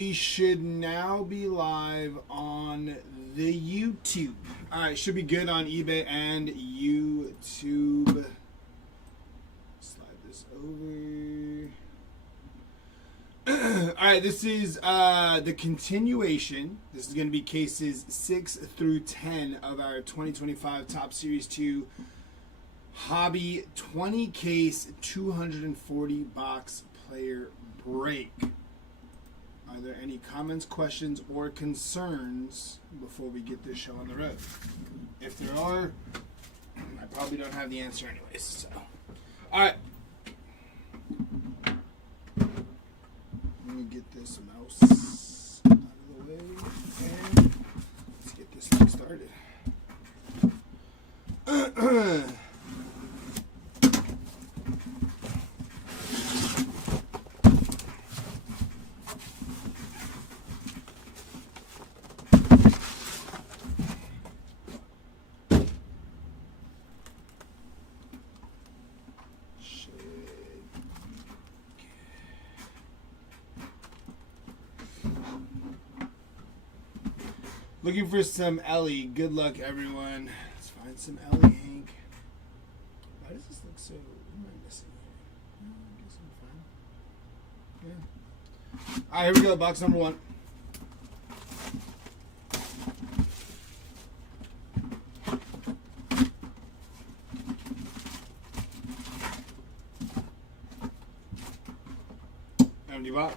We should now be live on the YouTube. Alright, should be good on eBay and YouTube. Slide this over. Alright, this is the continuation. This is going to be cases 6 through 10 of our 2025 Top Series 2 Hobby 20 case 240 box player break. Are there any comments, questions, or concerns before we get this show on the road? If there are, I probably don't have the answer anyways. So, all right. Let me get this mouse out of the way, and let's get this thing started. Looking for some Ellie. Good luck, everyone. Let's find some Ellie, Hank. Why does this look so... What am I missing here? I guess I'm fine. Yeah. Alright, here we go. Box number 1. Empty box.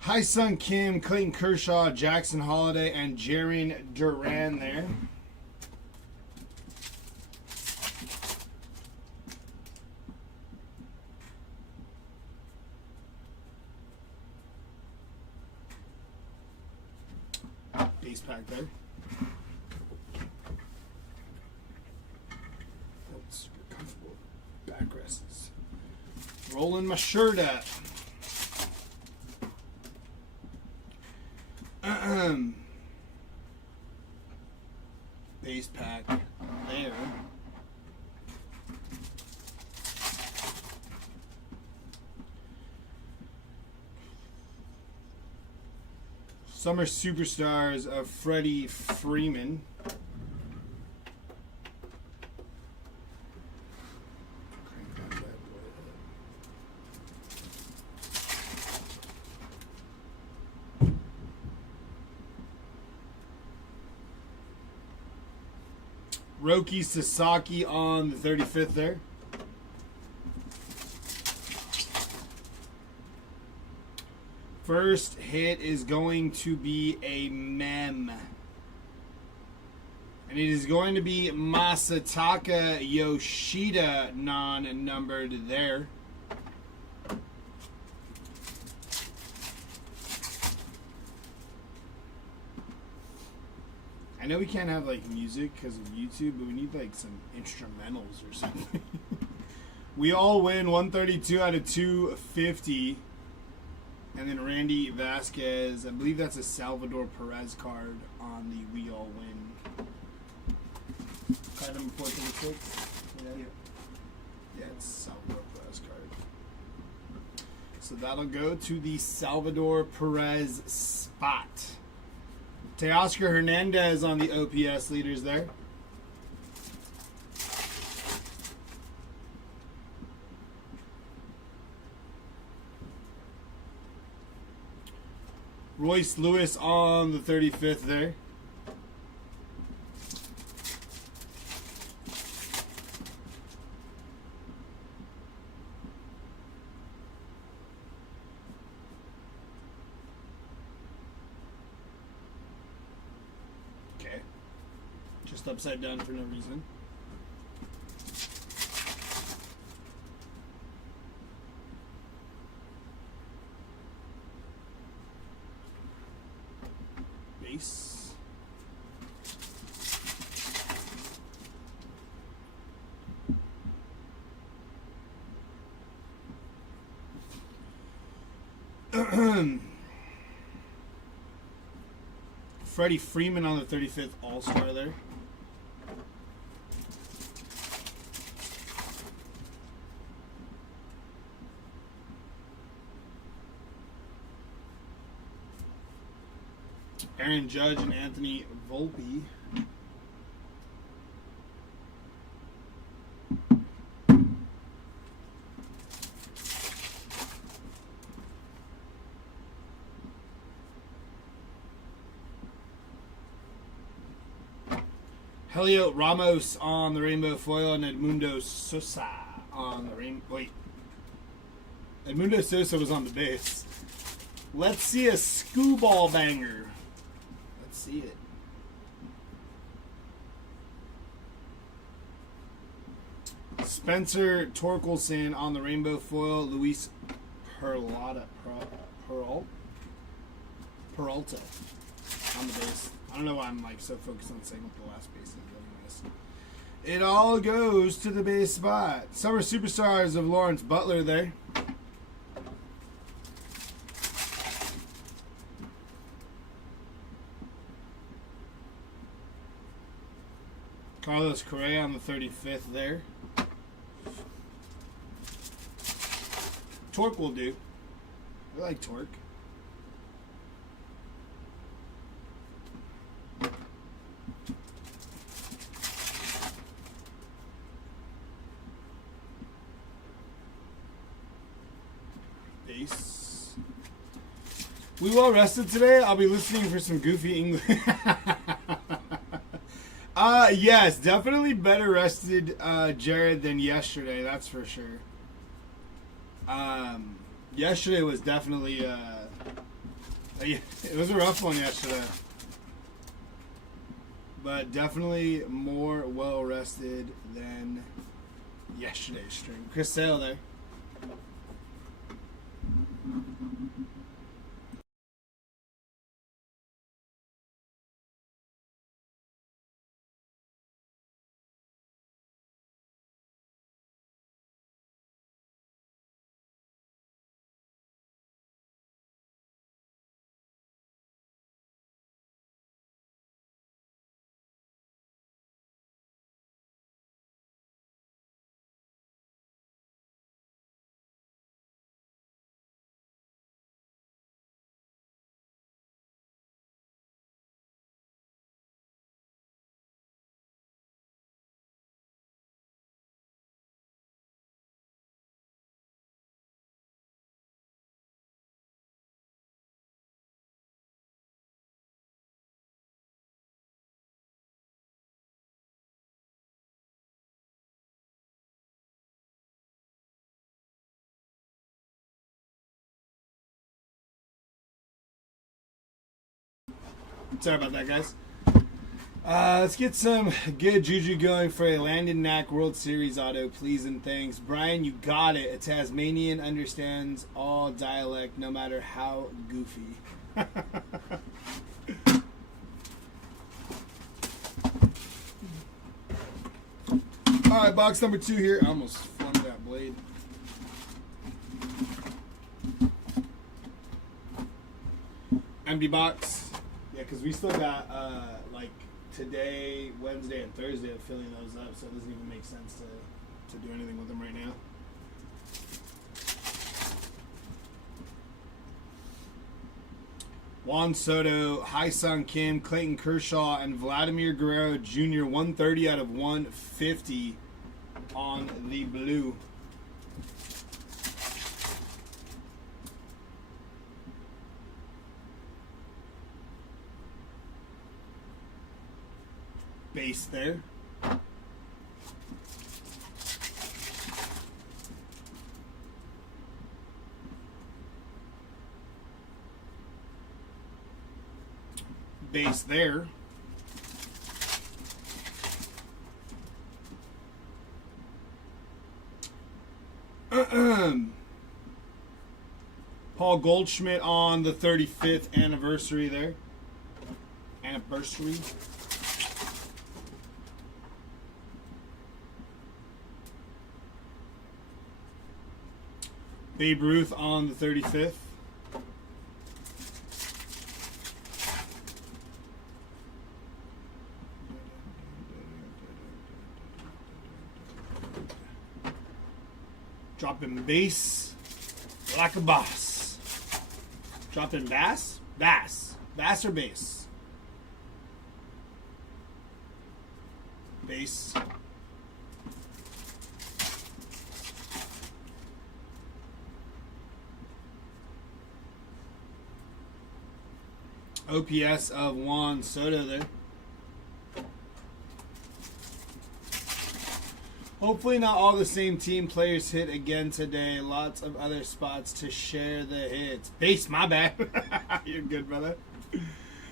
Hi Sun Kim, Clayton Kershaw, Jackson Holiday, and Jaren Duran there. Base pack there. That's super comfortable. Backrests. Rolling my shirt up. Base pack there. Summer Superstars of Freddie Freeman. Roki Sasaki on the 35th there. First hit is going to be a mem. And it is going to be Masataka Yoshida non-numbered there. I know we can't have like music because of YouTube, but we need like some instrumentals or something. We all win 132 out of 250. And then Randy Vasquez, I believe that's a Salvador Perez card on the We All Win. Card number 436. Yeah, it's Salvador Perez card. So that'll go to the Salvador Perez spot. Teoscar Hernandez on the OPS leaders there. Royce Lewis on the 35th there. Just upside down for no reason. Base. Freddie Freeman on the 35th All-Star there. Aaron Judge and Anthony Volpe. Helio Ramos on the rainbow foil and Edmundo Sosa on the rainbow. Wait. Edmundo Sosa was on the base. Let's see a skewball banger. Let's see it. Spencer Torkelson on the rainbow foil. Luis Peralta on the base. I don't know why I'm like so focused on saying what the last base is. Anyways, it all goes to the base spot. Summer Superstars of Lawrence Butler there. Carlos Correa on the 35th there. Torque will do. I like Torque. Base. We well rested today. I'll be listening for some goofy English. Yes, definitely better rested, Jared, than yesterday. That's for sure. Yesterday was definitely, it was a rough one yesterday. But definitely more well rested than yesterday's stream. Chris Sale there. Sorry about that, guys. Let's get some good juju going for a Landon Knack World Series auto, please and thanks. Brian, you got it. A Tasmanian understands all dialect, no matter how goofy. Alright, box number 2 here. I almost flung that blade. Empty box. Yeah, because we still got, like, today, Wednesday, and Thursday of filling those up, so it doesn't even make sense to do anything with them right now. Juan Soto, Hai-Sung Kim, Clayton Kershaw, and Vladimir Guerrero Jr. 130 out of 150 on the blue. Base there. Base there. Paul Goldschmidt on the 35th anniversary there. Anniversary. Babe Ruth on the 35th. Dropping base like a boss. Dropping bass? Bass. Bass or base? Base. OPS of Juan Soto there. Hopefully not all the same team players hit again today. Lots of other spots to share the hits. Base, my bad. You're good, brother.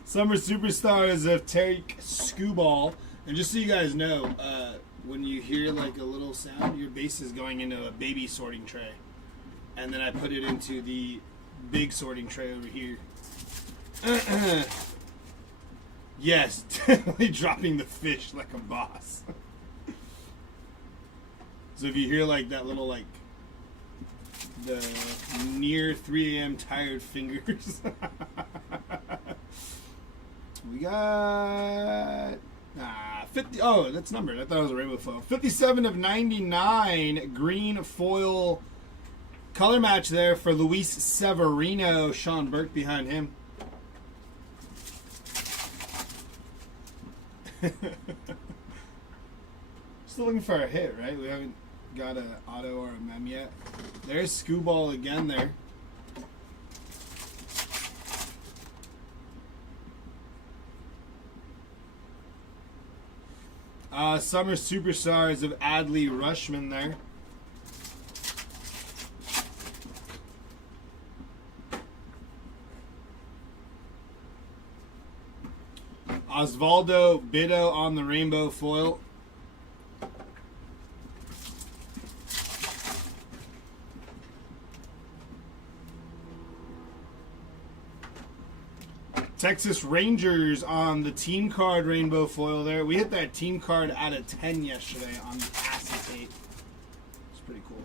Summer Superstars of Take Scooball. And just so you guys know, when you hear like a little sound, your base is going into a baby sorting tray. And then I put it into the big sorting tray over here. Yes, definitely dropping the fish like a boss. So if you hear like that little like the near 3 a.m. tired fingers, we got 50. Oh, that's numbered. I thought it was a rainbow foil. 57 of 99 green foil color match there for Luis Severino. Sean Burke behind him. Still looking for a hit, right? We haven't got an auto or a mem yet. There's Scooball again there. Summer Superstars of Adley Rushman there. Osvaldo Bido on the rainbow foil. Texas Rangers on the team card rainbow foil there. We hit that team card out of 10 yesterday on the acetate. It's pretty cool.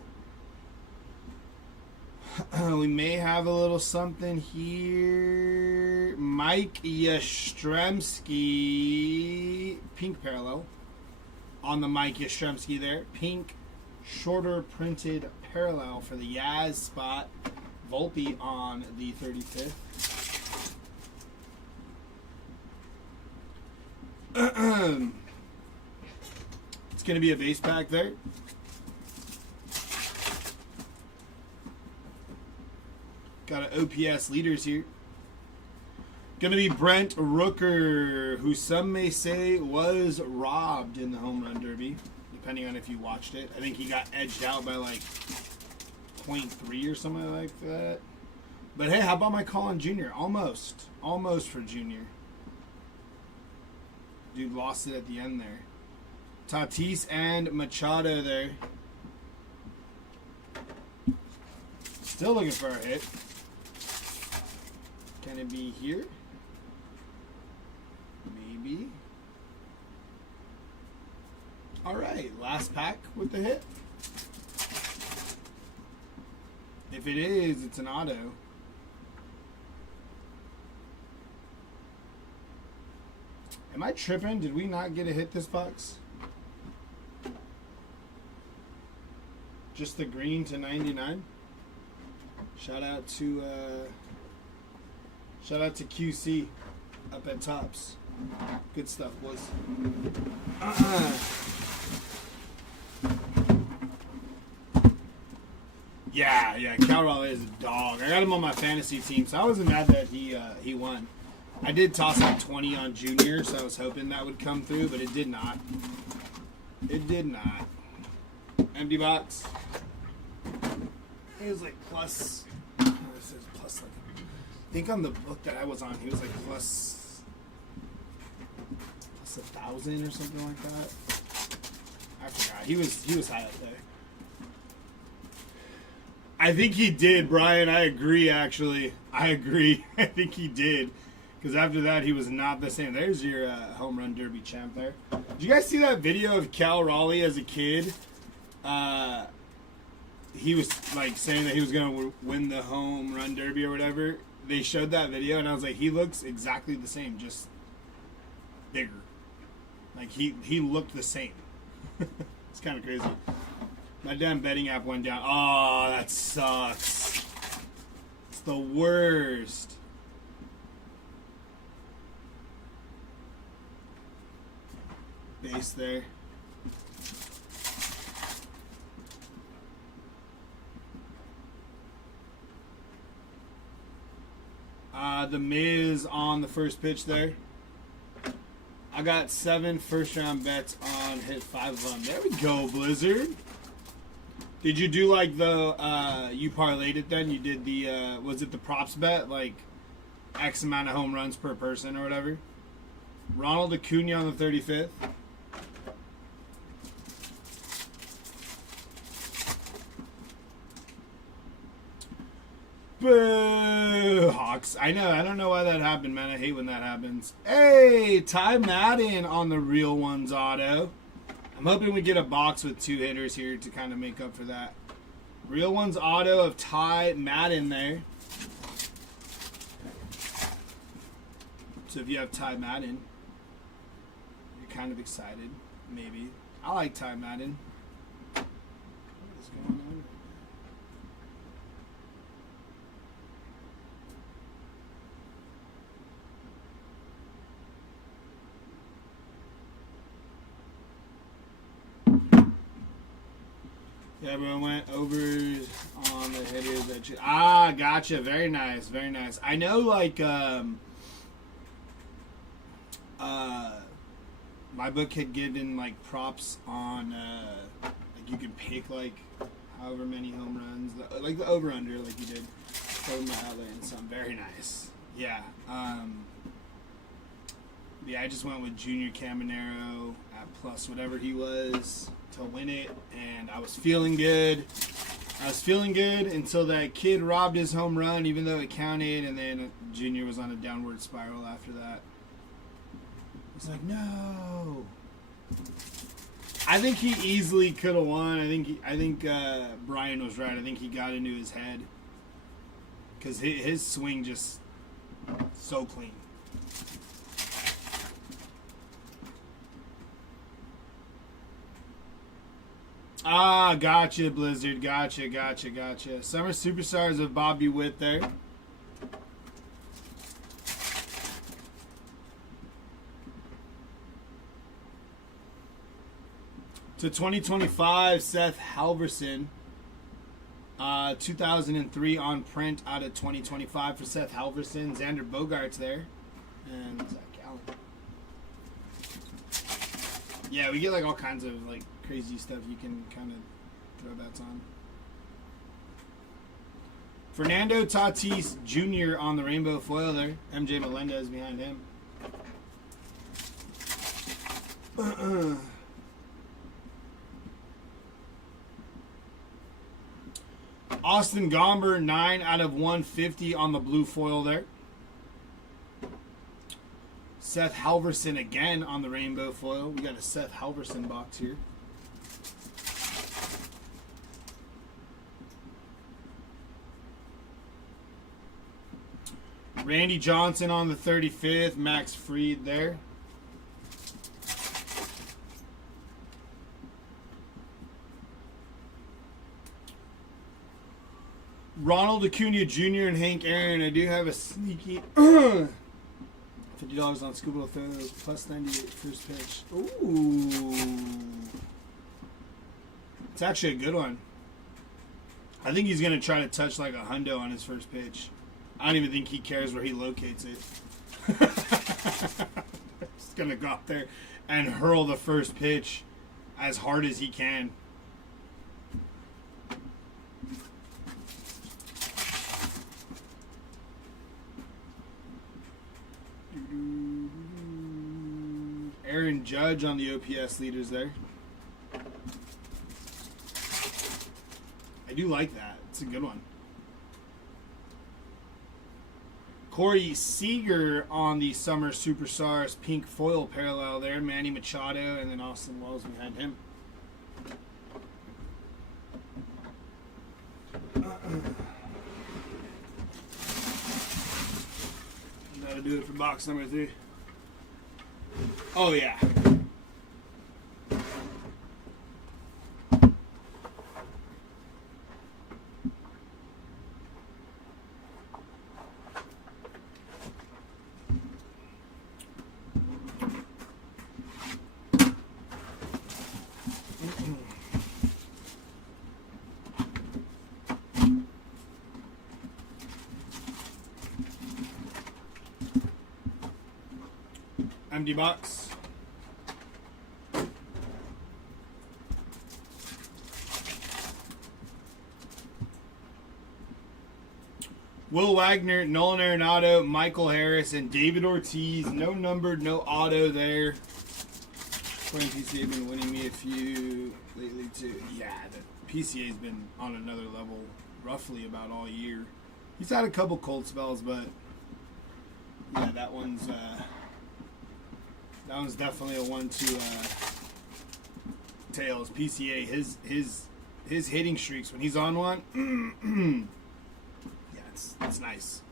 We may have a little something here. Mike Yastrzemski. Pink parallel. On the Mike Yastrzemski there. Pink shorter printed parallel for the Yaz spot. Volpe on the 35th. It's going to be a base pack there. Got an OPS leaders here. Going to be Brent Rooker, who some may say was robbed in the home run derby, depending on if you watched it. I think he got edged out by like 0.3 or something like that. But hey, how about my Colin Jr.? Almost for Junior. Dude lost it at the end there. Tatis and Machado there. Still looking for a hit. Can it be here? Maybe. Alright, last pack with the hit. If it is, it's an auto. Am I tripping? Did we not get a hit this box? Just the green to 99. Shout out to QC up at Tops. Good stuff, boys. Yeah. Cal Raleigh is a dog. I got him on my fantasy team, so I wasn't mad that he won. I did toss out 20 on Junior, so I was hoping that would come through, but it did not. It did not. Empty box. It was like plus. This is plus like. I think on the book that I was on, he was like plus 1,000 or something like that. I forgot. He was high up there. I think he did, Brian. I agree. Actually, I agree. I think he did. Because after that, he was not the same. There's your home run derby champ there. Did you guys see that video of Cal Raleigh as a kid? He was like saying that he was going to win the home run derby or whatever. They showed that video, and I was like, he looks exactly the same, just bigger. Like, he looked the same. It's kind of crazy. My damn betting app went down. Oh, that sucks. It's the worst. Base there. The Miz on the first pitch there. I got 7 first-round bets on, hit 5 of them. There we go, Blizzard. Did you do like the, you parlayed it then? You did the, was it the props bet? Like X amount of home runs per person or whatever? Ronald Acuna on the 35th. Boo! Hawks. I know. I don't know why that happened, man. I hate when that happens. Hey, Ty Madden on the Real Ones auto. I'm hoping we get a box with 2 hitters here to kind of make up for that. Real Ones auto of Ty Madden there. So if you have Ty Madden, you're kind of excited, maybe. I like Ty Madden. What is going on? Yeah, everyone went over on the hitters that you... Ah, gotcha. Very nice. Very nice. I know, like, my book had given, like, props on, like, you could pick, like, however many home runs. Like, the over-under, like you did. Throw my outlet and some. Very nice. Yeah. Yeah, I just went with Junior Caminero at plus whatever he was to win it, and I was feeling good. I was feeling good until that kid robbed his home run, even though it counted, and then Junior was on a downward spiral after that. It's like, no. I think he easily could have won. I think Brian was right. I think he got into his head because his swing just so clean. Ah, gotcha, Blizzard. Gotcha. Summer Superstars of Bobby Witt there. To 2025, Seth Halverson. 2003 on print out of 2025 for Seth Halverson. Xander Bogaerts there. And Zach Allen. Yeah, we get like all kinds of like crazy stuff you can kind of throw bets on. Fernando Tatis Jr. on the rainbow foil there. MJ Melendez behind him. Austin Gomber, 9 out of 150 on the blue foil there. Seth Halverson again on the rainbow foil. We got a Seth Halverson box here. Randy Johnson on the 35th. Max Fried there. Ronald Acuna Jr. and Hank Aaron. I do have a sneaky $50 on Scuba Throw plus 98 first pitch. Ooh. It's actually a good one. I think he's going to try to touch like a hundo on his first pitch. I don't even think he cares where he locates it. He's going to go out there and hurl the first pitch as hard as he can. Aaron Judge on the OPS leaders there. I do like that. It's a good one. Corey Seager on the Summer Superstars pink foil parallel there. Manny Machado and then Austin Wells behind him. That'll do it for box number 3. Oh, yeah. Empty box. Will Wagner, Nolan Arenado, Michael Harris, and David Ortiz. No numbered, no auto there. Playing PCA have been winning me a few lately too. Yeah, the PCA's been on another level roughly about all year. He's had a couple cold spells, but yeah, that one's definitely a one to tails. PCA, his hitting streaks when he's on one. Yeah, it's nice.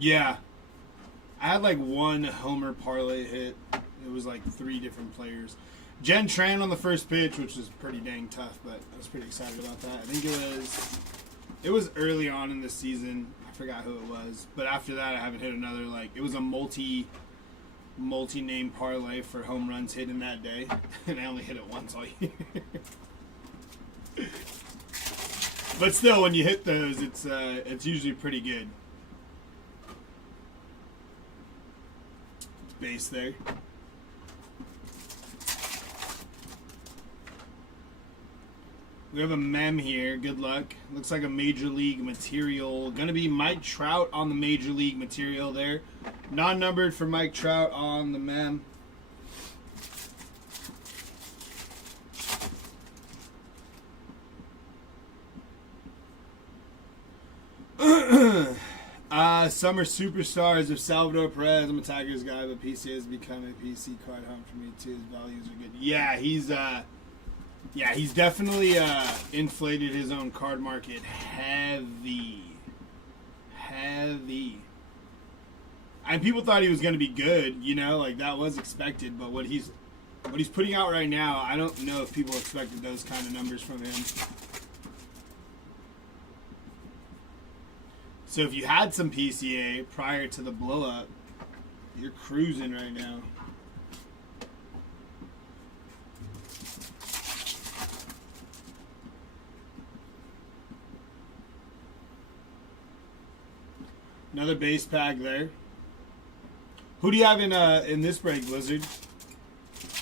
Yeah. I had like one homer parlay hit. It was like 3 different players. Jen Tran on the first pitch, which was pretty dang tough, but I was pretty excited about that. I think it was early on in the season. I forgot who it was. But after that I haven't hit another, like, it was a multi-name parlay for home runs hit in that day. And I only hit it once all year. But still, when you hit those, it's usually pretty good. Base there. We have a mem here. Good luck. Looks like a Major League material. Gonna be Mike Trout on the Major League material there. Non-numbered for Mike Trout on the mem. Summer Superstars of Salvador Perez. I'm a Tigers guy, but PC has become a PC card home for me too. His values are good. Yeah, he's definitely inflated his own card market heavy. And people thought he was going to be good, you know, like that was expected. But what he's putting out right now, I don't know if people expected those kind of numbers from him. So if you had some PCA prior to the blow up, you're cruising right now. Another base pack there. Who do you have in this break, Blizzard?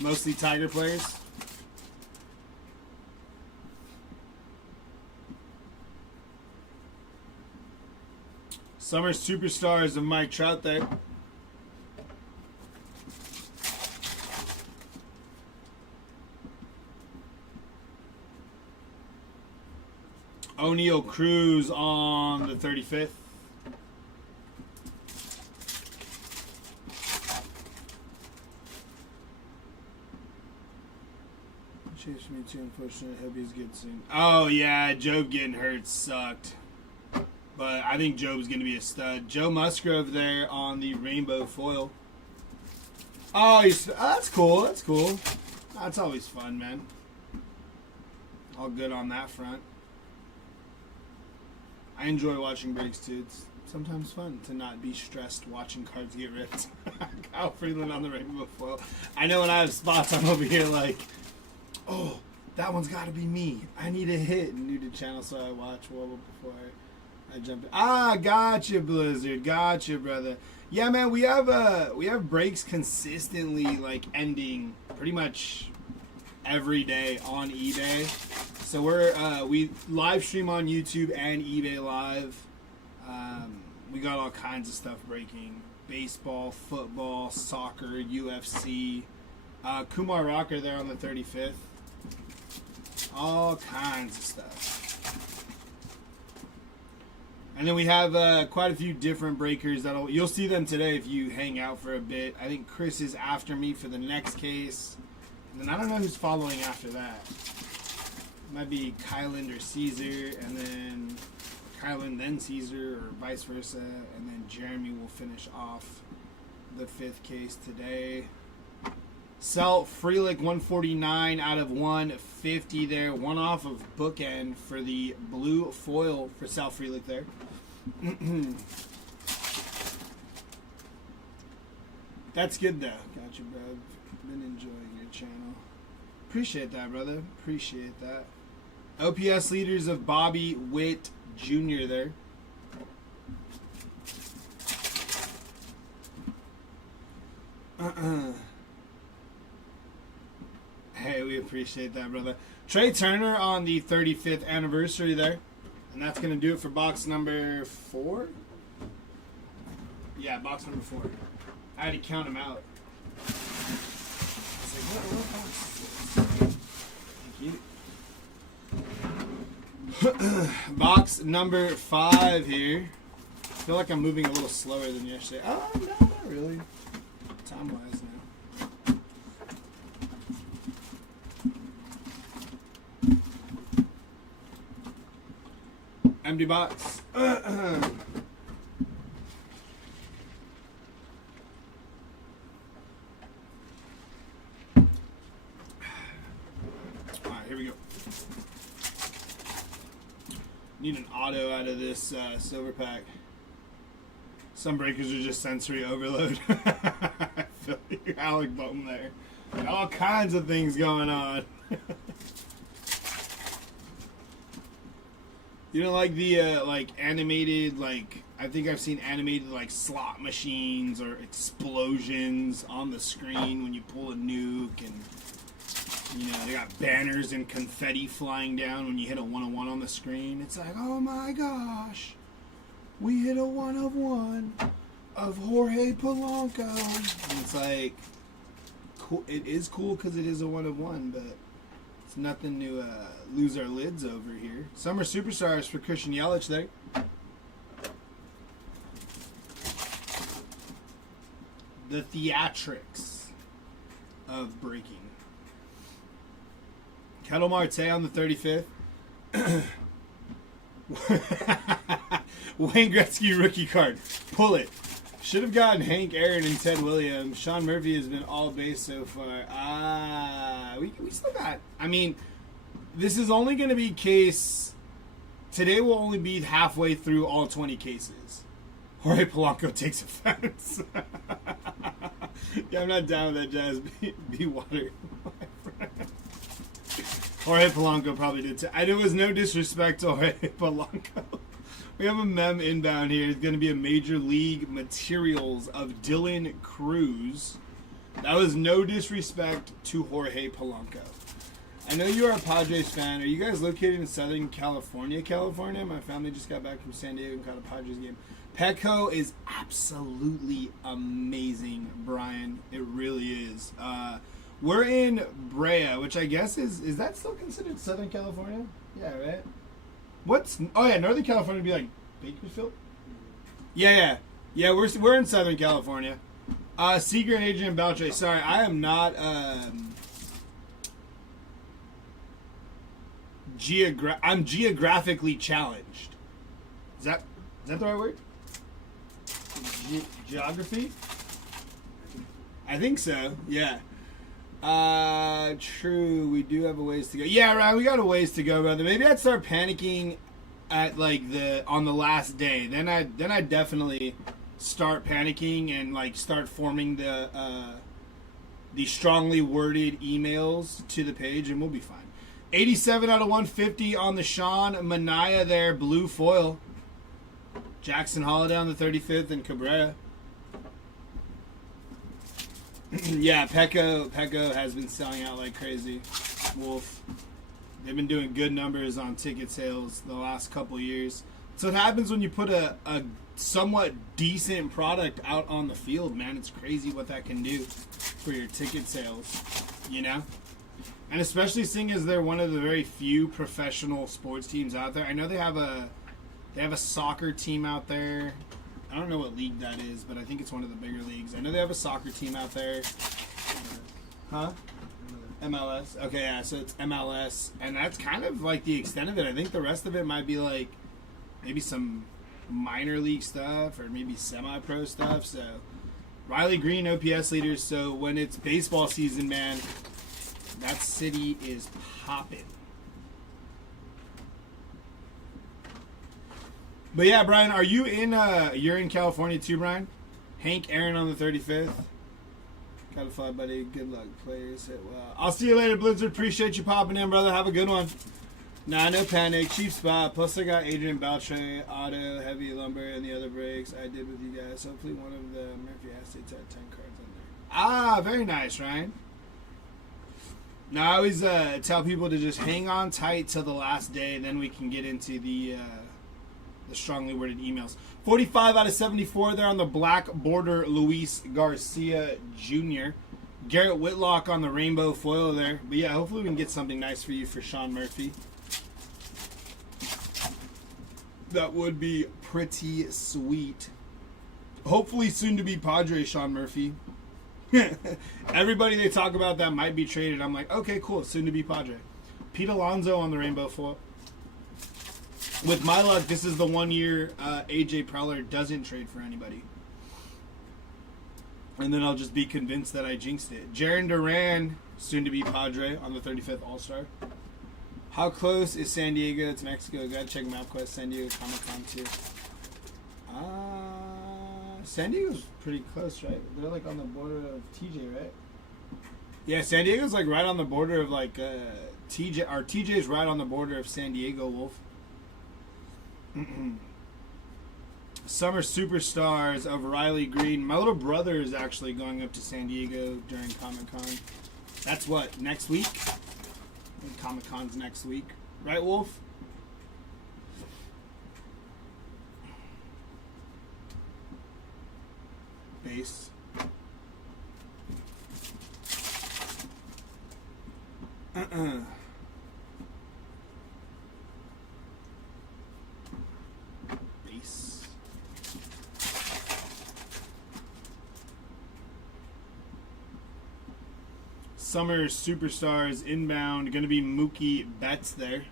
Mostly Tiger players? Summer Superstars of Mike Trout there. O'Neal Cruz on the 35th. Chase me too, unfortunately. I hope he's good soon. Oh, yeah, Job getting hurt sucked. But I think Job's going to be a stud. Joe Musgrove there on the rainbow foil. Oh, that's cool. That's cool. That's always fun, man. All good on that front. I enjoy watching breaks, too. It's sometimes fun to not be stressed watching cards get ripped. Kyle Freeland on the rainbow foil. I know when I have spots, I'm over here like, oh, that one's got to be me. I need a hit. New to channel, so I watch Wobble before I jump in. Gotcha, Blizzard. Gotcha, brother. Yeah, man, we have breaks consistently, like, ending pretty much every day on eBay. So we live stream on YouTube and eBay Live. We got all kinds of stuff breaking. Baseball, football, soccer, UFC. Kumar Rocker there on the 35th. All kinds of stuff. And then we have quite a few different breakers you'll see them today if you hang out for a bit. I think Chris is after me for the next case. And then I don't know who's following after that. It might be Kylan or Caesar, and then Kylan then Caesar, or vice versa. And then Jeremy will finish off the 5th case today. Sal Frelick 149 out of 150 there. One off of bookend for the blue foil for Sal Frelick there. That's good though. Gotcha, bro. Been enjoying your channel. Appreciate that, brother. Appreciate that. OPS leaders of Bobby Witt Jr. there. Hey, we appreciate that, brother. Trey Turner on the 35th anniversary there. And that's going to do it for box number 4. Yeah, box number 4. I had to count them out. I was like, what box is this? Thank you. Box number 5 here. I feel like I'm moving a little slower than yesterday. Oh, no, not really. Time-wise now. Empty box. Alright, here we go. Need an auto out of this silver pack. Some breakers are just sensory overload. I feel you, Alec Bowman there. Got all kinds of things going on. You know, like the like animated, like I think I've seen animated like slot machines or explosions on the screen when you pull a nuke, and you know they got banners and confetti flying down when you hit a 101 on the screen. It's like, oh my gosh, we hit a 1 of 1 of Jorge Polanco. And it's like, cool. It is cool because it is a 1 of 1, but it's nothing to lose our lids over here. Summer Superstars for Christian Yelich there. The theatrics of breaking. Kettle Marte on the 35th. Wayne Gretzky rookie card. Pull it. Should have gotten Hank Aaron and Ted Williams. Sean Murphy has been all base so far. We still got... I mean, this is only going to be case... Today will only be halfway through all 20 cases. Jorge Polanco takes offense. Yeah, I'm not down with that, Jazz. Be water. Jorge Polanco probably did too. There was no disrespect to Jorge Polanco. We have a mem inbound here. It's going to be a Major League Materials of Dylan Cruz. That was no disrespect to Jorge Polanco. I know you are a Padres fan. Are you guys located in Southern California? My family just got back from San Diego and caught a Padres game. Petco is absolutely amazing, Brian. It really is. We're in Brea, which I guess is that still considered Southern California? Yeah, right? Northern California would be like Bakersfield? Yeah, we're in Southern California. Seeger and Adrian Beltre. Sorry, I am not I'm geographically challenged. Is that the right word? Geography? I think so, yeah. True, we do have a ways to go. Yeah, Ryan, we got a ways to go, brother. Maybe I'd start panicking at like on the last day. Then I definitely start panicking and like start forming the strongly worded emails to the page, and we'll be fine. 87 out of 150 on the Sean Manaea there, blue foil. Jackson Holiday on the 35th and Cabrera. Yeah, Petco has been selling out like crazy. Wolf. They've been doing good numbers on ticket sales the last couple years. So it happens when you put a somewhat decent product out on the field, man. It's crazy what that can do for your ticket sales, you know? And especially seeing as they're one of the very few professional sports teams out there. I know they have a soccer team out there. I don't know what league that is, but I think it's one of the bigger leagues. I know they have a soccer team out there. Huh? MLS. Okay, yeah, so it's MLS. And that's kind of like the extent of it. I think the rest of it might be like maybe some minor league stuff or maybe semi-pro stuff. So Riley Green, OPS leaders. So when it's baseball season, man, that city is popping. But yeah, Brian, are you you're in California too, Brian? Hank Aaron on the 35th. Gotta fly, buddy. Good luck. Players hit well. I'll see you later, Blizzard. Appreciate you popping in, brother. Have a good one. Nah, no panic. Cheap spot. Plus, I got Adrian Beltre, Auto, Heavy Lumber, and the other breaks I did with you guys. Hopefully, one of the Murphy Estates had 10 cards on there. Ah, very nice, Ryan. Now, I always tell people to just hang on tight till the last day, then we can get into the strongly worded emails. 45 out of 74 there on the black border, Luis Garcia Jr. Garrett Whitlock on the rainbow foil there. But yeah, hopefully we can get something nice for you for Sean Murphy. That would be pretty sweet. Hopefully soon to be Padre Sean Murphy. Everybody they talk about that might be traded. I'm like, okay, cool, soon to be Padre. Pete Alonso on the rainbow foil. With my luck, this is the 1 year AJ Preller doesn't trade for anybody. And then I'll just be convinced that I jinxed it. Jaron Duran, soon to be Padre on the 35th All-Star. How close is San Diego to Mexico? Gotta check MapQuest. San Diego Comic-Con too. San Diego's pretty close, right? They're like on the border of TJ, right? Yeah, San Diego's like right on the border of like TJ. Or TJ's right on the border of San Diego, Wolf. Summer Superstars of Riley Green. My little brother is actually going up to San Diego during Comic-Con. That's what, next week? Comic-Con's next week. Right, Wolf? Base. Base. Summer Superstars inbound. Going to be Mookie Betts there.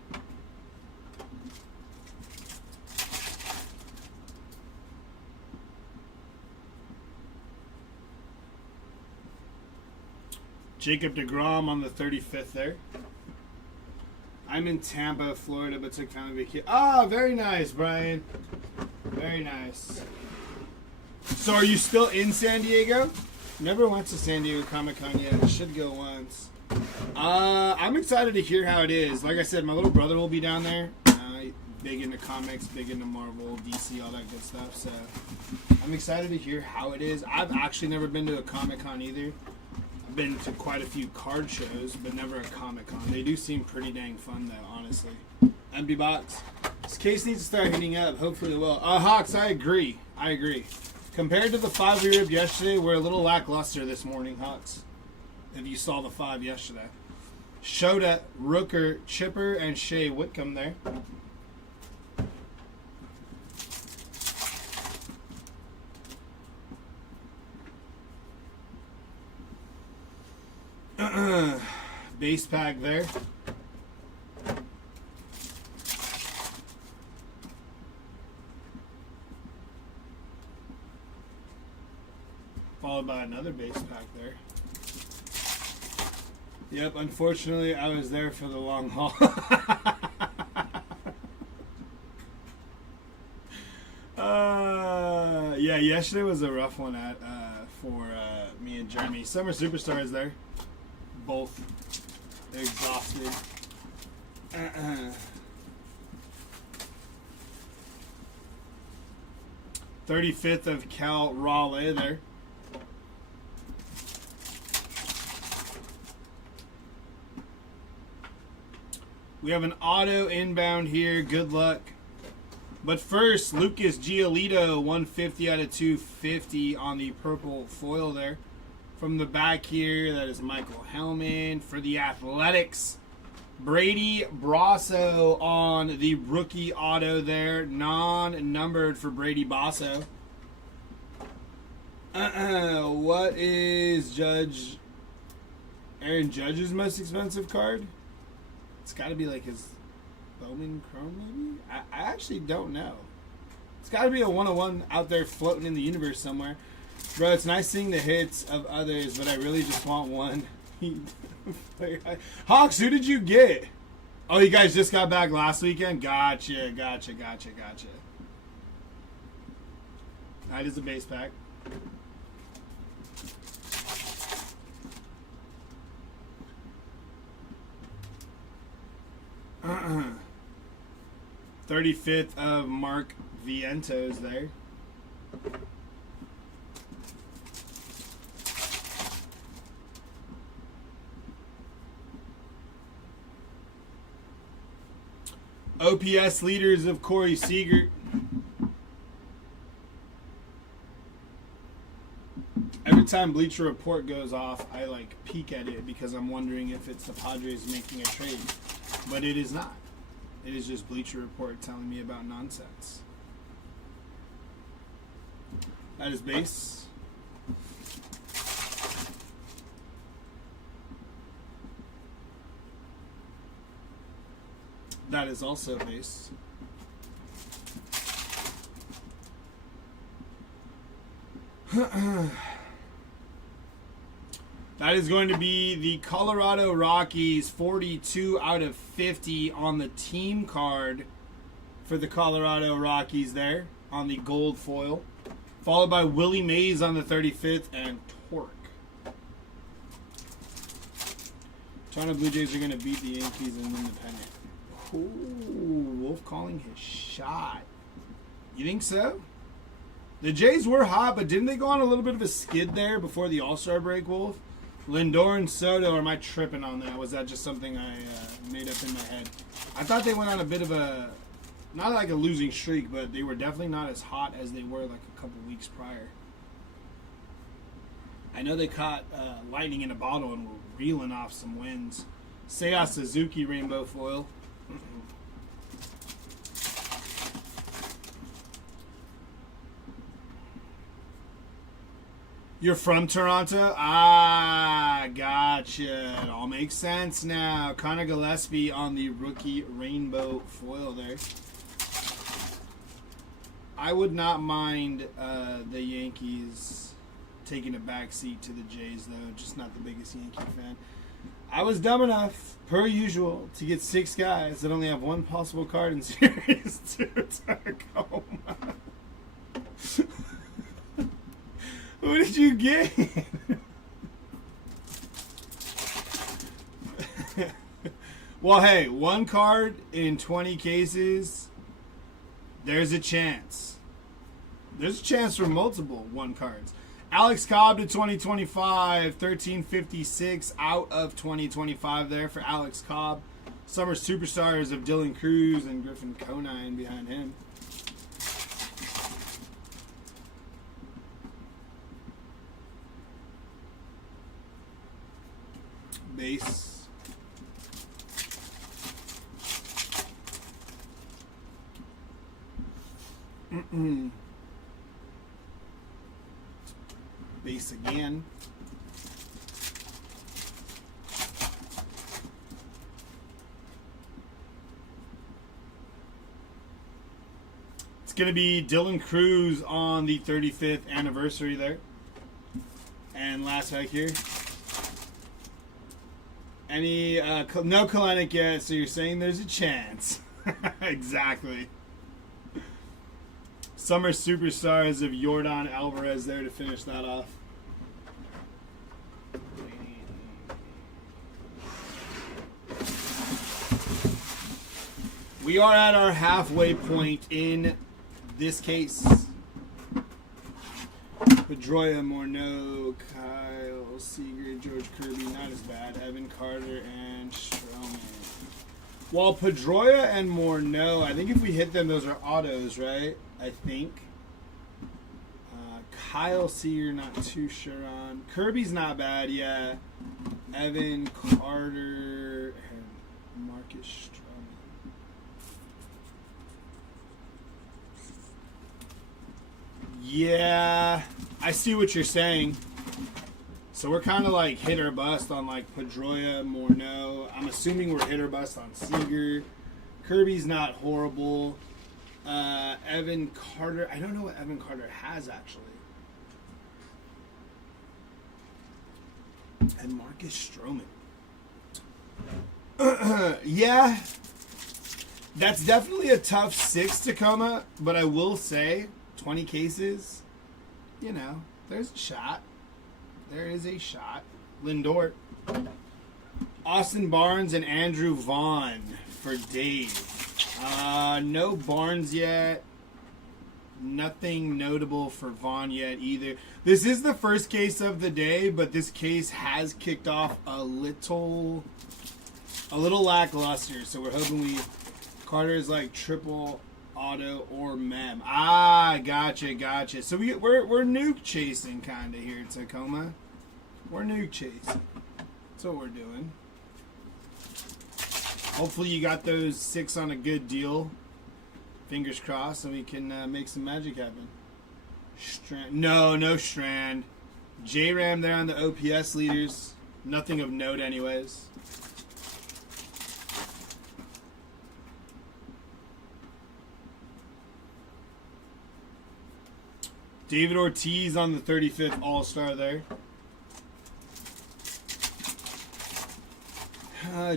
Jacob deGrom on the 35th there. I'm in Tampa, Florida, but took family vacation. Ah, very nice, Brian. Very nice. So are you still in San Diego? Never went to San Diego Comic-Con yet. I should go once. I'm excited to hear how it is. Like I said, my little brother will be down there. Big into comics, big into Marvel, DC, all that good stuff. So I'm excited to hear how it is. I've actually never been to a Comic-Con either. I've been to quite a few card shows, but never a Comic-Con. They do seem pretty dang fun, though, honestly. MB Box. This case needs to start heating up. Hopefully it will. Hawks, I agree. I agree. Compared to the 5 we ripped yesterday, we're a little lackluster this morning, Hawks. If you saw the 5 yesterday. Shota, Rooker, Chipper, and Shea Whitcomb there. Base pack there. Followed by another base pack there. Yep, unfortunately, I was there for the long haul. Yeah, yesterday was a rough one for me and Jeremy. Summer Superstars there. Both exhausted. 35th of Cal Raleigh there. We have an auto inbound here. Good luck. But first, Lucas Giolito, 150 out of 250 on the purple foil there. From the back here, that is Michael Hellman. For the Athletics, Brady Brasso on the rookie auto there. Non-numbered for Brady Brasso. What is Aaron Judge's most expensive card? It's got to be like his Bowman Chrome, maybe? I actually don't know. It's got to be a 101 out there floating in the universe somewhere. Bro, it's nice seeing the hits of others, but I really just want one. Hawks, who did you get? Oh, you guys just got back last weekend? Gotcha. That is a base pack. 35th of Mark Vientos there. OPS leaders of Corey Seager. Every time Bleacher Report goes off, I like peek at it because I'm wondering if it's the Padres making a trade. But it is not. It is just Bleacher Report telling me about nonsense. That is base. That is also base. That is going to be the Colorado Rockies 42 out of 50 on the team card for the Colorado Rockies there on the gold foil. Followed by Willie Mays on the 35th and Torque. Toronto Blue Jays are going to beat the Yankees in Independent. Ooh, Wolf calling his shot. You think so? The Jays were hot, but didn't they go on a little bit of a skid there before the All-Star break, Wolf? Lindor and Soto, or am I tripping on that? Was that just something I made up in my head? I thought they went on a bit of a, not like a losing streak, but they were definitely not as hot as they were like a couple weeks prior. I know they caught lightning in a bottle and were reeling off some wins. Seiya Suzuki rainbow foil. You're from Toronto? Ah, gotcha. It all makes sense now. Connor Gillespie on the rookie rainbow foil there. I would not mind the Yankees taking a backseat to the Jays, though. Just not the biggest Yankee fan. I was dumb enough, per usual, to get 6 guys that only have one possible card in Series 2 Tacoma. Who did you get? Well, hey, one card in 20 cases, there's a chance. There's a chance for multiple one cards. Alex Cobb to 2025, 1356 out of 2025 there for Alex Cobb. Summer superstars of Dylan Cruz and Griffin Conine behind him. Base. Base again. It's going to be Dylan Cruz on the 35th anniversary there. And last pack here. Any, no Kalenic yet, so you're saying there's a chance. Exactly. Summer superstars of Yordan Alvarez there to finish that off. We are at our halfway point in this case. Pedroia, Morneau, Kyle Seager, George Kirby, not as bad. Evan Carter and Stroman. Well, Pedroia and Morneau, I think if we hit them, those are autos, right? I think. Kyle Seager, not too sure on. Kirby's not bad, yeah. Evan Carter and Marcus Stroman. Yeah, I see what you're saying. So we're kind of like hit or bust on like Pedroia, Morneau. I'm assuming we're hit or bust on Seager. Kirby's not horrible. Evan Carter. I don't know what Evan Carter has actually. And Marcus Stroman. Yeah, that's definitely a tough 6 Tacoma, but I will say 20 cases, you know, there's a shot. There is a shot. Lindor. Austin Barnes and Andrew Vaughn for Dave. No Barnes yet. Nothing notable for Vaughn yet either. This is the first case of the day, but this case has kicked off a little lackluster. So we're hoping Carter is like triple auto or mem. Gotcha. So we're nuke chasing kind of here, Tacoma. We're nuke chasing. That's what we're doing. Hopefully you got those 6 on a good deal. Fingers crossed, and we can make some magic happen. Strand. No Strand. J-Ram there on the OPS leaders. Nothing of note anyways. David Ortiz on the 35th All-Star there.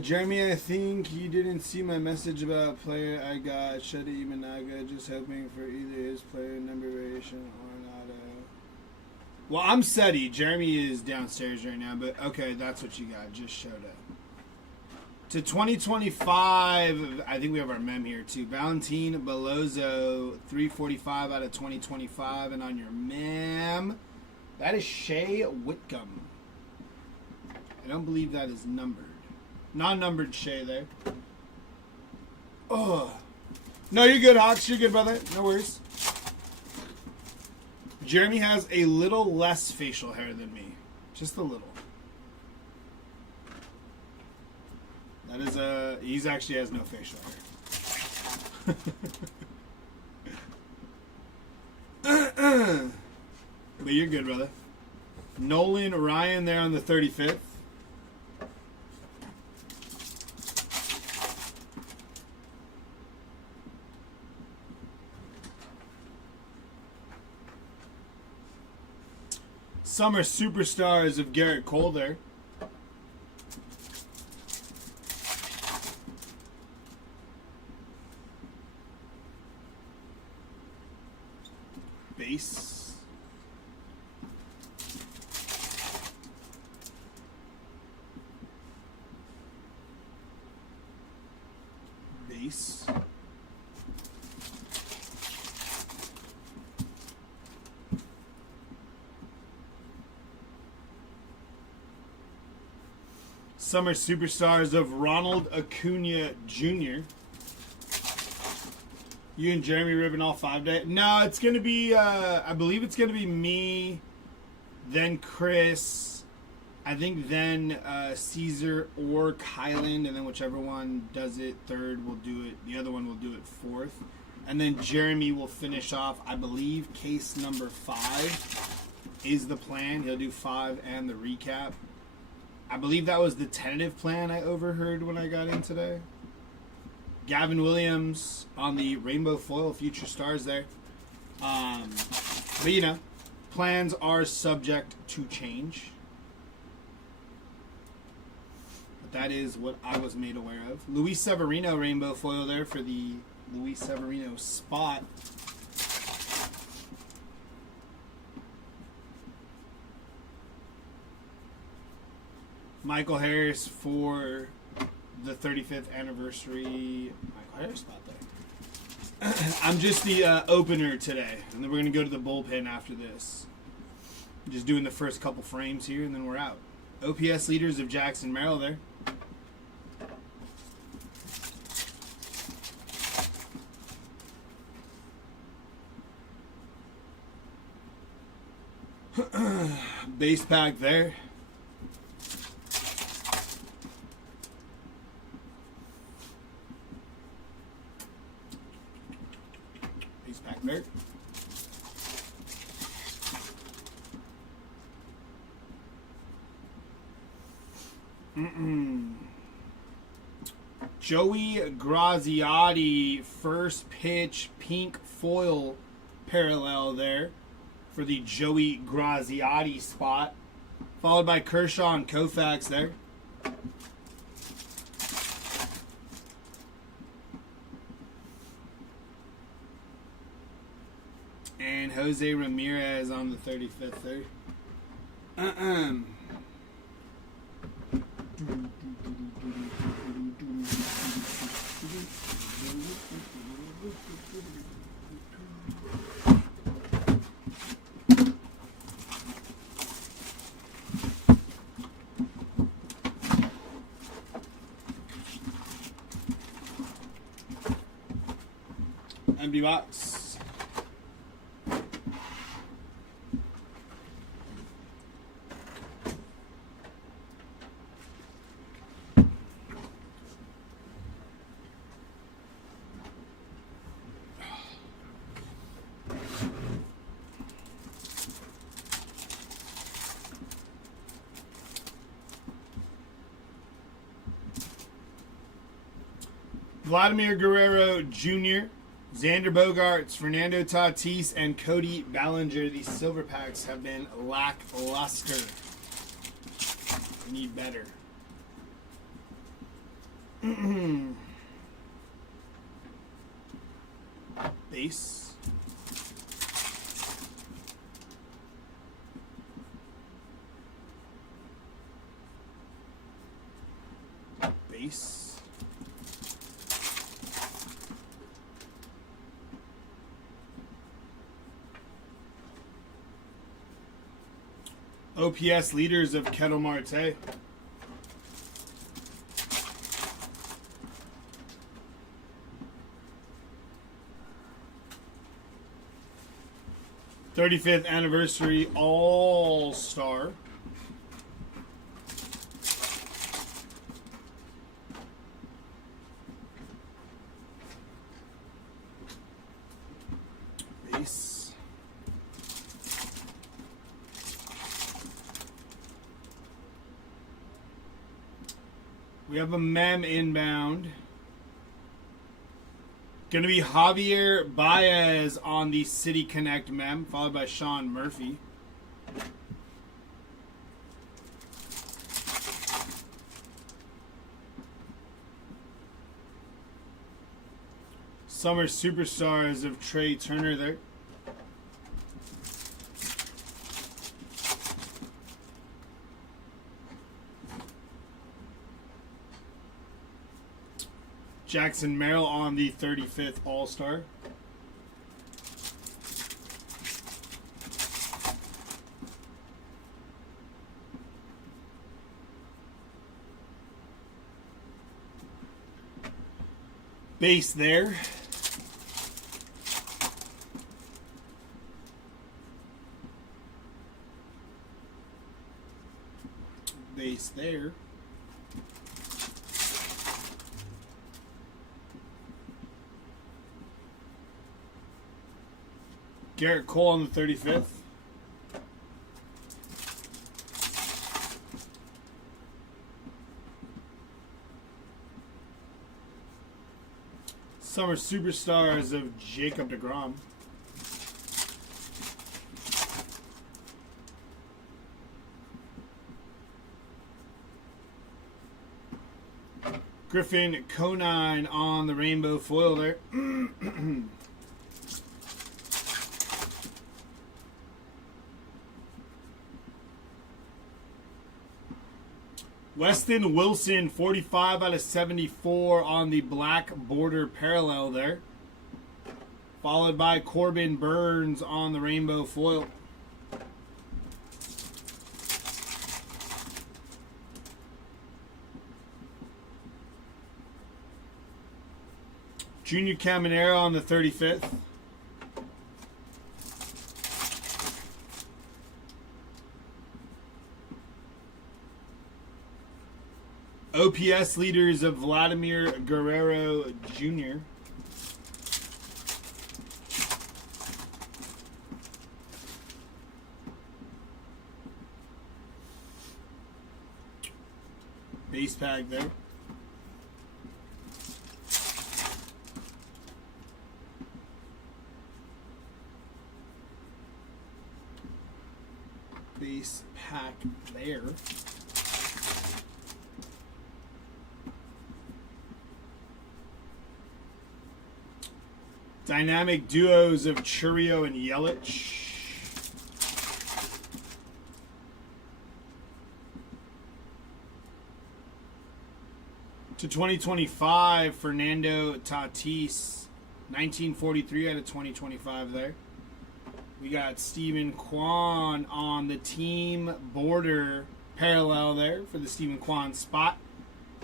Jeremy, I think you didn't see my message about player I got. Shadi Imanaga, just hoping for either his player number variation or an auto. Well, I'm Seti. Jeremy is downstairs right now, but okay, that's what you got. Just showed up. To 2025, I think we have our mem here too. Valentin Belozo, 345 out of 2025. And on your mem, that is Shea Whitcomb. I don't believe that is numbered. Non-numbered Shea there. Oh. No, you're good, Hawks. You're good, brother. No worries. Jeremy has a little less facial hair than me. Just a little. That is he's actually has no facial hair. But you're good, brother. Nolan Ryan there on the 35th. Summer Superstars of Garrett Cole there. Base. Base. Summer Superstars of Ronald Acuna Jr. You and Jeremy ribbing all 5 days? No, it's going to be, I believe it's going to be me, then Chris, I think then Caesar or Kylan, and then whichever one does it third will do it, the other one will do it fourth. And then Jeremy will finish off, I believe, case number 5 is the plan. He'll do 5 and the recap. I believe that was the tentative plan I overheard when I got in today. Gavin Williams on the Rainbow Foil Future Stars there. But you know, plans are subject to change. But that is what I was made aware of. Luis Severino Rainbow Foil there for the Luis Severino spot. Michael Harris for the 35th anniversary. Michael Harris spot there. I'm just the opener today, and then we're going to go to the bullpen after this. Just doing the first couple frames here, and then we're out. OPS leaders of Jackson Merrill there. Base pack there. Base pack there. Joey Graziotti, first pitch pink foil parallel there for the Joey Graziotti spot. Followed by Kershaw and Koufax there. And Jose Ramirez on the 35th there. empty box. Vladimir Guerrero Jr., Xander Bogaerts, Fernando Tatis, and Cody Bellinger. These silver packs have been lackluster. We need better. Base. Base. OPS leaders of Ketel Marte. '35th anniversary All-Star. Base. We have a mem inbound. Going to be Javier Baez on the City Connect mem, followed by Sean Murphy. Summer Superstars of Trey Turner there. Jackson Merrill on the 35th All-Star. Base there. Base there. Garrett Cole on the 35th. Summer Superstars of Jacob deGrom. Griffin Conine on the rainbow foil there. Weston Wilson, 45 out of 74 on the black border parallel there. Followed by Corbin Burns on the rainbow foil. Junior Caminero on the 35th. OPS leaders of Vladimir Guerrero Jr. Base pack there. Base pack there. Dynamic duos of Churio and Yelich. To 2025, Fernando Tatis. 1943 out of 2025 there. We got Stephen Kwan on the team border parallel there for the Stephen Kwan spot.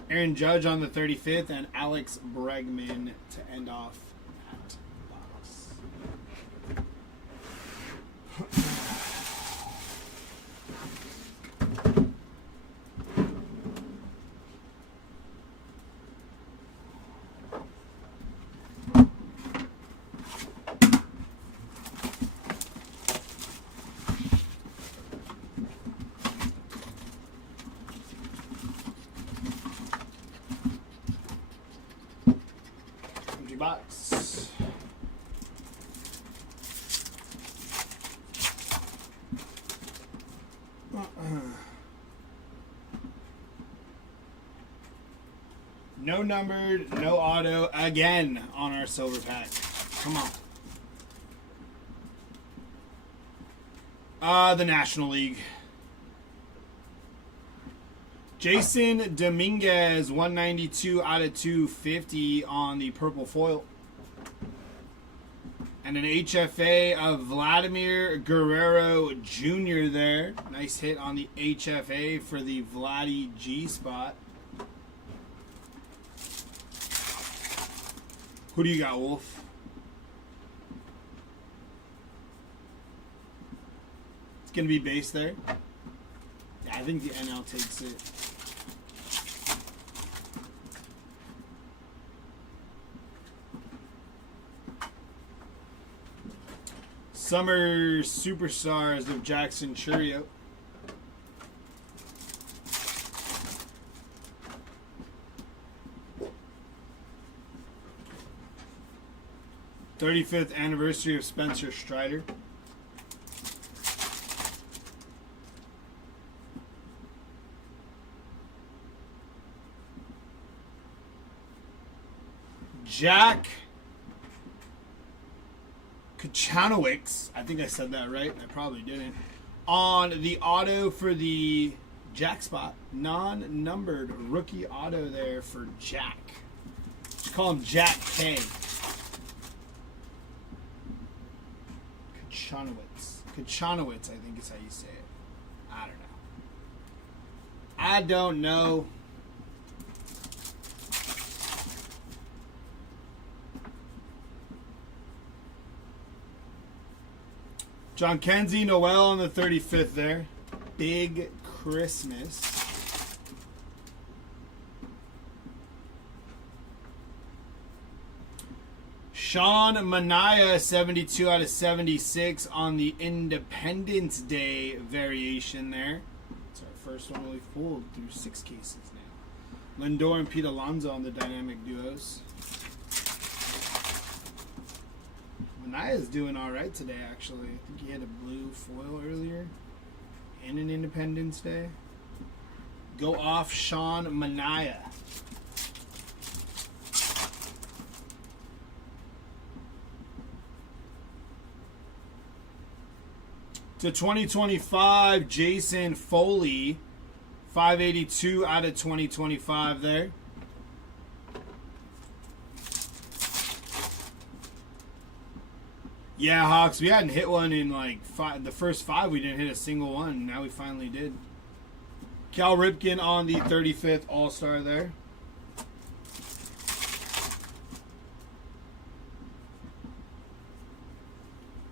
Aaron Judge on the 35th and Alex Bregman to end off that box. box. No numbered, no auto again on our silver pack. Come on. The National League. Jason Dominguez, 192 out of 250 on the purple foil. And an HFA of Vladimir Guerrero Jr. there. Nice hit on the HFA for the Vladdy G spot. Who do you got, Wolf? It's going to be base there. Yeah, I think the NL takes it. Summer Superstars of Jackson Churio. '35th anniversary of Spencer Strider. Jack Kachanowicz, I think I said that right. I probably didn't. On the auto for the Jack spot. Non-numbered rookie auto there for Jack. Just call him Jack K. Kachanowicz. Kachanowicz, I think is how you say it. I don't know. John Kenzie Noel on the 35th there. Big Christmas. Sean Manaea, 72 out of 76 on the Independence Day variation there. It's our first one we've pulled through 6 cases now. Lindor and Pete Alonso on the dynamic duos. Manaea's doing all right today, actually. I think he had a blue foil earlier and an Independence Day. Go off, Sean Manaea. To 2025, Jason Foley, 582 out of 2025 there. Yeah, Hawks, we hadn't hit one in like the first 5. We didn't hit a single one. Now we finally did. Cal Ripken on the 35th All-Star there.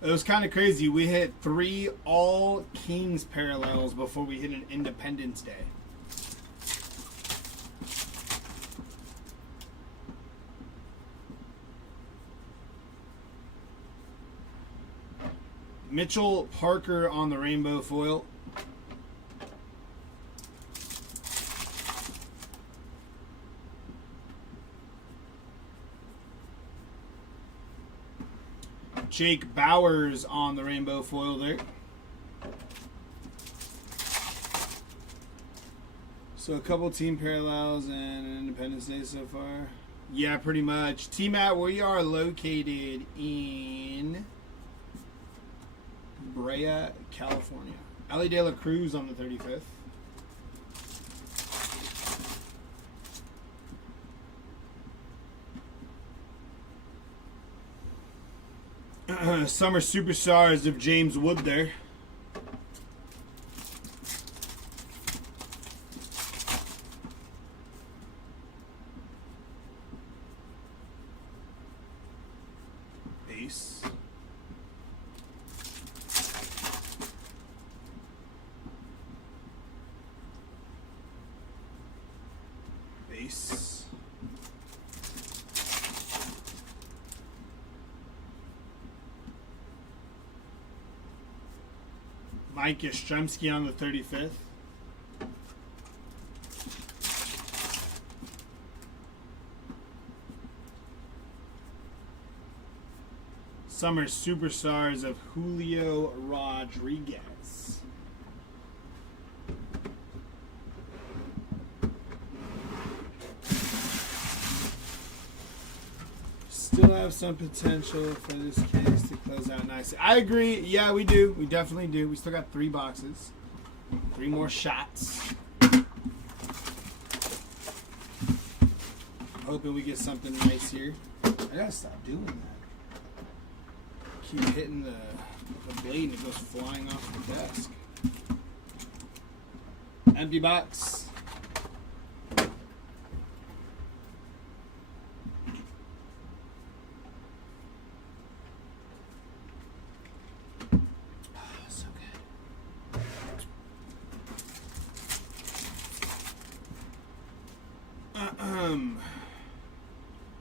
It was kind of crazy. We hit 3 all Kings parallels before we hit an Independence Day. Mitchell Parker on the rainbow foil. Jake Bowers on the rainbow foil there. So a couple team parallels and an Independence Day so far. Yeah, pretty much. T-Matt, we are located in Brea, California. Ali De La Cruz on the 35th. Summer Superstars of James Wood there. Base. Base. Mike Yastrzemski on the 35th. Summer Superstars of Julio Rodriguez. Still have some potential for this case to close out nicely. I agree. Yeah, we do. We definitely do. We still got 3 boxes. 3 more shots. Hoping we get something nice here. I gotta stop doing that. Keep hitting the blade and it goes flying off the desk. Empty box.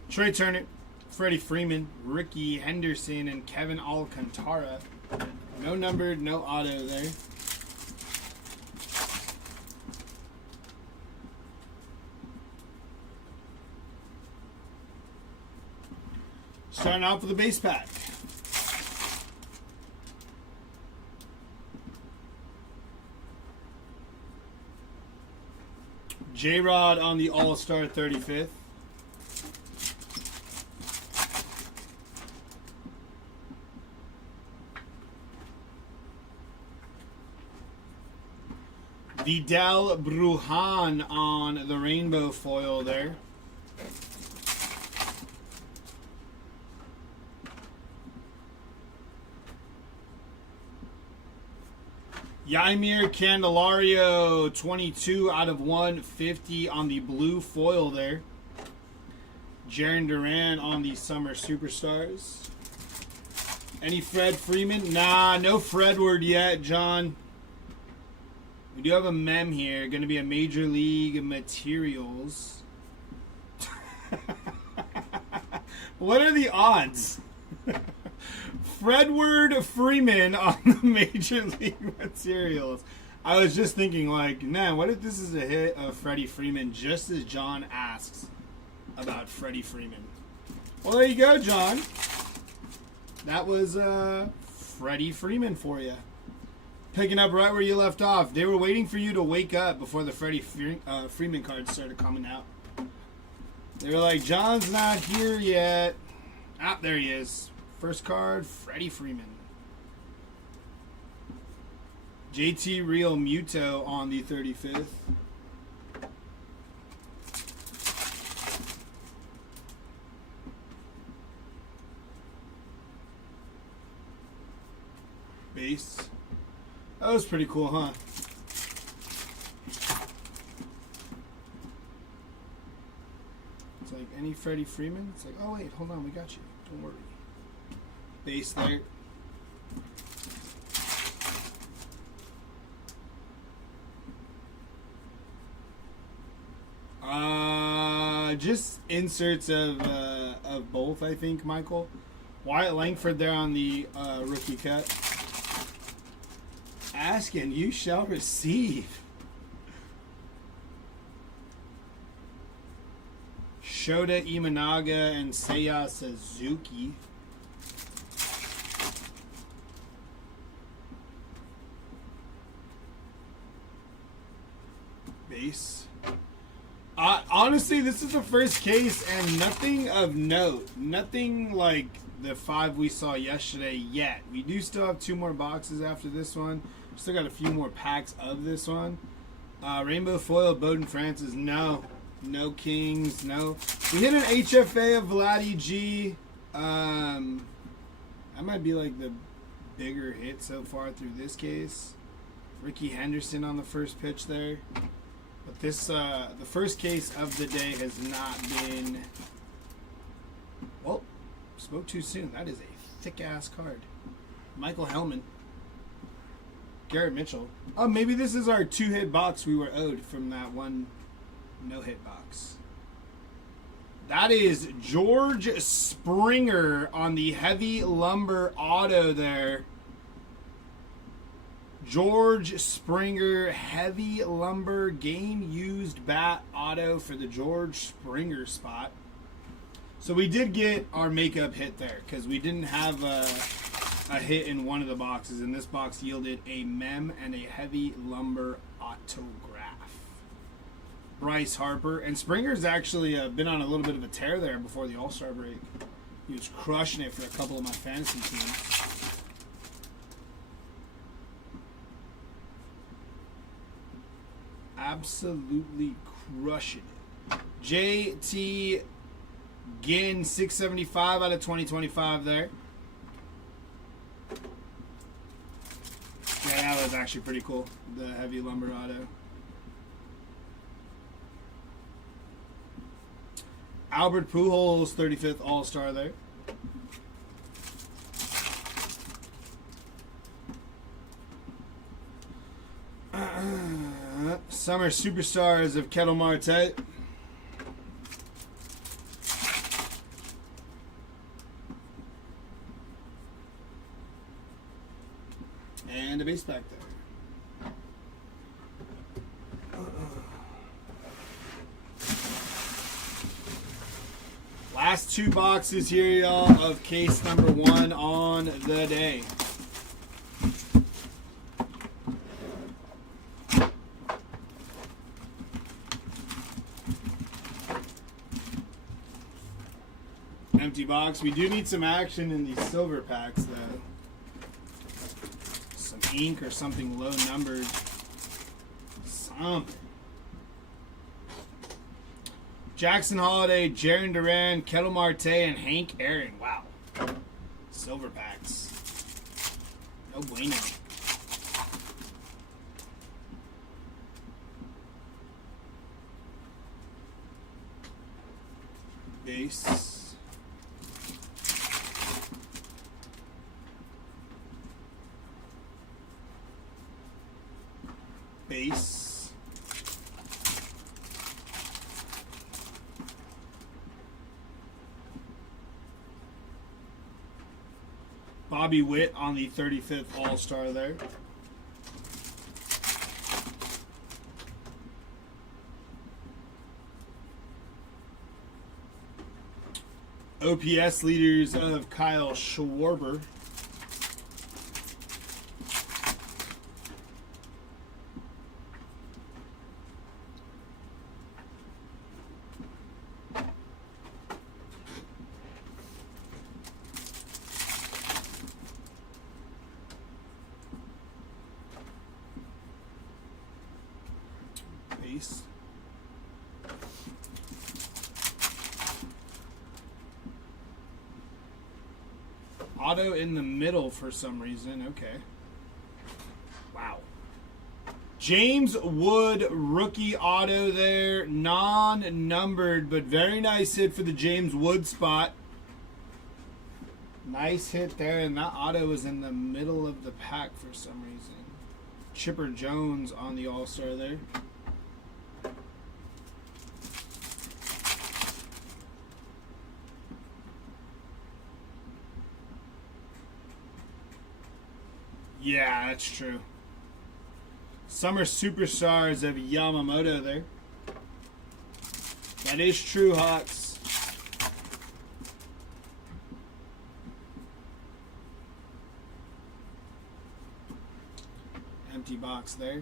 Trey Turner, Freddie Freeman, Ricky Henderson, and Kevin Alcantara. No numbered, no auto there. Starting off with the base pack. J-Rod on the All-Star 35th. Vidal Brujan on the rainbow foil there. Yaimir Candelario, 22 out of 150 on the blue foil there. Jaren Duran on the Summer Superstars. Any Fred Freeman? Nah, no Fredward yet, John. We do have a mem here. Going to be a Major League Materials. What are the odds? Fredward Freeman on the Major League Materials. I was just thinking, like, man, what if this is a hit of Freddie Freeman just as John asks about Freddie Freeman? Well, there you go, John. That was Freddie Freeman for you. Picking up right where you left off. They were waiting for you to wake up before the Freddie Freeman cards started coming out. They were like, John's not here yet. Ah, there he is. First card, Freddie Freeman. JT Real Muto on the 35th. Base. That was pretty cool, huh? It's like any Freddie Freeman. It's like, oh wait, hold on, we got you. Don't worry. Base there. Just inserts of both, I think, Michael. Wyatt Langford there on the rookie cut. Ask and you shall receive. Shota Imanaga and Seiya Suzuki. Base. Honestly, this is the first case and nothing of note. Nothing like the 5 we saw yesterday yet. We do still have 2 more boxes after this one. Still got a few more packs of this one. Rainbow foil, Bowden Francis. No Kings. No. We hit an HFA of Vladdy G. That might be like the bigger hit so far through this case. Ricky Henderson on the first pitch there. But this, the first case of the day has not been... Well, spoke too soon. That is a thick-ass card. Michael Hellman. Garrett Mitchell. Oh, maybe this is our 2-hit box we were owed from that one no-hit box. That is George Springer on the heavy lumber auto there. George Springer heavy lumber game used bat auto for the George Springer spot. So we did get our makeup hit there because we didn't have a hit in one of the boxes, and this box yielded a mem and a heavy lumber autograph. Bryce Harper. And Springer's actually been on a little bit of a tear there before the All-Star break. He was crushing it for a couple of my fantasy teams. Absolutely crushing it. JT Ginn, 675 out of 2025 there. Yeah, that was actually pretty cool. The heavy lumber auto. Albert Pujols, 35th All-Star there. Summer Superstars of Ketel Marte. And a base back there. Last two boxes here, y'all, of case number 1 on the day. Empty box. We do need some action in these silver packs, though. Some ink or something low numbered. Something. Jackson Holiday, Jarren Duran, Ketel Marte, and Hank Aaron. Wow. Silver packs. No bueno. Base. Base. Bobby Witt on the 35th All-Star there. OPS leaders of Kyle Schwarber. Base. Auto in the middle for some reason. Okay. Wow. James Wood rookie auto there. Non-numbered, but very nice hit for the James Wood spot. Nice hit there, and that auto was in the middle of the pack for some reason. Chipper Jones on the All-Star there. Yeah, that's true. Summer Superstars of Yamamoto there. That is true, Hawks. Empty box there.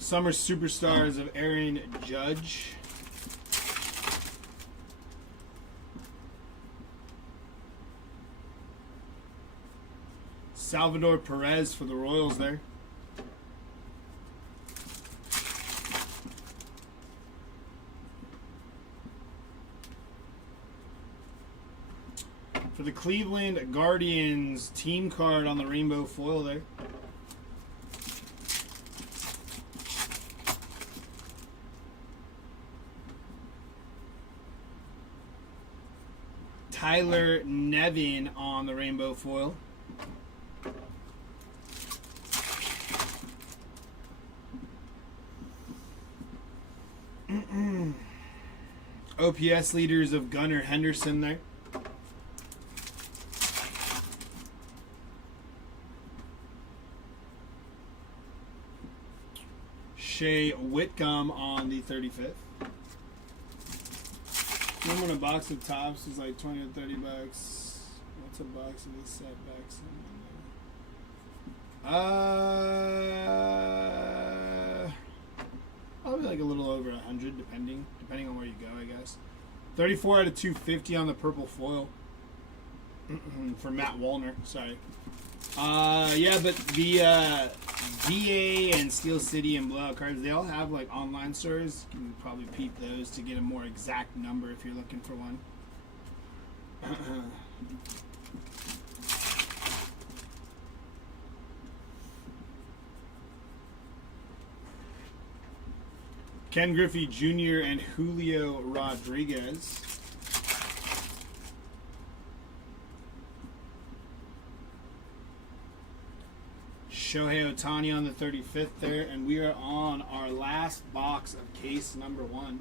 Summer Superstars of Aaron Judge. Salvador Perez for the Royals there. For the Cleveland Guardians, team card on the rainbow foil there. Tyler Nevin on the rainbow foil. OPS leaders of Gunnar Henderson there. Shea Whitcomb on the 35th. Remember when a box of tops was like 20 to 30 bucks? What's a box of this set backs? Probably like a little over 100, depending on where you go, I guess. 34 out of 250 on the purple foil for Matt Wallner. Sorry. Yeah, but the DA and Steel City and Blowout cards, they all have like online stores. You can probably peep those to get a more exact number if you're looking for one. Ken Griffey Jr. and Julio Rodriguez. Shohei Ohtani on the 35th there, and we are on our last box of case number 1.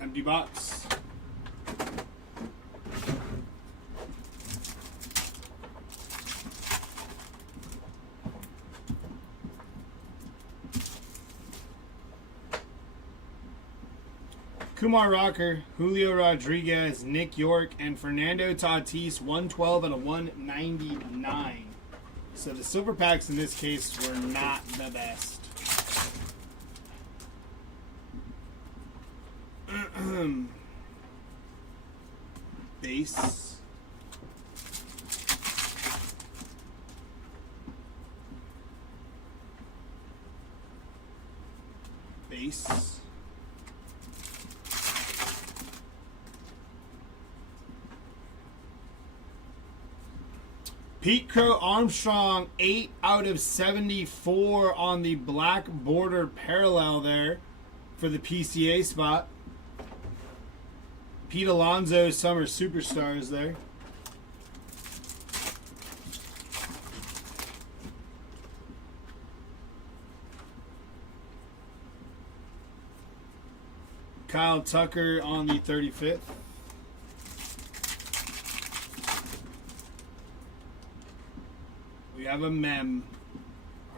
Empty box. Kumar Rocker, Julio Rodriguez, Nick York, and Fernando Tatis, 112 out of 199. So the silver packs in this case were not the best. Base. Base. Pete Crow Armstrong, 8 out of 74 on the black border parallel there for the PCA spot. Pete Alonso, Summer Superstars there. Kyle Tucker on the 35th. We have a mem.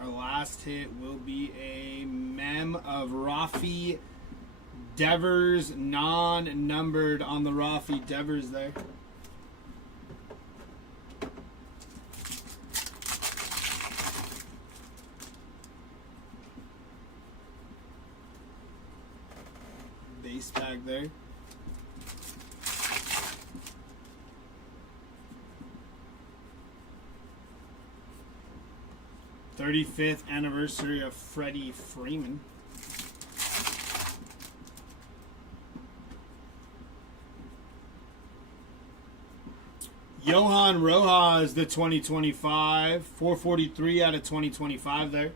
Our last hit will be a mem of Rafi Devers, non-numbered on the Rafi Devers there. Base pack there. '35th anniversary of Freddie Freeman. Johan Rojas, the 2025. 443 out of 2025 there.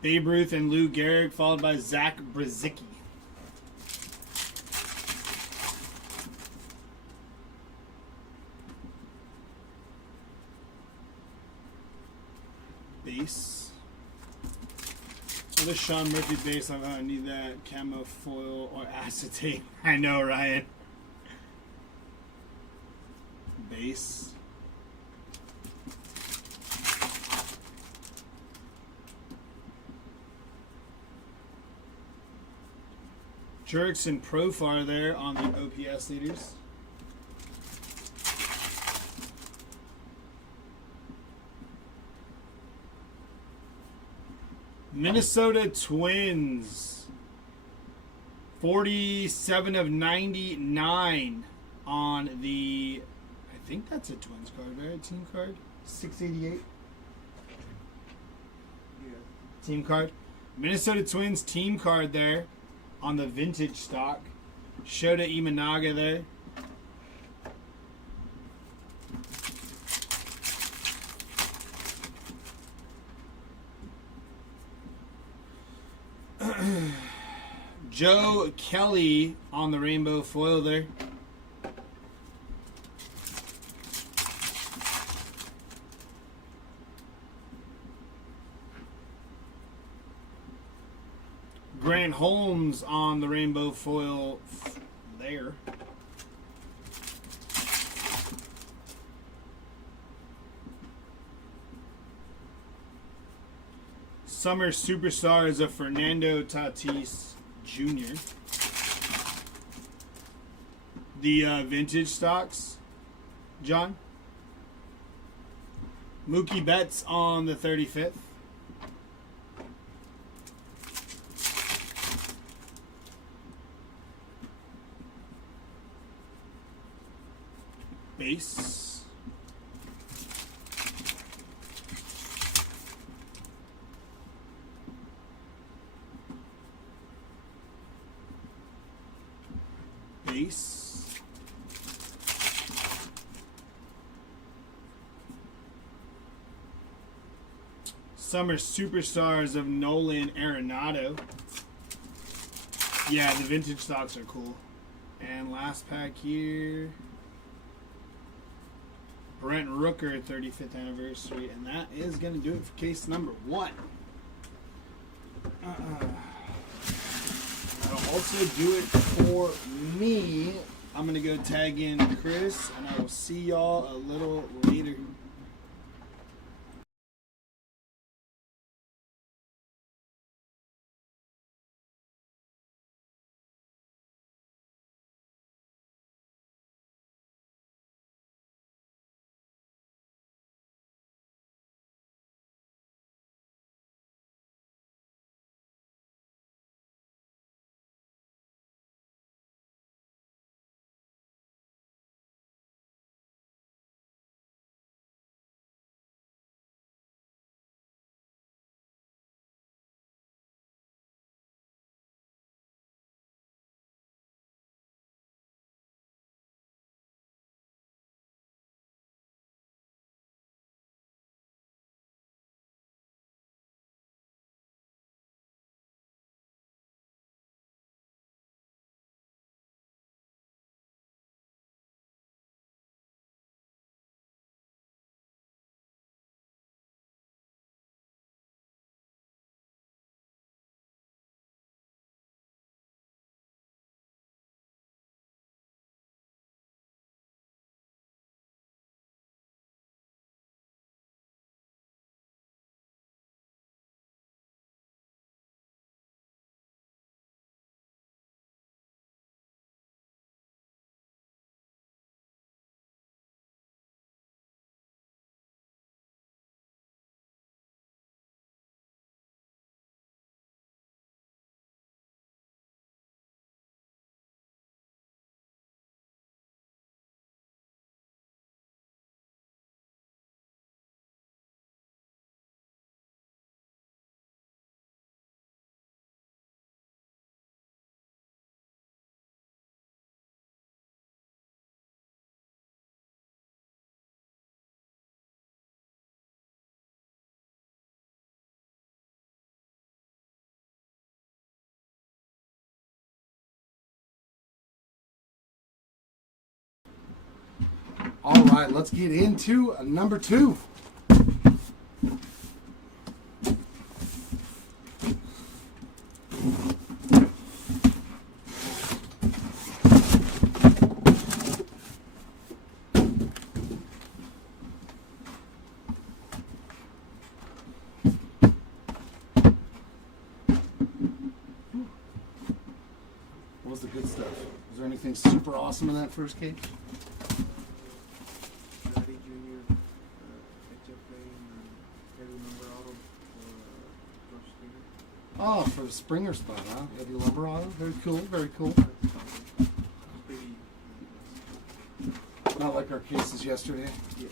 Babe Ruth and Lou Gehrig, followed by Zach Brzezicki. Base. So this Sean Murphy base, I'm gonna need that camo foil or acetate. I know, Ryan. Base. Jerks and Profar there on the OPS leaders. Minnesota Twins, 47 of 99 on the, I think that's a Twins card, right? Team card, 688. Yeah. Team card. Minnesota Twins team card there on the vintage stock. Shota Imanaga there. Joe Kelly on the rainbow foil there. Grant Holmes on the rainbow foil there. Summer Superstars of Fernando Tatis Jr. The vintage stocks, John. Mookie Betts on the 35th. Base. Base. Summer Superstars of Nolan Arenado. Yeah, the vintage stocks are cool. And last pack here. Brent Rooker, 35th anniversary. And that is going to do it for case number 1. That'll also do it for me. I'm going to go tag in Chris, and I will see y'all a little later. All right, let's get into number 2. What was the good stuff? Was there anything super awesome in that first case? Oh, for the Springer spot, huh? Heavy lumber auto. Very cool, very cool. Not like our cases yesterday. Yeah.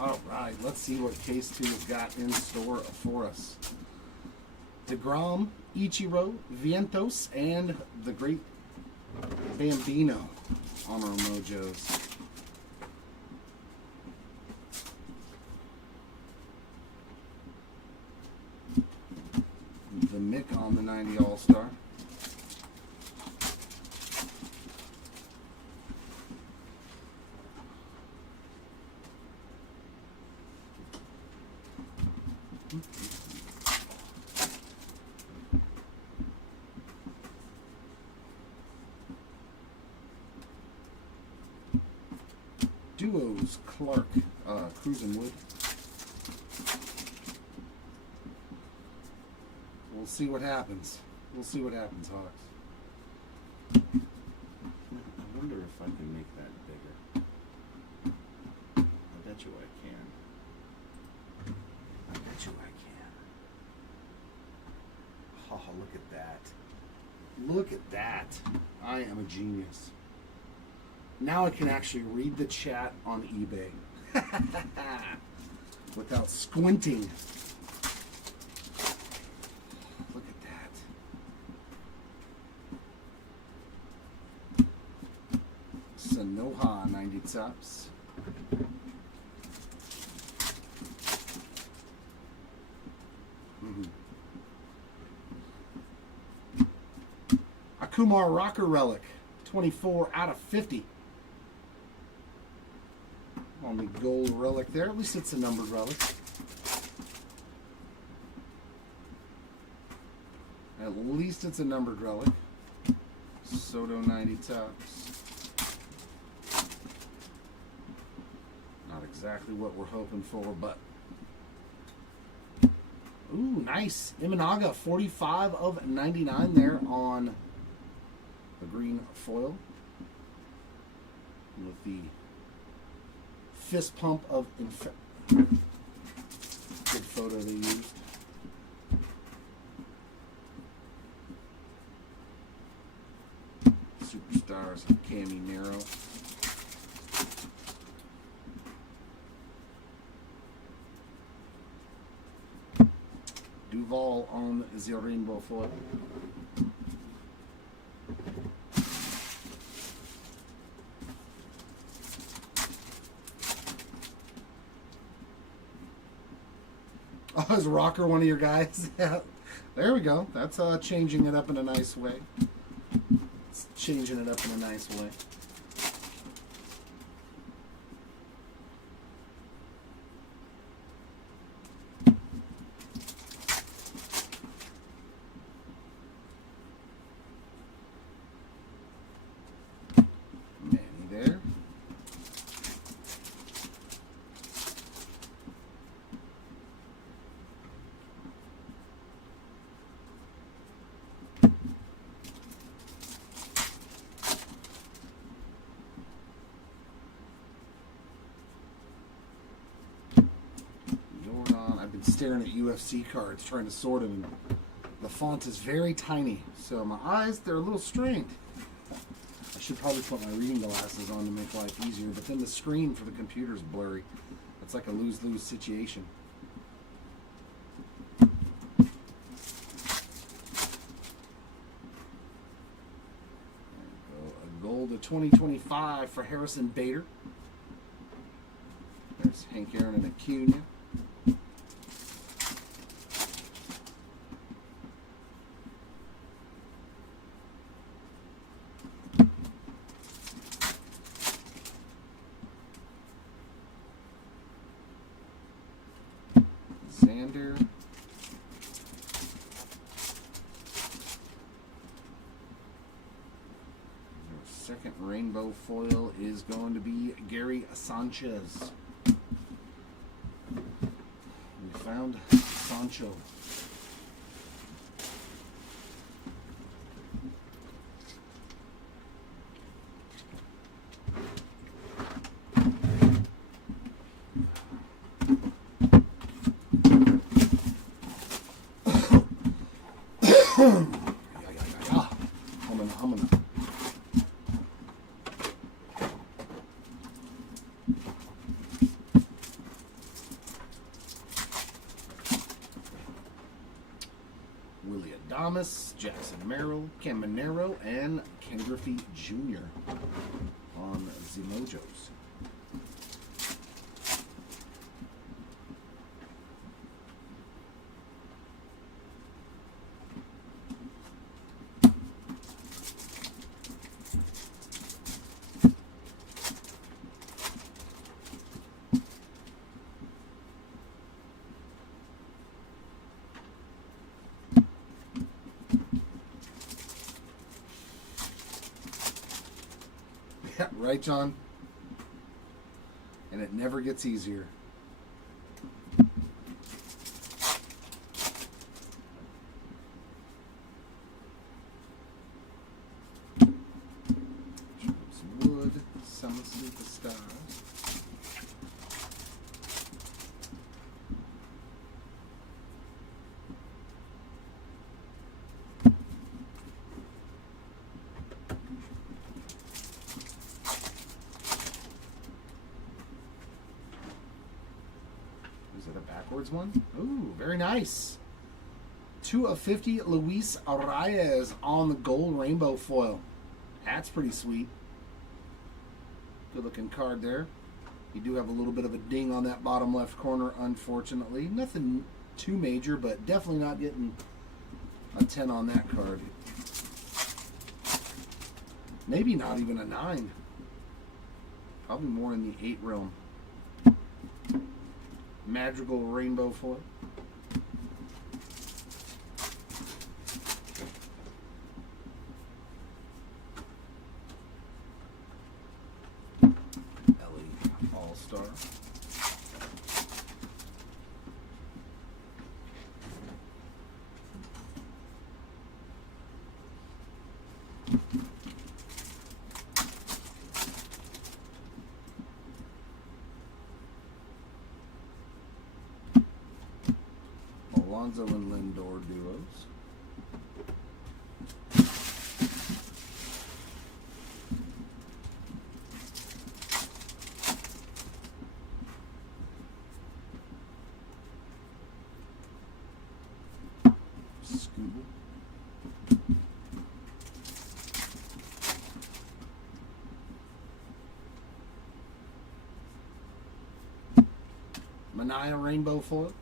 All right, let's see what case 2 has got in store for us. DeGrom, Ichiro, Vientos, and the great Bambino on our mojos. Mick on the 90 All-Star. Duos, Clark, Cruz and Wood. We'll see what happens. We'll see what happens, Hawks. I wonder if I can make that bigger. I bet you I can. I bet you I can. Oh, look at that. Look at that. I am a genius. Now I can actually read the chat on eBay without squinting. Look at that. Sanoha 90 tops. Akumar Rocker Relic, 24 out of 50. On the gold relic there. At least it's a numbered relic. At least it's a numbered relic. Soto 90 tops. Not exactly what we're hoping for, but... Ooh, nice. Imanaga, 45 of 99 there on the green foil. With the fist pump of good photo they used. Superstars of Cami Nero. Duval on the rainbow foil. Oh, is Rocker one of your guys? Yeah. There we go. That's changing it up in a nice way. It's changing it up in a nice way. Manny there. Staring at UFC cards, trying to sort them, and the font is very tiny, so my eyes, they're a little strained. I should probably put my reading glasses on to make life easier, but then the screen for the computer is blurry. It's like a lose-lose situation. A gold of 2025 for Harrison Bader. There's Hank Aaron and Acuna. Xander. Our second rainbow foil is going to be Gary Sanchez. We found Sancho. Humming. Willie Adames, Jackson Merrill, Cam Monero, and Ken Griffey Jr. on the Mojos. Right, John? And it never gets easier. Wood, some superstars. Is it a backwards one? Ooh, very nice. 2 of 50, Luis Arias on the gold rainbow foil. That's pretty sweet. Good looking card there. You do have a little bit of a ding on that bottom left corner, unfortunately. Nothing too major, but definitely not getting a 10 on that card. Maybe not even a 9. Probably more in the 8 realm. Madrigal rainbow foil. All-Star. Alonso and Lindor duos. Scooble. Mania rainbow foil.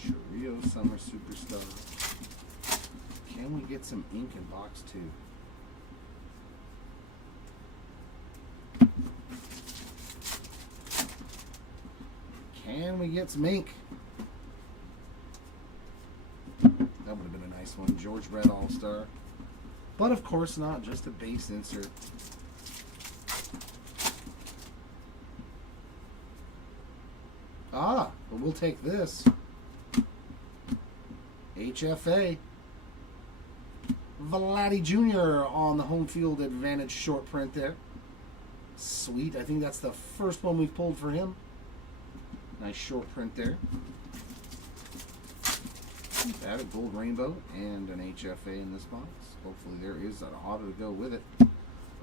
Churrillo Summer Superstar. Can we get some ink in box 2? Can we get some ink? That would have been a nice one. George Brett All-Star. But of course not, just a base insert. Ah, but we'll take this. HFA. Vladdy Jr. on the home field advantage short print there. Sweet. I think that's the first one we've pulled for him. Nice short print there. Add a gold rainbow and an HFA in this box. Hopefully there is an auto to go with it.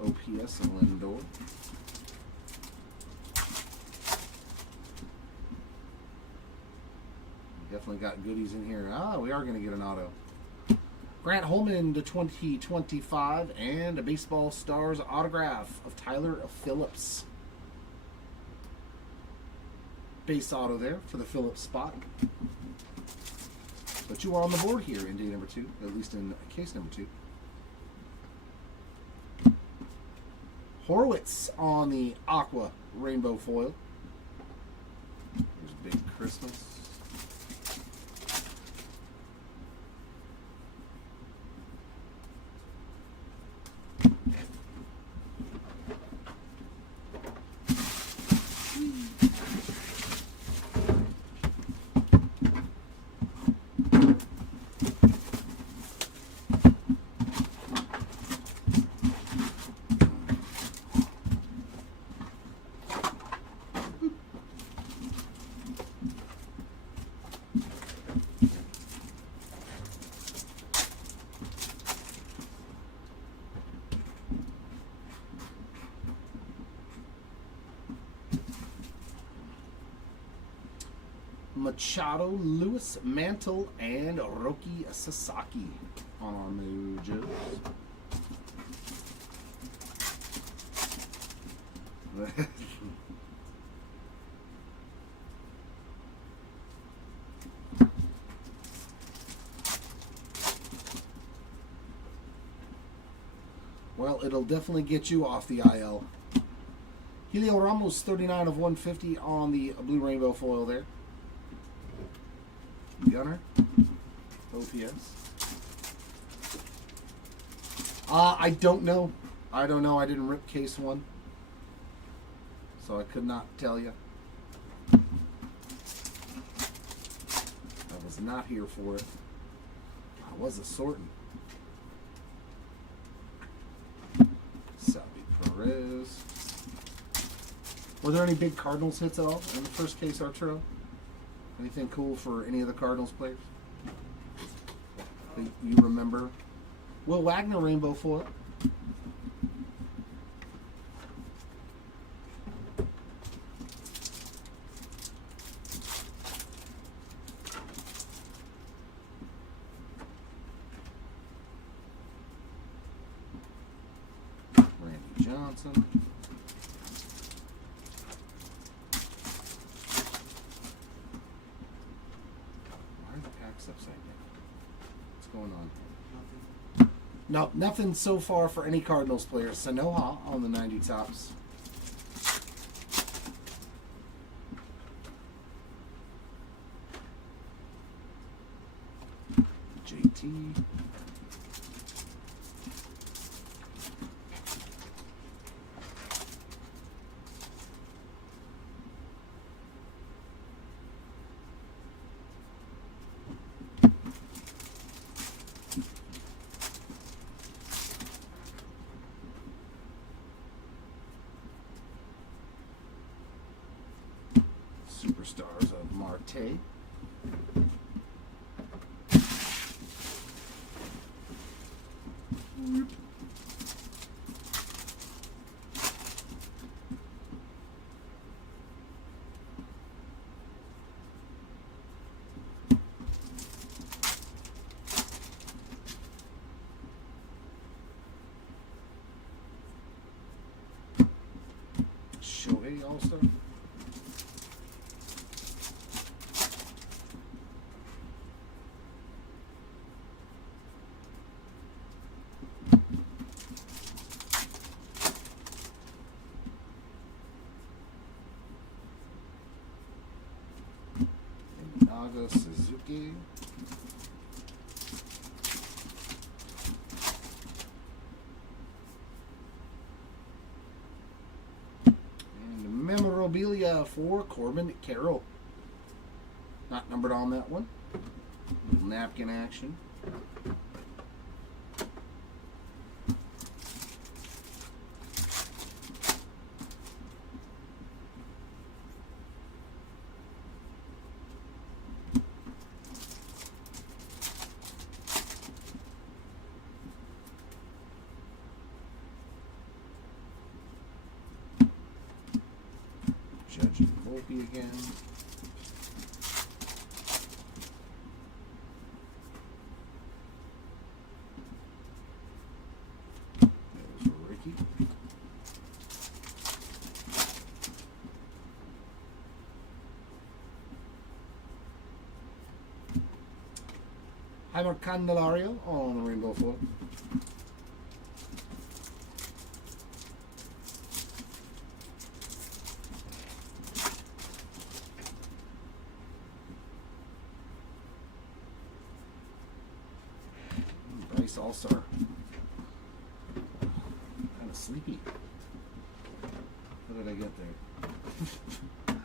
OPS and Lindor. Definitely got goodies in here. Ah, we are going to get an auto. Grant Holman to 2025 and a Baseball Stars autograph of Tyler Phillips. Base auto there for the Phillips spot. But you are on the board here in day number 2, at least in case number 2. Horwitz on the Aqua rainbow foil. There's Big Christmas. Machado, Lewis, Mantle, and Roki Sasaki on our Mojos. Well, it'll definitely get you off the IL. Helio Ramos, 39 of 150 on the blue rainbow foil there. Gunner. OPS. I don't know. I don't know. I didn't rip case one. So I could not tell you. I was not here for it. I was assorting. Salvi Perez. Were there any big Cardinals hits at all in the first case, Arturo? Anything cool for any of the Cardinals players that you remember? Will Wagner rainbow foil. Randy Johnson. Why are the packs upside down? What's going on here? No, nothing so far for any Cardinals players. Sanoha on the 90 tops. JT. Superstars of Marte. Shohei All-Star. Naga Suzuki. And memorabilia for Corbin Carroll. Not numbered on that one. Little napkin action. Judge Volpe again. There's Ricky. Heimer Candelario on the rainbow foil. All-Star. Kind of sleepy. What did I get there?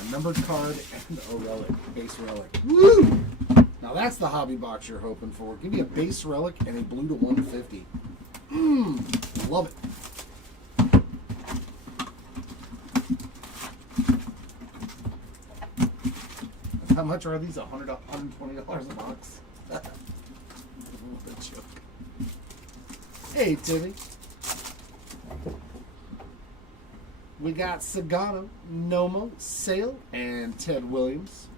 A numbered card and a relic. Base relic. Woo! Now that's the hobby box you're hoping for. Give me a base relic and a blue to 150. Love it. How much are these? $100, $120 a box? What a joke. Hey, Timmy. We got Sagano, Nomo, Sale, and Ted Williams.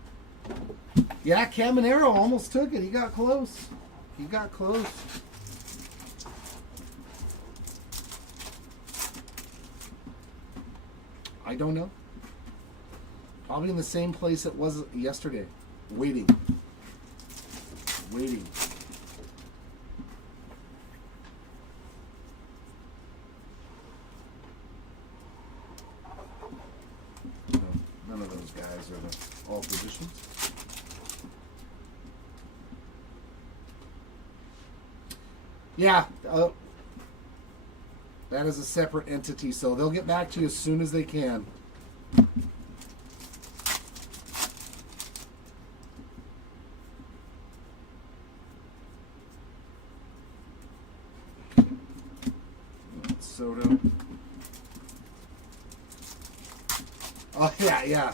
Yeah, Caminero almost took it. He got close. He got close. I don't know. Probably in the same place it was yesterday. Waiting. Waiting. those are the all positions. Yeah, that is a separate entity, so they'll get back to you as soon as they can. Soto. Oh, yeah.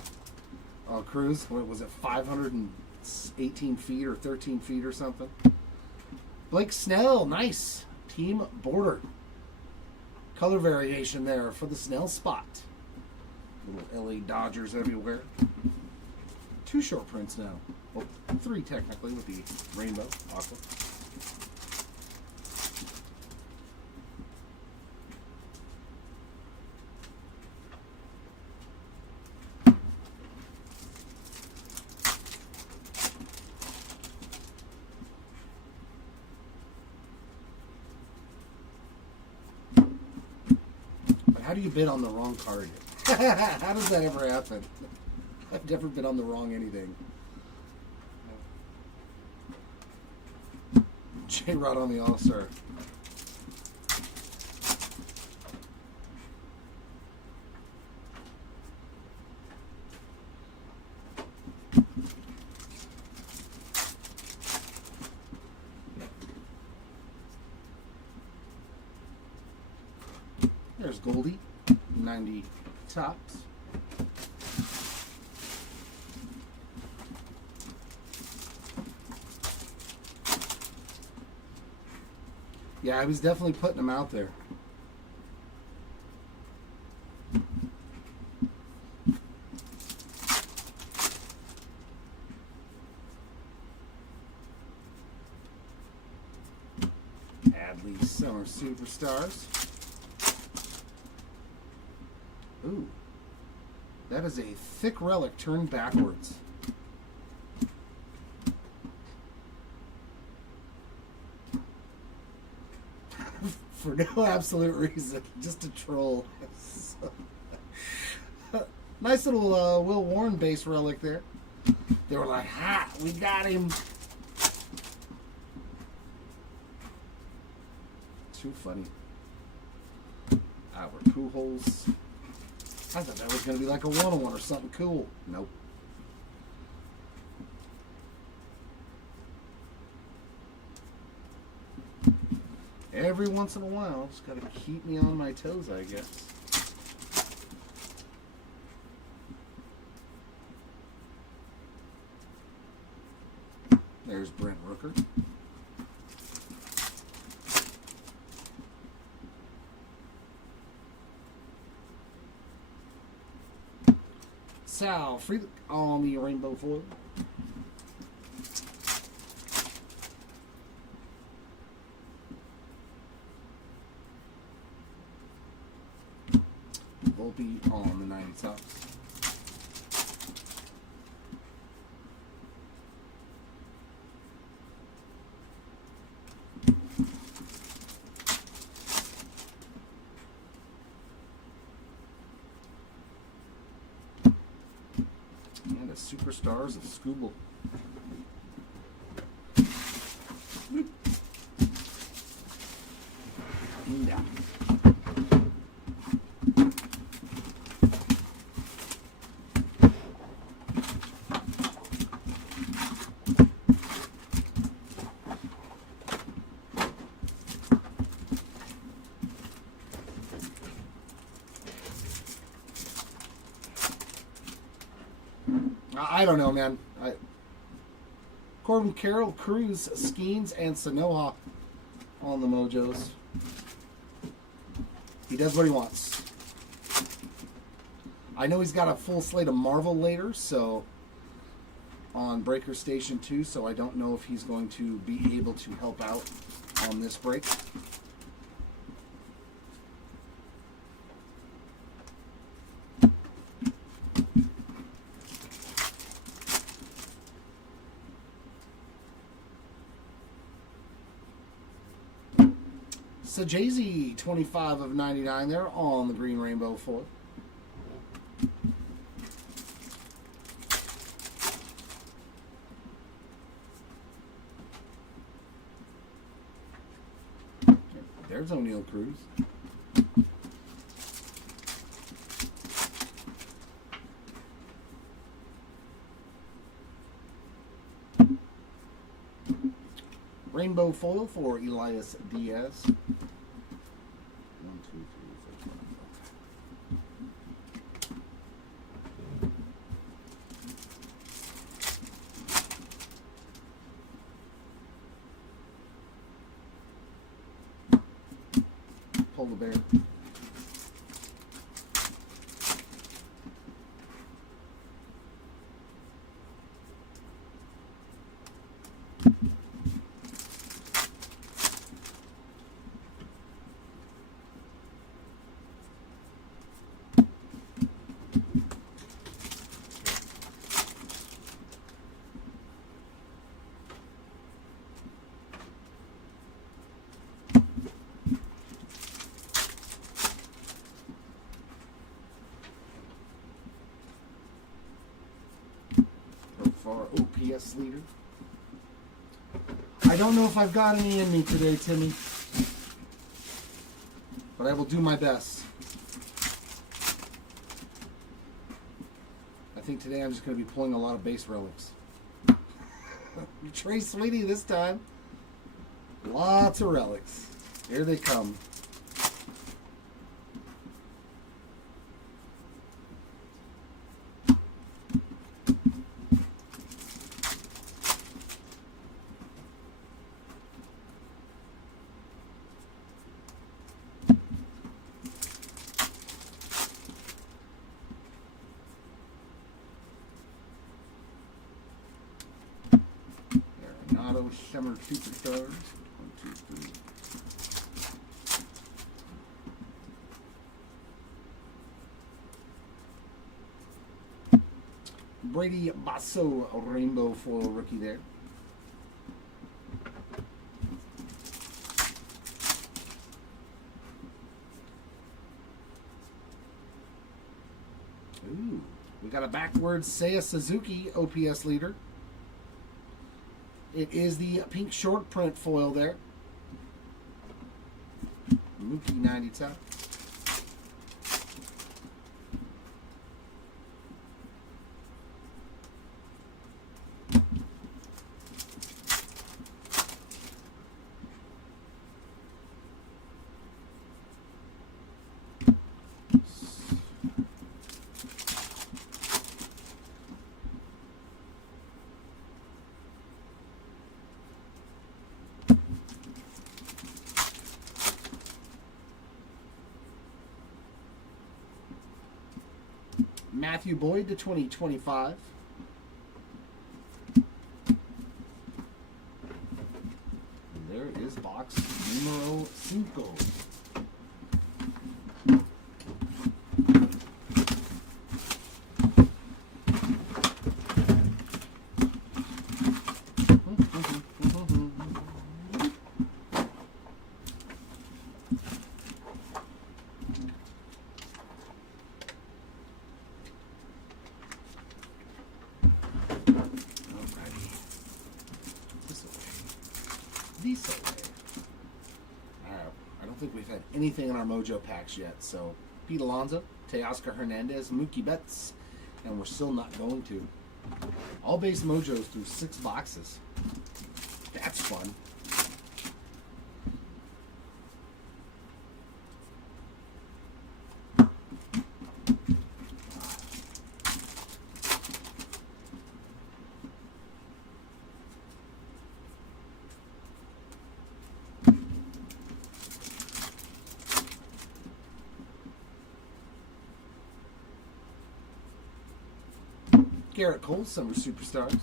Oh, Cruz, what was it, 518 feet or 13 feet or something? Blake Snell, nice. Team border. Color variation there for the Snell spot. Little LA Dodgers everywhere. 2 short prints now. Well, 3 technically with the rainbow aqua. How do you bid on the wrong card? How does that ever happen? I've never bid on the wrong anything. J-Rod on the All-Star. There's Goldie, 90 tops. Yeah, I was definitely putting them out there. Adley Summer Superstars. Ooh, that is a thick relic turned backwards. For no absolute reason, just a troll. Nice little Will Warren base relic there. They were like, ha, we got him. Too funny. Albert Pujols. I thought that was going to be like a 101 or something cool. Nope. Every once in a while, just got to keep me on my toes, I guess. There's Brent Rooker. Sal Free on the rainbow foil. Volpe on the 90 tops. And the Superstars of Scooble. Yeah. I don't know, man. Corbin Carroll, Cruz, Skeens, and Sanoha on the Mojos. He does what he wants. I know he's got a full slate of Marvel later, so on Breaker Station 2, so I don't know if he's going to be able to help out on this break. So Jay-Z, 25 of 99 there on the green rainbow foil. There's O'Neal Cruz. Rainbow foil for Elias Diaz. 1, 2, 3, 4, 5. Polar bear. Our OPS leader. I don't know if I've got any in me today, Timmy, but I will do my best. I think today I'm just going to be pulling a lot of base relics. Trey Sweetie this time. Lots of relics. Here they come. Summer Superstars. 1, 2, 3. Brady Basso rainbow foil rookie there. Ooh, we got a backwards Seiya Suzuki OPS leader. It is the pink short print foil there. Mookie 90 top. Matthew Boyd to 2025. And there is box numero 5. I don't think we've had anything in our Mojo packs yet. So Pete Alonso, Teoscar Hernandez, Mookie Betts, and we're still not going to. All base Mojos through 6 boxes. That's fun. Garrett Cole, Summer Superstars.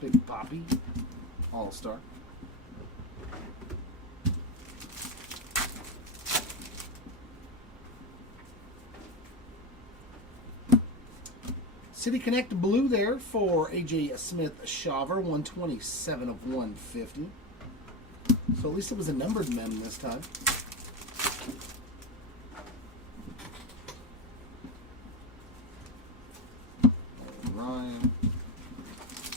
Big Poppy, All-Star. City Connect blue there for AJ Smith-Shaver, 127 of 150. So at least it was a numbered mem this time. Ryan.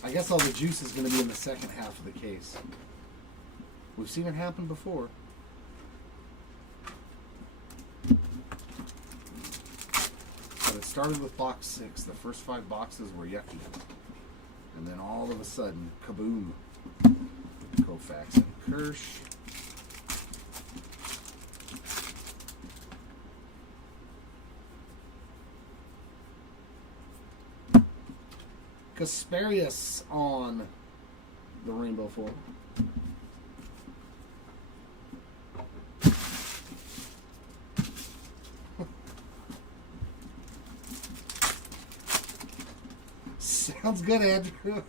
I guess all the juice is going to be in the second half of the case. We've seen it happen before. But it started with box 6. The first 5 boxes were yucky. And then all of a sudden, kaboom. Koufax and Kirsch. Kasperius on the rainbow foil. Sounds good, Andrew.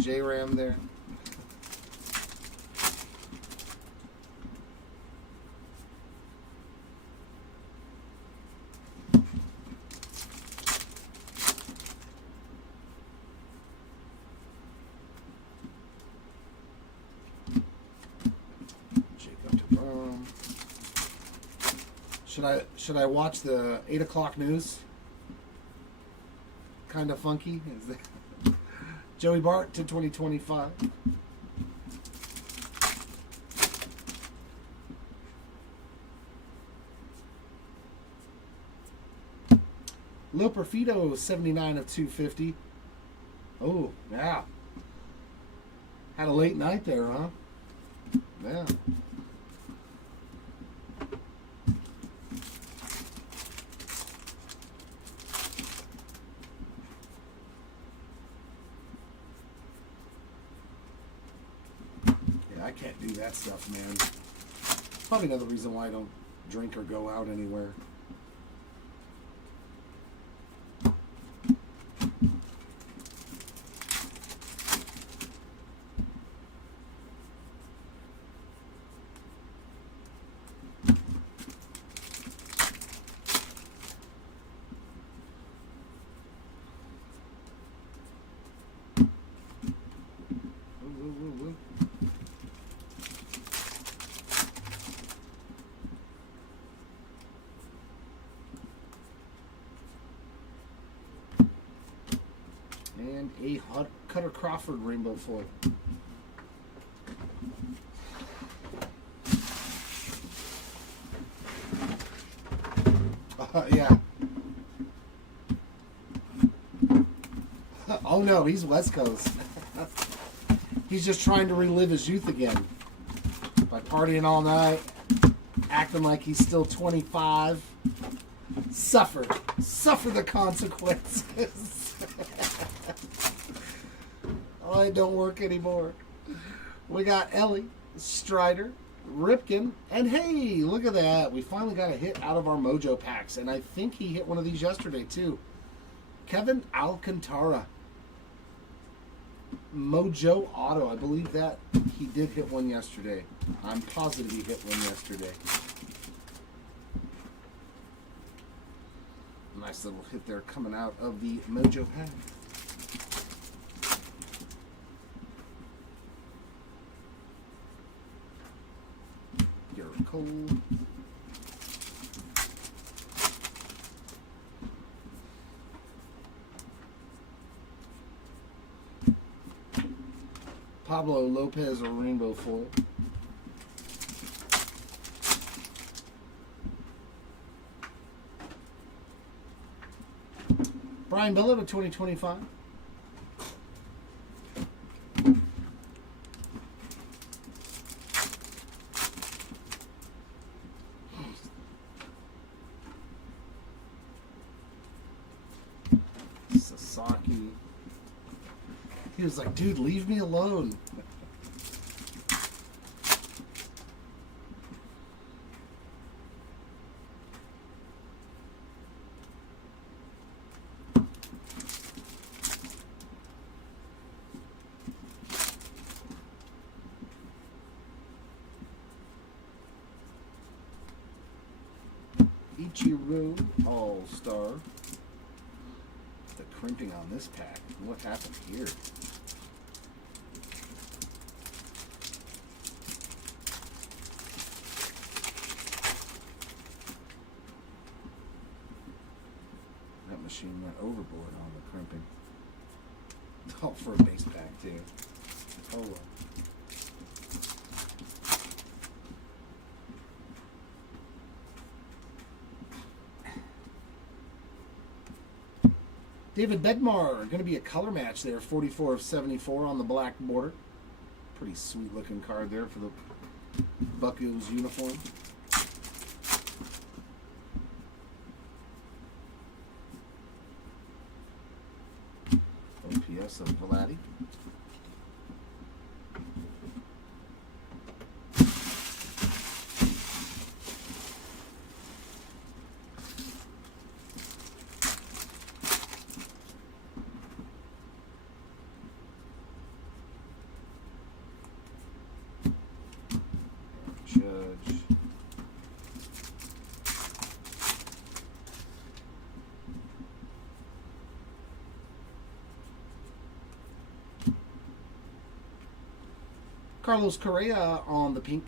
J-Ram there. Should I watch the 8 o'clock news? Kind of funky. Is that Joey Bart to 2025. Lo Perfido 79 of 250. Oh, yeah. Had a late night there, huh? Yeah. I can't do that stuff, man. Probably another reason why I don't drink or go out anywhere. And a Cutter Crawford rainbow foil. Yeah. Oh no, he's West Coast. He's just trying to relive his youth again by partying all night, acting like he's still 25. Suffer the consequences. Oh, it don't work anymore. We got Ellie, Strider, Ripken, and hey, look at that. We finally got a hit out of our Mojo packs, and I think he hit one of these yesterday too. Kevin Alcantara. Mojo Auto. I believe that he did hit one yesterday. I'm positive he hit one yesterday. Nice little hit there coming out of the Mojo pack. Garrett Cole. Pablo Lopez or rainbow foil. Brian Billup of 2025. Sasaki. He was like, dude, leave me alone. Ichiro All-Star. The crimping on this pack. What happened here? That machine went overboard on the crimping. Oh, for a base pack too. Oh well. David Bednar, going to be a color match there, 44 of 74 on the black border. Pretty sweet looking card there for the Buccos uniform. OPS of Vladdy. Judge. Carlos Correa on the pink.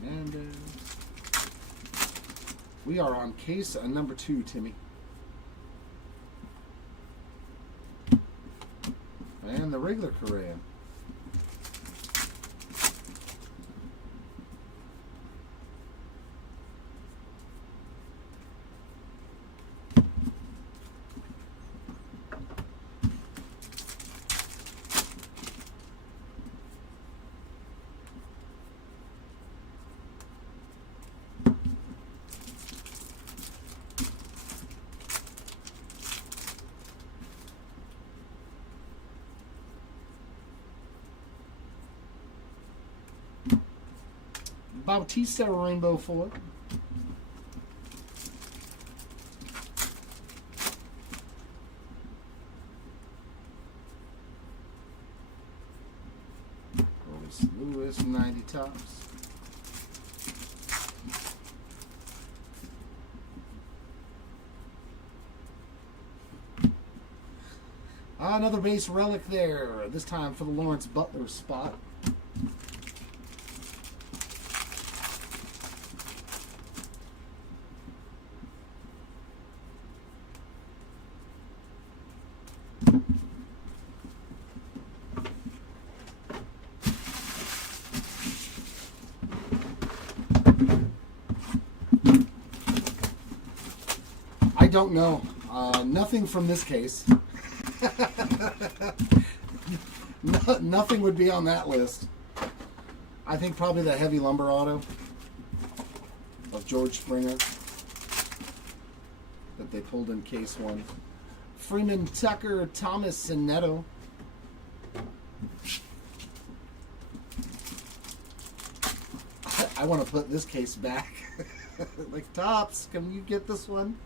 Hernandez. We are on case number 2, Timmy. And the regular Correa. Bautista Rainbow Foil. Lewis 90 tops. Another base relic there, this time for the Lawrence Butler spot. I don't know. Nothing from this case. Nothing would be on that list. I think probably the heavy lumber auto of George Springer that they pulled in case 1. Freeman, Tucker, Thomas, and Neto. I want to put this case back. Like, Tops, can you get this one?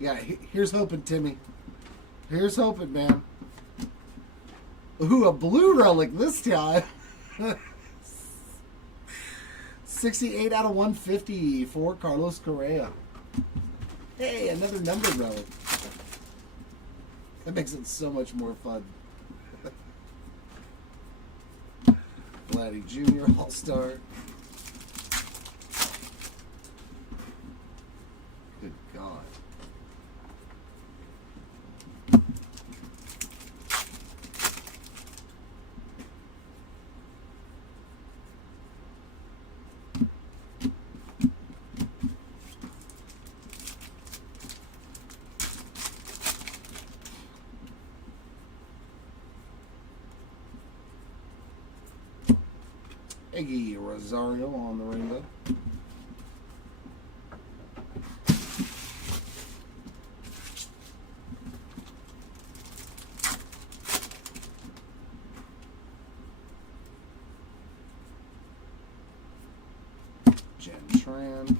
Yeah, here's hoping, Timmy. Here's hoping, man. Ooh, a blue relic this time. 68 out of 150 for Carlos Correa. Hey, another numbered relic. That makes it so much more fun. Vladdy Jr. All-Star. Iggy Rosario on the rainbow. Jen Tran.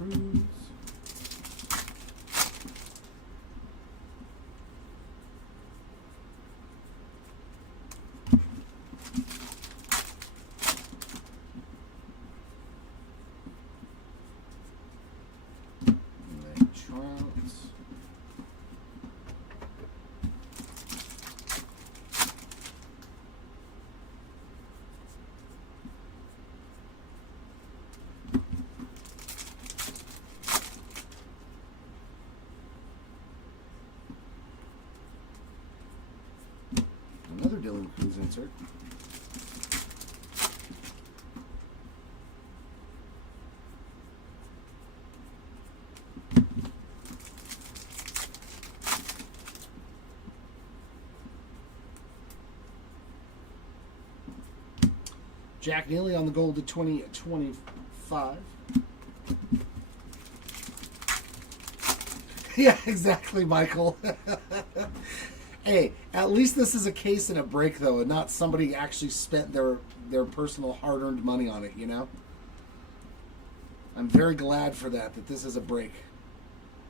Cruz. Trounce. Another Dylan Cruz insert. Jack Neely on the gold to 2025. Yeah, exactly, Michael. Hey, at least this is a case and a break, though, and not somebody actually spent their personal hard-earned money on it, you know? I'm very glad for that this is a break.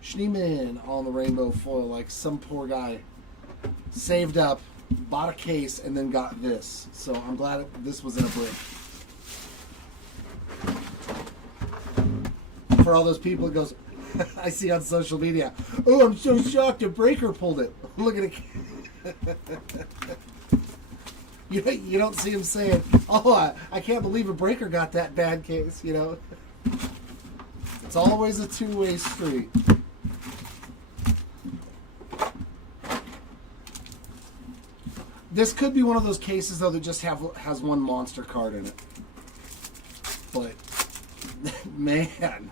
Schneeman on the rainbow foil, like some poor guy saved up, bought a case, and then got this. So I'm glad this was in a break. For all those people, it goes, I see on social media, oh, I'm so shocked a breaker pulled it. Look at it. You don't see him saying, oh, I can't believe a breaker got that bad case, you know. It's always a two-way street. This could be one of those cases, though, that just has one monster card in it. But, man,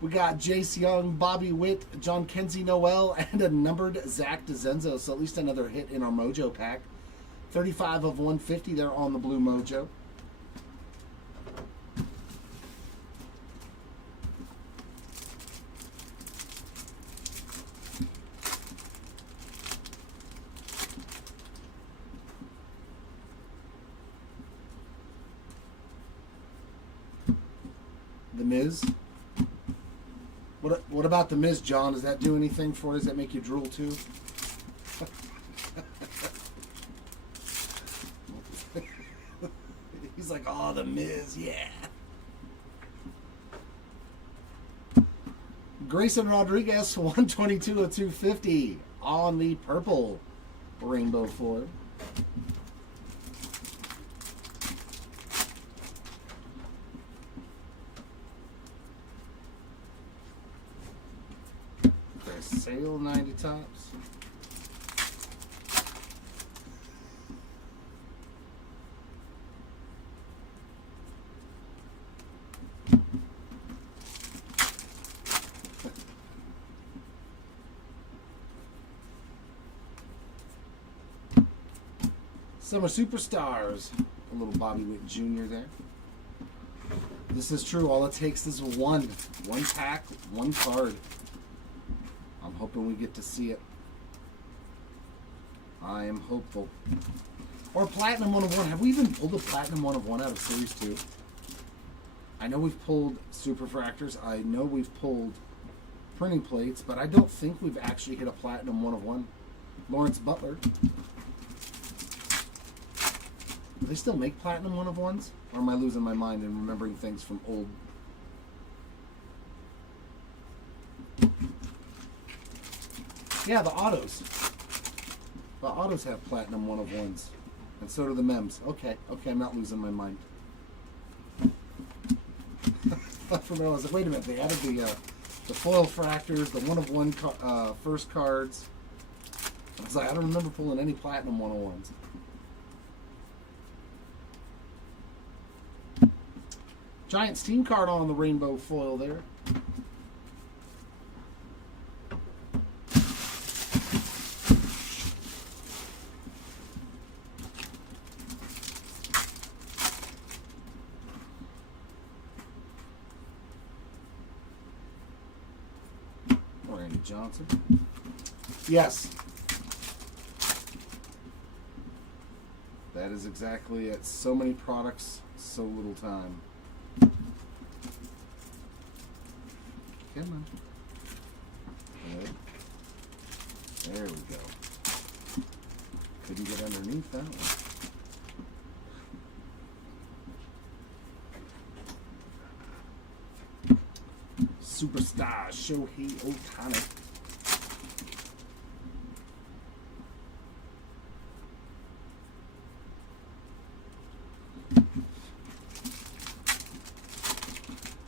we got Jace Young, Bobby Witt, John Kenzie Noel, and a numbered Zach DeZenzo. So at least another hit in our Mojo pack. 35 of 150 there on the blue Mojo. The Miz. What about the Miz, John? Does that do anything for you? Does that make you drool too? He's like, oh, the Miz, yeah. Grayson Rodriguez, 122 of 250 on the purple rainbow foil. Sale 90 tops. Summer Superstars. A little Bobby Witt Jr. there. This is true. All it takes is one pack, one card. I'm hoping we get to see it. I am hopeful. Or Platinum 1 of 1. Have we even pulled a Platinum 1 of 1 out of Series 2? I know we've pulled Superfractors. I know we've pulled printing plates, but I don't think we've actually hit a Platinum 1 of 1. Lawrence Butler. Do they still make Platinum 1 of 1s? Or am I losing my mind and remembering things from old? Yeah, the autos. The autos have Platinum 1 of 1s. And so do the mems. Okay, I'm not losing my mind. For a minute, I was like, wait a minute, they added the foil fractors, the one of one first cards. I was like, I don't remember pulling any platinum 101s. Giants team card on the rainbow foil there. Randy Johnson. Yes. That is exactly it. So many products, so little time. Come on. Good. There we go. Couldn't get underneath that one. Superstar Shohei Ohtani.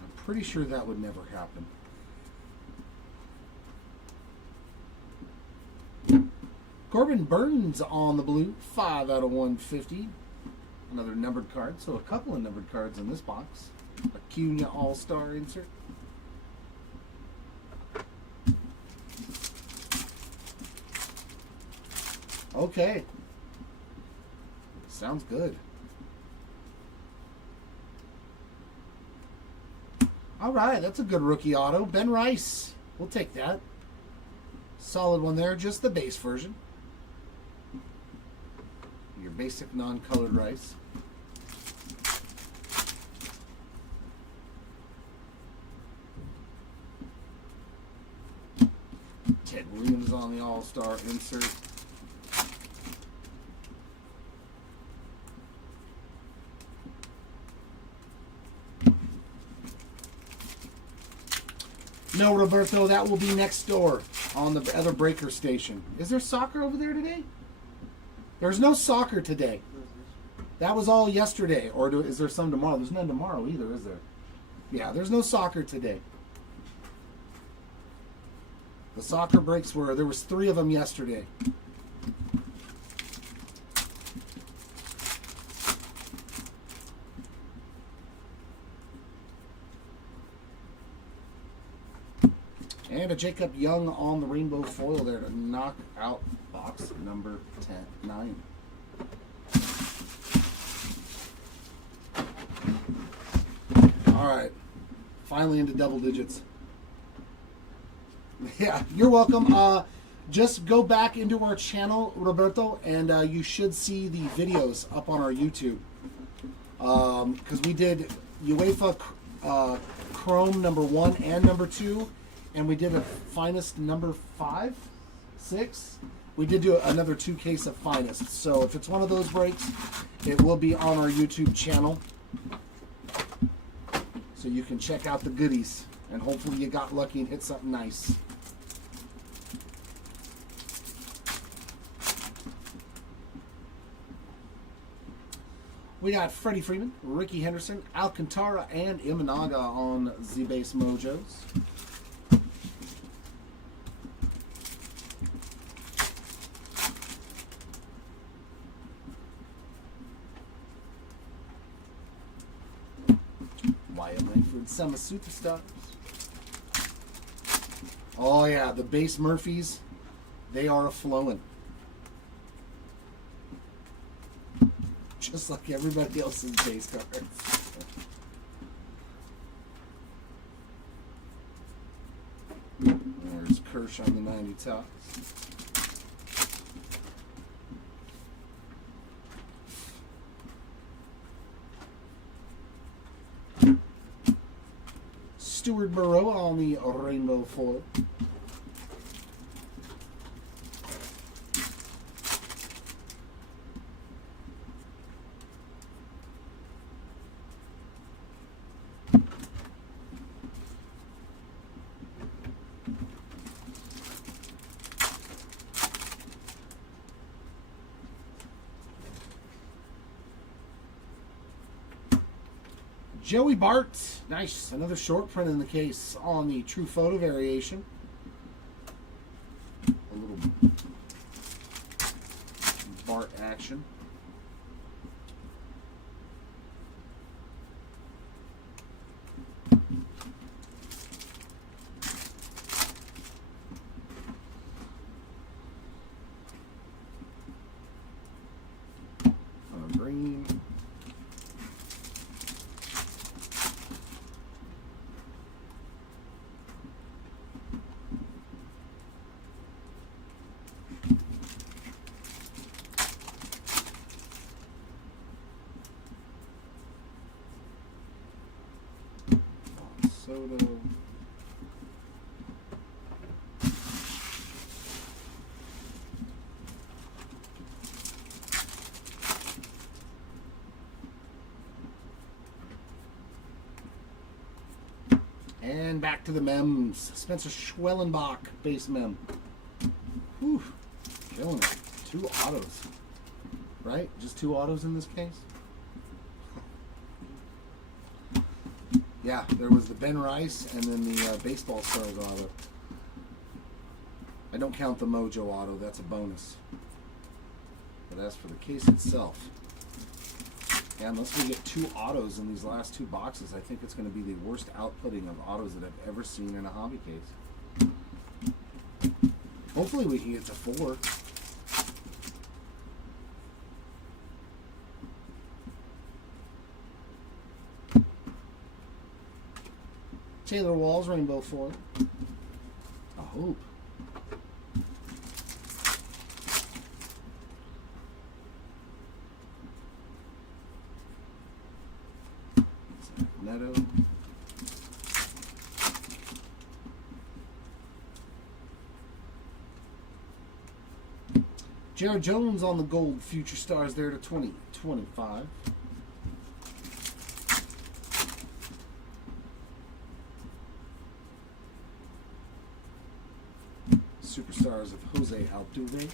I'm pretty sure that would never happen. Corbin Burns on the blue, 5 out of 150. Another numbered card, so a couple of numbered cards in this box. Acuna All-Star insert. Okay. Sounds good. All right, that's a good rookie auto. Ben Rice. We'll take that. Solid one there, just the base version. Your basic non-colored Rice. Ted Williams on the All-Star insert. No, Roberto, that will be next door on the other breaker station. Is there soccer over there today? There's no soccer today. That was all yesterday. Or is there some tomorrow? There's none tomorrow either, is there? Yeah, there's no soccer today. The soccer breaks there was 3 of them yesterday. And a Jacob Young on the rainbow foil there to knock out box number 9. All right. Finally into double digits. Yeah, you're welcome. Just go back into our channel, Roberto, and you should see the videos up on our YouTube. Because we did UEFA Chrome number 1 and number 2. And we did a finest number 5, 6. We did do another 2 case of finest. So if it's one of those breaks, it will be on our YouTube channel. So you can check out the goodies. And hopefully you got lucky and hit something nice. We got Freddie Freeman, Ricky Henderson, Alcantara, and Imanaga on Z-Base Mojos. Wyatt Langford, Summer Superstars. Oh yeah, the base Murphys, they are a-flowing. Just like everybody else's base cards. There's Kirsch on the 90 tops. Stuart Burrow on the rainbow foil. Joey Bart Nice. Another short print in the case on the True Photo variation. A little Bart action. Green. Soto. And back to the mems. Spencer Schwellenbach, base mem. Whew. Killing it. 2 autos. Right? Just 2 autos in this case? Yeah, there was the Ben Rice and then the Baseball Stars auto. I don't count the Mojo auto. That's a bonus. But as for the case itself, yeah, unless we get 2 autos in these last 2 boxes, I think it's going to be the worst outputting of autos that I've ever seen in a hobby case. Hopefully we can get to 4. Taylor Walls, Rainbow 4. I hope. Neto. Jared Jones on the gold Future Stars there to 2025. Superstars of Jose Altuve.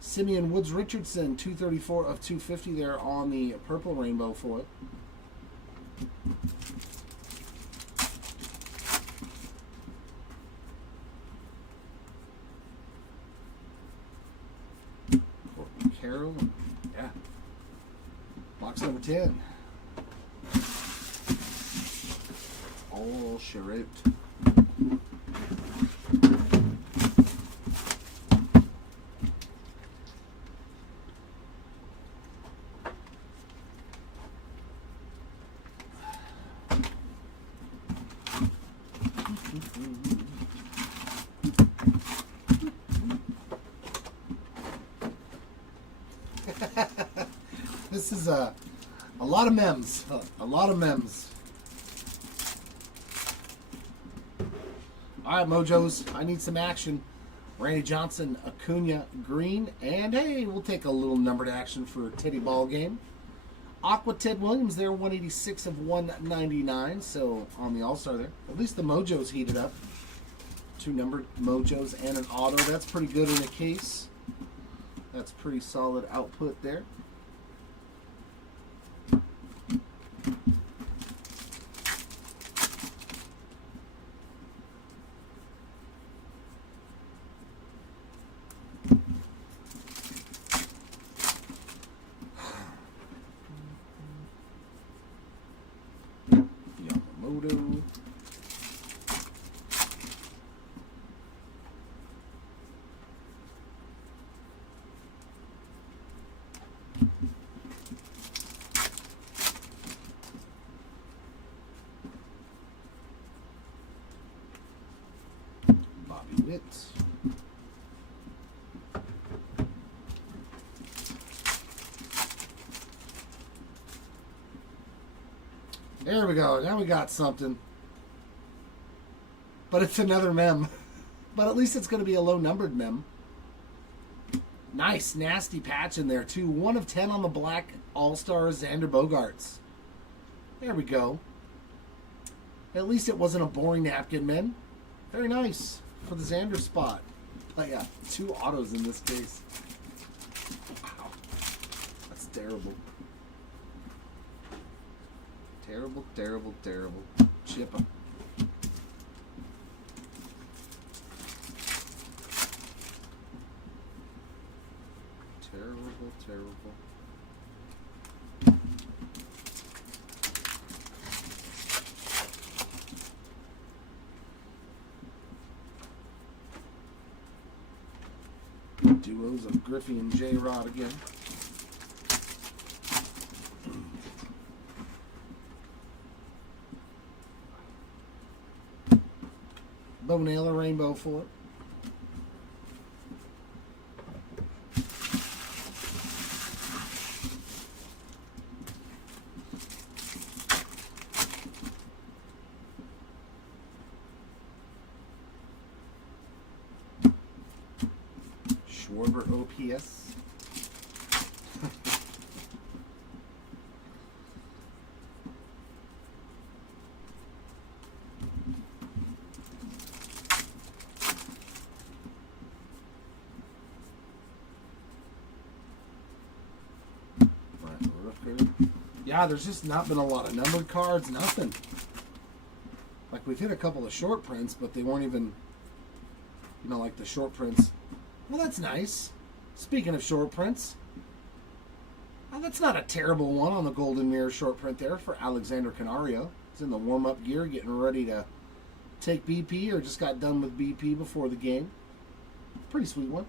Simeon Woods Richardson, 234 of 250 there on the purple rainbow foil. Courtney Carroll, yeah. Box number 10. All Charette. This is a lot of mems. A lot of mems. All right, Mojos. I need some action. Randy Johnson, Acuna, Green, and hey, we'll take a little numbered action for Teddy Ball Game. Aqua Ted Williams there, 186 of 199. So on the All-Star there. At least the Mojos heated up. 2 numbered Mojos and an auto. That's pretty good in a case. That's pretty solid output there. Yamamoto. Bobby Witt. There we go. Now we got something. But it's another mem. But at least it's going to be a low-numbered mem. Nice, nasty patch in there, too. 1 of 10 on the black All-Star Xander Bogaerts. There we go. At least it wasn't a boring napkin, men. Very nice for the Xander spot. But yeah, 2 autos in this case. Wow. That's terrible. Terrible, terrible, terrible. Chip 'em. Terrible, terrible. Duos of Griffey and J-Rod again. Bo Naylor Rainbow for it. Schwarber OPS. Yeah, there's just not been a lot of numbered cards, nothing. Like, we've hit a couple of short prints, but they weren't even, you know, like the short prints. Well, that's nice. Speaking of short prints, well, that's not a terrible one on the Golden Mirror short print there for Alexander Canario. He's in the warm-up gear, getting ready to take BP, or just got done with BP before the game. Pretty sweet one.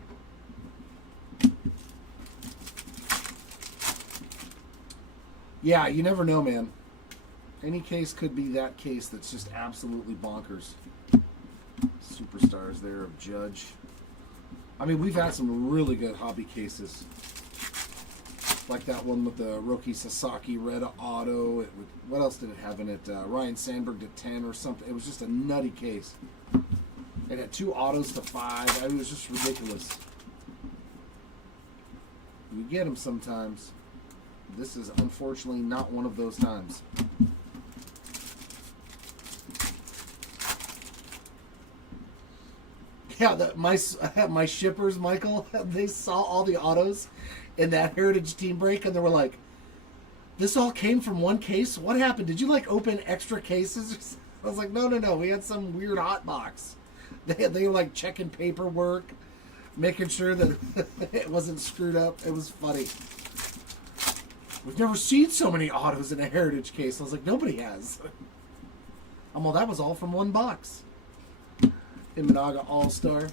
Yeah, you never know, man. Any case could be that case that's just absolutely bonkers. Superstars there of Judge. I mean, we've had some really good hobby cases. Like that one with the Roki Sasaki red auto. What else did it have in it? Ryan Sandberg to 10 or something. It was just a nutty case. It had 2 autos to 5. It was just ridiculous. You get them sometimes. This is unfortunately not one of those times. Yeah, my shippers, Michael, they saw all the autos in that Heritage Team break, and they were like, "This all came from one case? What happened? Did you like open extra cases?" I was like, "No. We had some weird hot box." They were like checking paperwork, making sure that it wasn't screwed up. It was funny. We've never seen so many autos in a Heritage case. I was like, nobody has. Well, that was all from one box. Imanaga All-Star.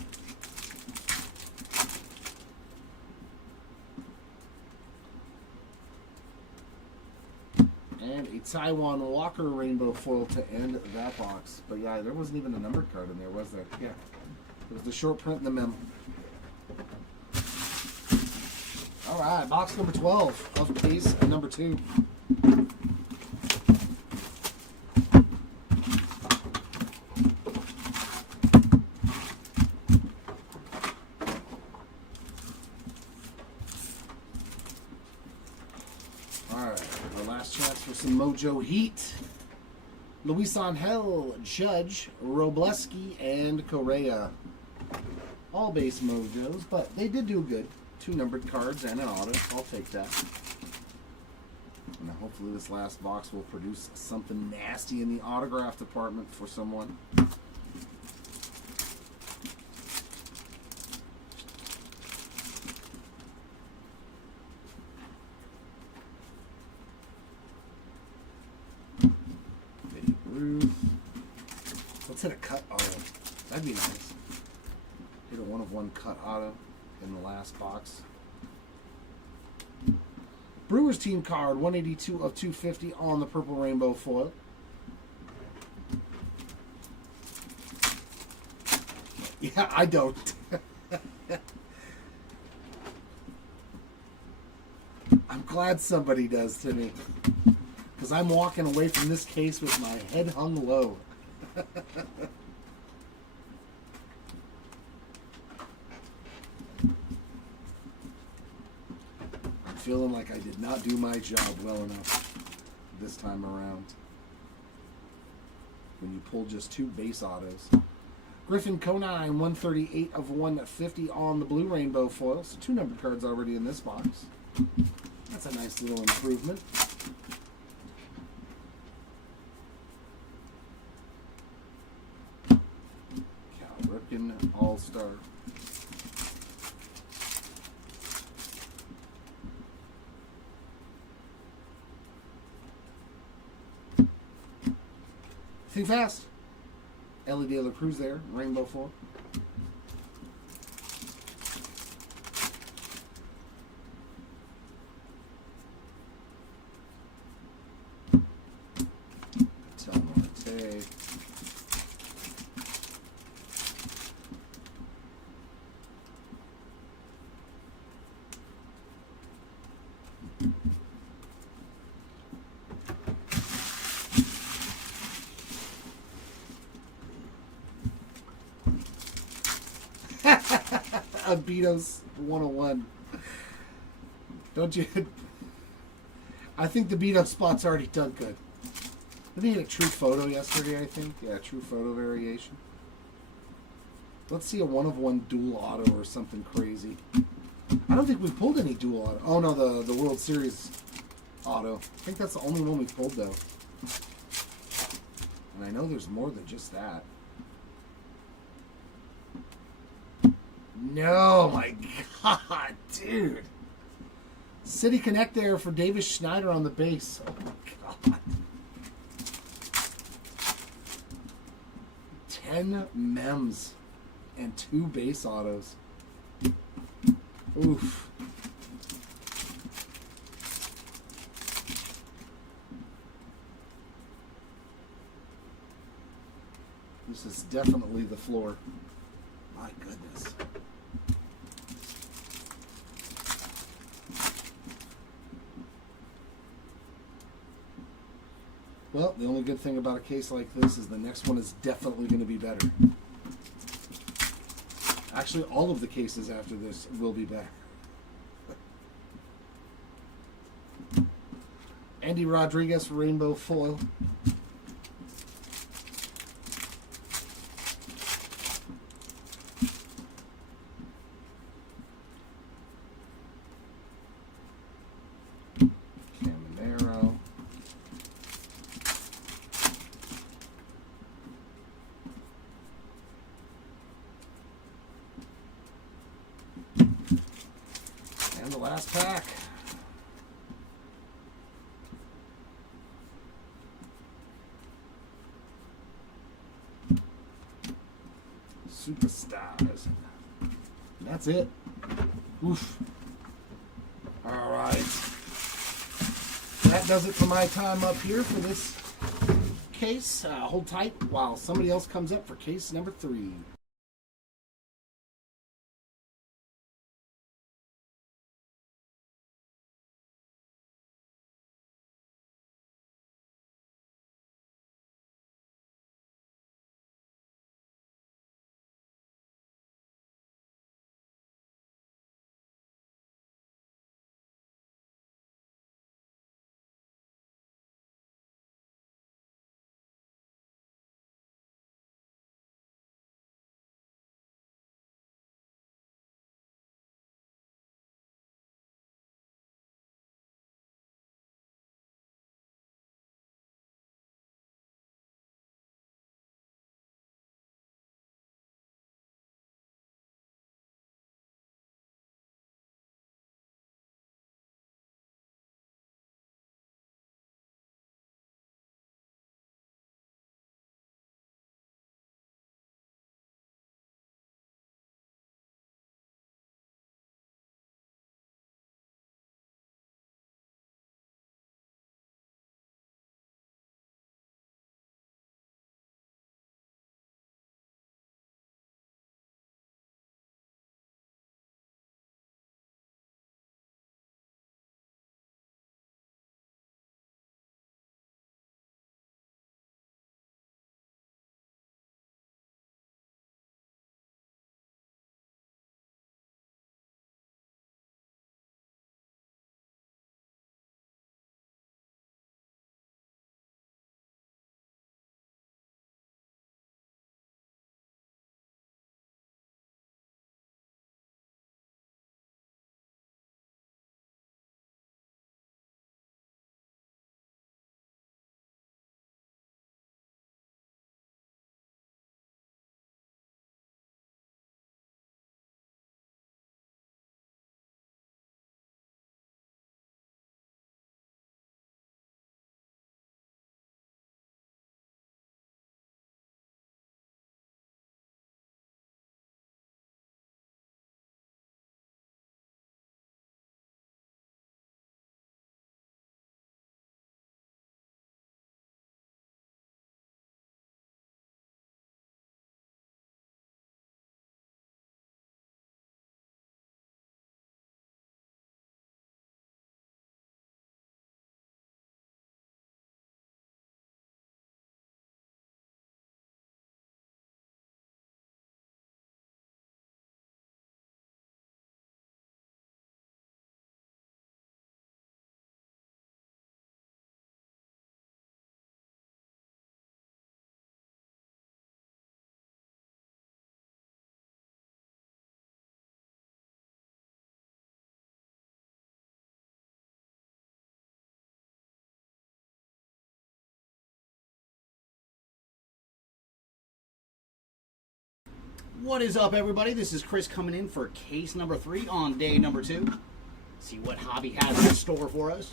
And a Taiwan Walker rainbow foil to end that box. But yeah, there wasn't even a numbered card in there, was there? Yeah. It was the short print in the memo. All right, box number 12 of case number 2. All right, our last chance for some Mojo Heat. Luis Angel, Judge, Robleski, and Correa. All base Mojos, but they did do good. 2 numbered cards and an auto. I'll take that. And hopefully this last box will produce something nasty in the autograph department for someone. Babe Ruth. Let's hit a cut auto. That'd be nice. Hit a 1/1 cut auto in the last box. Brewers team card, 182 of 250 on the purple rainbow foil. Yeah, I don't. I'm glad somebody does to me, because I'm walking away from this case with my head hung low. Feeling like I did not do my job well enough this time around. When you pull just 2 base autos. Griffin Conine, 138 of 150 on the blue rainbow foil. So 2 numbered cards already in this box. That's a nice little improvement. Cal Ripken All-Star. Think fast. Ellie De La Cruz there, rainbow foil. Tel Marte. Beatos 101. Don't you? I think the Beato spot's already done good. Didn't he get a true photo yesterday, I think? Yeah, true photo variation. Let's see a 1-of-1 dual auto or something crazy. I don't think we pulled any dual auto. Oh no, the World Series auto. I think that's the only one we pulled though. And I know there's more than just that. No, my God, dude. City Connect there for Davis Schneider on the base. Oh, my God. 10 mems and 2 base autos. Oof. This is definitely the floor. My goodness. Well, the only good thing about a case like this is the next one is definitely going to be better. Actually, all of the cases after this will be better. Andy Rodriguez, rainbow foil. Caminero. And the last pack. Superstars. And that's it. Oof. All right. That does it for my time up here for this case. Hold tight while somebody else comes up for case number 3. What is up, everybody? This is Chris coming in for case number 3 on day number 2. See what Hobby has in store for us.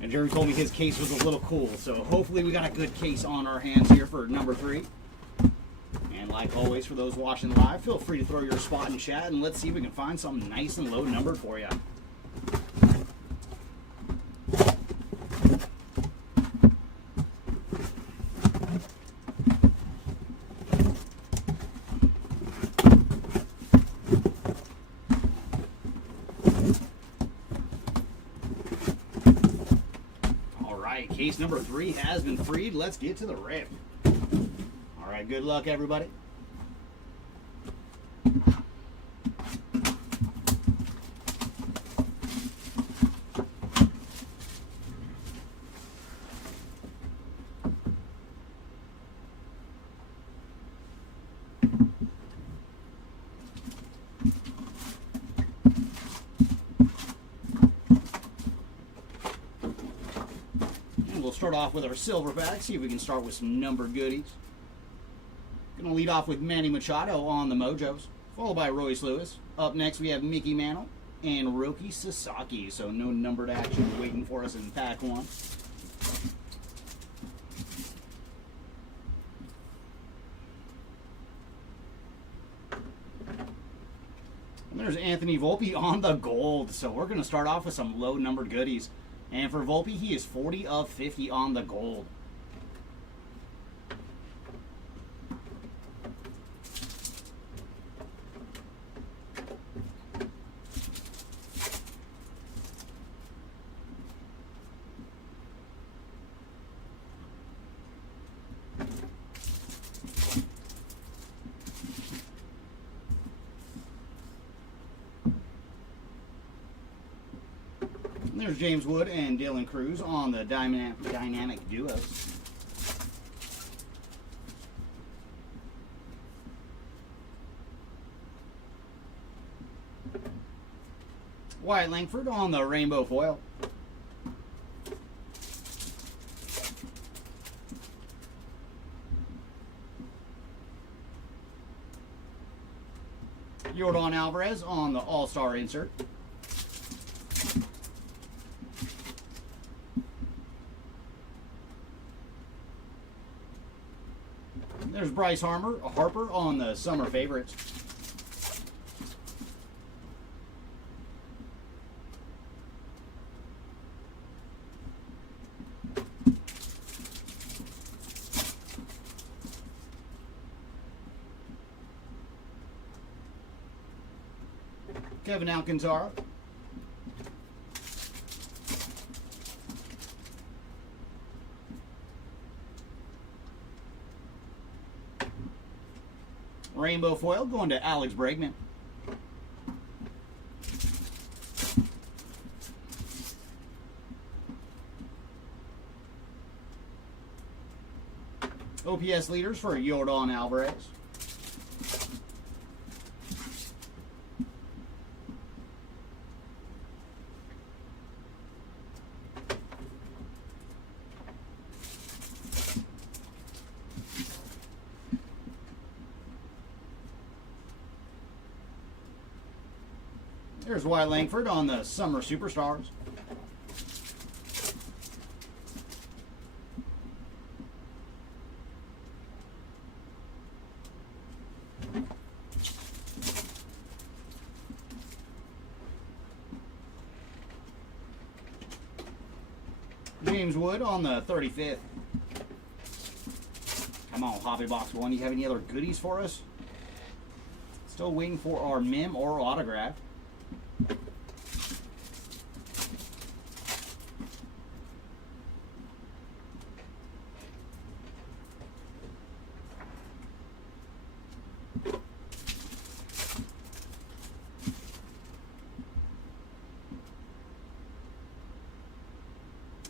And Jerry told me his case was a little cool, so hopefully we got a good case on our hands here for number 3. And like always, for those watching live, feel free to throw your spot in chat and let's see if we can find something nice and low numbered for you. Case number 3 has been freed. Let's get to the rip. All right, good luck, everybody. We'll start off with our silver pack, see if we can start with some numbered goodies. Gonna lead off with Manny Machado on the Mojos, followed by Royce Lewis. Up next we have Mickey Mantle and Roki Sasaki, so no numbered action waiting for us in pack 1. And there's Anthony Volpe on the gold, so we're gonna start off with some low numbered goodies. And for Volpe, he is 40 of 50 on the gold. There's James Wood and Dylan Cruz on the dynamic duos. Wyatt Langford on the rainbow foil. Yordan Alvarez on the all-star insert. There's Bryce Harper on the summer favorites. Kevin Alcantara. Rainbow foil going to Alex Bregman. OPS leaders for Yordan Alvarez. There's Wyatt Langford on the Summer Superstars. James Wood on the 35th. Come on, Hobby Box 1. Do you have any other goodies for us? Still waiting for our mem or autograph.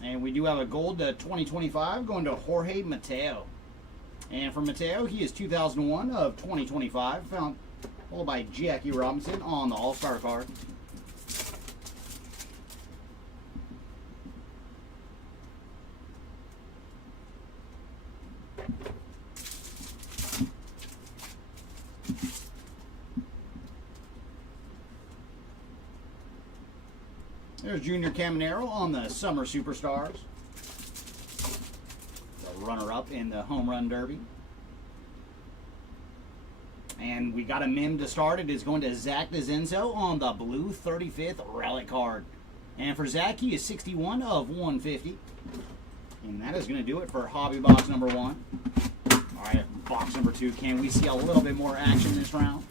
And we do have a gold 2025 going to Jorge Mateo. And for Mateo, he is 2001 of 2025, followed by Jackie Robinson on the All-Star card. There's Junior Caminero on the Summer Superstars. The runner-up in the Home Run Derby. And we got a mem to start. It is going to Zach DeZenzo on the blue 35th relic card. And for Zach, he is 61 of 150. And that is going to do it for hobby box number 1. All right, box number 2. Can we see a little bit more action this round?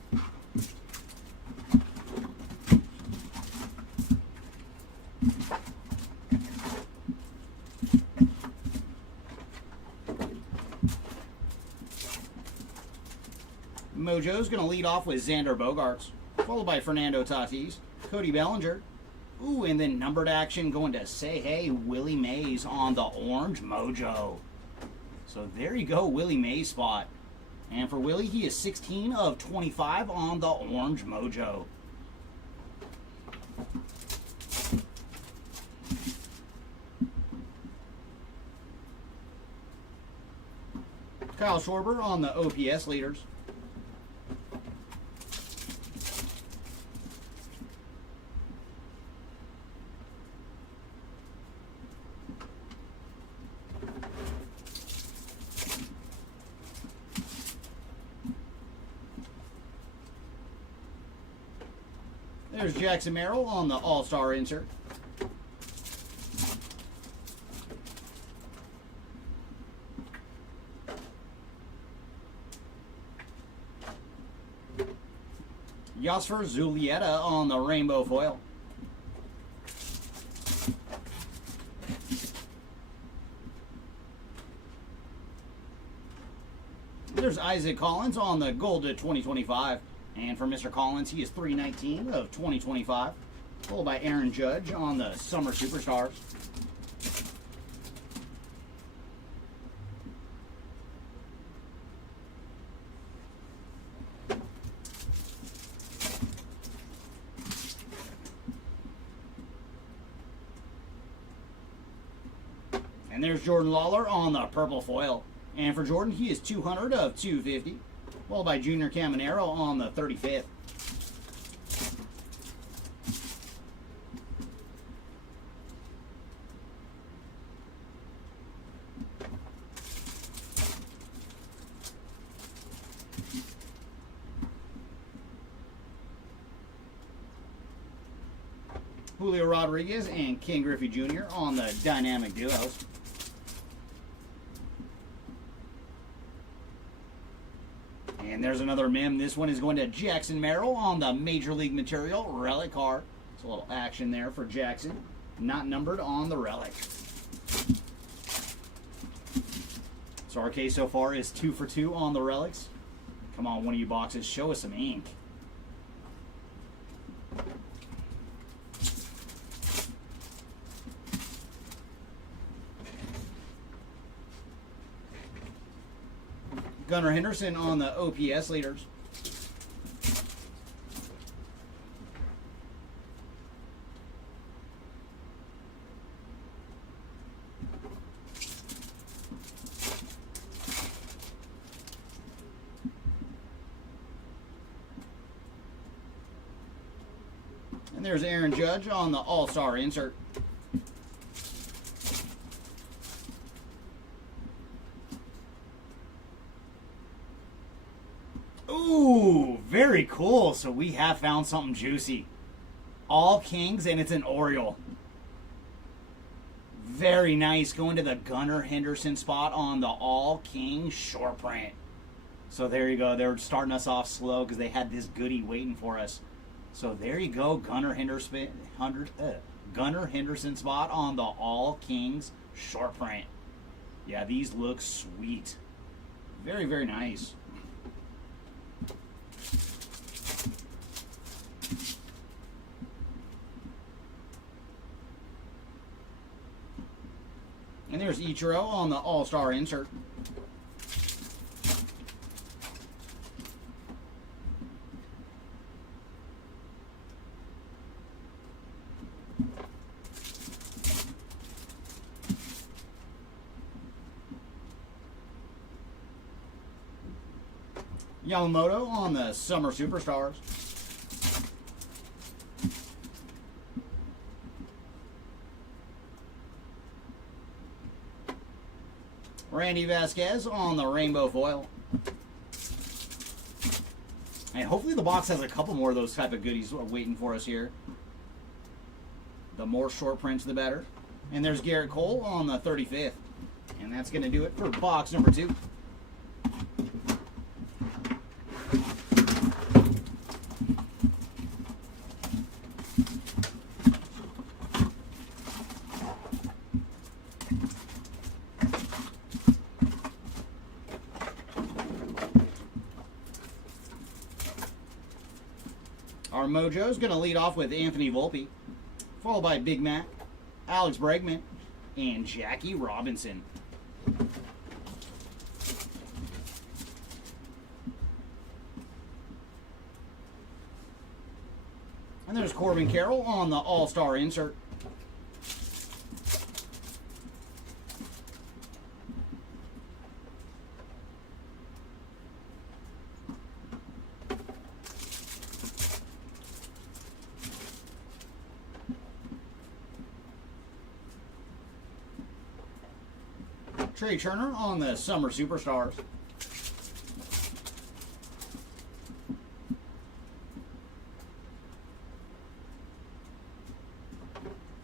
Mojo's going to lead off with Xander Bogaerts, followed by Fernando Tatis, Cody Bellinger. Ooh, and then numbered action going to Say Hey Willie Mays on the orange Mojo. So there you go, Willie Mays spot. And for Willie, he is 16 of 25 on the orange Mojo. Kyle Schwarber on the OPS leaders. There's Jackson Merrill on the All-Star insert. Yosfer Zulieta on the rainbow foil. There's Isaac Collins on the gold to 2025. And for Mr. Collins, he is 319 of 2025. Followed by Aaron Judge on the Summer Superstars. And there's Jordan Lawler on the purple foil. And for Jordan, he is 200 of 250. Followed by Junior Caminero on the 35th. Julio Rodriguez and Ken Griffey Jr. on the dynamic duos. And there's another mem. This one is going to Jackson Merrill on the Major League Material relic card. It's a little action there for Jackson. Not numbered on the relic. So our case so far is 2 for 2 on the relics. Come on, one of you boxes, show us some ink. Gunnar Henderson on the OPS leaders. And there's Aaron Judge on the All-Star insert. Ooh, very cool. So we have found something juicy. All Kings, and it's an Oriole. Very nice. Going to the Gunnar Henderson spot on the All Kings short print. So there you go. They're starting us off slow because they had this goodie waiting for us. So there you go. Gunnar Henderson spot on the All Kings short print. Yeah, these look sweet. Very, very nice. And there's Ichiro on the All-Star insert. Yamamoto on the Summer Superstars. Randy Vasquez on the rainbow foil. And hopefully the box has a couple more of those type of goodies waiting for us here. The more short prints, the better. And there's Garrett Cole on the 35th. And that's going to do it for box number 2. Our Mojo's going to lead off with Anthony Volpe, followed by Big Mac, Alex Bregman, and Jackie Robinson. And there's Corbin Carroll on the All-Star insert. Trey Turner on the Summer Superstars.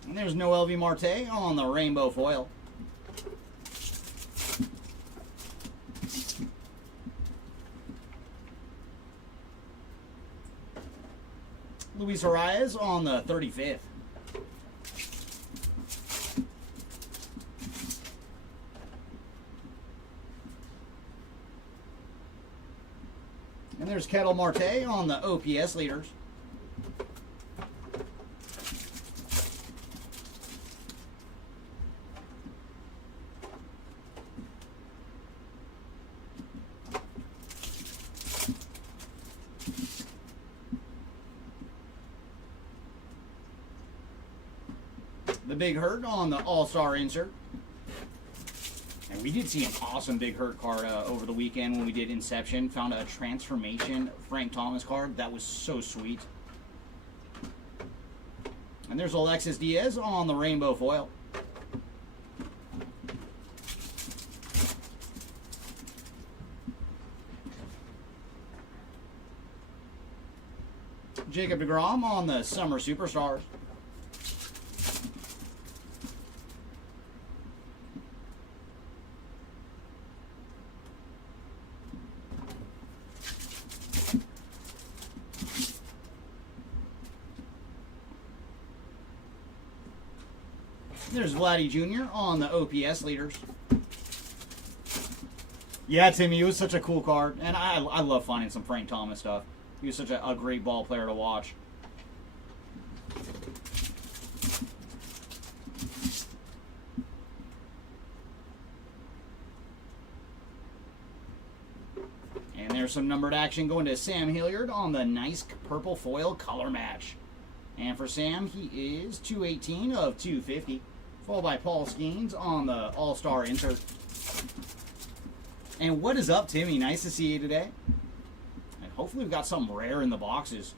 And there's Noel V. Marte on the rainbow foil. Luis Arias on the 35th. And there's Kettle Marte on the OPS leaders. The Big Hurt on the All-Star insert. And we did see an awesome Big Hurt card over the weekend when we did Inception. Found a transformation Frank Thomas card. That was so sweet. And there's Alexis Diaz on the rainbow foil. Jacob deGrom on the Summer Superstars. There's Vladdy Jr. on the OPS leaders. Yeah, Timmy, it was such a cool card. And I love finding some Frank Thomas stuff. He was such a great ball player to watch. And there's some numbered action going to Sam Hilliard on the nice purple foil color match. And for Sam, he is 218 of 250. Followed by Paul Skeens on the All-Star insert. And what is up, Timmy? Nice to see you today. And hopefully we've got something rare in the boxes.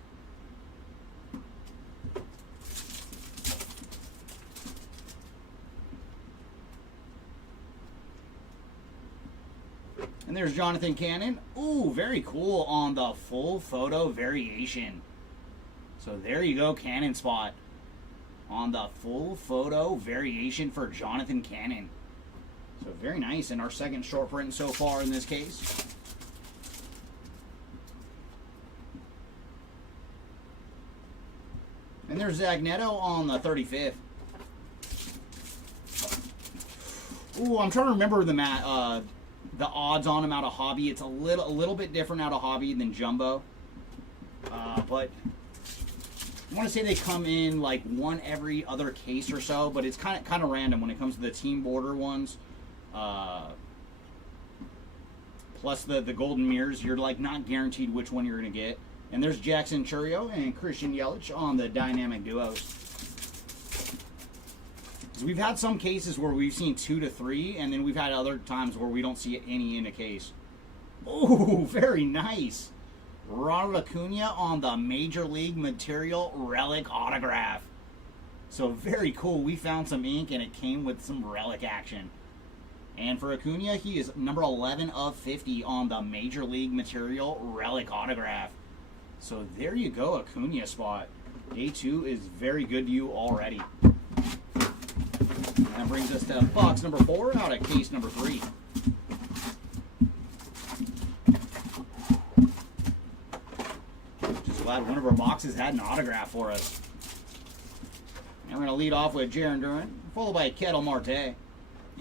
And there's Jonathan Cannon. Ooh, very cool on the full photo variation. So there you go, Cannon spot. On the full photo variation for Jonathan Cannon. So very nice. And our second short print so far in this case. And there's Zach Neto on the 35th. Ooh, I'm trying to remember the odds on him out of hobby. It's a little bit different out of hobby than jumbo. But I want to say they come in like one every other case or so, but it's kind of random when it comes to the team border ones. Plus the golden mirrors, you're like not guaranteed which one you're going to get. And there's Jackson Churio and Christian Yelich on the dynamic duos. So we've had some cases where we've seen 2 to 3, and then we've had other times where we don't see any in a case. Oh, very nice. Ronald Acuna on the Major League Material Relic autograph. So very cool. We found some ink and it came with some relic action. And for Acuna, he is number 11 of 50 on the Major League Material Relic Autograph. So there you go, Acuna spot. Day 2 is very good to you already. And that brings us to box number 4 out of case number 3. Just glad one of our boxes had an autograph for us. And we're going to lead off with Jaron Duran, followed by Ketel Marte.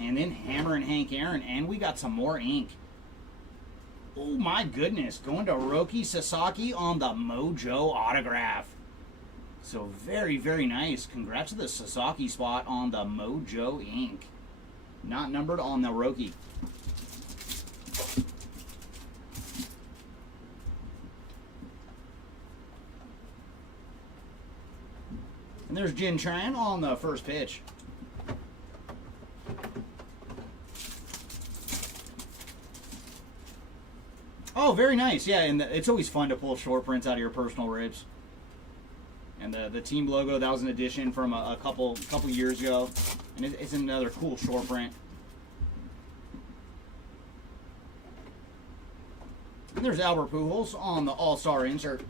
And then Hammer and Hank Aaron, and we got some more ink. Oh my goodness, going to Roki Sasaki on the Mojo autograph. So very, very nice. Congrats to the Sasaki spot on the Mojo ink. Not numbered on the Roki. And there's Jin Tran on the first pitch. Oh, very nice. Yeah, and it's always fun to pull short prints out of your personal ribs. And the team logo, that was an addition from a couple years ago. And it's another cool short print. And there's Albert Pujols on the All-Star insert.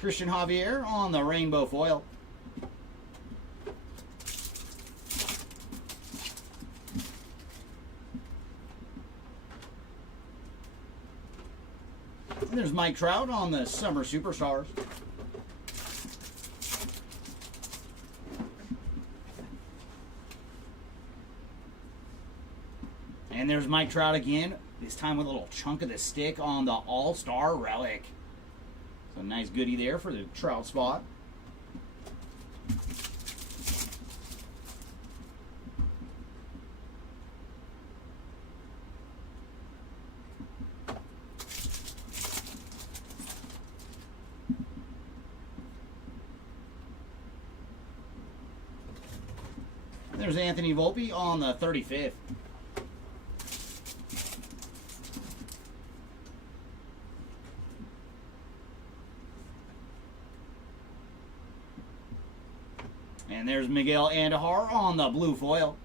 Christian Javier on the rainbow foil. And there's Mike Trout on the Summer Superstars. And there's Mike Trout again, this time with a little chunk of the stick on the All-Star Relic. So nice goodie there for the Trout spot. There's Anthony Volpe on the 35th. And there's Miguel Andujar on the blue foil.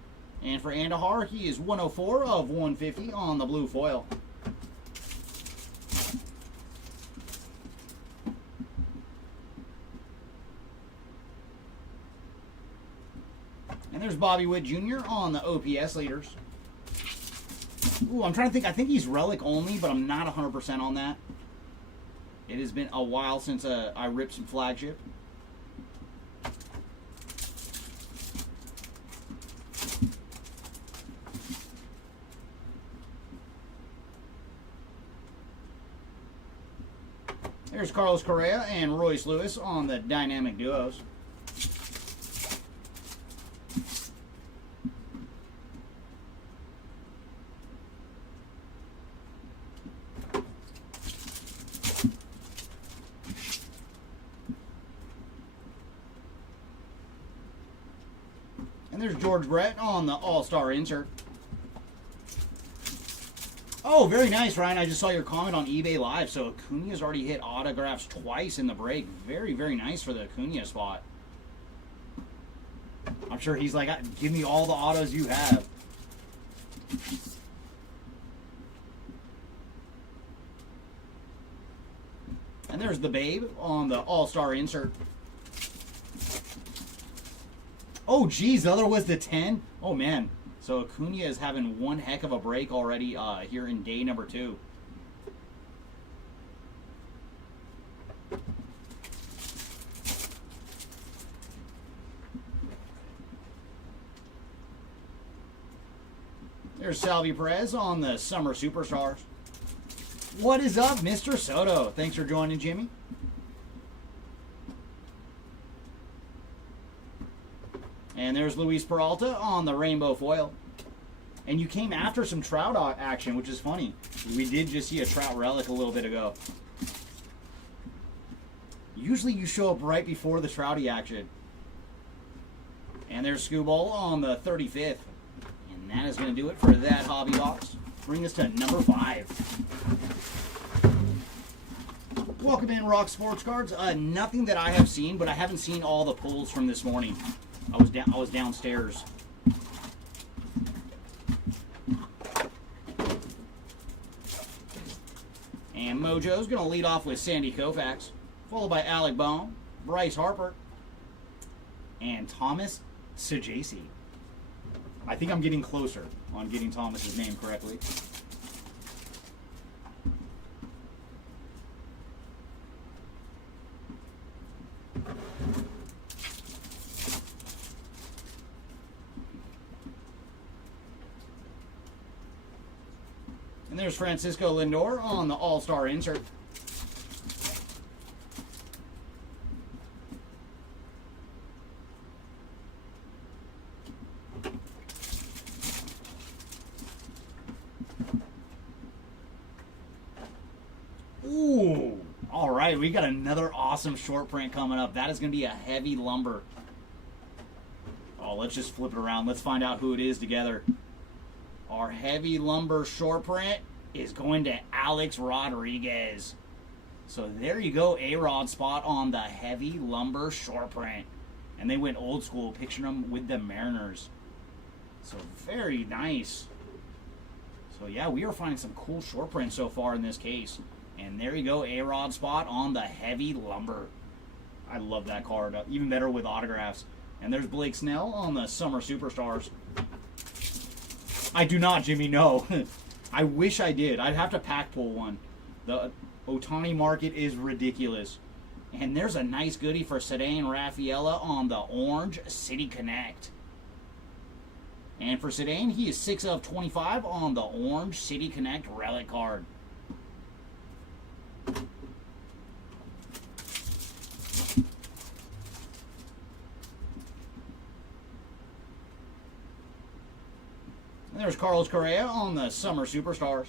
And for Andujar, he is 104 of 150 on the blue foil. And there's Bobby Witt Jr. on the OPS leaders. Ooh, I'm trying to think. I think he's relic only, but I'm not 100% on that. It has been a while since I ripped some flagship. There's Carlos Correa and Royce Lewis on the dynamic duos. And there's George Brett on the All-Star insert. Oh, very nice, Ryan. I just saw your comment on eBay Live. So Acuna's already hit autographs twice in the break. Very, very nice for the Acuna spot. I'm sure he's like, give me all the autos you have. And there's the Babe on the All-Star insert. Oh, geez, the other was the 10? Oh, man. So Acuna is having one heck of a break already here in day number 2. There's Salvi Perez on the Summer Superstars. What is up, Mr. Soto? Thanks for joining, Jimmy. And there's Luis Peralta on the rainbow foil. And you came after some Trout action, which is funny. We did just see a Trout relic a little bit ago. Usually you show up right before the Trouty action. And there's Skubal on the 35th. And that is going to do it for that hobby box. Bring us to number 5. Welcome in, Rock Sports Cards. Nothing that I have seen, but I haven't seen all the pulls from this morning. I was downstairs. And Mojo's going to lead off with Sandy Koufax, followed by Alec Bohm, Bryce Harper, and Thomas Sajasi. I think I'm getting closer on getting Thomas's name correctly. And there's Francisco Lindor on the All-Star insert. Ooh, all right, we got another awesome short print coming up. That is going to be a heavy lumber. Oh, let's just flip it around. Let's find out who it is together. Our heavy lumber short print is going to Alex Rodriguez. So there you go, A-Rod spot on the heavy lumber short print. And they went old school, picturing them with the Mariners. So very nice. So yeah, we are finding some cool short prints so far in this case. And there you go, A-Rod spot on the heavy lumber. I love that card. Even better with autographs. And there's Blake Snell on the Summer Superstars. I do not, Jimmy, no. I wish I did. I'd have to pack pull one. The Ohtani market is ridiculous. And there's a nice goodie for Ceddanne Rafaela on the Orange City Connect. And for Ceddanne, he is 6 of 25 on the Orange City Connect relic card. And there's Carlos Correa on the Summer Superstars.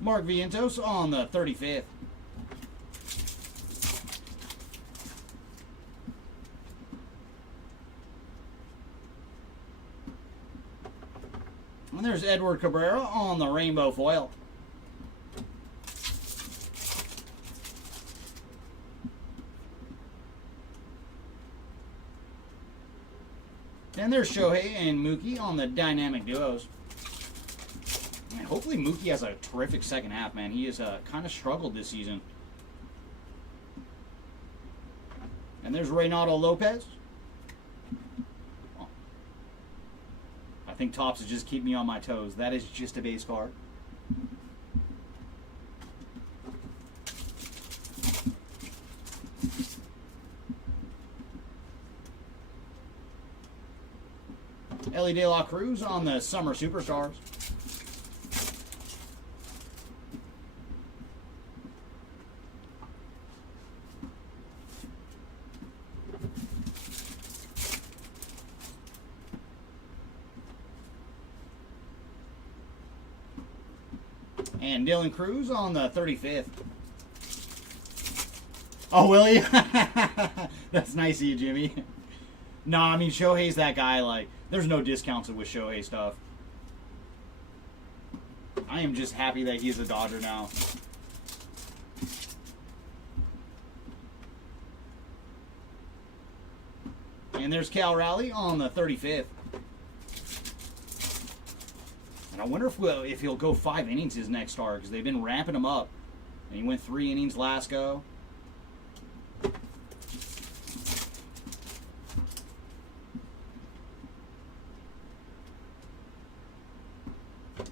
Mark Vientos on the 35th. And there's Edward Cabrera on the rainbow foil. And there's Shohei and Mookie on the dynamic duos. Man, hopefully Mookie has a terrific second half, man. He has kind of struggled this season. And there's Reynaldo Lopez. I think Topps is just keep me on my toes. That is just a base card. Ellie De La Cruz on the Summer Superstars. And Dylan Cruz on the 35th. Oh, will you? That's nice of you, Jimmy. No, I mean, Shohei's that guy, like, there's no discounts with Shohei stuff. I am just happy that he's a Dodger now. And there's Cal Raleigh on the 35th. And I wonder if he'll go 5 innings his next start, because they've been ramping him up. And he went 3 innings last go. And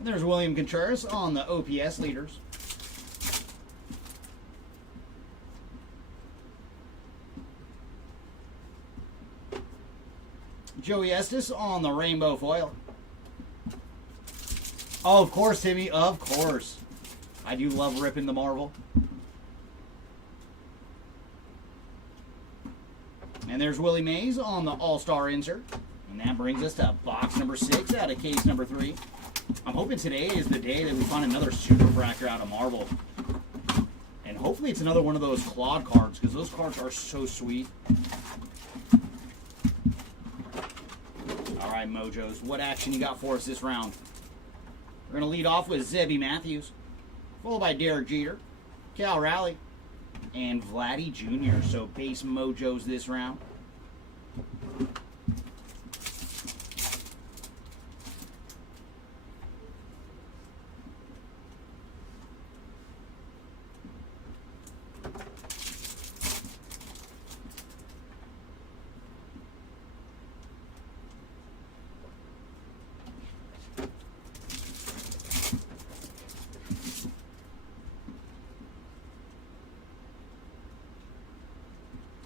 there's William Contreras on the OPS leaders. Joey Estes on the rainbow foil. Oh, of course, Timmy. Of course. I do love ripping the marble. And there's Willie Mays on the All-Star insert. And that brings us to box number 6 out of case number 3. I'm hoping today is the day that we find another super fractor out of marble. hopefully it's another one of those Claude cards, because those cards are so sweet. All right, Mojos, what action you got for us this round? We're going to lead off with Zebby Matthews, followed by Derek Jeter, Cal Raleigh, and Vladdy Jr. So base Mojos this round.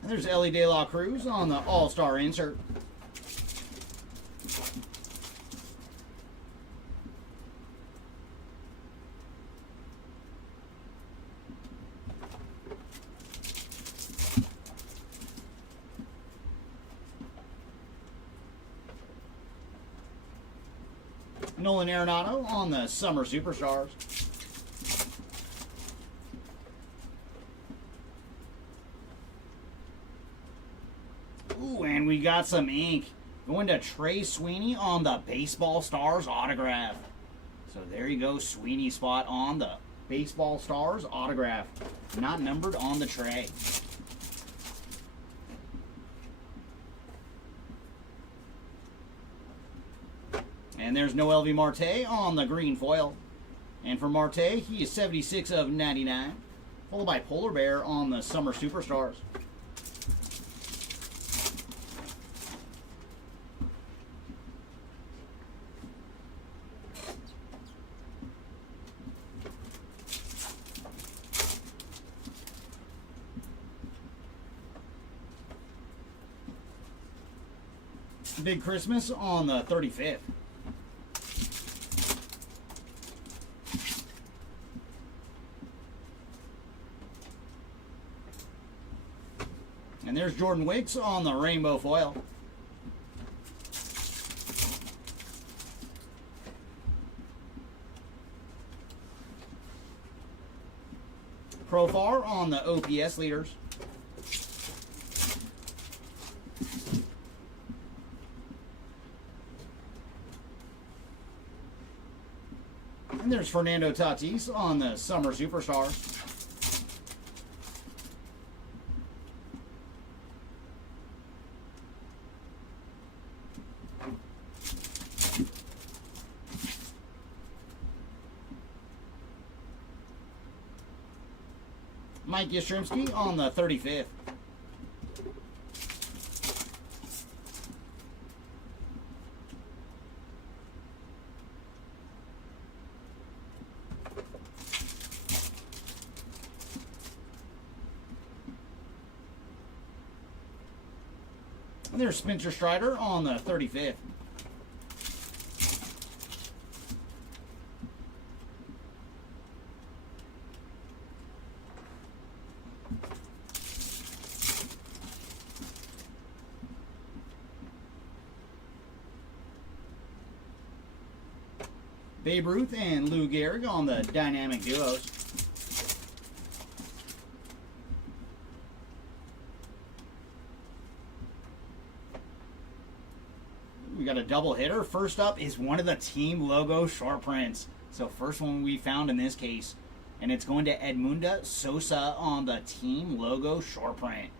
And there's Ellie De La Cruz on the All-Star insert. Nolan Arenado on the Summer Superstars. Ooh, and we got some ink. Going to Trey Sweeney on the Baseball Stars autograph. So there you go, Sweeney spot on the Baseball Stars autograph. Not numbered on the tray. And there's Noel V. Marte on the green foil. And for Marte, he is 76 of 99. Followed by Polar Bear on the Summer Superstars. Big Christmas on the 35th. And there's Jordan Wicks on the rainbow foil. Profar on the OPS leaders. And there's Fernando Tatis on the Summer Superstars. Mike Yastrzemski on the 35th. And there's Spencer Strider on the 35th. Babe Ruth and Lou Gehrig on the dynamic duos. We got a double hitter. First up is one of the team logo short prints. So first one we found in this case. And it's going to Edmundo Sosa on the team logo short print.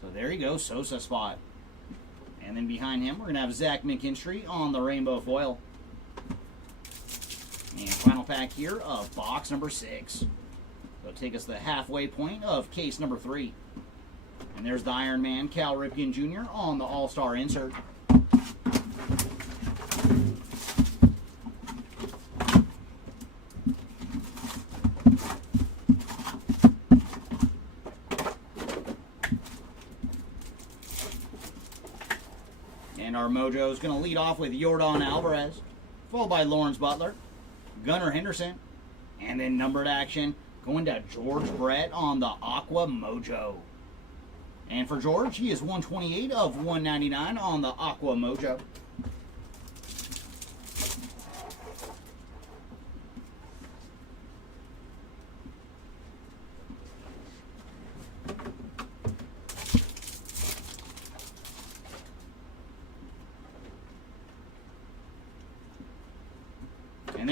So there you go, Sosa spot. And then behind him, we're going to have Zach McKinstry on the rainbow foil. And final pack here of box number 6. So take us the halfway point of case number 3. And there's the Iron Man Cal Ripken Jr. on the All-Star insert. And our mojo is going to lead off with Yordan Alvarez, followed by Lawrence Butler, Gunnar Henderson, and then numbered action going to George Brett on the Aqua Mojo. And for George, he is 128 of 199 on the Aqua Mojo.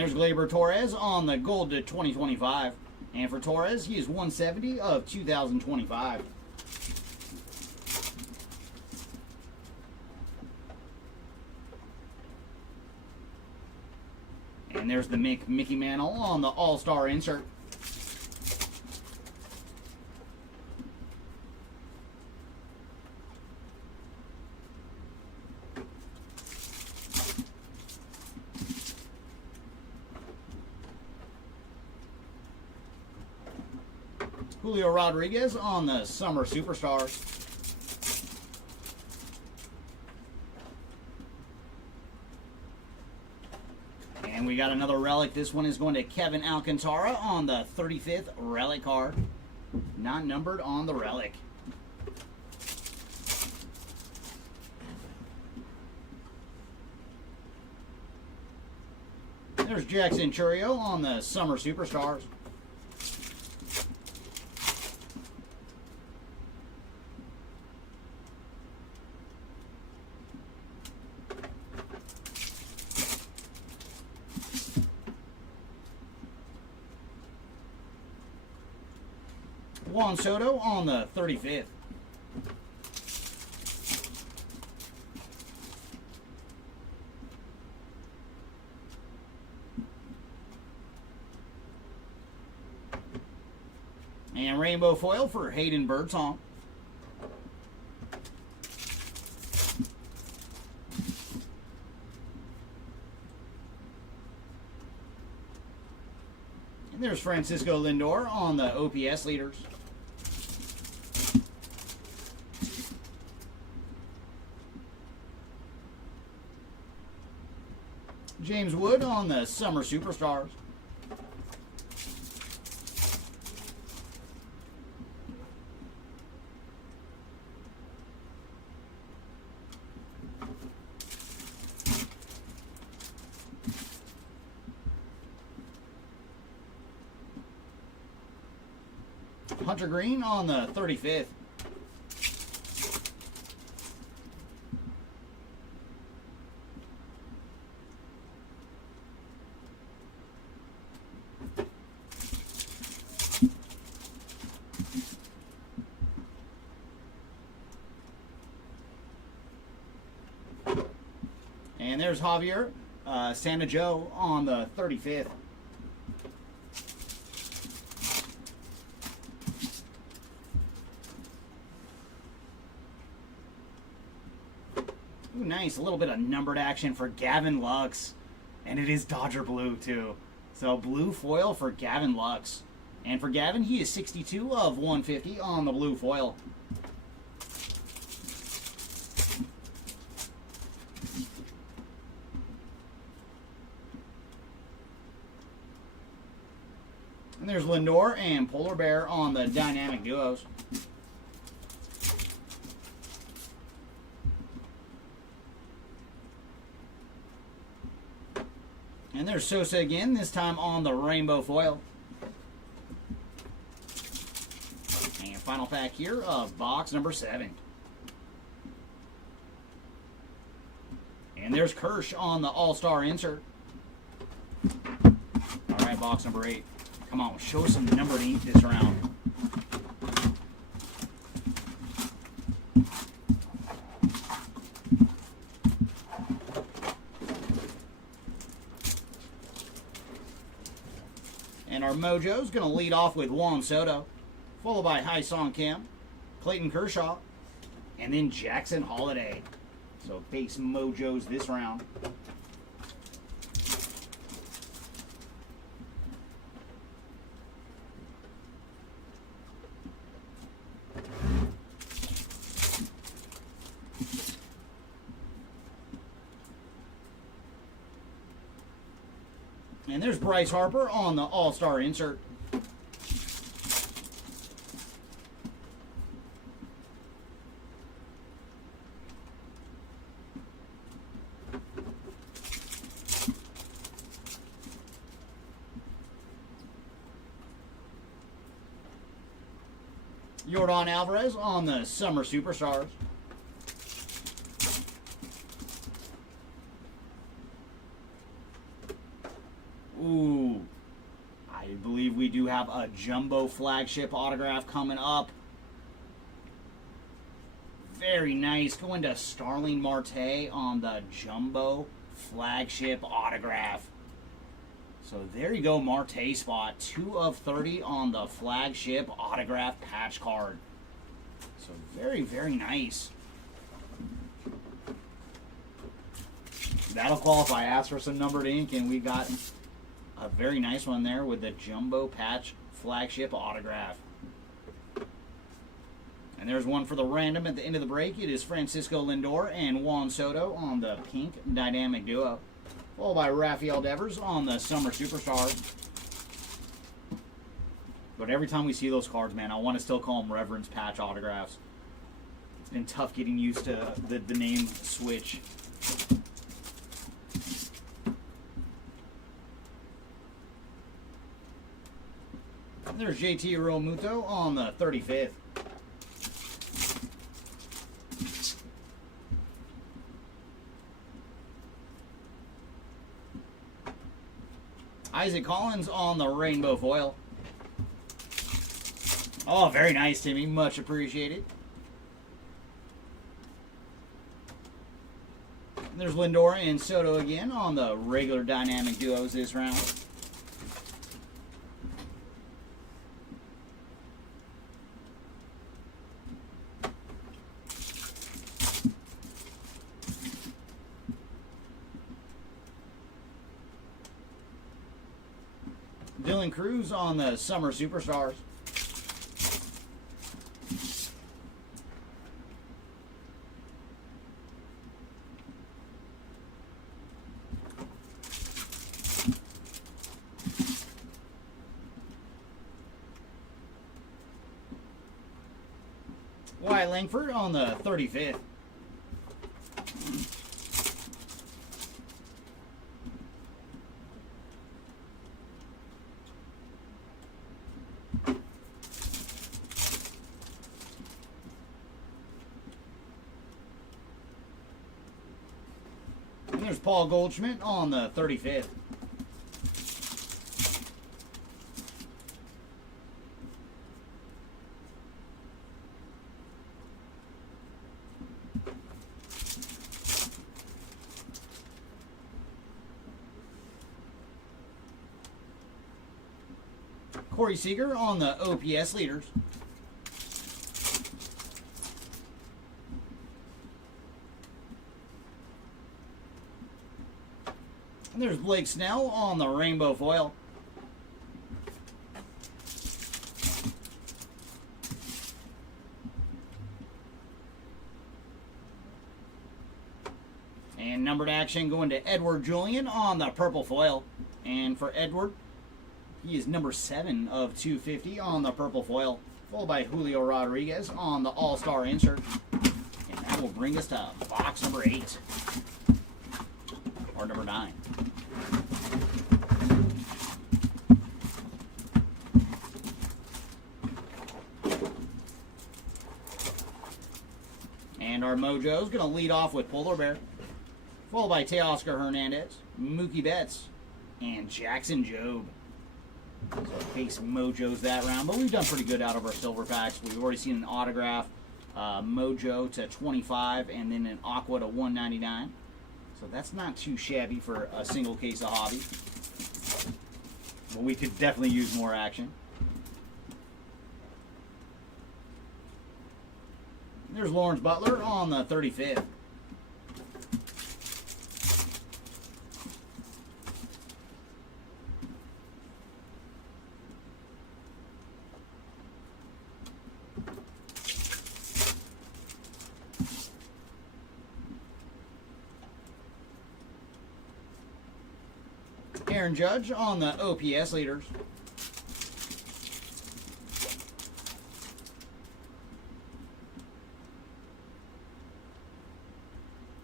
there's Gleyber Torres on the gold to 2025. And for Torres, he is 170 of 2025. And there's the Mickey Mantle on the All-Star insert. Julio Rodriguez on the Summer Superstars. And we got another relic. This one is going to Kevin Alcantara on the 35th relic card. Not numbered on the relic. There's Jackson Churio on the Summer Superstars. Juan Soto on the 35th. And rainbow foil for Hayden Birdsong. And there's Francisco Lindor on the OPS leaders. James Wood on the Summer Superstars. Hunter Green on the 35th. And there's Javier Santa Joe on the 35th. Ooh, nice. A little bit of numbered action for Gavin Lux. And it is Dodger blue, too. So blue foil for Gavin Lux. And for Gavin, he is 62 of 150 on the blue foil. And there's Lindor and Polar Bear on the dynamic duos. And there's Sosa again, this time on the rainbow foil. And final pack here of box number 7. And there's Kirsch on the All-Star insert. All right, box number 8. Come on, show some numbered ink this round. And our mojo's going to lead off with Juan Soto, followed by Hai-Song Kim, Clayton Kershaw, and then Jackson Holiday. So base mojos this round. And there's Bryce Harper on the All-Star insert. Yordan Alvarez on the Summer Superstars. have a jumbo flagship autograph coming up. Very nice. Going to Starling Marte on the jumbo flagship autograph. So there you go, Marte spot. 2 of 30 on the flagship autograph patch card. So very, very nice. That'll qualify. Ask for some numbered ink, and we got a very nice one there with the jumbo patch flagship autograph. And there's one for the random at the end of the break. It is Francisco Lindor and Juan Soto on the pink dynamic duo, followed by Rafael Devers on the Summer Superstar. But every time we see those cards, man, I want to still call them Reverence Patch autographs. It's been tough getting used to the name switch. There's JT Realmuto on the 35th. Isaac Collins on the rainbow foil. Oh, very nice, Timmy. Much appreciated. And there's Lindor and Soto again on the regular dynamic duos this round. Dylan Cruz on the Summer Superstars. Wyatt Langford on the 35th. There's Paul Goldschmidt on the 35th. Corey Seager on the OPS leaders. And there's Blake Snell on the rainbow foil. And numbered action going to Edward Julian on the purple foil. And for Edward, he is number 7 of 250 on the purple foil, followed by Julio Rodriguez on the All-Star insert. And that will bring us to box number 8. Or number 9. And our Mojo's going to lead off with Polar Bear, followed by Teoscar Hernandez, Mookie Betts, and Jackson Jobe. So base Mojo's that round, but we've done pretty good out of our silver packs. We've already seen an autograph, Mojo to 25, and then an Aqua to 199. So that's not too shabby for a single case of hobby. But we could definitely use more action. There's Lawrence Butler on the 35th. Aaron Judge on the OPS leaders.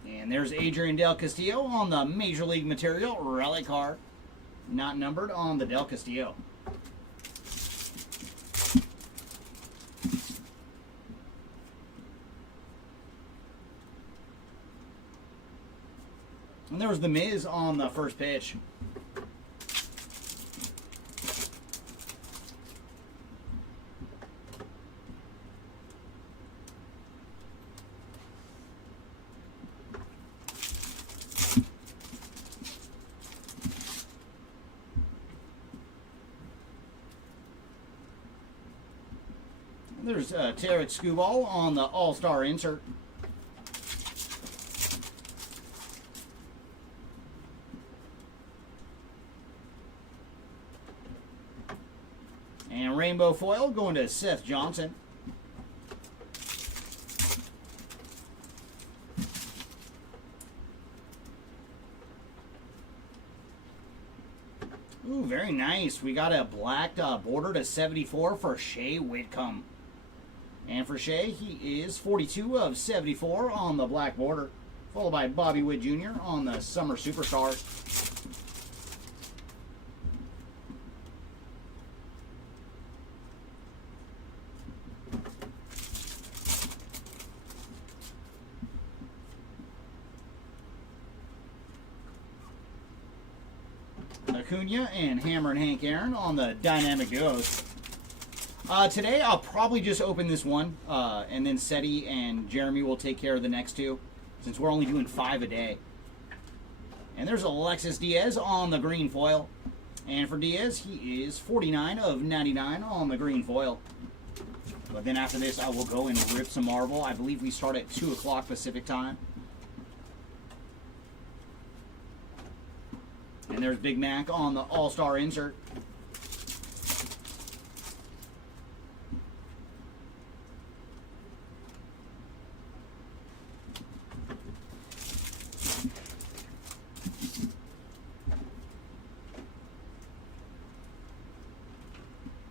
And there's Adrian Del Castillo on the Major League Material relic card. Not numbered on the Del Castillo. And there was the Miz on the first pitch. And there's Tarek Skubal on the All-Star insert. And rainbow foil going to Seth Johnson. Ooh, very nice. We got a black border to 74 for Shea Whitcomb. And for Shea, he is 42 of 74 on the black border. Followed by Bobby Witt Jr. on the Summer Superstars. Acuna and Hammer and Hank Aaron on the Dynamic Duos. Today I'll probably just open this one, and then Seti and Jeremy will take care of the next two, since we're only doing 5 a day. And there's Alexis Diaz on the green foil. And for Diaz, he is 49 of 99 on the green foil. But then after this, I will go and rip some Marvel. I believe we start at 2 o'clock Pacific time. And there's Big Mac on the All-Star insert.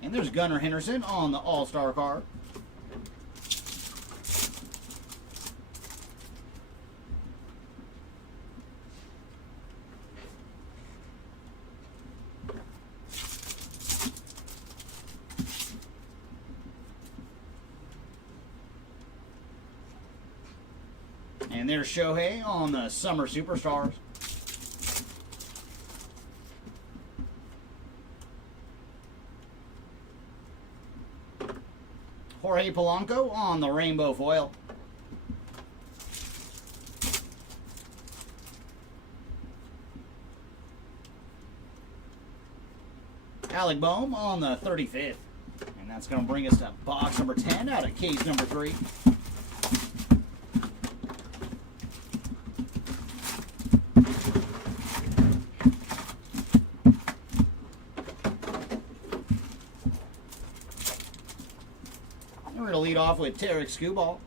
And there's Gunnar Henderson on the All-Star card. And there's Shohei on the Summer Superstars. Jorge Polanco on the rainbow foil. Alec Boehm on the 35th. And that's going to bring us to box number 10 out of case number 3. We're going to lead off with Tarek Skubal,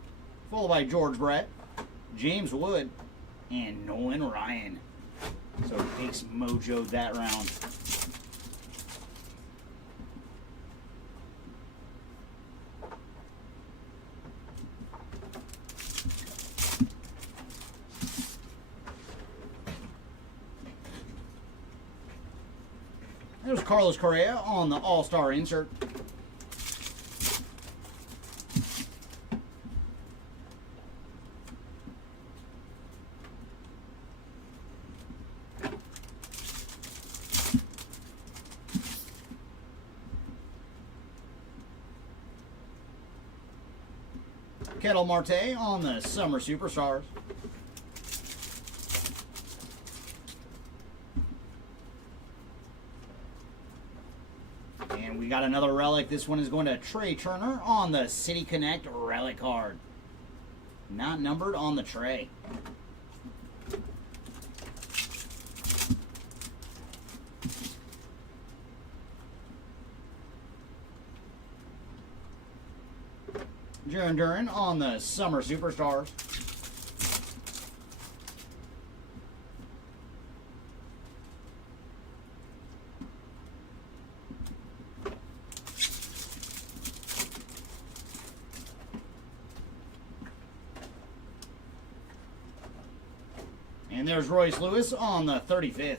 followed by George Brett, James Wood, and Nolan Ryan. So Hicks mojoed that round. There's Carlos Correa on the All-Star insert. Ketel Marte on the Summer Superstars. And we got another relic. This one is going to Trey Turner on the City Connect relic card. Not numbered on the tray. Jaron Duran on the Summer Superstars. And there's Royce Lewis on the 35th.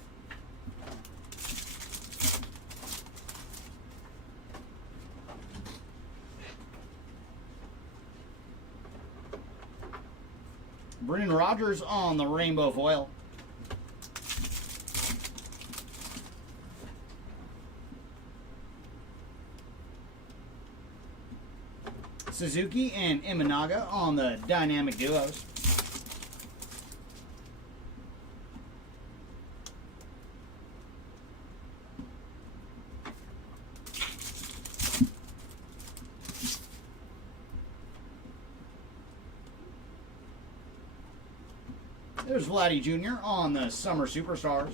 Brendan Rodgers on the rainbow foil. Suzuki and Imanaga on the dynamic duos. There's Vladdy Jr. on the Summer Superstars.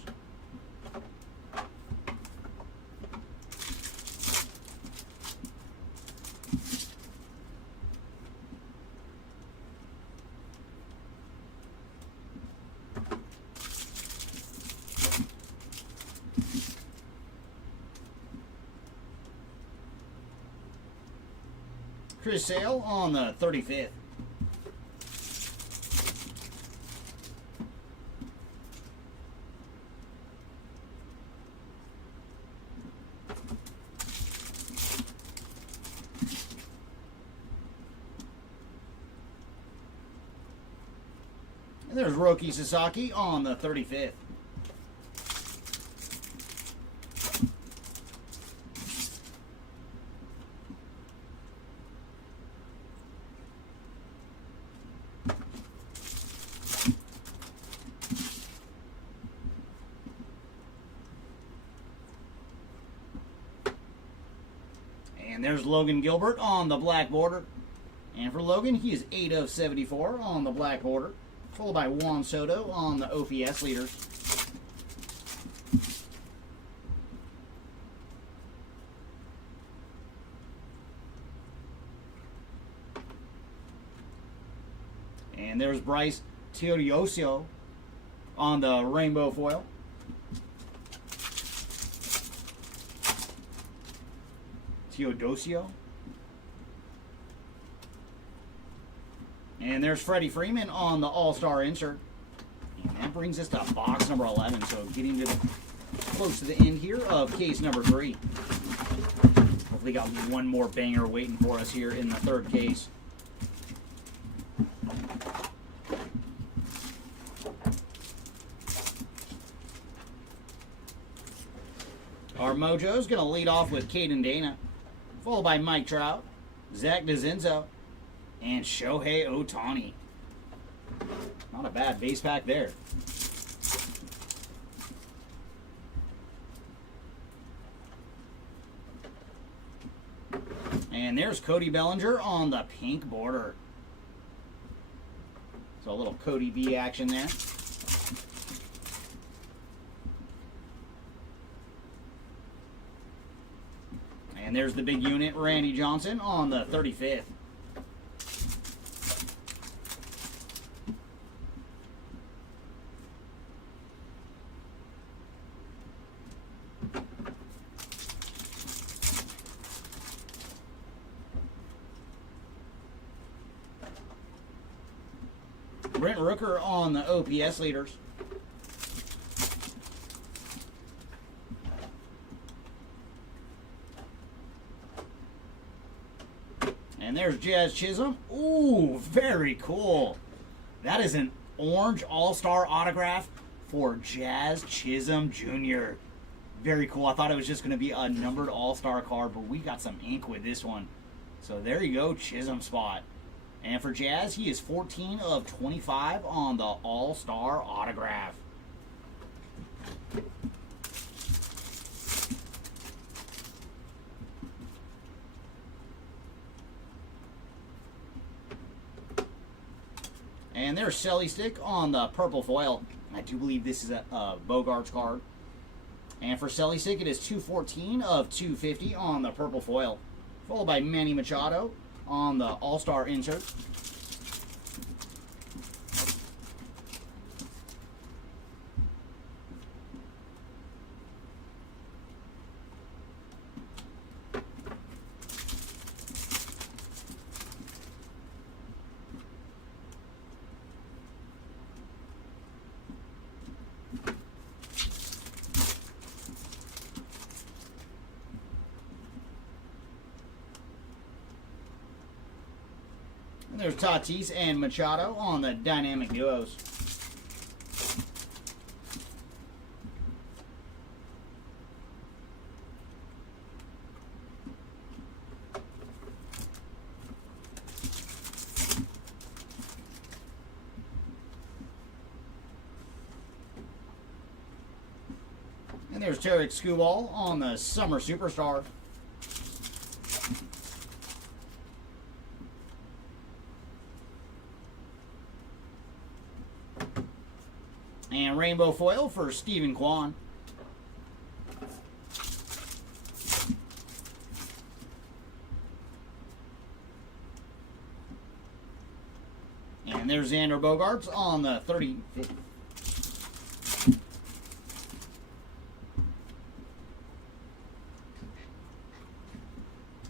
Chris Sale on the 35th. And there's Roki Sasaki on the 35th. And there's Logan Gilbert on the black border. And for Logan, he is 8 of 74 on the black border, followed by Juan Soto on the OPS leaders. And there's Bryce Teodosio on the rainbow foil. Teodosio. And there's Freddie Freeman on the All-Star insert. And that brings us to box number 11. So getting to close to the end here of case number 3. Hopefully got one more banger waiting for us here in the third case. Our mojo's going to lead off with Caden Dana, followed by Mike Trout, Zach DeZenzo, and Shohei Ohtani. Not a bad base pack there. And there's Cody Bellinger on the pink border. So a little Cody B action there. And there's the big unit, Randy Johnson, on the 35th. Brent Rooker on the OPS leaders. And there's Jazz Chisholm. Ooh, very cool. That is an orange all-star autograph for Jazz Chisholm Jr. Very cool. I thought it was just going to be a numbered all-star card, but we got some ink with this one. So there you go, Chisholm spot. And for Jazz, he is 14 of 25 on the all-star autograph. And there's Selly Stick on the purple foil. I do believe this is a Bogarts card. And for Selly Stick, it is 214 of 250 on the purple foil. Followed by Manny Machado on the All-Star insert. And there's Tatis and Machado on the dynamic duos. And there's Tarek Skubal on the Summer Superstar. And rainbow foil for Stephen Kwan. And there's Xander Bogaerts on the 35th.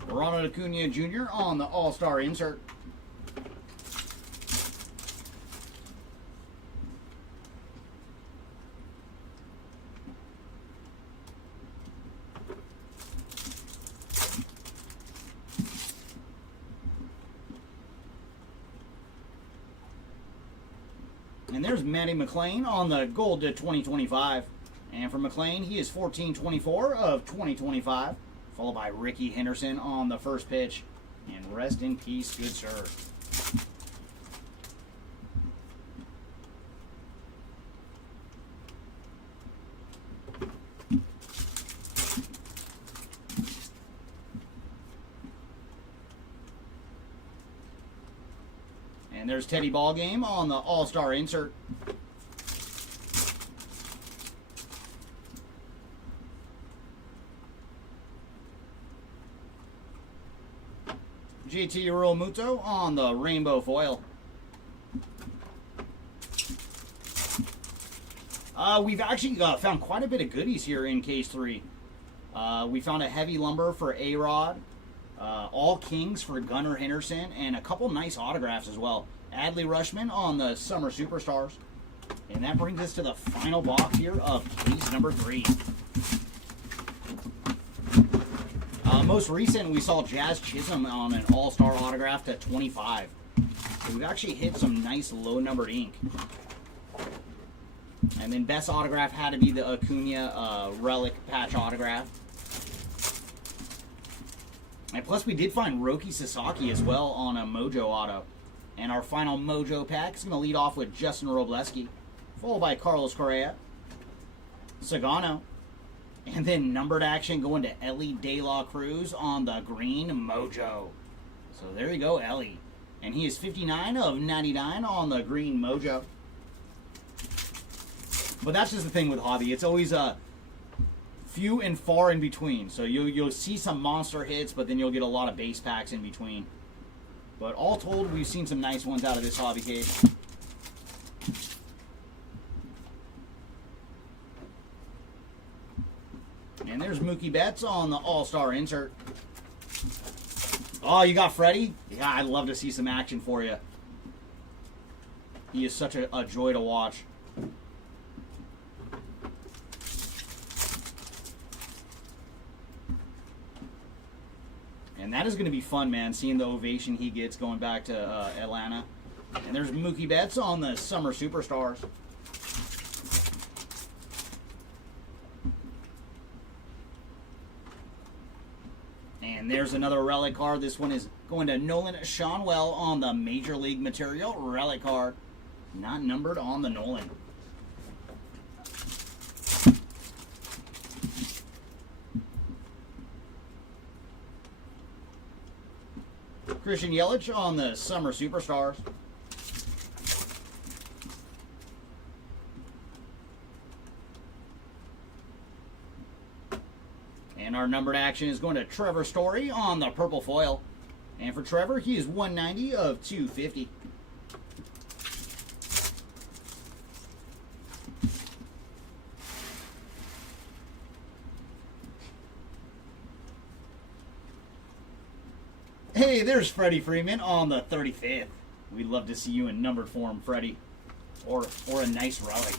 Ronald Acuna Jr. on the All-Star insert. And there's Matty McLean on the gold to 2025. And for McLean, he is 1424 of 2025. Followed by Ricky Henderson on the first pitch. And rest in peace, good sir. And there's Teddy Ballgame on the All-Star insert. JT Realmuto on the rainbow foil. We've actually found quite a bit of goodies here in case 3. We found a heavy lumber for A-Rod, all Kings for Gunnar Henderson, and a couple nice autographs as well. Adley Rutschman on the Summer Superstars. And that brings us to the final box here of case number 3. Most recent, we saw Jazz Chisholm on an All-Star autograph to 25. So we've actually hit some nice low-numbered ink. And then best autograph had to be the Acuna relic patch autograph. And plus we did find Roki Sasaki as well on a Mojo auto. And our final Mojo pack is going to lead off with Justin Robleski, followed by Carlos Correa, Sagano, and then numbered action going to Ellie De La Cruz on the green Mojo. So there you go, Ellie. And he is 59 of 99 on the green Mojo. But that's just the thing with hobby. It's always few and far in between. So you'll see some monster hits, but then you'll get a lot of base packs in between. But all told, we've seen some nice ones out of this hobby case. And there's Mookie Betts on the All-Star insert. Oh, you got Freddie? Yeah, I'd love to see some action for you. He is such a joy to watch. And that is going to be fun, man, seeing the ovation he gets going back to Atlanta. And there's Mookie Betts on the Summer Superstars. And there's another relic card. This one is going to Nolan Schanuel on the Major League Material relic card. Not numbered on the Nolan. Christian Yelich on the Summer Superstars. And our numbered action is going to Trevor Story on the purple foil. And for Trevor, he is 190 of 250. Hey, there's Freddie Freeman on the 35th. We'd love to see you in numbered form, Freddie. Or a nice relic.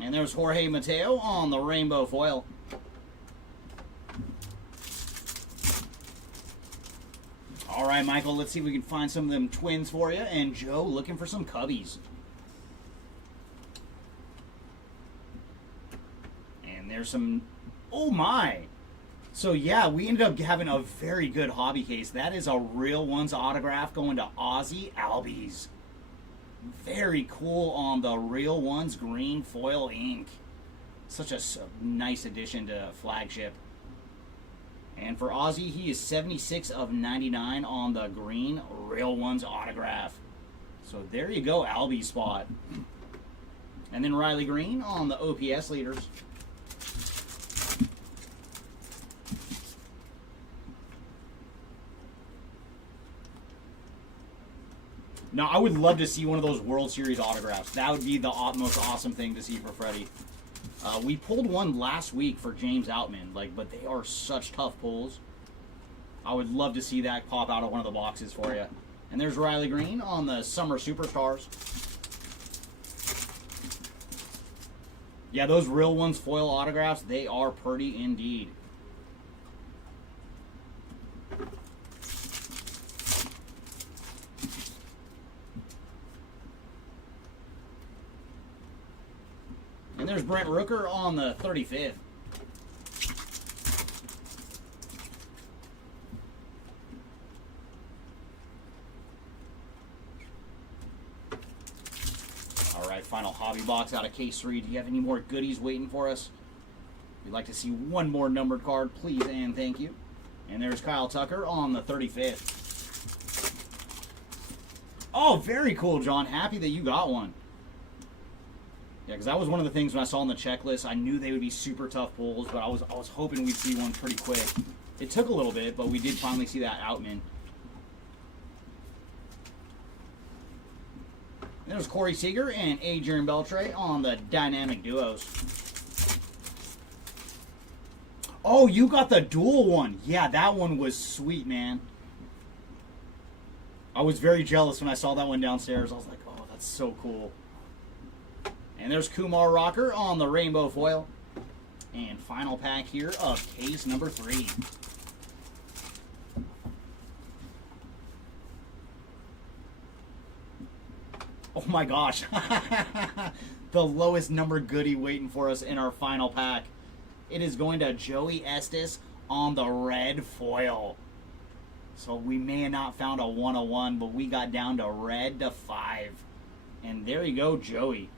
And there's Jorge Mateo on the rainbow foil. All right, Michael, let's see if we can find some of them twins for you. And Joe looking for some Cubbies. And there's some... Oh, my! So, yeah, we ended up having a very good hobby case. That is a Real Ones autograph going to Ozzy Albies. Very cool on the Real Ones green foil ink. Such a nice addition to Flagship. And for Ozzy, he is 76 of 99 on the green Real Ones autograph. So there you go, Albie spot. And then Riley Green on the OPS leaders. Now, I would love to see one of those World Series autographs. That would be the most awesome thing to see for Freddie. We pulled one last week for James Outman, but they are such tough pulls. I would love to see that pop out of one of the boxes for you. And there's Riley Green on the Summer Superstars. Yeah, those Real Ones foil autographs, they are pretty indeed. And there's Brent Rooker on the 35th. All right, final hobby box out of case 3. Do you have any more goodies waiting for us? If you'd like to see one more numbered card, please and thank you. And there's Kyle Tucker on the 35th. Oh, very cool, John. Happy that you got one. Yeah, because that was one of the things when I saw on the checklist. I knew they would be super tough pulls, but I was hoping we'd see one pretty quick. It took a little bit, but we did finally see that Outman. There's Corey Seager and Adrian Beltre on the Dynamic Duos. Oh, you got the dual one. Yeah, that one was sweet, man. I was very jealous when I saw that one downstairs. I was like, oh, that's so cool. And there's Kumar Rocker on the rainbow foil. And final pack here of case number 3. Oh my gosh. The lowest number goodie waiting for us in our final pack. It is going to Joey Estes on the red foil. So we may have not found a 101, but we got down to red to 5. And there you go, Joey.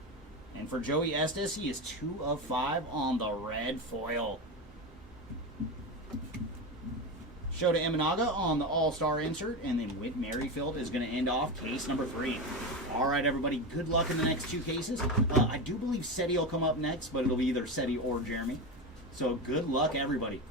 And for Joey Estes, he is 2 of 5 on the red foil. Shota Imanaga on the All-Star insert, and then Whit Merrifield is going to end off case number 3. All right, everybody, good luck in the next 2 cases. I do believe Seti will come up next, but it'll be either Seti or Jeremy. So good luck, everybody.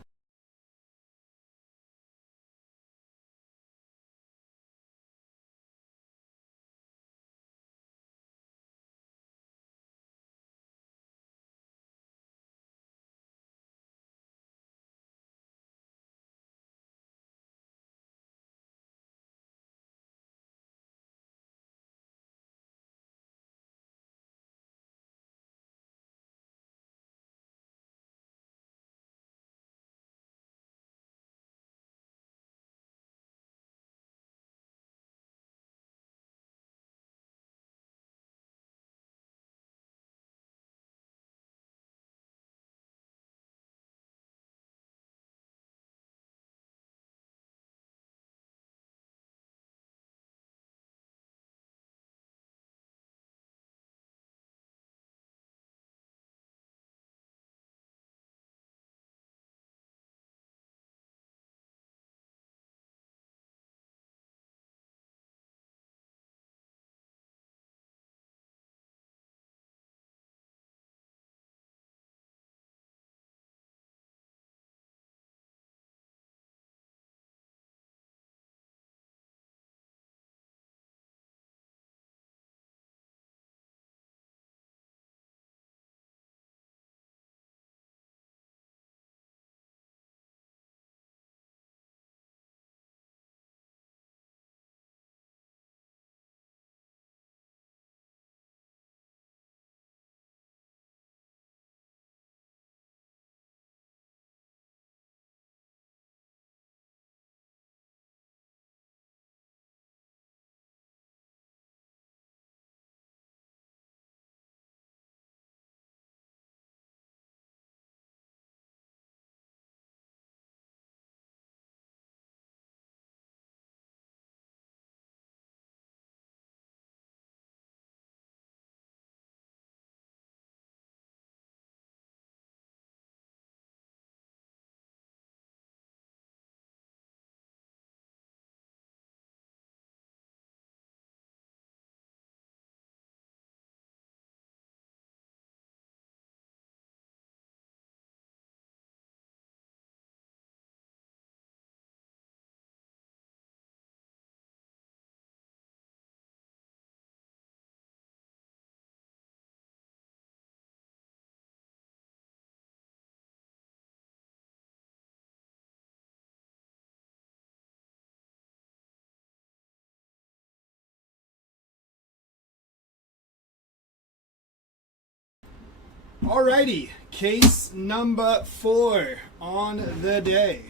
Alrighty, case number 4 on the day.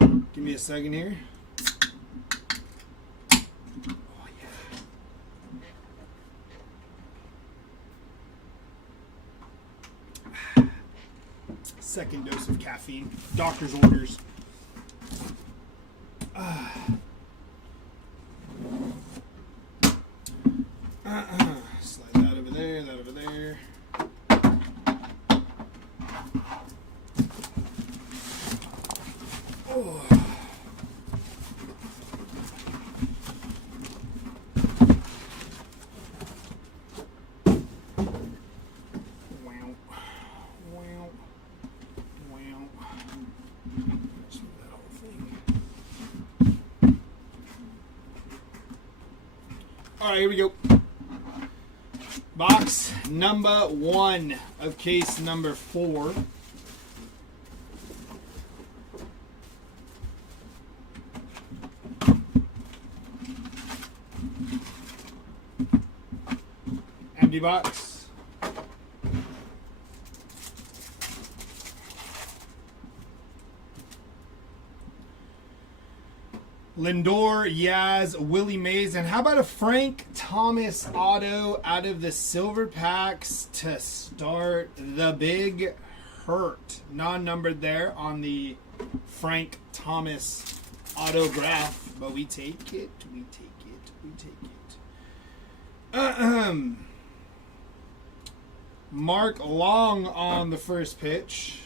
Give me a second here. Oh, yeah. Second dose of caffeine. Doctor's orders. Slide that over there, that over there. Oh. Wow. Wow. Wow. Let's move that whole thing. Alright, here we go. Box number 1 of case number 4. Empty box. Lindor, Yaz, Willie Mays, and how about a Frank Thomas auto out of the silver packs to start the big hurt? Non-numbered there on the Frank Thomas autograph, but we take it, we take it, we take it. Mark Long on the first pitch.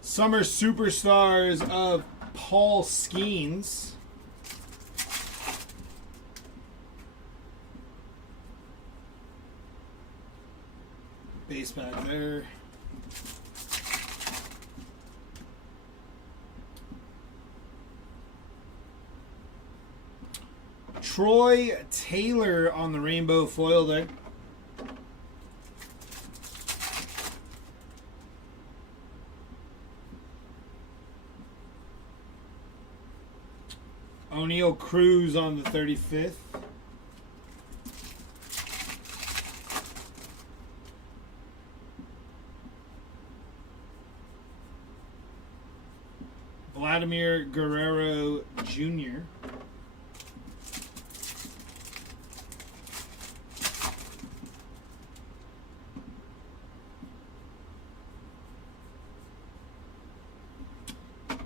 Summer Superstars of Paul Skeens. Base back there. Troy Taylor on the rainbow foil there. O'Neal Cruz on the 35th. Vladimir Guerrero Jr.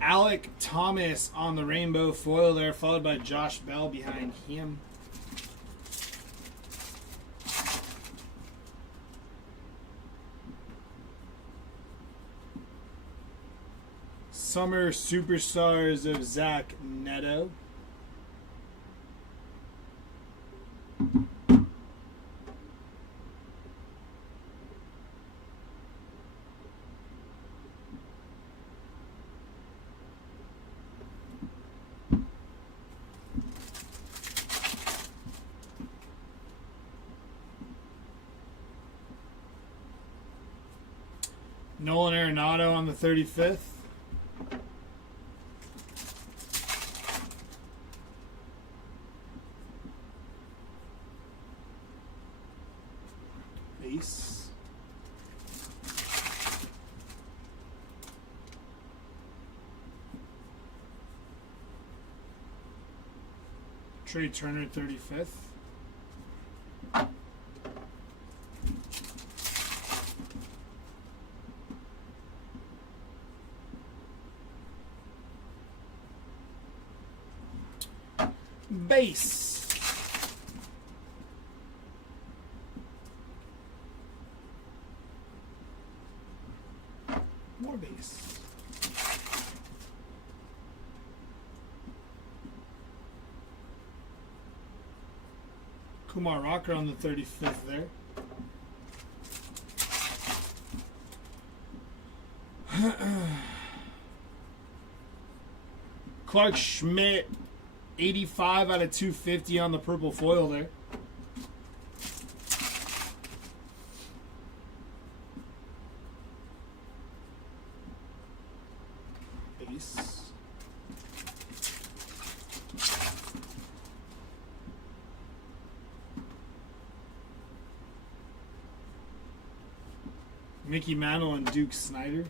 Alec Thomas on the rainbow foil there, followed by Josh Bell behind him. Summer Superstars of Zach Neto. Nolan Arenado on the 35th. Base. Trey Turner 35th. Base. More base. Kumar Rocker on the 35th there. Clark Schmidt, 85 out of 250 on the purple foil there. Base. Mickey Mantle and Duke Snyder.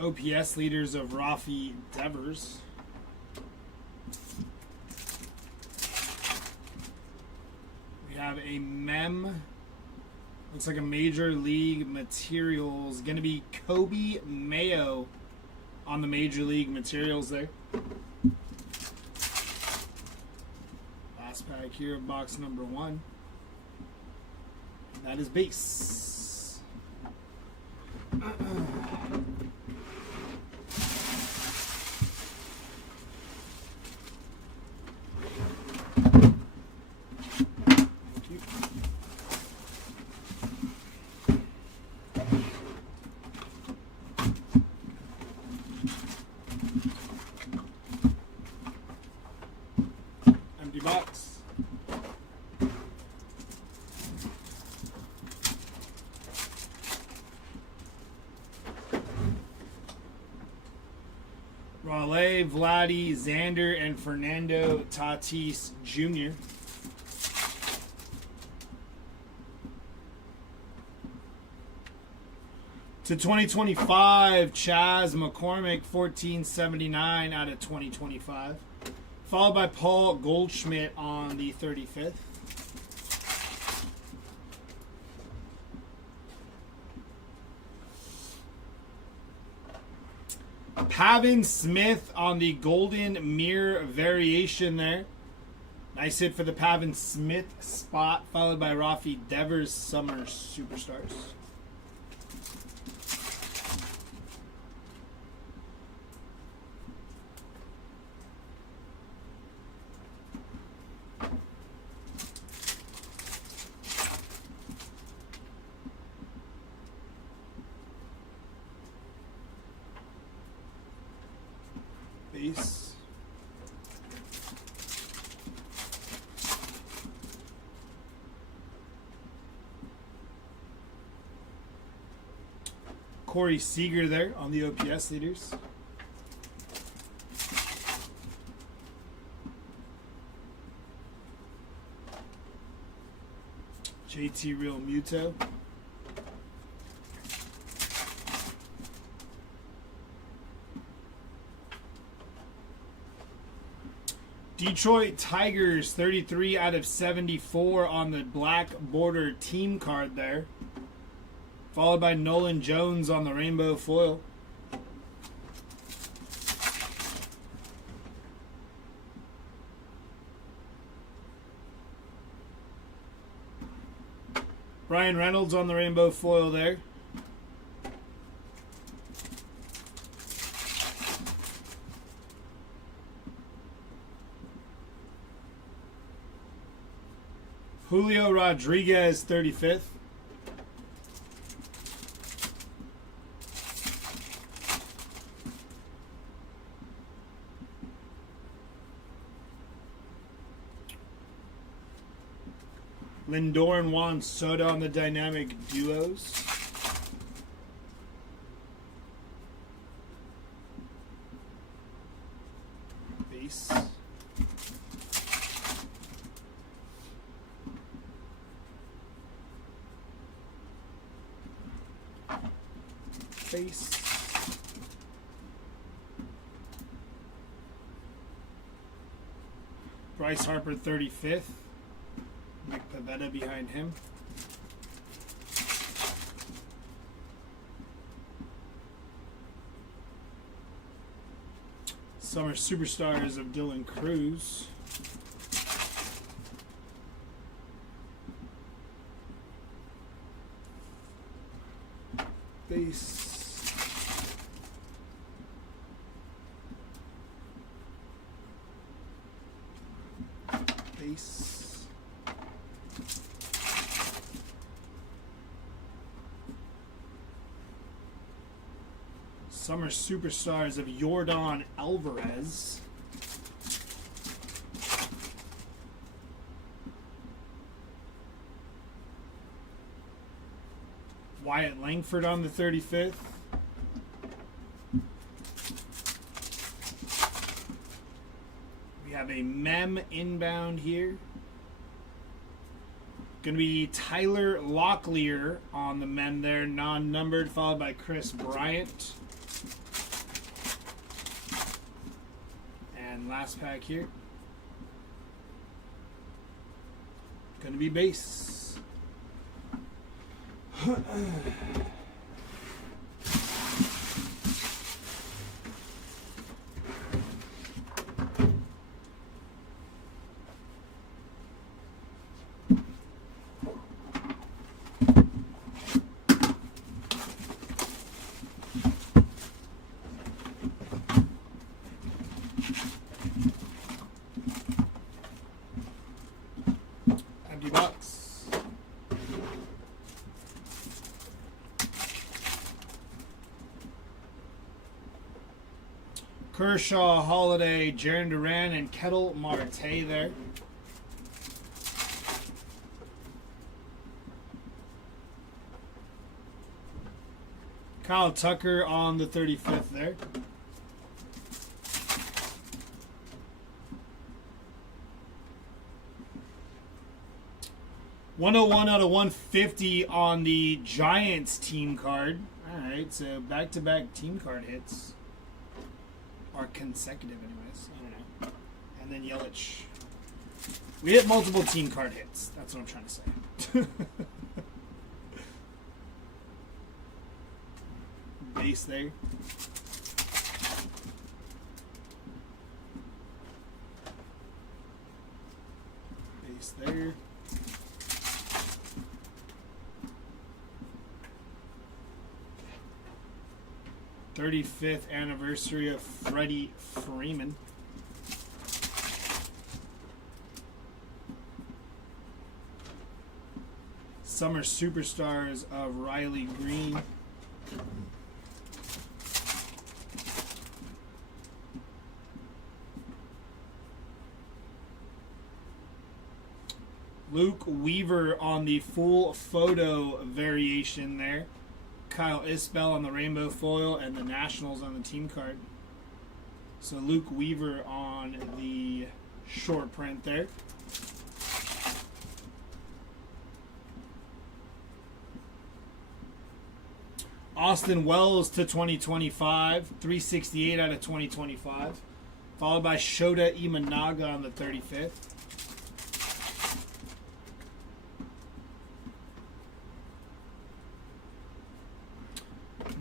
OPS leaders of Rafi Devers. We have a mem. Looks like a Major League Materials. Going to be Kobe Mayo on the Major League Materials there. Last pack here of box number 1. And that is base. Empty box. Raleigh, Vladdy, Xander, and Fernando Tatis Jr. To 2025, Chaz McCormick, 1479 out of 2025. Followed by Paul Goldschmidt on the 35th. Pavin Smith on the Golden Mirror variation there. Nice hit for the Pavin Smith spot, followed by Rafi Devers Summer Superstars. Base. Corey Seager there on the OPS leaders. JT Real Muto. Detroit Tigers, 33 out of 74 on the black border team card there. Followed by Nolan Jones on the rainbow foil. Brian Reynolds on the rainbow foil there. Julio Rodriguez, 35th. Lindor and Juan Soto on the dynamic duos. Base. Base. Bryce Harper, 35th. Nick Pivetta behind him. Summer Superstars of Dylan Cruz. Base. Base. Summer Superstars of Yordan Alvarez. Wyatt Langford on the 35th. have a mem inbound here. Going to be Tyler Locklear on the mem there, non-numbered, followed by Chris Bryant. And last pack here. Going to be base. Empty box. Kershaw, Holiday, Jaron Duran, and Kettle Marte there. Kyle Tucker on the 35th there. $101 out of 150 on the Giants team card. All right, so back-to-back team card hits. Are consecutive anyways. I don't know. And then Yelich. We hit multiple team card hits. That's what I'm trying to say. Base there. Base there. '35th anniversary of Freddie Freeman. Summer Superstars of Riley Green. Luke Weaver on the full photo variation there. Kyle Isbell on the rainbow foil, and the Nationals on the team card. So Luke Weaver on the short print there. Austin Wells to 2025, 368 out of 2025. Followed by Shota Imanaga on the 35th.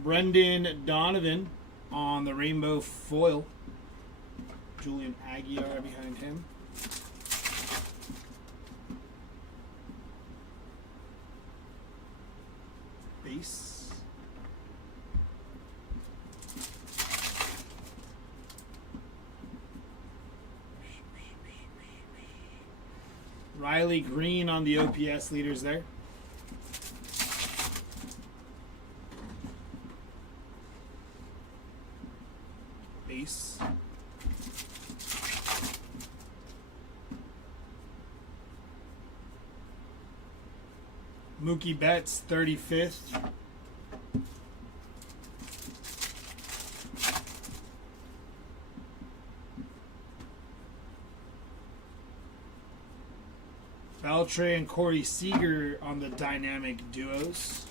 Brendan Donovan on the rainbow foil. Julian Aguilar behind him. Base. Riley Green on the OPS leaders there. Base. Mookie Betts, 35th. Beltre and Corey Seager on the dynamic duos.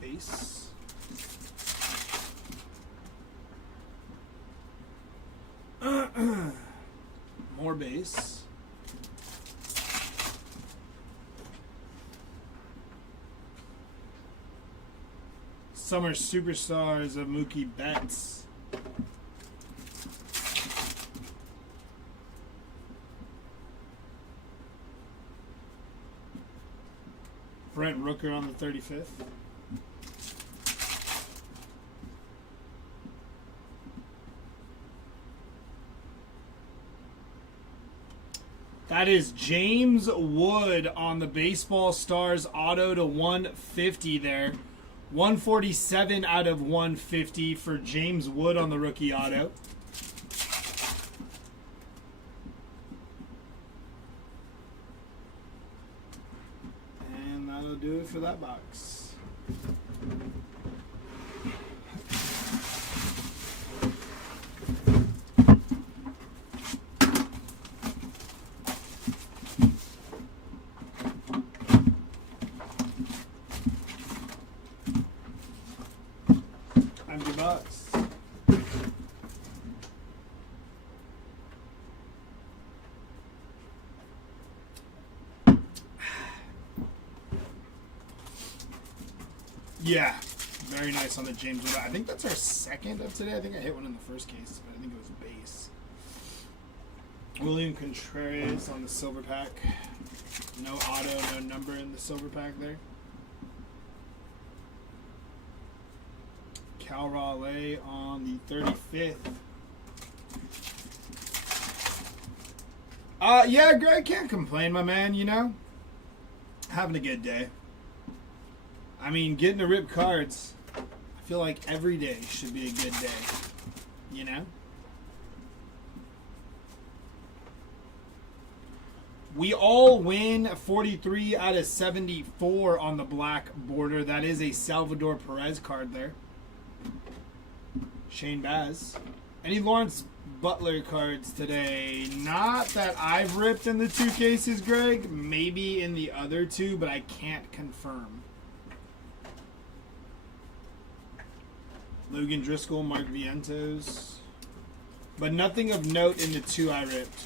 Base. More base. Summer Superstars of Mookie Betts. Brent Rooker on the 35th. That is James Wood on the Baseball Stars auto to 150 there. 147 out of 150 for James Wood on the rookie auto. And that'll do it for that box. Yeah, very nice on the James Wood. I think that's our second of today. I think I hit one in the first case, but I think it was base. William Contreras on the silver pack. No auto, no number in the silver pack there. Cal Raleigh on the 35th. Yeah, Greg, can't complain, my man, you know? Having a good day. I mean, getting to rip cards, I feel like every day should be a good day, you know? We all win 43 out of 74 on the black border. That is a Salvador Perez card there. Shane Baz. Any Lawrence Butler cards today? Not that I've ripped in the two cases, Greg. Maybe in the other two, but I can't confirm. Logan Driscoll, Mark Vientos. But nothing of note in the two I ripped.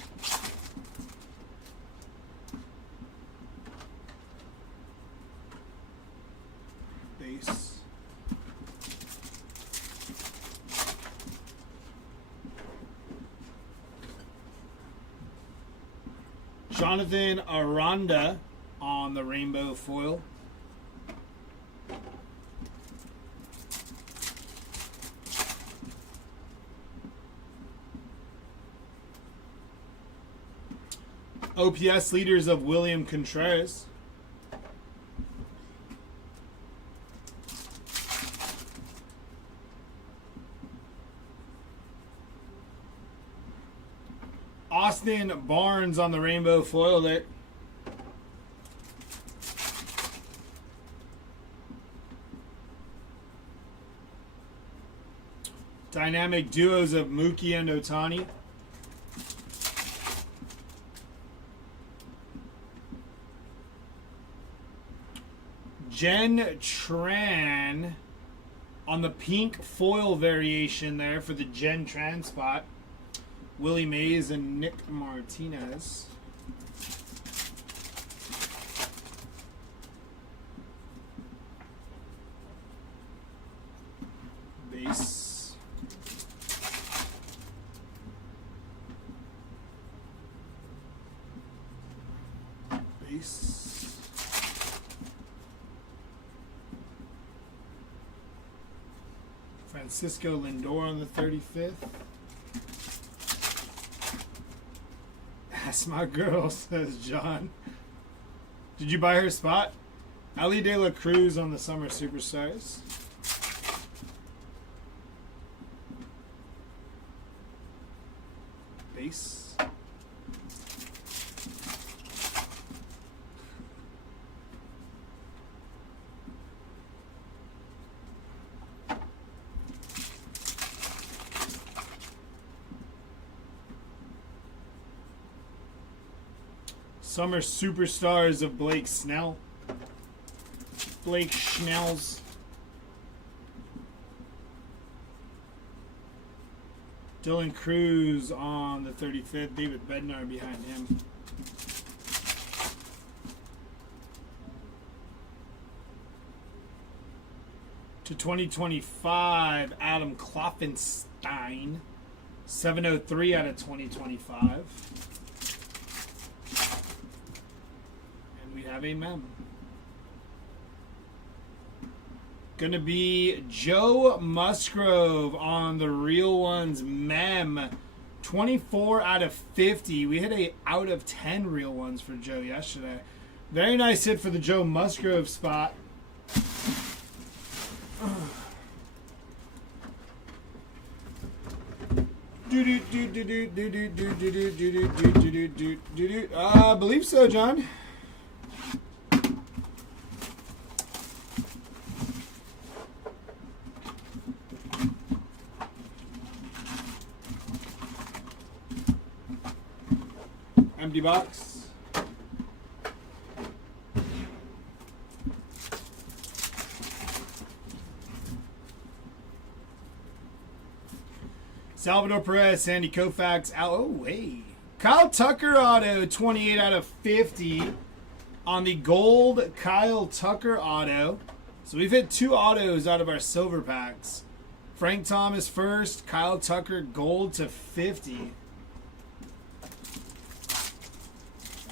Base. Jonathan Aranda on the rainbow foil. OPS leaders of William Contreras. Austin Barnes on the rainbow foil there. Dynamic duos of Mookie and Ohtani. Jen Tran on the pink foil variation there for the Jen Tran spot. Willie Mays and Nick Martinez. Base. Base. Francisco Lindor on the 35th. That's my girl, says John. Did you buy her spot? Ali De La Cruz on the Summer Superstars. Base. Summer Superstars of Blake Snell. Blake Schnells. Dylan Cruz on the 35th. David Bednar behind him. To 2025, Adam Kloffenstein. 703 out of 2025. Have a mem. Gonna be Joe Musgrove on the Real Ones mem. 24 out of 50. We hit a out of 10 Real Ones for Joe yesterday. Very nice hit for the Joe Musgrove spot. I believe so, John. Empty box. Salvador Perez, Sandy Koufax, Kyle Tucker auto, 28 out of 50 on the gold Kyle Tucker auto. So we've hit 2 autos out of our silver packs. Frank Thomas first, Kyle Tucker gold to 50.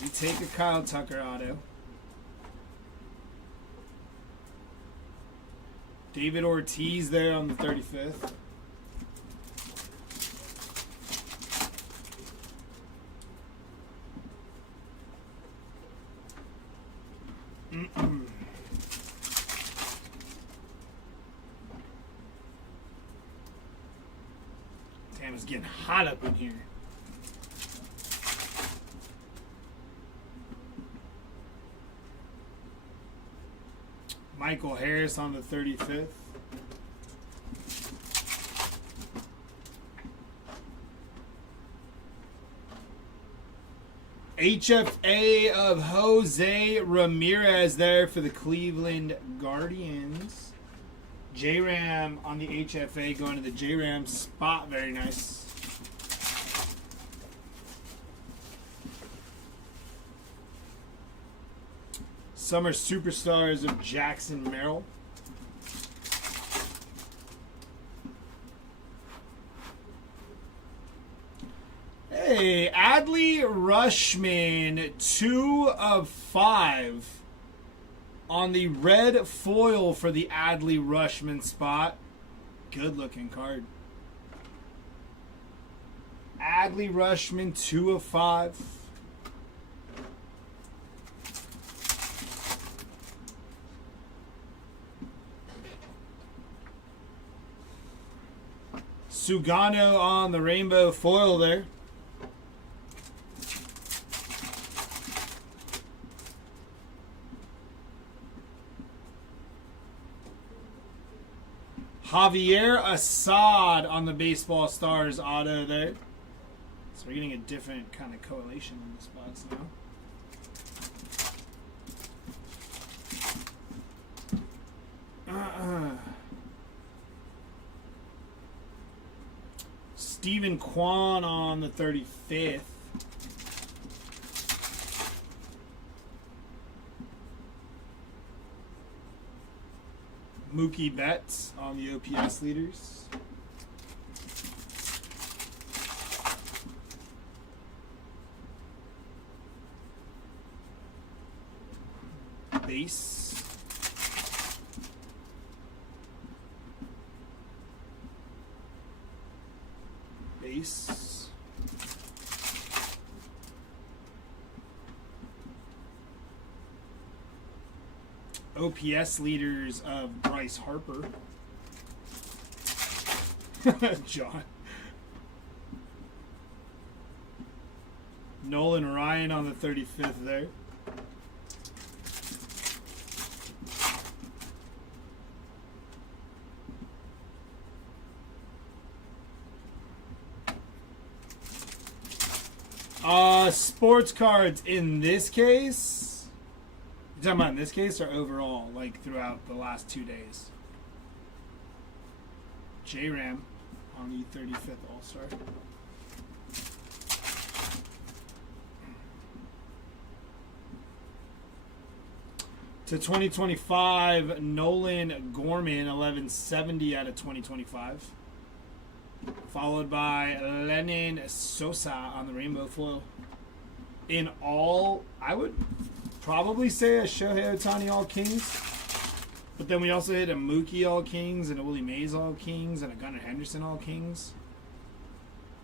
We take a Kyle Tucker auto. David Ortiz there on the 35th. Damn, it's getting hot up in here. Michael Harris on the 35th. HFA of Jose Ramirez there for the Cleveland Guardians. J-Ram on the HFA going to the J-Ram spot. Very nice. Summer Superstars of Jackson Merrill. Hey, Adley Rushman, 2 of 5 on the red foil for the Adley Rushman spot. Good looking card. Adley Rushman, 2 of 5. Sugano on the rainbow foil there. Javier Assad on the Baseball Stars auto there. So we're getting a different kind of correlation in the spots now. Stephen Kwan on the 35th. Mookie Betts on the OPS leaders. Base. Base. OPS leaders of Bryce Harper. John. Nolan Ryan on the 35th there. Sports cards in this case. You talking about in this case or overall, like throughout the last 2 days? J-Ram on the 35th All-Star. To 2025, Nolan Gorman, 1170 out of 2025. Followed by Lennon Sosa on the rainbow foil. In all, I would probably say a Shohei Ohtani All Kings. But then we also hit a Mookie All Kings and a Willie Mays All Kings and a Gunnar Henderson All Kings.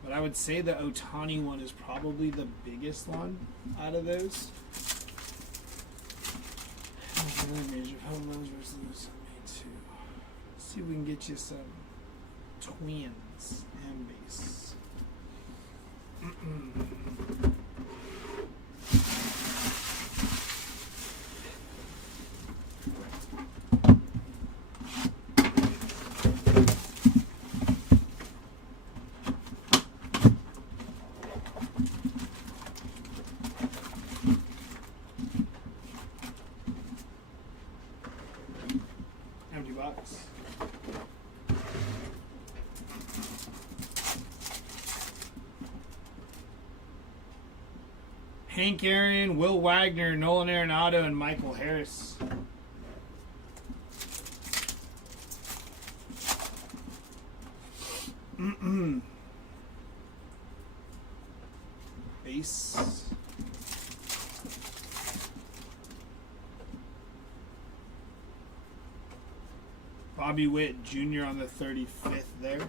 But I would say the Ohtani one is probably the biggest one out of those. Major home runs versus two. Let's see if we can get you some Twins and base. Empty box. Hank Aaron, Will Wagner, Nolan Arenado, and Michael Harris. Base. Bobby Witt Jr. on the 35th there.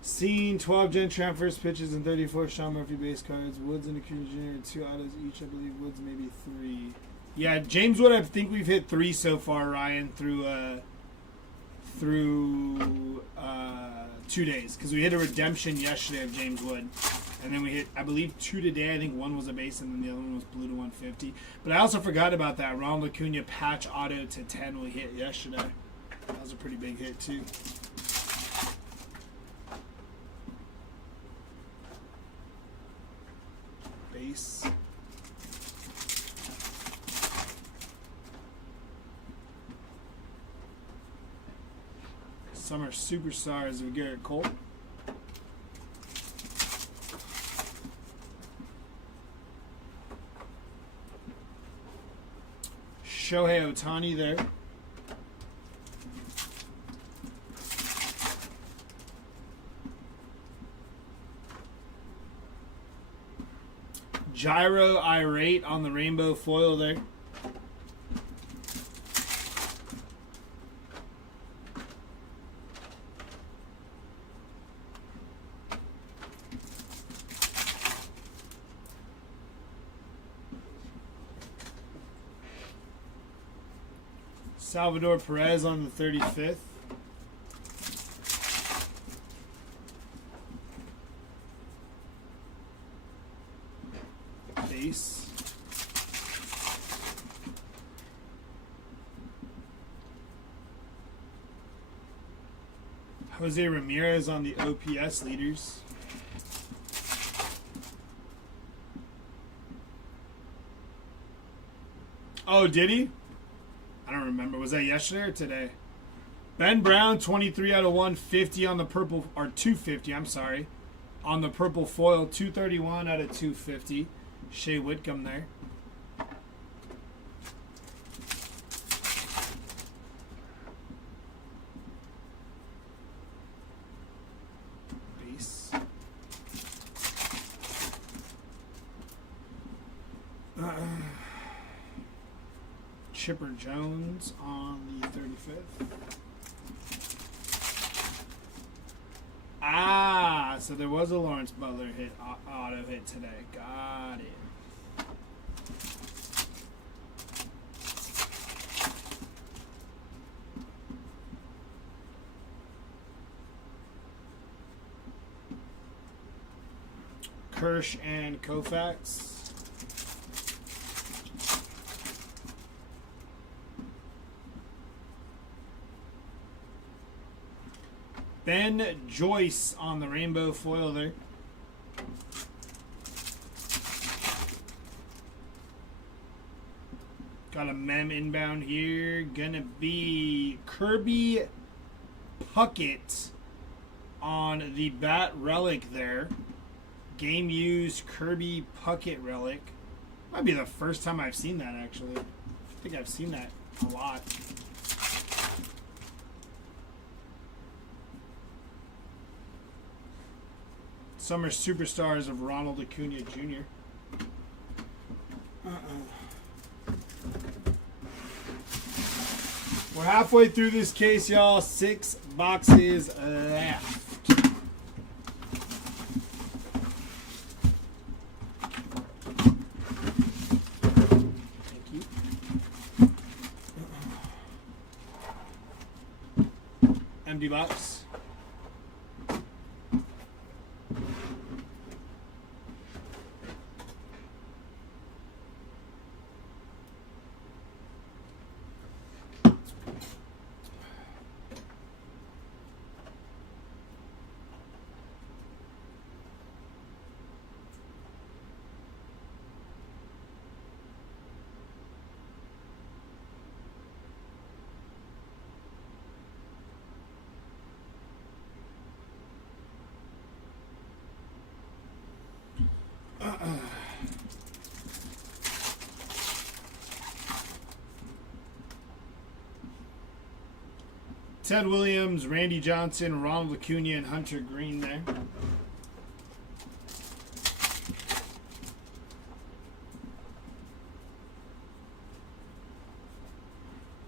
Scene 12 Gen Tramp first pitches and 34 Sean Murphy base cards. Woods and Acuna Jr. 2 autos each. I believe Woods maybe 3. Yeah, James Wood. I think we've hit 3 so far, Ryan, through 2 days, because we hit a redemption yesterday of James Wood, and then we hit, I believe, 2 today. I think 1 was a base and then the other one was blue to 150. But I also forgot about that Ronald Acuna patch auto to 10 we hit yesterday. That was a pretty big hit too. Base. Summer Superstars of Garrett Cole. Shohei Ohtani there. Gyro Irate on the rainbow foil there. Salvador Perez on the 35th. Base. Jose Ramirez on the OPS leaders. Oh, did he? I don't remember. Was that yesterday or today? Ben Brown, 23 out of 150 on the purple, or 250, I'm sorry. On the purple foil, 231 out of 250. Shea Whitcomb there. Base. Chipper Jones on the 35th. Ah, so there was a Lawrence Butler hit, auto hit today. Got it. Kirsch and Koufax. Ben Joyce on the rainbow foil there. Got a mem inbound here. Gonna be Kirby Puckett on the bat relic there. Game used Kirby Puckett relic. Might be the first time I've seen that, actually. I think I've seen that a lot. Summer Superstars of Ronald Acuna Jr. We're halfway through this case, y'all. 6 boxes left. Thank you. Empty box. Ted Williams, Randy Johnson, Ronald Acuna, and Hunter Green there.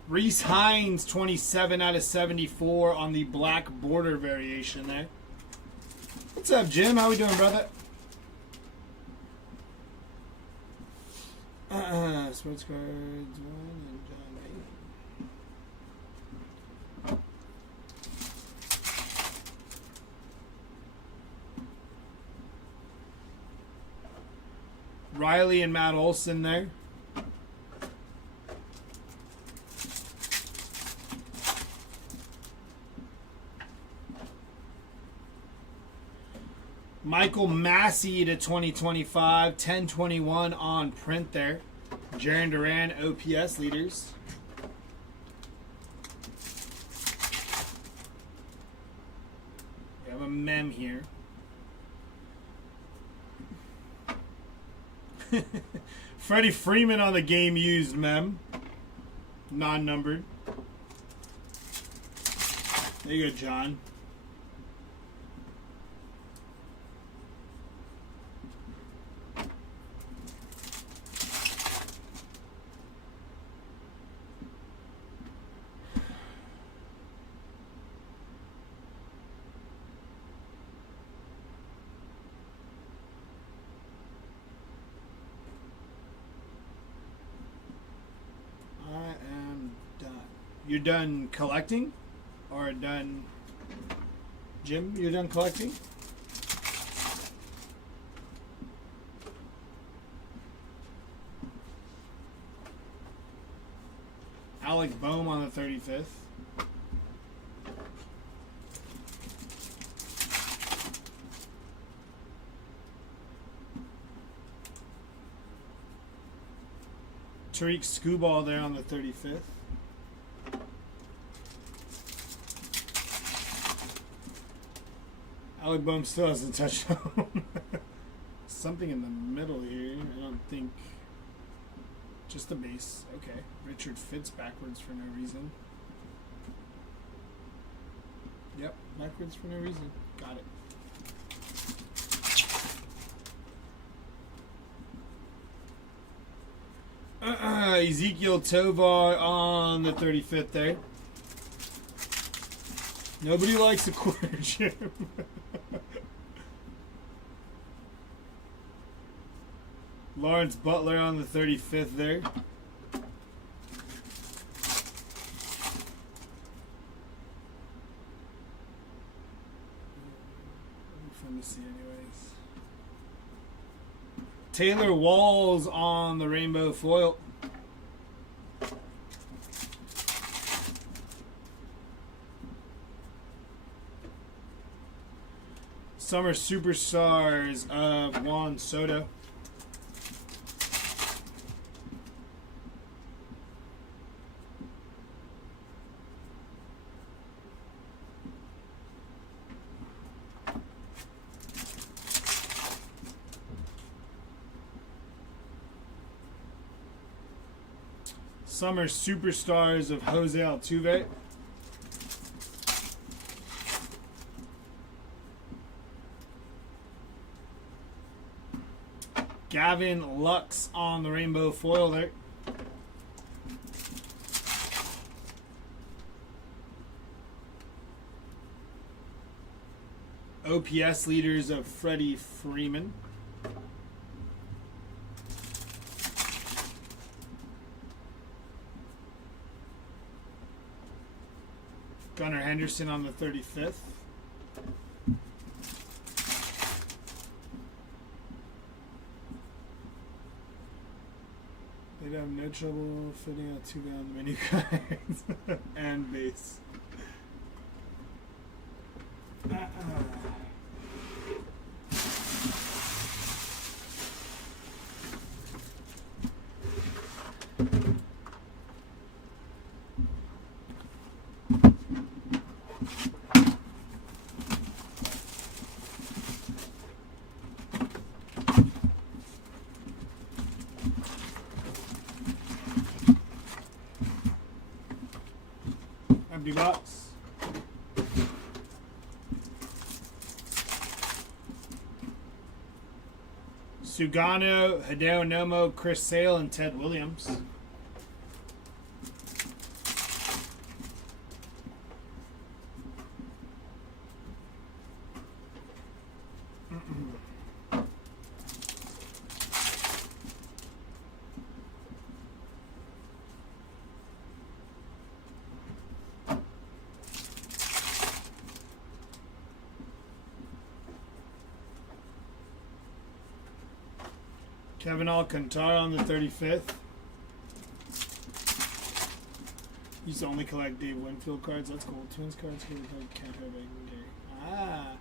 Reese Hines, 27 out of 74 on the black border variation there. What's up, Jim? How we doing, brother? Sports cards 1 and John 8. Riley and Matt Olson there. Michael Massey to 2025, 1021 on print there. Jarren Duran, OPS leaders. We have a mem here. Freddie Freeman on the game used mem. Non-numbered. There you go, John. You're done collecting? Or done... Jim, you're done collecting? Alec Boehm on the 35th. Tariq Skubal there on the 35th. Alec Boehm still hasn't touched home. Something in the middle here. I don't think. Just a base. Okay. Richard Fitz backwards for no reason. Yep, backwards for no reason. Got it. Ezekiel Tovar on the 35th there. Nobody likes a quarter, Jim. Lawrence Butler on the 35th there. Fun to see anyways. Taylor Walls on the rainbow foil. Summer Superstars of Juan Soto. Summer Superstars of Jose Altuve. Gavin Lux on the rainbow foil there. OPS leaders of Freddie Freeman. Gunnar Henderson on the 35th. They'd have no trouble fitting out 2 down menu cards and base. Empty box. Sugano, Hideo Nomo, Chris Sale, and Ted Williams. Kevin Alcantara on the 35th. Used to only collect Dave Winfield cards. That's cool. Twins cards. Can't go back in Gary. Ah.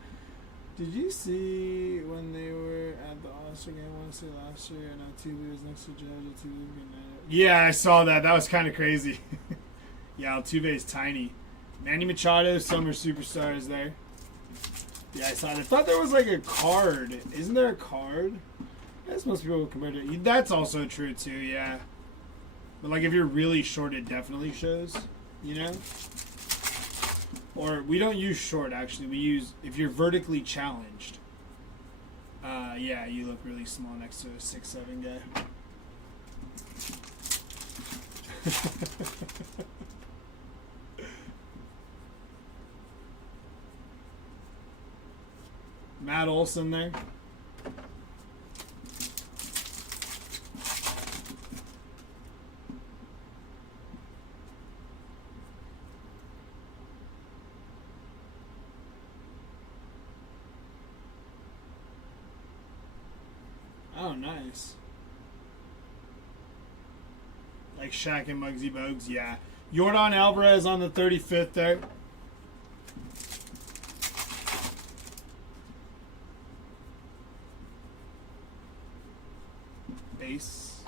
Did you see when they were at the All-Star game? I want to say last year, and Altuve was next to Judge. Altuve was getting at it. Yeah, I saw that. That was kind of crazy. Yeah, Altuve is tiny. Manny Machado, Summer Superstars there. Yeah, I saw it. I thought there was like a card. Isn't there a card? That's most people compare to. That's also true too, yeah. But like if you're really short, it definitely shows, you know. Or we don't use short actually. We use if you're vertically challenged. Yeah, you look really small next to a 6'7" guy. Matt Olson there. Oh, nice. Like Shaq and Muggsy Bogues, yeah. Yordan Alvarez on the 35th there. Base.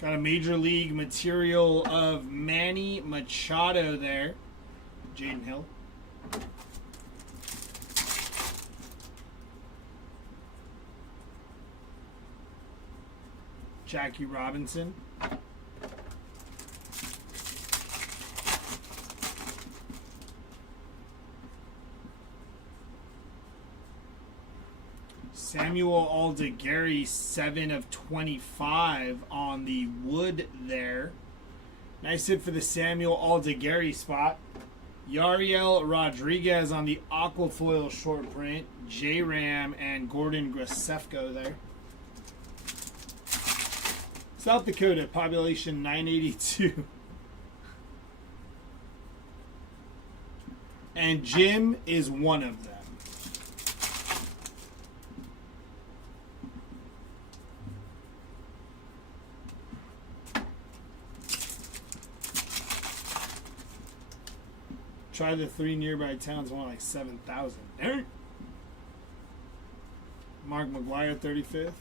Got a Major League material of Manny Machado there. Jaden Hill. Jackie Robinson. Samuel Aldeguerri, 7/25 on the wood there. Nice hit for the Samuel Aldeguerri spot. Yariel Rodriguez on the Aquafoil short print. J-Ram and Gordon Gracefko there. South Dakota, population 982. And Jim is one of them. Try the 3 nearby towns, more like 7,000. Mark McGuire, 35th.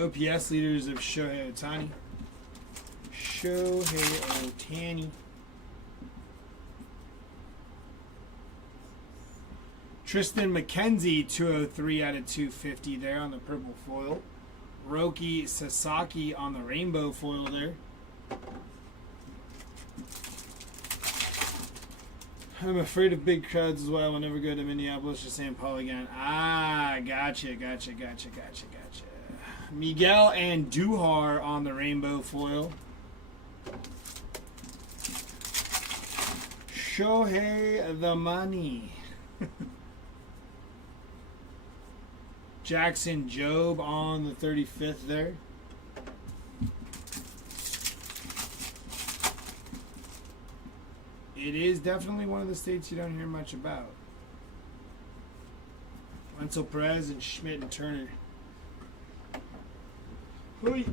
OPS leaders of Shohei Ohtani. Shohei Ohtani. Tristan McKenzie, 203/250 there on the purple foil. Roki Sasaki on the rainbow foil there. I'm afraid of big crowds is why I will never go to Minneapolis or St. Paul again. Ah, gotcha. Miguel Andujar on the rainbow foil. Shohei the money. Jackson Jobe on the 35th there. It is definitely one of the states you don't hear much about. Wenzel Perez and Schmidt and Turner. Hoi.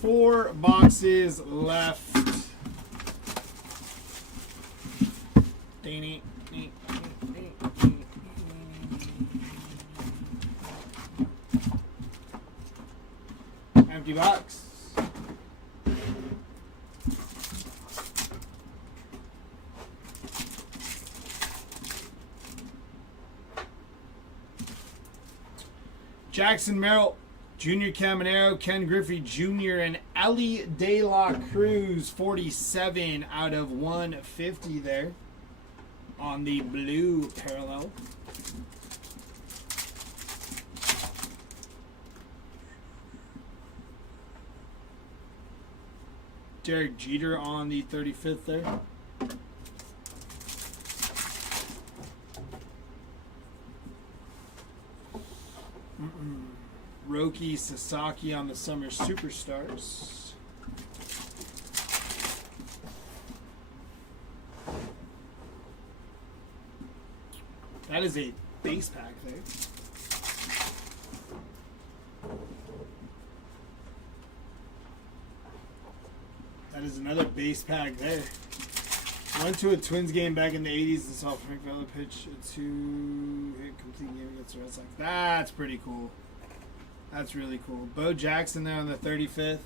Four boxes left. Empty box. Jackson Merrill, Junior Caminero, Ken Griffey Jr., and Ellie De La Cruz, 47 out of 150 there on the blue parallel. Derek Jeter on the 35th there. Roki Sasaki on the Summer Superstars. That is a base pack there. That is another base pack there. Went to a Twins game back in the 80s and saw Frank Vella pitch a 2-hit complete game against the Red Sox. That's pretty cool. That's really cool. Bo Jackson there on the 35th.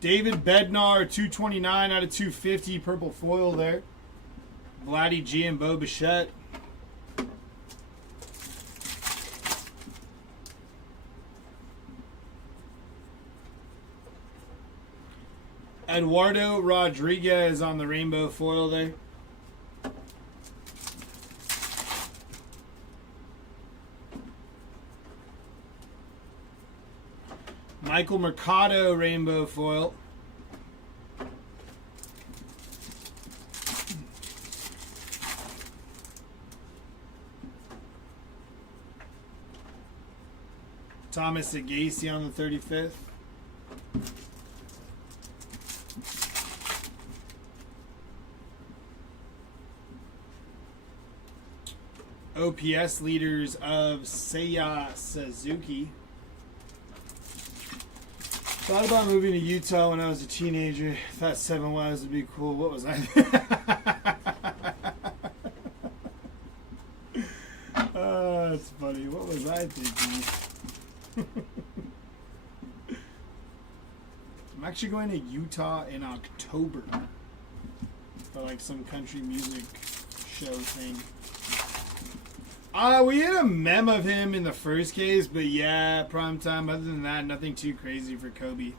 David Bednar, 229 out of 250, purple foil there. Vladdy G and Bo Bichette. Eduardo Rodriguez on the rainbow foil there. Michael Mercado rainbow foil. Thomas Agace on the 35th. OPS leaders of Seiya Suzuki. Thought about moving to Utah when I was a teenager. Thought 7 Wives would be cool. What was I? That's funny. What was I thinking? I'm actually going to Utah in October for like some country music show thing. We had a mem of him in the first case, but yeah, prime time. Other than that, nothing too crazy for Kobe.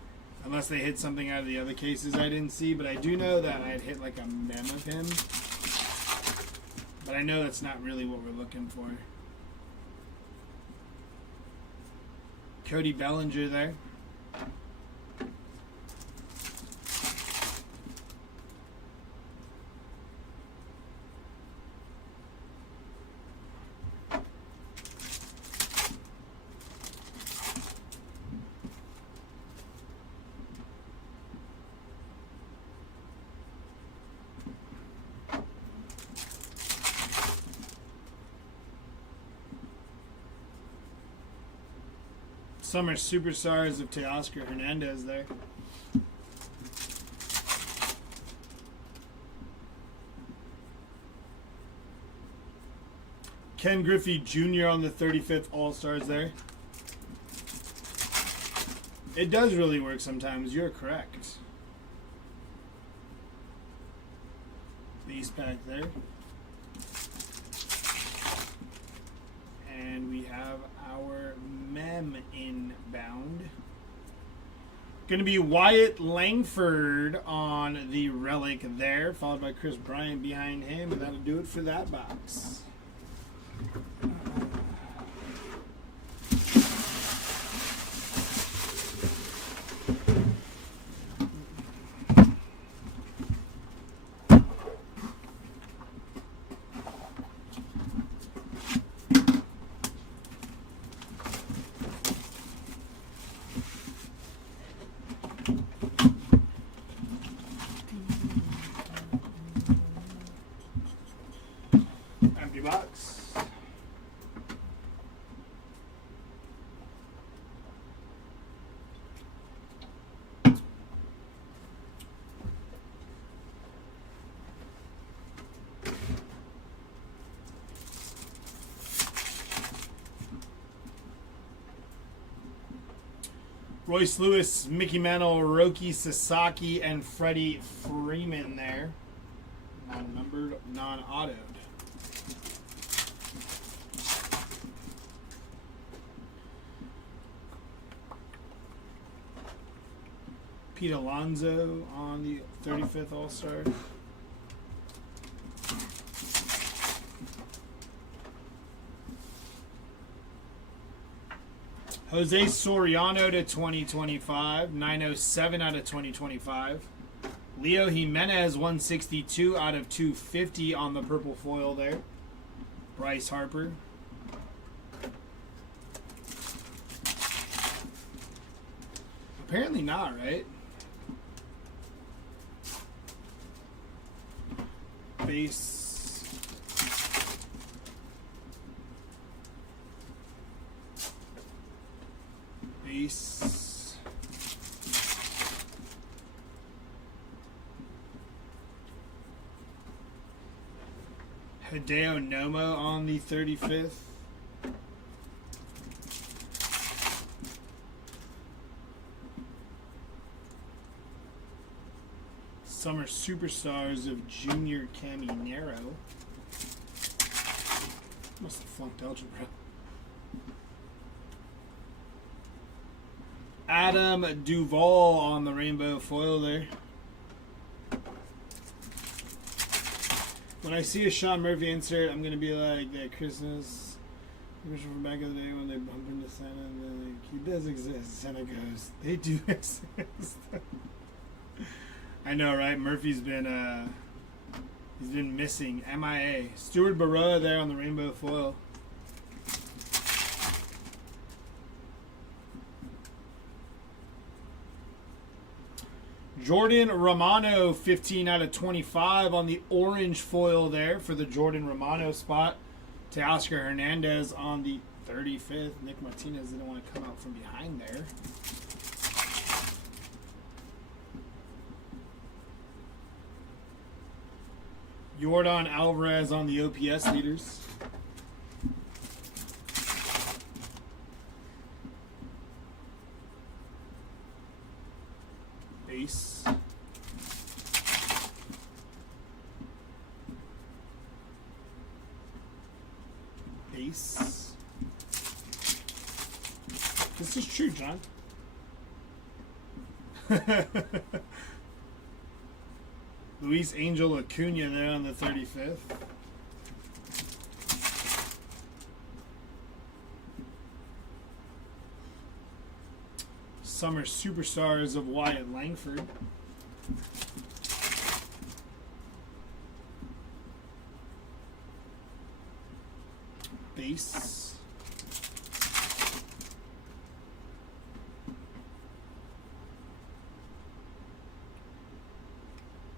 Unless they hit something out of the other cases I didn't see. But I do know that I had hit like a mem of him. But I know that's not really what we're looking for. Cody Bellinger there. Summer Superstars of Teoscar Hernandez there. Ken Griffey Jr. on the 35th All-Stars there. It does really work sometimes. You're correct. Base pack there. And we have our mem inbound. Going to be Wyatt Langford on the relic there, followed by Chris Bryant behind him, and that'll do it for that box. Empty box. Royce Lewis, Mickey Mantle, Roki Sasaki, and Freddie Freeman there. Non-numbered, non-autoed. Pete Alonso on the 35th All-Star. Jose Soriano to 2025, 907 out of 2025. Leo Jimenez, 162 out of 250 on the purple foil there. Bryce Harper. Apparently not, right? Base. Base. Hideo Nomo on the 35th. Summer Superstars of Junior Caminero. Must have flunked algebra. Adam Duvall on the rainbow foil there. When I see a Sean Murphy insert, I'm gonna be like that Christmas commercial from back in the day when they bump into Santa and they're like, he does exist. Santa goes, they do exist. I know, right? Murphy's been he's been missing. MIA. Stuart Baroa there on the rainbow foil. Jordan Romano, 15 out of 25 on the orange foil there for the Jordan Romano spot. To Oscar Hernandez on the 35th. Nick Martinez didn't want to come out from behind there. Yordan Alvarez on the OPS leaders. Base. Base. This is true, John. Luis Angel Acuna there on the 35th. Summer Superstars of Wyatt Langford. Base.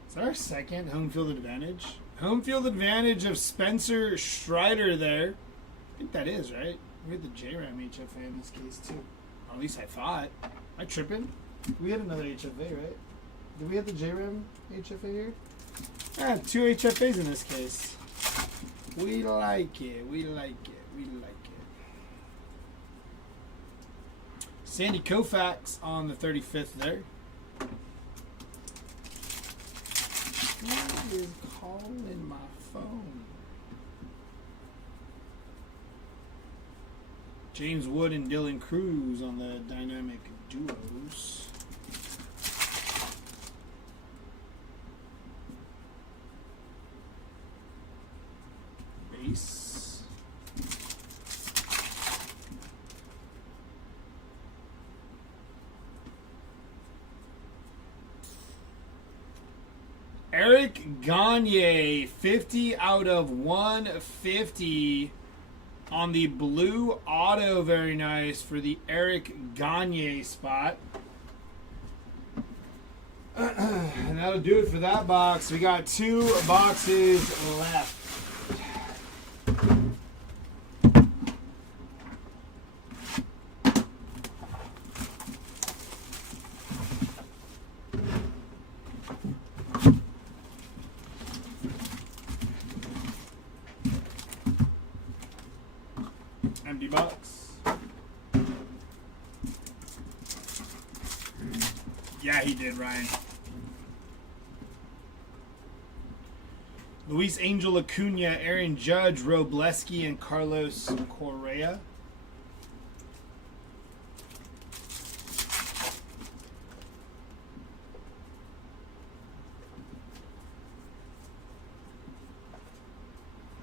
Is that our second home field advantage? Home field advantage of Spencer Strider there. I think that is, right? We had the JRAM HFA in this case, too. Or at least I thought. Am I tripping? We had another HFA, right? Did we have the JRAM HFA here? Ah, 2 HFAs in this case. We like it. We like it. We like it. Sandy Koufax on the 35th there. Who is calling my phone? James Wood and Dylan Cruz on the dynamic duos. Base. Eric Gagne, 50 out of 150 on the blue auto. Very nice for the Eric Gagne spot. And that'll do it for that box. We got 2 boxes left. Empty box. Yeah, he did, Ryan. Luis Angel Acuna, Aaron Judge, Robleski, and Carlos Correa.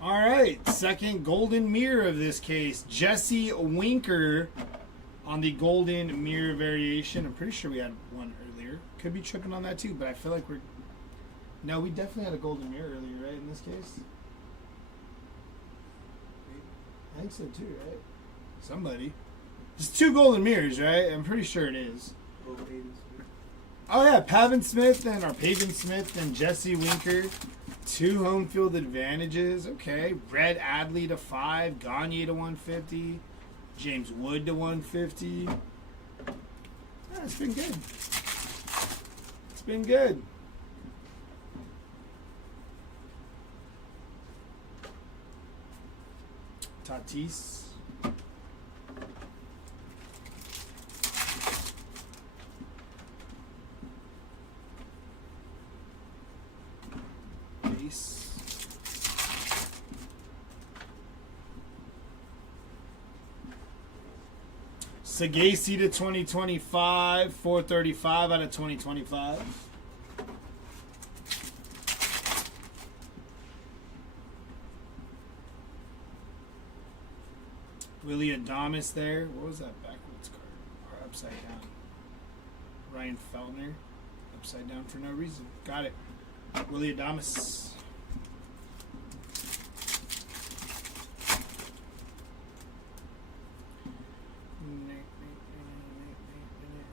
All right, second golden mirror of this case. Jesse Winker on the golden mirror variation. I'm pretty sure we had one earlier. Could be tripping on that too, but I feel like we're... No, we definitely had a golden mirror earlier, right, in this case? I think so too, right? Somebody. It's 2 golden mirrors, right? I'm pretty sure it is. Oh yeah, Pavin Smith and Jesse Winker. 2 home field advantages. Okay. Brett Adley to 5. Gagne to 150. James Wood to 150. Yeah, it's been good. It's been good. Tatis. Base. Sagasi to 2025. 435 out of 2025. Willie Adames there. What was that backwards card? Or upside down? Ryan Feltner. Upside down for no reason. Got it. Willie Adames.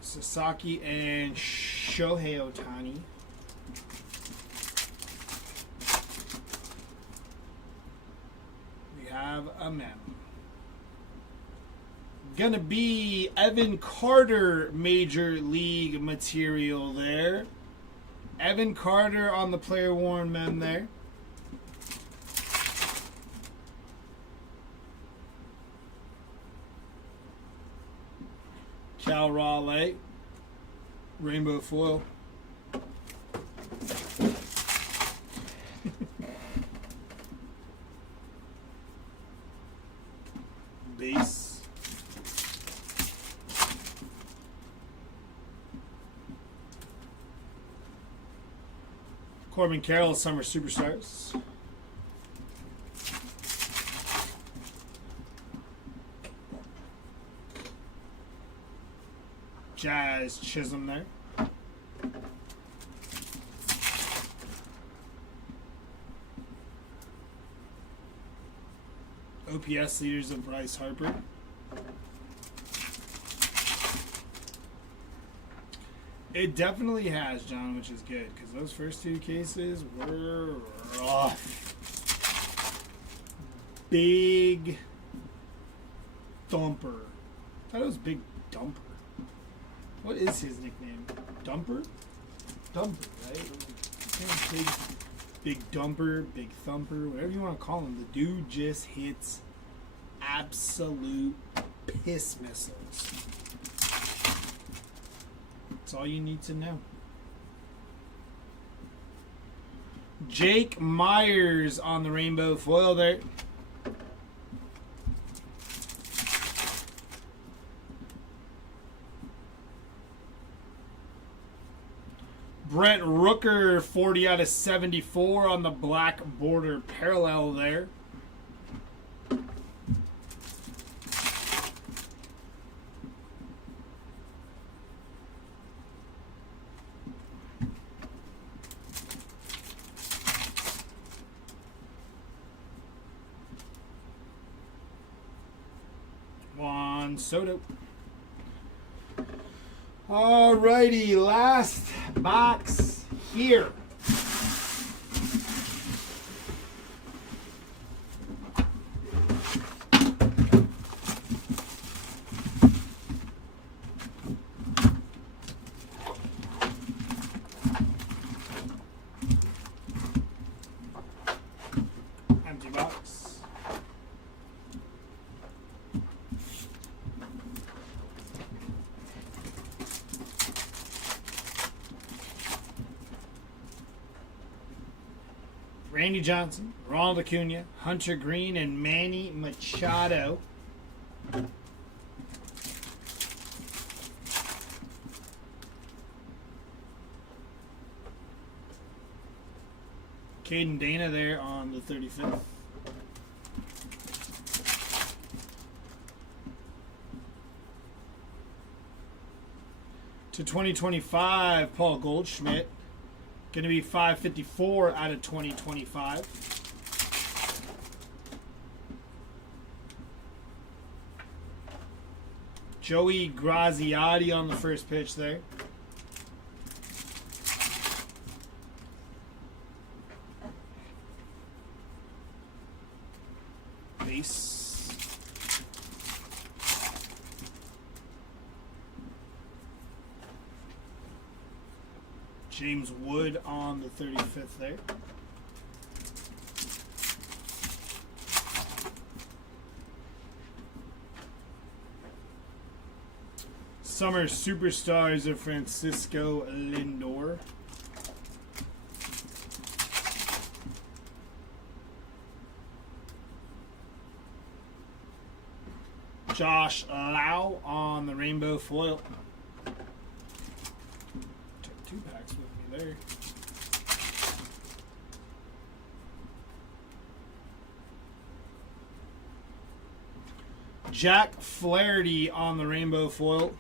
Sasaki and Shohei Ohtani. We have a mem. Gonna be Evan Carter Major League material there. Evan Carter on the player worn mem there. Cal Raleigh. Rainbow foil. Base. Corbin Carroll, Summer Superstars. Jazz Chisholm there. OPS leaders of Bryce Harper. It definitely has, John, which is good, because those first 2 cases were rough. Big Thumper. I thought it was Big Dumper. What is his nickname? Dumper? Dumper, right? Big Dumper, Big Thumper, whatever you want to call him. The dude just hits absolute piss missiles. That's all you need to know. Jake Myers on the rainbow foil there. Brent Rooker, 40 out of 74 on the black border parallel there. Juan Soto. Alrighty, last box here. Empty box. Randy Johnson, Ronald Acuna, Hunter Green, and Manny Machado. Caden Dana there on the 35th. To 2025, Paul Goldschmidt. Going to be 554 out of 2025. Joey Graziotti on the first pitch there. Base. James Wood on the 35th there. Summer Superstars of Francisco Lindor. Josh Lau on the rainbow foil. Took 2 packs with me there. Jack Flaherty on the rainbow foil.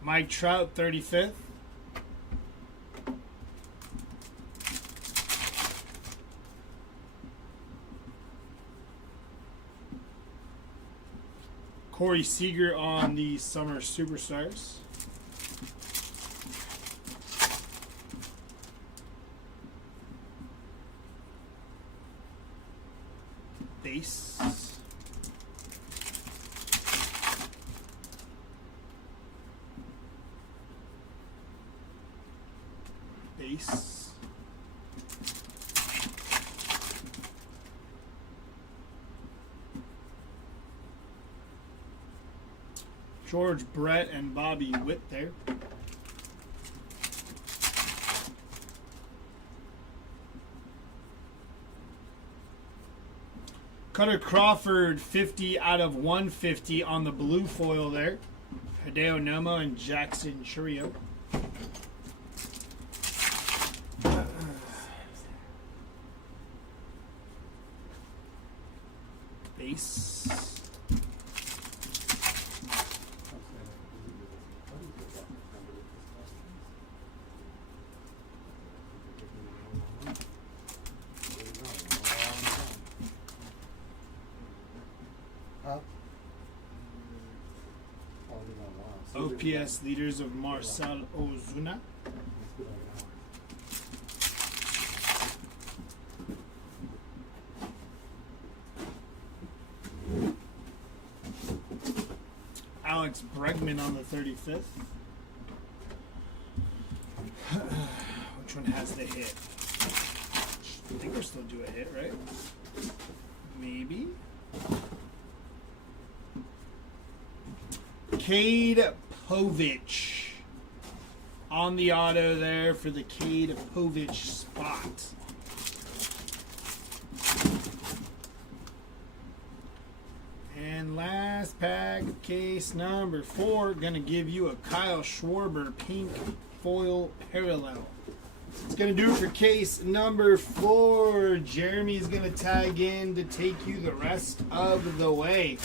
Mike Trout, 35th. Corey Seager on the Summer Superstars. Base. Base. George Brett and Bobby Witt there. Cutter Crawford, 50 out of 150 on the blue foil there. Hideo Nomo and Jackson Churio. Base. OPS leaders of Marcel Ozuna. Alex Bregman on the 35th. Which one has the hit? I think we're still due a hit, right? Maybe. Cade Povich on the auto there for the Cade Povich spot. And last pack of case number 4, gonna give you a Kyle Schwarber pink foil parallel. It's gonna do it for case number 4. Jeremy's gonna tag in to take you the rest of the way.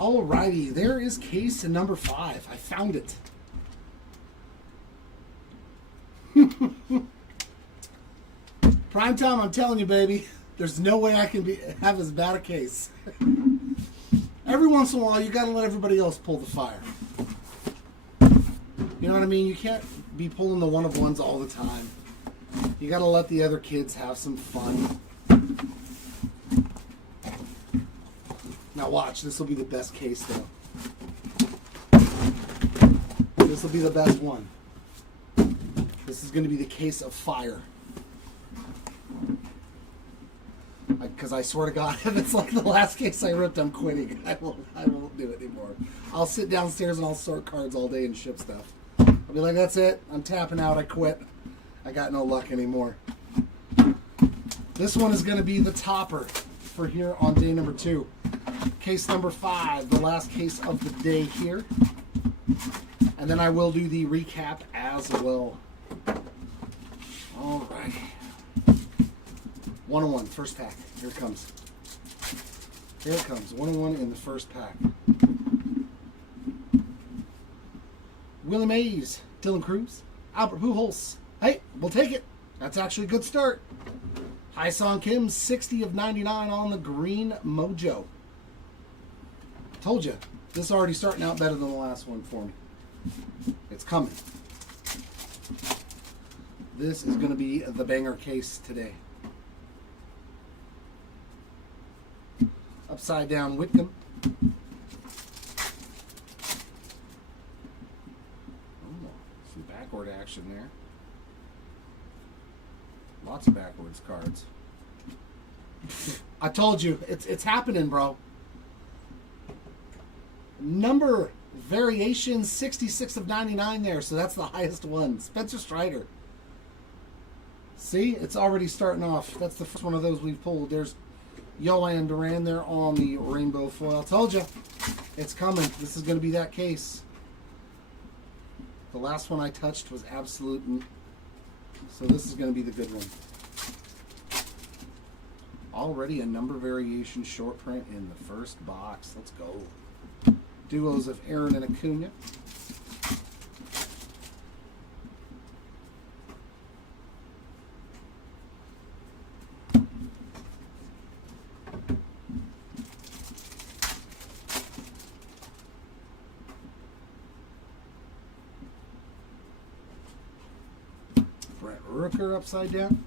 Alrighty, there is case number 5. I found it. Prime time, I'm telling you, baby. There's no way I can have as bad a case. Every once in a while, you got to let everybody else pull the fire. You know what I mean? You can't be pulling the one-of-ones all the time. You got to let the other kids have some fun. Now watch, this will be the best case, though. This will be the best one. This is going to be the case of fire. Because I swear to God, if it's like the last case I ripped, I'm quitting. I won't do it anymore. I'll sit downstairs and I'll sort cards all day and ship stuff. I'll be like, that's it. I'm tapping out. I quit. I got no luck anymore. This one is going to be the topper for here on day number 2. Case number 5, the last case of the day here. And then I will do the recap as well. All right. 101, first pack. Here it comes. Here it comes. 101 in the first pack. Willie Mays, Dylan Cruz, Albert Pujols. Hey, we'll take it. That's actually a good start. Hai-Song Kim, 60 of 99 on the green mojo. Told you, this is already starting out better than the last one for me. It's coming. This is going to be the banger case today. Upside down Whitcomb. Oh, some backward action there. Lots of backwards cards. I told you, it's happening, bro. Number variation 66 of 99 there, so that's the highest one. Spencer Strider. See, it's already starting off. That's the first one of those we've pulled. There's Yolan Duran there on the rainbow foil. Told you, it's coming. This is going to be that case. The last one I touched was absolute. So this is going to be the good one. Already a number variation short print in the first box. Let's go. Duos of Aaron and Acuna. Brett Rooker upside down.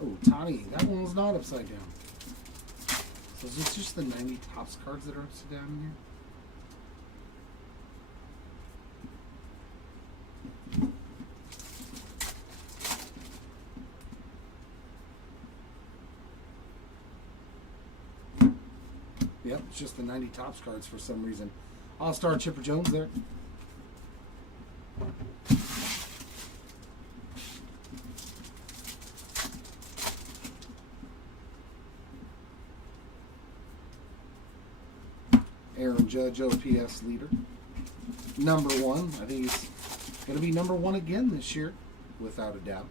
Oh, Tani, that one was not upside down. So is this just the 90 Topps cards that are upside down in here? Yep, it's just the 90 Topps cards for some reason. All-Star Chipper Jones there. Aaron Judge, OPS leader. Number 1. I think he's going to be number 1 again this year, without a doubt.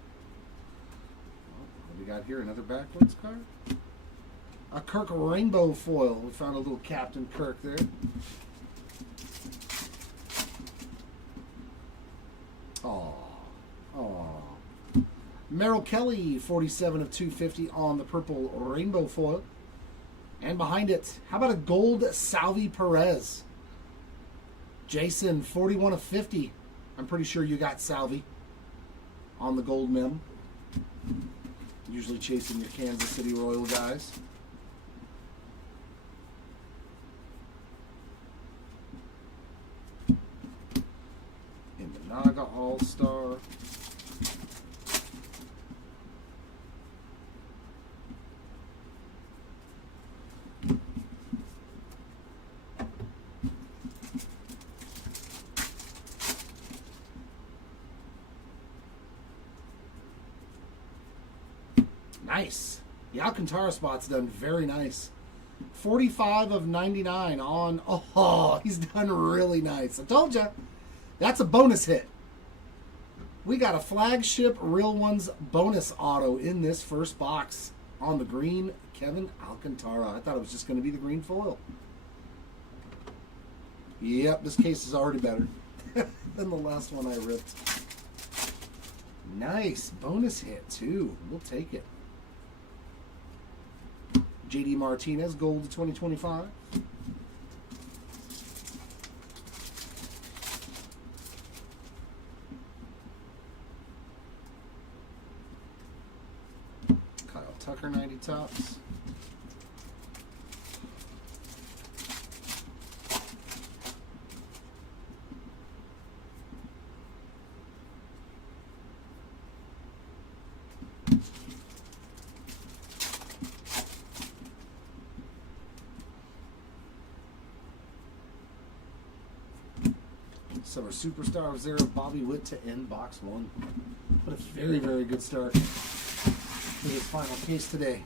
What do we got here? Another backwards card? A Kirk rainbow foil. We found a little Captain Kirk there. Oh. Merrill Kelly, 47 of 250 on the purple rainbow foil. And behind it, how about a gold Salvi Perez? Jason, 41 of 50. I'm pretty sure you got Salvi on the gold mem. Usually chasing your Kansas City Royal guys. Naga All-Star. Nice. The Alcantara spot's done very nice. 45 of 99 on. Oh, he's done really nice. I told you. That's a bonus hit. We got a flagship Real Ones bonus auto in this first box on the green Kevin Alcantara. I thought it was just going to be the green foil. Yep, this case is already better than the last one I ripped. Nice. Bonus hit, too. We'll take it. JD Martinez, gold to 2025. Kyle Tucker, 90 tops. Summer Superstars there, Bobby Witt to end box one. What a very, very good start to his final case today.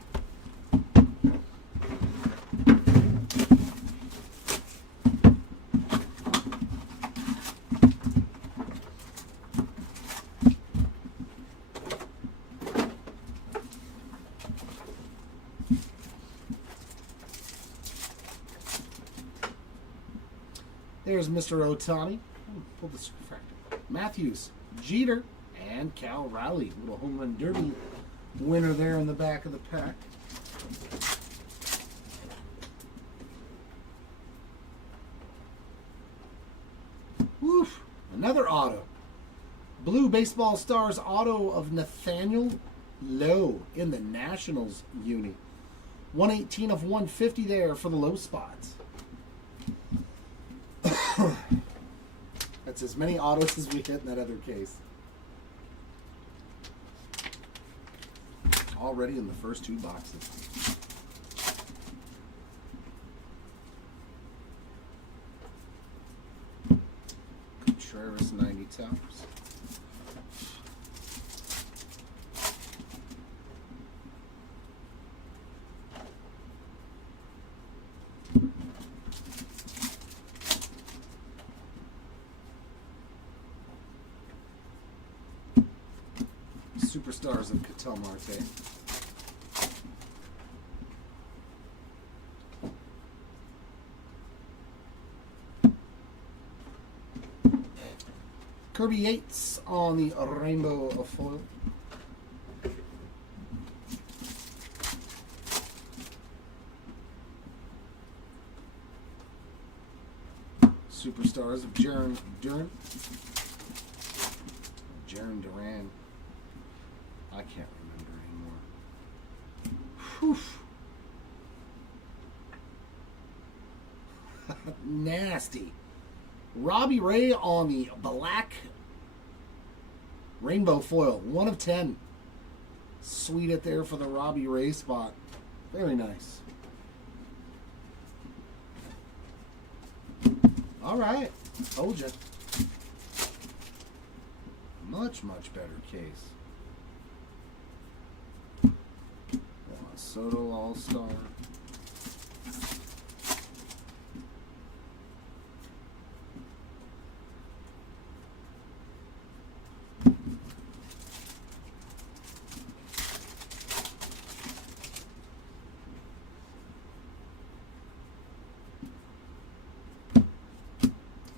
There's Mr. Otani. Pull this refractor. Matthews, Jeter, and Cal Raleigh. Little home run derby winner there in the back of the pack. Woof. Another auto. Blue Baseball Stars auto of Nathaniel Lowe in the Nationals uni. 118 of 150 there for the low spots. That's as many autos as we hit in that other case. Already in the first two boxes. Contreras, 90 tops. Superstars of Ketel Marte. Kirby Yates on the rainbow of foil. Superstars of Jaron Duran. Jaron Duran. I can't remember anymore. Whew. Nasty. Robbie Ray on the black rainbow foil. 1 of 10. Sweet it there for the Robbie Ray spot. Very nice. All right. Told you. Much, much better case. Soto All-Star.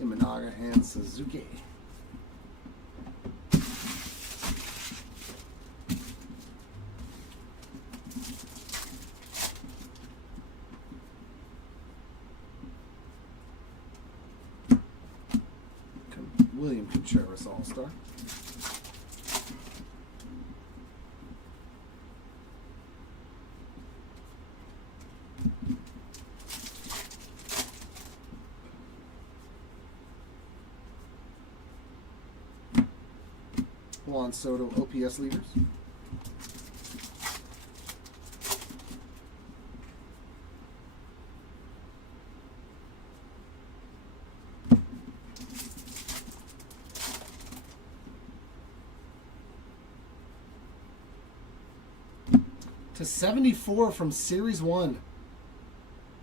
Imanaga and Suzuki. William Contreras All-Star. Juan Soto OPS leaders. To 74 from Series 1.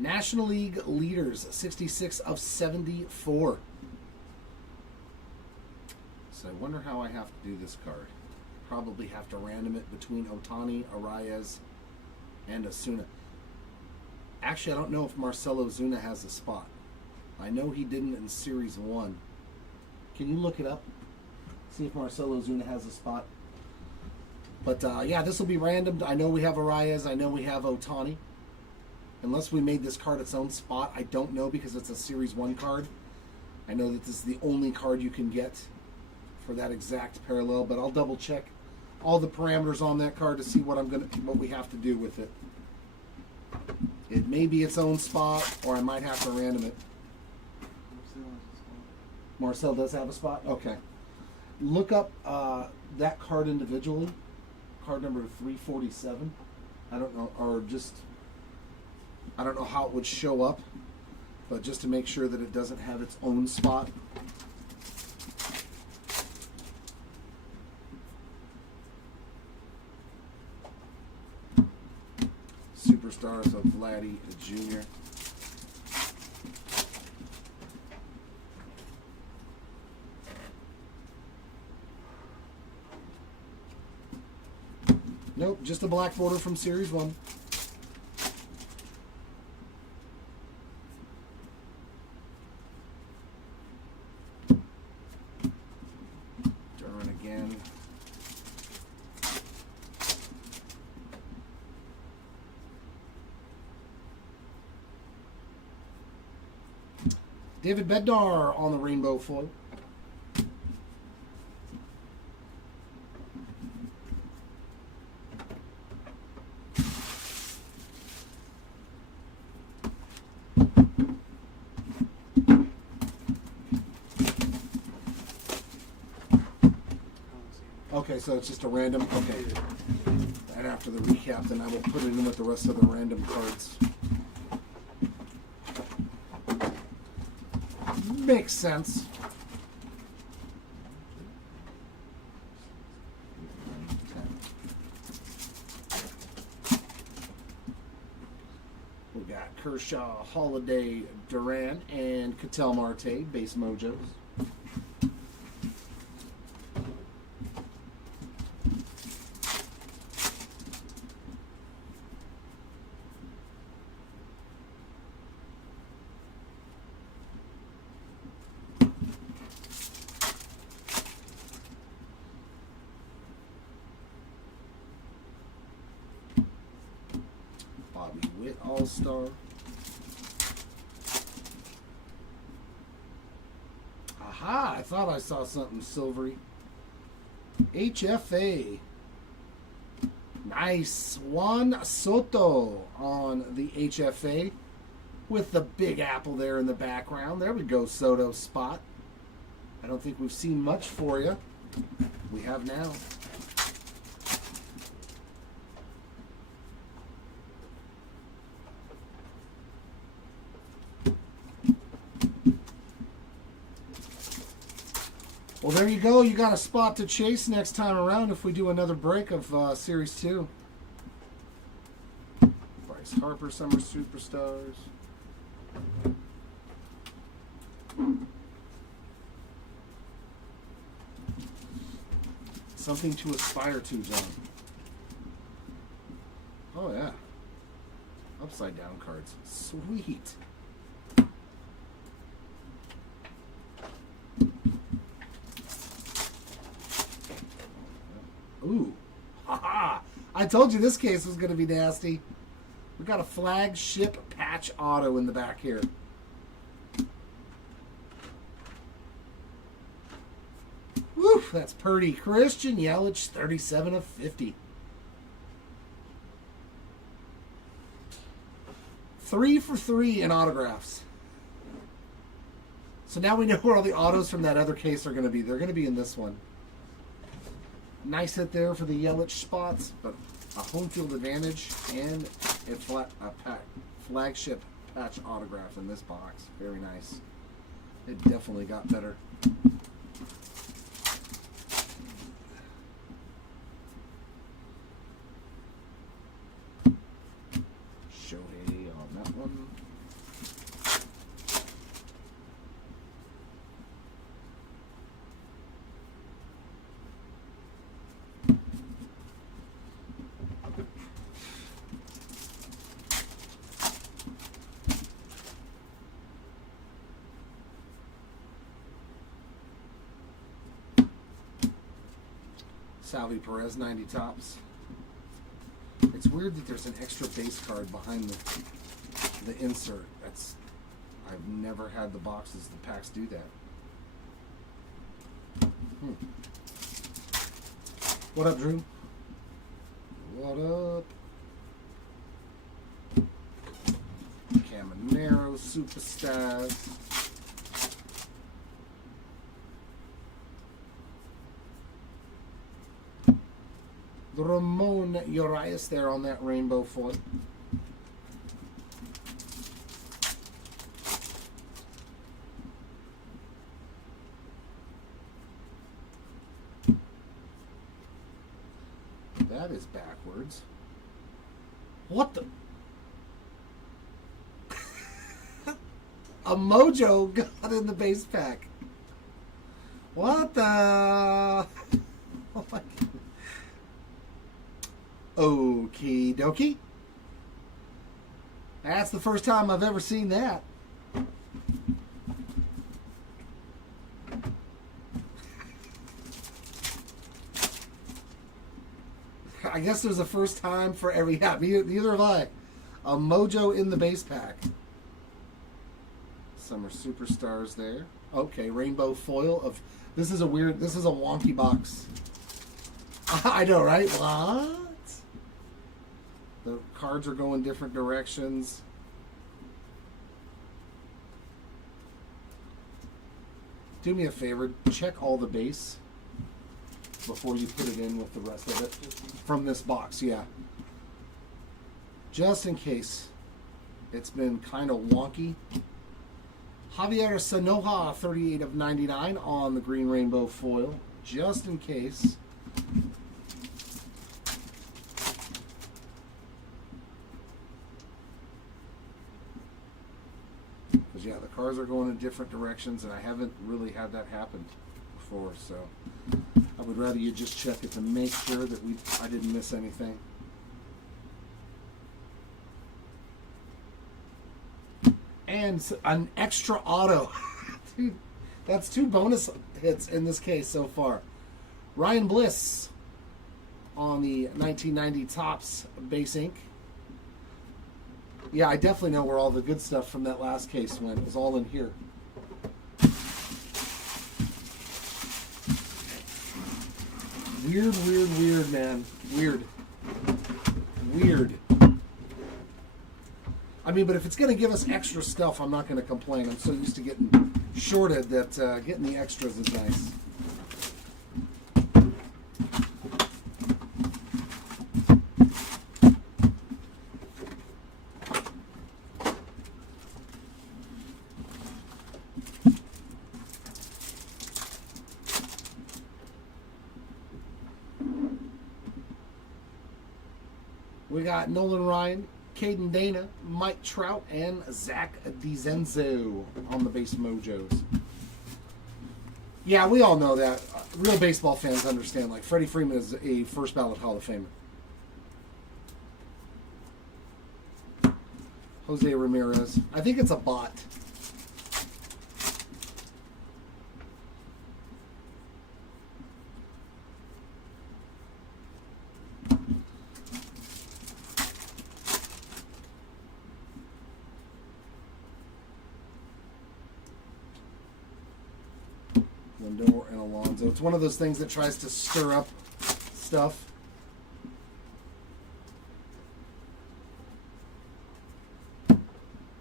National League leaders, 66 of 74. So I wonder how I have to do this card. Probably have to random it between Ohtani, Arias, and Osuna. Actually, I don't know if Marcell Ozuna has a spot. I know he didn't in Series 1. Can you look it up? See if Marcell Ozuna has a spot. But yeah, this will be random. I know we have Arias. I know we have Ohtani. Unless we made this card its own spot, I don't know because it's a Series 1 card. I know that this is the only card you can get for that exact parallel, but I'll double check all the parameters on that card to see what we have to do with it. It may be its own spot, or I might have to random it. Marcell does have a spot? Okay. Look up that card individually. Card number 347. I don't know, or just... I don't know how it would show up, but just to make sure that it doesn't have its own spot. Superstars of Vladdy Jr. Nope, just a black border from Series 1. David Bednar on the rainbow foil. Okay, so it's just a random. Okay. And after the recap, then I will put it in with the rest of the random cards. Makes sense. We got Kershaw, Holiday, Duran, and Ketel Marte, base mojos. Bobby Witt All-Star. Aha! I thought I saw something silvery. HFA. Nice. Juan Soto on the HFA with the big apple there in the background. There we go, Soto spot. I don't think we've seen much for you. We have now. Well, there you go. You got a spot to chase next time around if we do another break of Series 2. Bryce Harper, Summer Superstars. Something to aspire to, John. Oh, yeah. Upside down cards. Sweet. Ooh. Ha-ha. I told you this case was going to be nasty. We got a flagship patch auto in the back here. Woo, that's pretty. Christian Yelich, 37 of 50. 3 for 3 in autographs. So now we know where all the autos from that other case are going to be. They're going to be in this one. Nice hit there for the Yelich spots, but a home field advantage and a flagship patch autograph in this box. Very nice. It definitely got better. Shohei on that one. Salvi Perez 90 tops. It's weird that there's an extra base card behind the insert. I've never had the boxes, the packs do that. What up, Drew? What up? Caminero Superstars. Ramon Urias there on that rainbow foil. That is backwards. What the? A Mojo got in the base pack. What the? Oh my God. Okie dokie. That's the first time I've ever seen that. I guess there's a first time for every... Yeah, neither have I. A Mojo in the base pack. Summer Superstars there. Okay, rainbow foil of... This is a wonky box. I know, right? What? The cards are going different directions. Do me a favor, check all the base before you put it in with the rest of it from this box, yeah. Just in case it's been kind of wonky. Javier Sanoja, 38 of 99 on the green rainbow foil, just in case. Because, yeah, the cards are going in different directions, and I haven't really had that happen before, so I would rather you just check it to make sure that I didn't miss anything. And an extra auto. Dude, that's 2 bonus hits in this case so far. Ryan Bliss on the 1990 Topps base ink. Yeah, I definitely know where all the good stuff from that last case went. It was all in here. Weird, weird, weird, man. Weird. Weird. I mean, but if it's going to give us extra stuff, I'm not going to complain. I'm so used to getting shorted that getting the extras is nice. We got Nolan Ryan, Caden Dana, Mike Trout, and Zach DiZenzo on the base mojos. Yeah, we all know that. Real baseball fans understand. Like, Freddie Freeman is a first ballot Hall of Famer. Jose Ramirez. I think it's a bot. Lindor and Alonso. It's one of those things that tries to stir up stuff.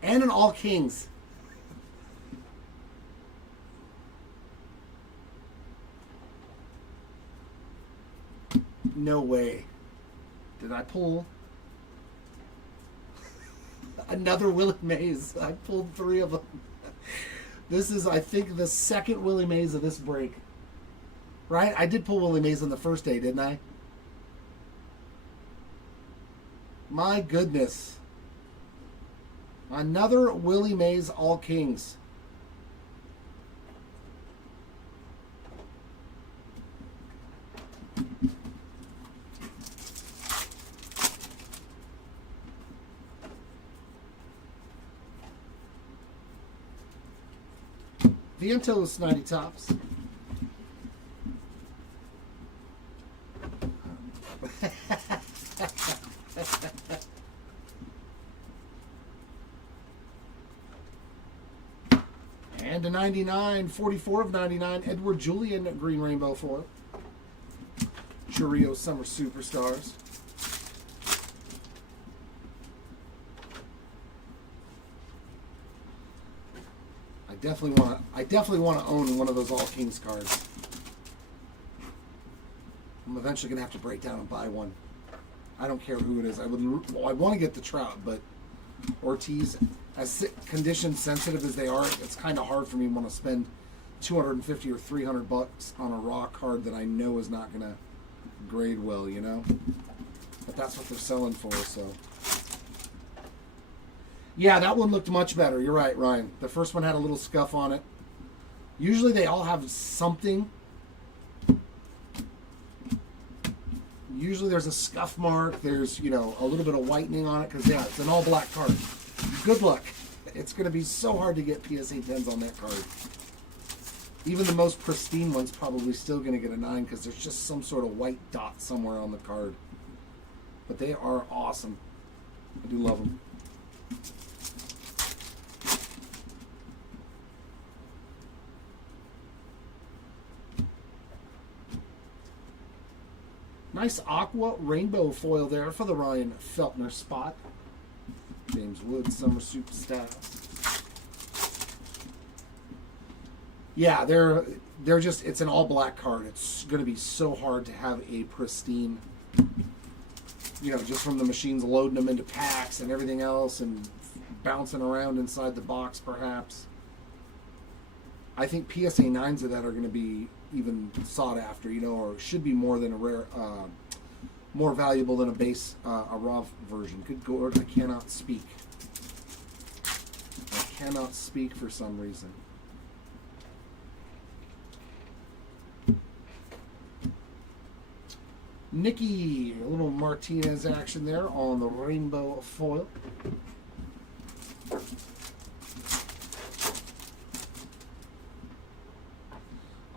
And an All Kings. No way. Did I pull another Willie Mays? I pulled 3 of them. This is, I think, the second Willie Mays of this break. Right? I did pull Willie Mays on the first day, didn't I? My goodness. Another Willie Mays All Kings. Vientos 90 Tops. /99, 44 of 99, Edward Julian green rainbow foil. Churio Summer Superstars. I definitely want to own one of those All Kings cards. I'm eventually gonna have to break down and buy one. I don't care who it is. I want to get the Trout, but Ortiz, as condition sensitive as they are, it's kind of hard for me to want to spend $250 or $300 on a raw card that I know is not gonna grade well, you know. But that's what they're selling for, so. Yeah, that one looked much better. You're right, Ryan. The first one had a little scuff on it. Usually they all have something. Usually there's a scuff mark. There's, you know, a little bit of whitening on it because, yeah, it's an all black card. Good luck. It's going to be so hard to get PSA 10s on that card. Even the most pristine one's probably still going to get a 9 because there's just some sort of white dot somewhere on the card. But they are awesome. I do love them. Nice aqua rainbow foil there for the Ryan Feltner spot. James Wood, Summer Superstar. Yeah, they're just, it's an all black card. It's going to be so hard to have a pristine, you know, just from the machines loading them into packs and everything else and bouncing around inside the box perhaps. I think PSA 9s of that are going to be even sought after, you know, or should be more than a rare, more valuable than a base, a raw version. Good Lord, I cannot speak. I cannot speak for some reason. Nicky, a little Martinez action there on the rainbow foil.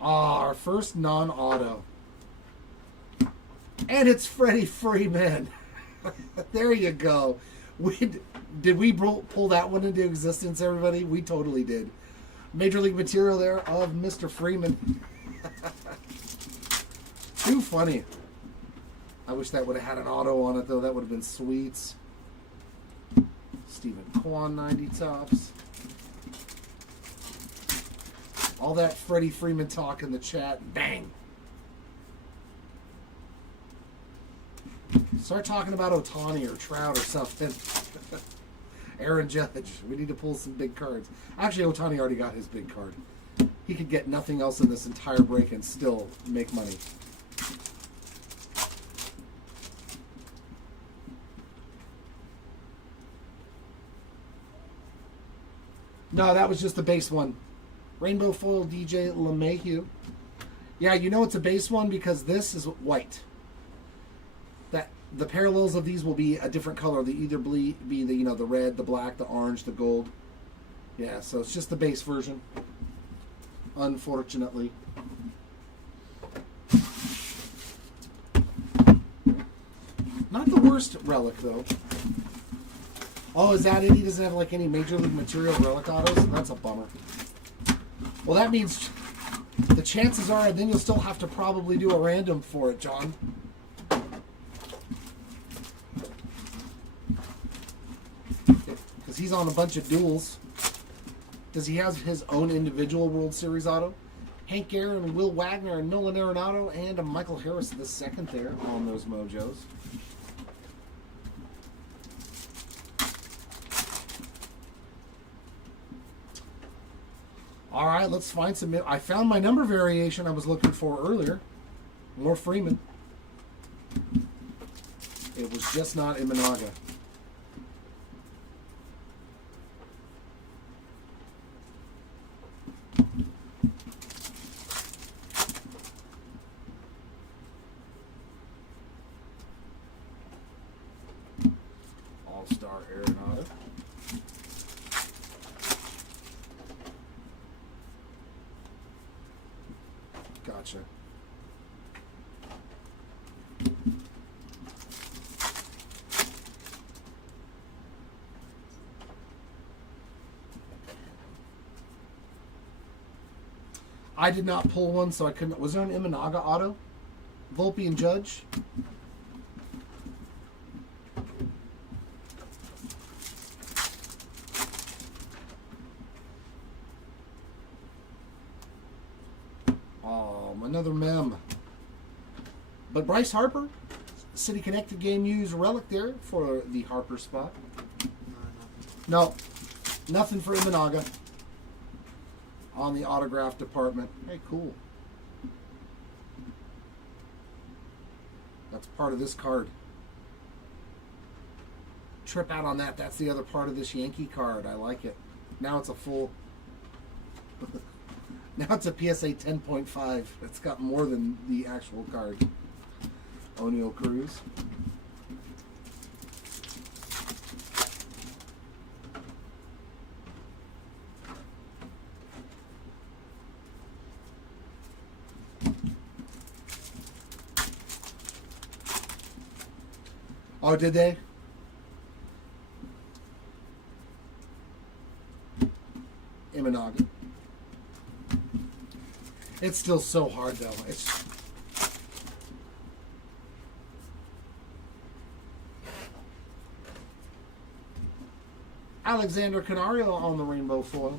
Our first non-auto. And it's Freddie Freeman. There you go. Did we pull that one into existence, everybody? We totally did. Major League material there of Mr. Freeman. Too funny. I wish that would have had an auto on it, though. That would have been sweet. Stephen Kwan 90 tops. All that Freddie Freeman talk in the chat. Bang. Start talking about Ohtani or Trout or something. Aaron Judge. We need to pull some big cards. Actually, Ohtani already got his big card. He could get nothing else in this entire break and still make money. No, that was just the base one. Rainbow foil DJ LeMahieu. Yeah, you know it's a base one because this is white. That the parallels of these will be a different color. They either be the, you know, the red, the black, the orange, the gold. Yeah, so it's just the base version. Unfortunately. Not the worst relic though. Oh, is that it? He doesn't have like any Major League material relic autos? That's a bummer. Well, that means the chances are then you'll still have to probably do a random for it, John. Because he's on a bunch of duels. Does he have his own individual World Series auto? Hank Aaron, Will Wagner, and Nolan Arenado, and a Michael Harris the second there on those mojos. All right, let's find some. I found my number variation I was looking for earlier. More Freeman. It was just not Imanaga. All-Star Arenado. Gotcha. I did not pull one, so I couldn't. Was there an Imanaga auto? Volpe and Judge? Another mem. But Bryce Harper, City Connected Game Used relic there for the Harper spot. No, nothing for Imanaga on the autograph department. Hey, cool. That's part of this card. Trip out on that. That's the other part of this Yankee card. I like it. Now it's a full... Now it's a PSA 10.5. It's got more than the actual card. O'Neal Cruz. Oh, did they? Imanaga. It's still so hard, though. It's Alexander Canario on the rainbow foil.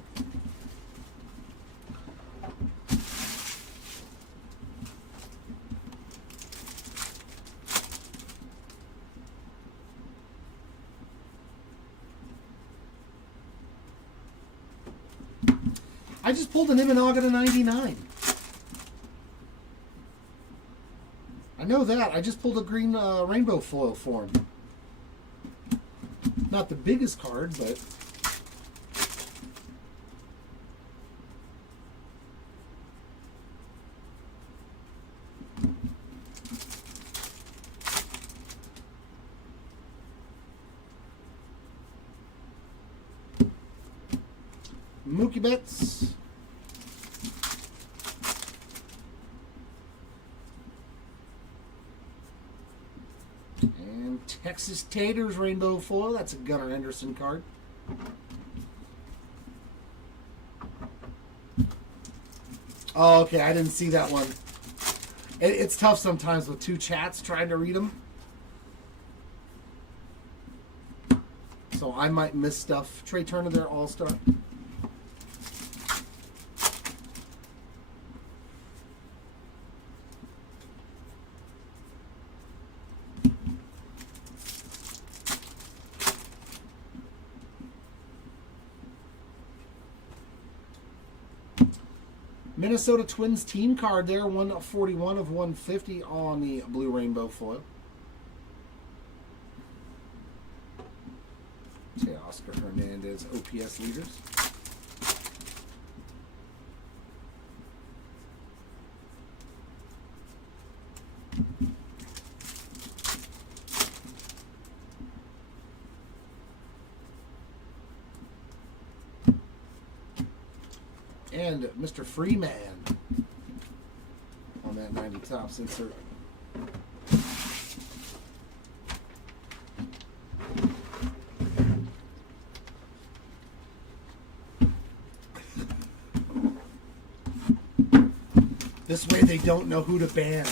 I just pulled an Imanaga to 99. I know that. I just pulled a green rainbow foil for him. Not the biggest card, but... Mookie Betts. And Texas Taters rainbow foil. That's a Gunnar Henderson card. Oh, okay. I didn't see that one. It's tough sometimes with two chats trying to read them. So I might miss stuff. Trey Turner there, All-Star. Minnesota Twins team card there, 141 of 150 on the blue rainbow foil. Oscar Hernandez, OPS leaders. And Mr. Freeman on that 90 tops insert. This way they don't know who to ban.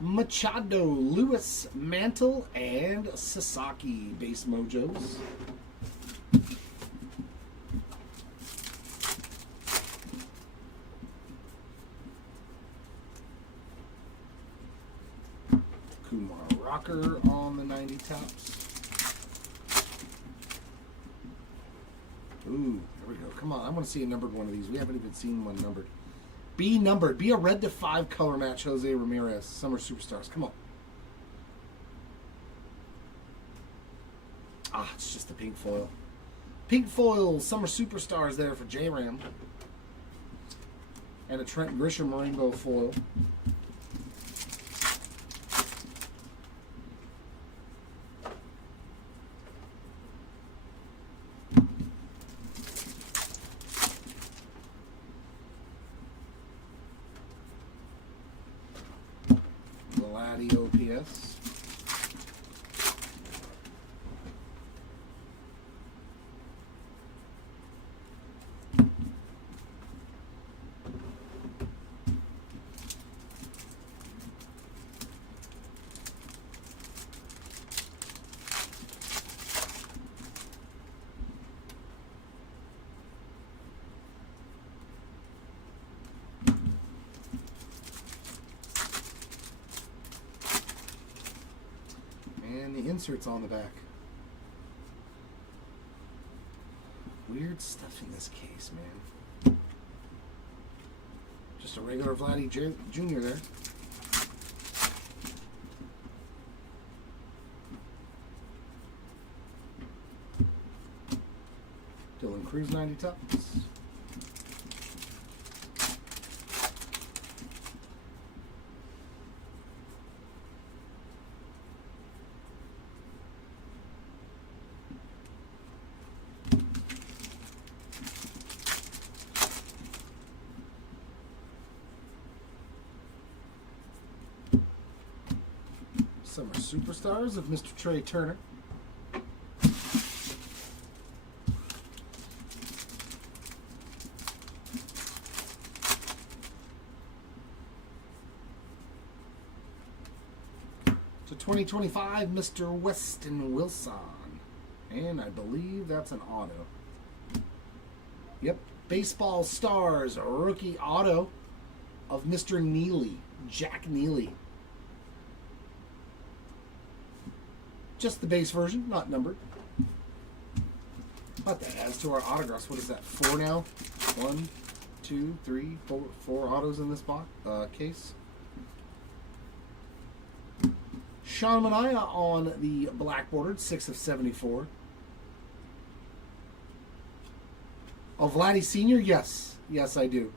Machado, Lewis, Mantle, and Sasaki base mojos. Kumar Rocker on the 90 tops. Ooh, there we go. Come on, I want to see a numbered one of these. We haven't even seen one numbered. Be numbered. Be a red to 5 color match, Jose Ramirez. Summer Superstars. Come on. Ah, it's just the pink foil. Pink foil, Summer Superstars there for J-Ram. And a Trent Grisham rainbow foil. Vladdy OPS. And the inserts on the back. Weird stuff in this case, man. Just a regular Vladdy Jr. there. Dylan Cruz 90 Topps. Summer Superstars of Mr. Trey Turner. To 2025, Mr. Weston Wilson. And I believe that's an auto. Yep. Baseball Stars, a rookie auto of Mr. Neely. Jack Neely. Just the base version, not numbered. But that adds to our autographs. What is that? 4 now? 1, 2, 3, 4. 4 autos in this box case. Sean Manaea on the black bordered, 6 of 74. Oh, Vladdy Sr.? Yes. Yes, I do.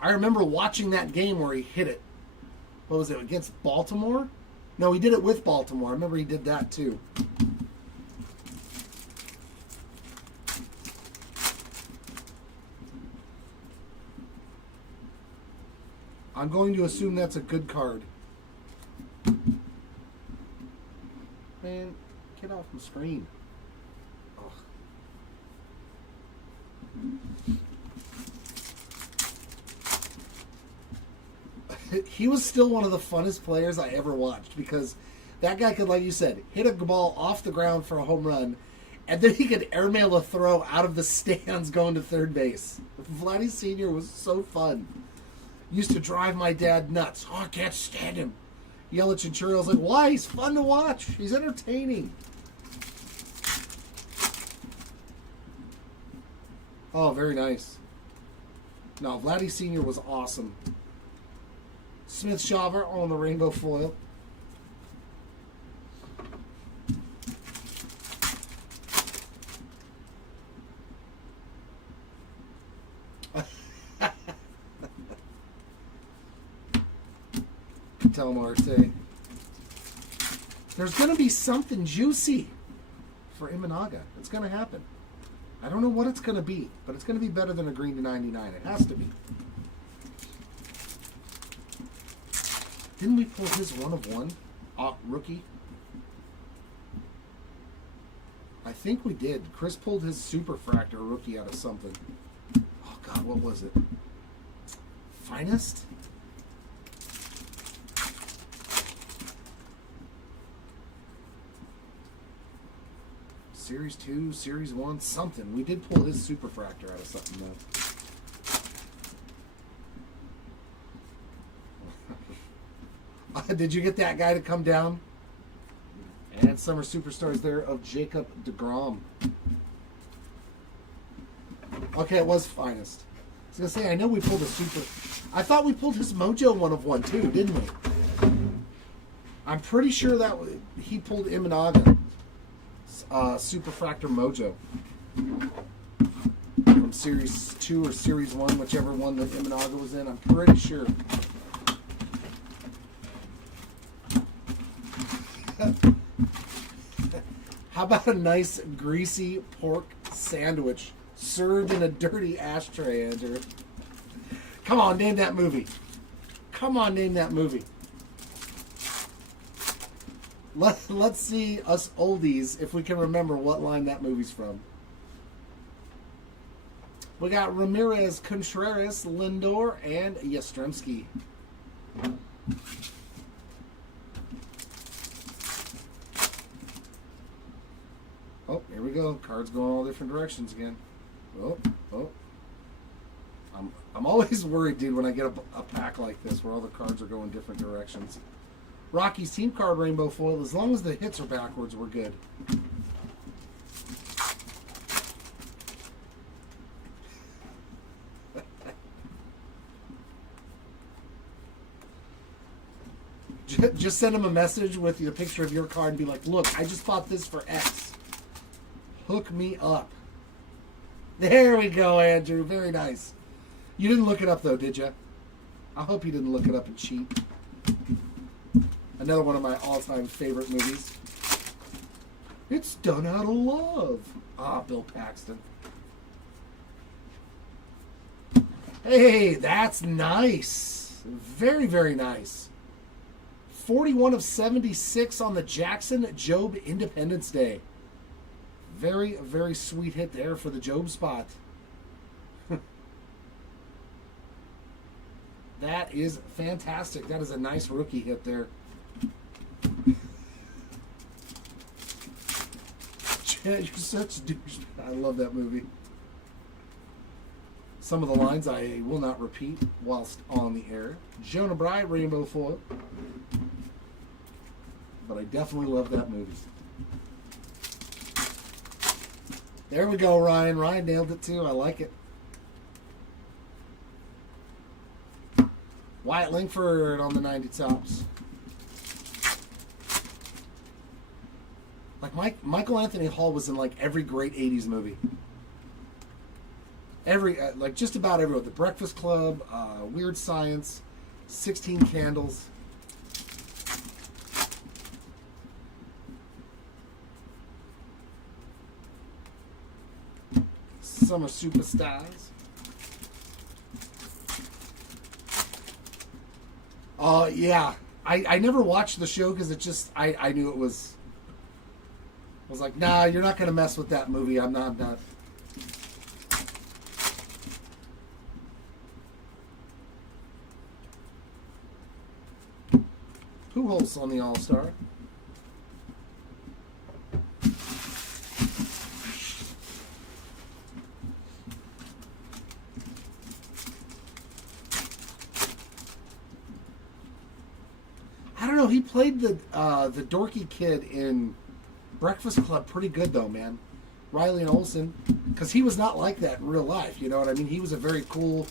I remember watching that game where he hit it. What was it, against Baltimore? No, he did it with Baltimore. I remember he did that too. I'm going to assume that's a good card. Man, get off the screen. Ugh. He was still one of the funnest players I ever watched because that guy could, like you said, hit a ball off the ground for a home run, and then he could airmail a throw out of the stands going to third base. Vladdy Sr. was so fun. Used to drive my dad nuts. Oh, I can't stand him. Yell at Chinchurri. I was like, why? He's fun to watch. He's entertaining. Oh, very nice. No, Vladdy Sr. was awesome. Smith Shawver on the rainbow foil. Tell Marte. There's going to be something juicy for Imanaga. It's going to happen. I don't know what it's going to be, but it's going to be better than a green to 99. It has to be. Didn't we pull his 1 of 1 rookie? I think we did. Chris pulled his Superfractor rookie out of something. Oh, God, what was it? Finest? Series 2, Series 1, something. We did pull his Superfractor out of something, though. Did you get that guy to come down? And Summer Superstars there of Jacob DeGrom. Okay, it was Finest. I was going to say, I know we pulled a Super... I thought we pulled his Mojo 1 of 1, too, didn't we? I'm pretty sure that he pulled Imanaga. Superfractor Mojo. From Series 2 or Series 1, whichever one that Imanaga was in. I'm pretty sure. How about a nice greasy pork sandwich served in a dirty ashtray, Andrew? Come on, name that movie. Come on, name that movie. Let's see us oldies if we can remember what line that movie's from. We got Ramirez, Contreras, Lindor, and Yastrzemski. Oh, here we go. Cards going all different directions again. Oh. I'm always worried, dude, when I get a pack like this where all the cards are going different directions. Rocky's team card rainbow foil. As long as the hits are backwards, we're good. Just send him a message with the picture of your card and be like, look, I just bought this for X. Hook me up. There we go, Andrew. Very nice. You didn't look it up, though, did you? I hope you didn't look it up and cheat. Another one of my all-time favorite movies. It's done out of love. Ah, Bill Paxton. Hey, that's nice. Very, very nice. 41 of 76 on the Jackson Job Independence Day. Very, very sweet hit there for the Job spot. That is fantastic. That is a nice rookie hit there. You're such a douche. I love that movie. Some of the lines I will not repeat whilst on the air. Jonah Bride, Rainbow Foil. But I definitely love that movie. There we go, Ryan. Ryan nailed it too. I like it. Wyatt Langford on the 90 tops. Like Michael Anthony Hall was in like every great 80s movie. Every like just about every one. The Breakfast Club, Weird Science, 16 Candles. Summer Superstars. Yeah. I never watched the show because it just I knew it was. I was like, nah, you're not gonna mess with that movie. I'm not. Pujols on the All-Star. I don't know. He played the dorky kid in Breakfast Club pretty good though, man. Riley and Olsen, because he was not like that in real life. You know what I mean? He was a very cool,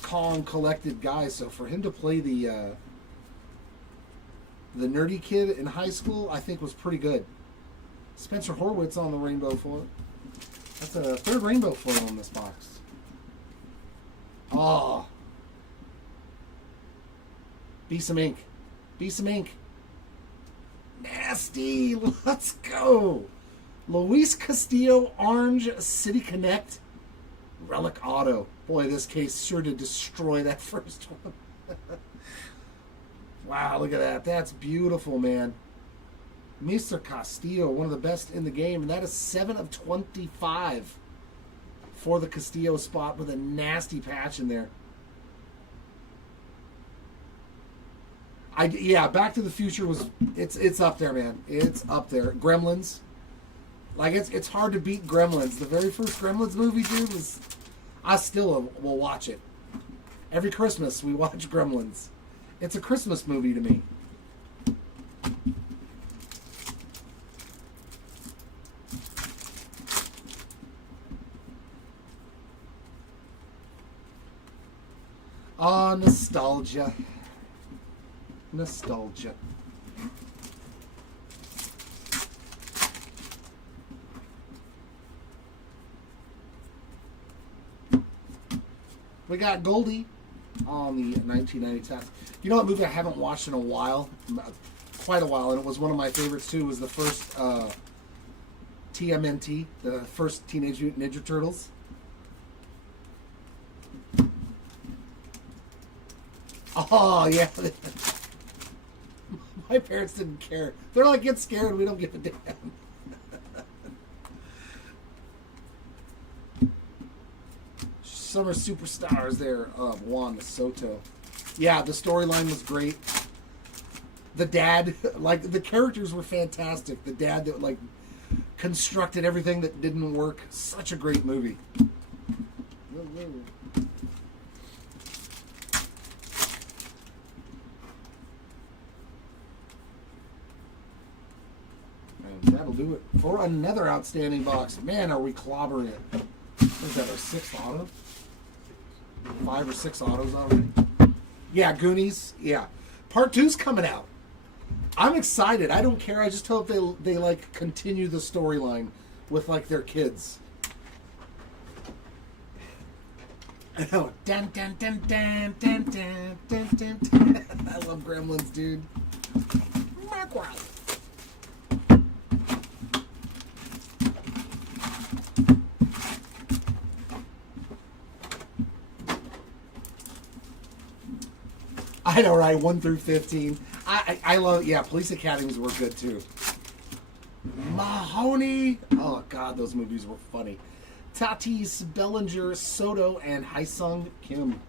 calm, collected guy. So for him to play the nerdy kid in high school, I think was pretty good. Spencer Horwitz on the rainbow foil. That's a third rainbow foil in this box. Oh. Be some ink. Be some ink. Nasty. Let's go. Luis Castillo, Orange City Connect. Relic Auto. Boy, this case sure did destroy that first one. Wow, look at that. That's beautiful, man. Mr. Castillo, one of the best in the game. And that is 7 of 25 for the Castillo spot with a nasty patch in there. Yeah, Back to the Future was it's up there, man. It's up there. Gremlins, like it's hard to beat Gremlins. The very first Gremlins movie, dude, was I still will watch it every Christmas. We watch Gremlins. It's a Christmas movie to me. Ah, nostalgia. Nostalgia. We got Goldie on the 1990 test. You know what movie I haven't watched in a while? Quite a while, and it was one of my favorites too, was the first TMNT, the first Teenage Mutant Ninja Turtles. Oh, yeah. My parents didn't care. They're like, get scared. We don't give a damn. Summer superstars there. Juan Soto. Yeah, the storyline was great. The dad, like, the characters were fantastic. The dad that, like, constructed everything that didn't work. Such a great movie. And that'll do it for another outstanding box. Man, are we clobbering it. What is that, our 6th auto? 5 or 6 autos already? Yeah, Goonies. Yeah. Part 2's coming out. I'm excited. I don't care. I just hope they like continue the storyline with like their kids. I know. Dun, dun, dun, dun, dun, dun, dun, dun, dun. I love Gremlins, dude. I know, right? 1 through 15. I love, yeah, Police Academies were good too. Mahoney. Oh, God, those movies were funny. Tatis, Bellinger, Soto, and Haesung Kim.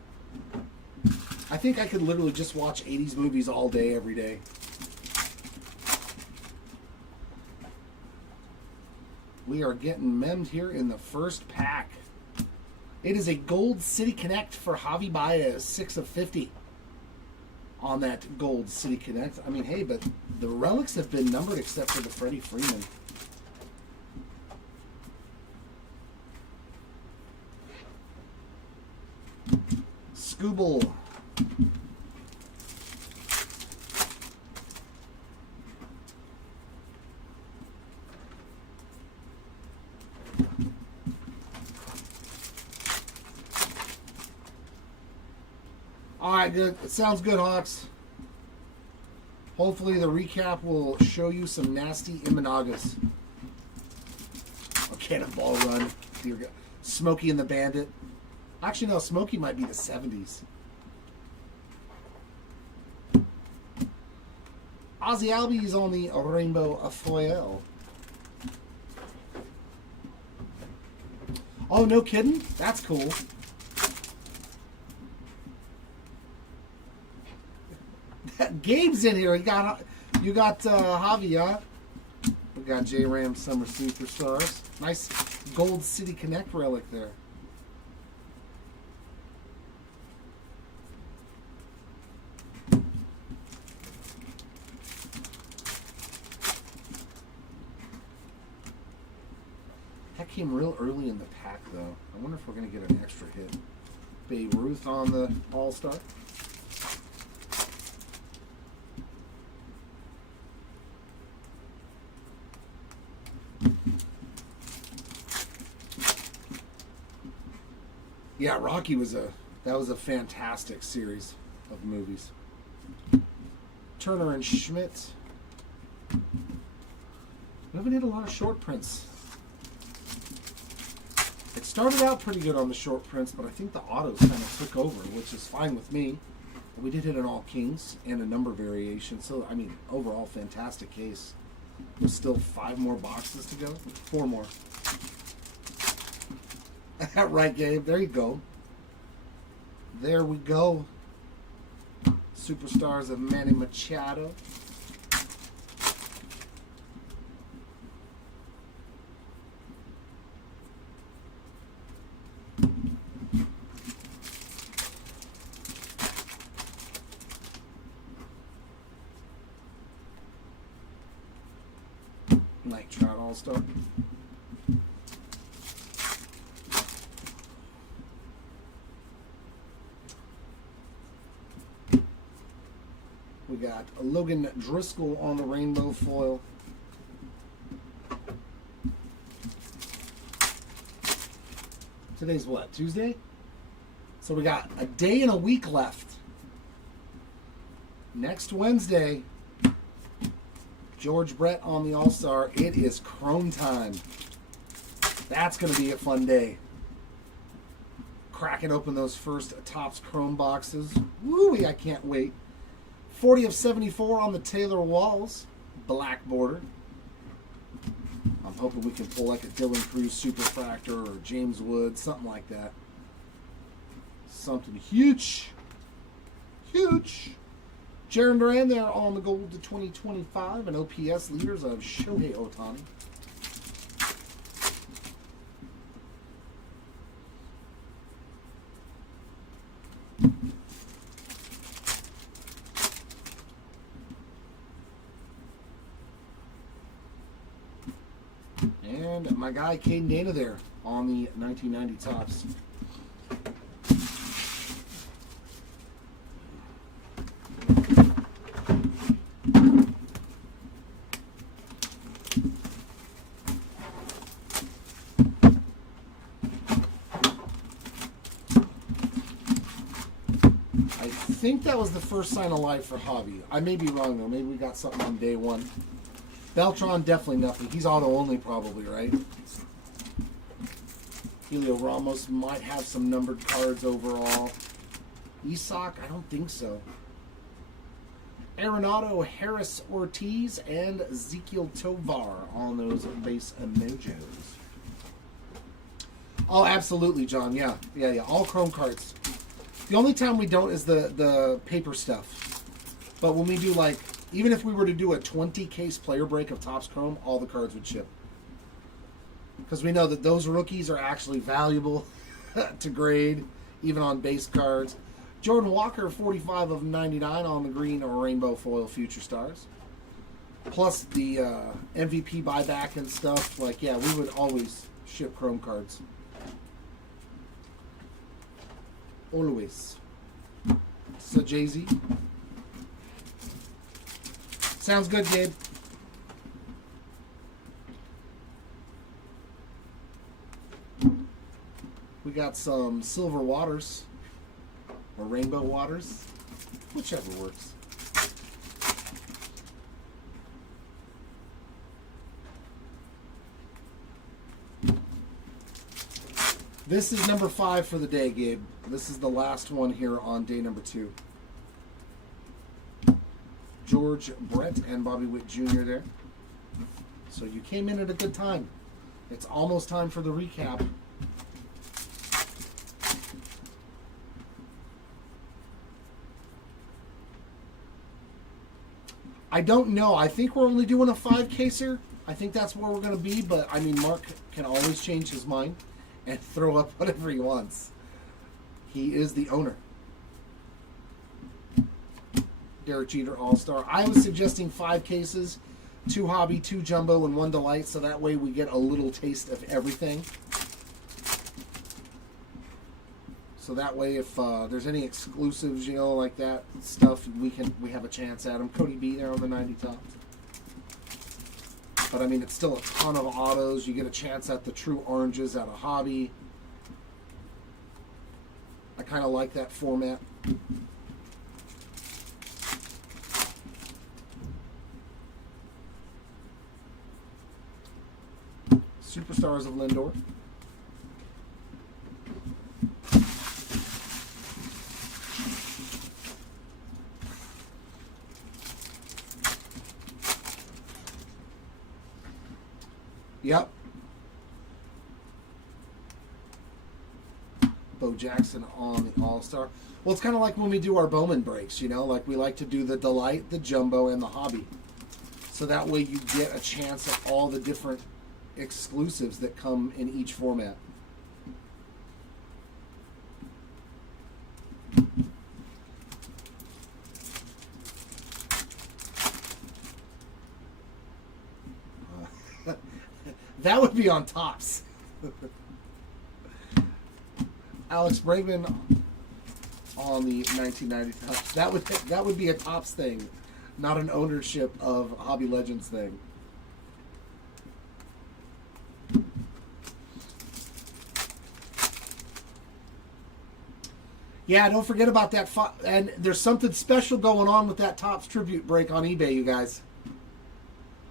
I think I could literally just watch 80s movies all day, every day. We are getting memmed here in the first pack. It is a Gold City Connect for Javi Baez, 6 of 50. On that Gold City Connect. I mean, hey, but the relics have been numbered except for the Freddie Freeman. Scooble. Alright, good. It sounds good, Hawks. Hopefully the recap will show you some nasty Imanagas. A Cannonball Run. Dear God. Smokey and the Bandit. Actually, no, Smokey might be the 70s. Ozzy Albies on the Rainbow Foil. Oh, no kidding? That's cool. Gabe's in here. You got Javi, huh? We got J-Ram Summer Superstars. Nice Gold City Connect relic there. That came real early in the pack, though. I wonder if we're going to get an extra hit. Babe Ruth on the All-Star. Yeah, Rocky was a fantastic series of movies. Turner and Schmidt. We haven't hit a lot of short prints. It started out pretty good on the short prints, but I think the autos kind of took over, which is fine with me. We did hit an all kings and a number variation, so I mean, overall fantastic case. There's still 5 more boxes to go. 4 more. Right, Gabe. There you go. There we go. Superstars of Manny Machado. Night Trout All-Star. We got Logan Driscoll on the rainbow foil. Today's what, Tuesday? So we got a day and a week left. Next Wednesday, George Brett on the All-Star. It is Chrome time. That's going to be a fun day. cracking open those first Topps Chrome boxes. Woo-wee, I can't wait. 40 of 74 on the Taylor Walls. Black border. I'm hoping we can pull like a Dylan Cruz Superfractor or James Wood, something like that. Something huge. Huge. Jaron Duran there on the gold to 2025 and OPS leaders of Shohei Ohtani. And my guy Caden Dana there on the 1990 Topps. I think that was the first sign of life for Hobby. I may be wrong though. Maybe we got something on day one. Beltron, definitely nothing. He's auto only probably, right? Helio Ramos might have some numbered cards overall. Isak, I don't think so. Arenado, Harris Ortiz, and Ezekiel Tovar on those base emojis. Oh, absolutely, John. Yeah. All Chrome cards. The only time we don't is the paper stuff. But when we do like, even if we were to do a 20 case player break of Topps Chrome, all the cards would ship. Because we know that those rookies are actually valuable to grade, even on base cards. Jordan Walker, 45 of 99 on the green or rainbow foil Future Stars. Plus the MVP buyback and stuff. Like, yeah, we would always ship Chrome cards. Always. So, Jay-Z. Sounds good, Gabe. We got some silver waters. Or rainbow waters. Whichever works. This is number 5 for the day, Gabe. This is the last one here on day number 2. George Brett and Bobby Witt Jr. there. So you came in at a good time. It's almost time for the recap. I don't know. I think we're only doing a 5-caser. I think that's where we're going to be. But, I mean, Mark can always change his mind and throw up whatever he wants. He is the owner. Derek Jeter All-Star. I was suggesting 5 cases, 2 hobby, 2 jumbo, and 1 delight, so that way we get a little taste of everything. So that way, if there's any exclusives, you know, like that stuff, we have a chance at them. Cody B there on the 90 Topps. But I mean, it's still a ton of autos. You get a chance at the true oranges at a hobby. I kind of like that format. Superstars of Lindor. Yep. Bo Jackson on the All-Star. Well, it's kind of like when we do our Bowman breaks, you know? Like we like to do the Delight, the Jumbo, and the Hobby. So that way you get a chance at all the different exclusives that come in each format. That would be on Topps. Alex Bregman on the 1990 Topps. That would be a Topps thing, not an ownership of Hobby Legends thing. Yeah, don't forget about that. And there's something special going on with that Topps Tribute break on eBay, you guys.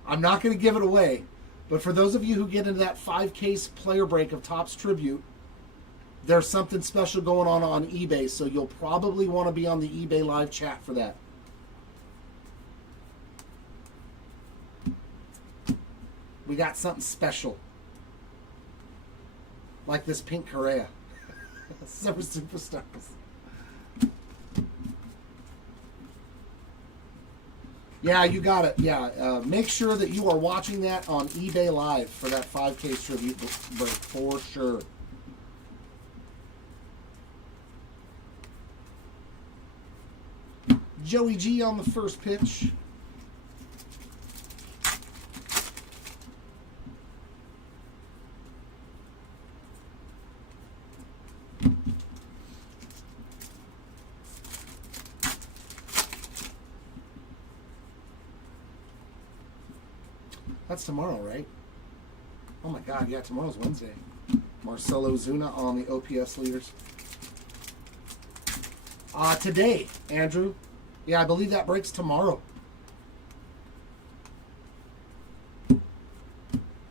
I'm not going to give it away. But for those of you who get into that 5-case player break of Topps Tribute, There's something special going on eBay, so you'll probably want to be on the eBay live chat for that. We got something special. Like this pink Correa. Summer Superstars. Yeah, you got it. Yeah, make sure that you are watching that on eBay Live for that 5K tribute break for sure. Joey G on the first pitch. That's tomorrow, right? Oh my God, yeah, tomorrow's Wednesday. Marcelo Zuna on the OPS leaders. Today, Andrew. Yeah, I believe that breaks tomorrow.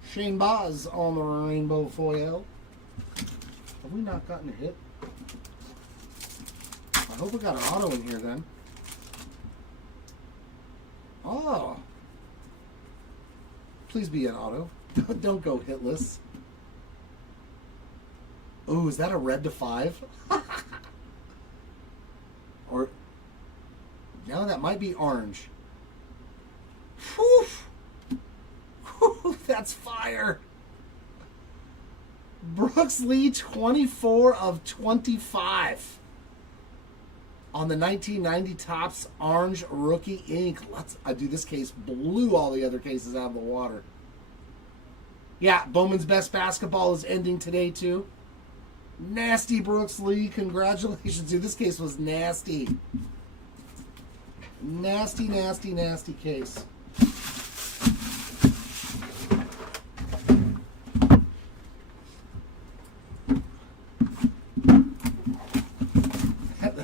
Shane Boz on the rainbow foil. Have we not gotten a hit? I hope we got an auto in here then. Oh. Please be an auto. Don't go hitless. Ooh, is that a red to 5? Or no, that might be orange. Whew. Whew, that's fire. Brooks Lee, 24 of 25 on the 1990 Topps Orange Rookie Ink. Dude, this case blew all the other cases out of the water. Yeah, Bowman's Best Basketball is ending today too. Nasty Brooks Lee, congratulations, dude. This case was nasty. Nasty, nasty, nasty case.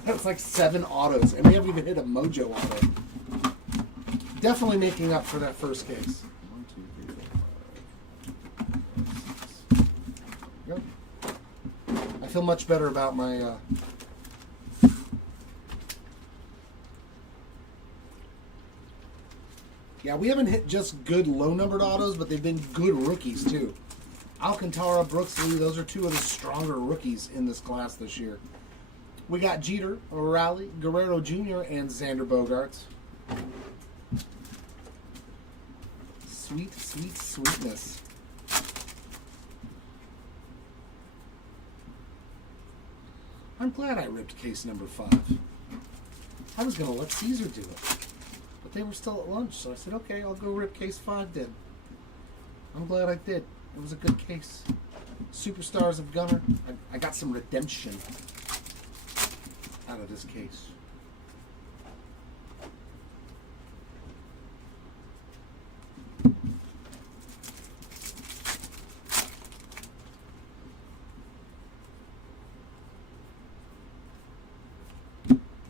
That's like 7 autos, and we haven't even hit a mojo auto. Definitely making up for that first case. 1, 2, 3, 4, 5, 6. Yep. I feel much better about my yeah, we haven't hit just good low-numbered autos, but they've been good rookies, too. Alcantara, Brooks Lee, those are 2 of the stronger rookies in this class this year. We got Jeter, Raleigh, Guerrero Jr., and Xander Bogaerts. Sweet, sweet, sweetness. I'm glad I ripped case number 5. I was going to let Caesar do it. But they were still at lunch, so I said, okay, I'll go rip case 5 then. I'm glad I did. It was a good case. Superstars of Gunner. I got some redemption out of this case.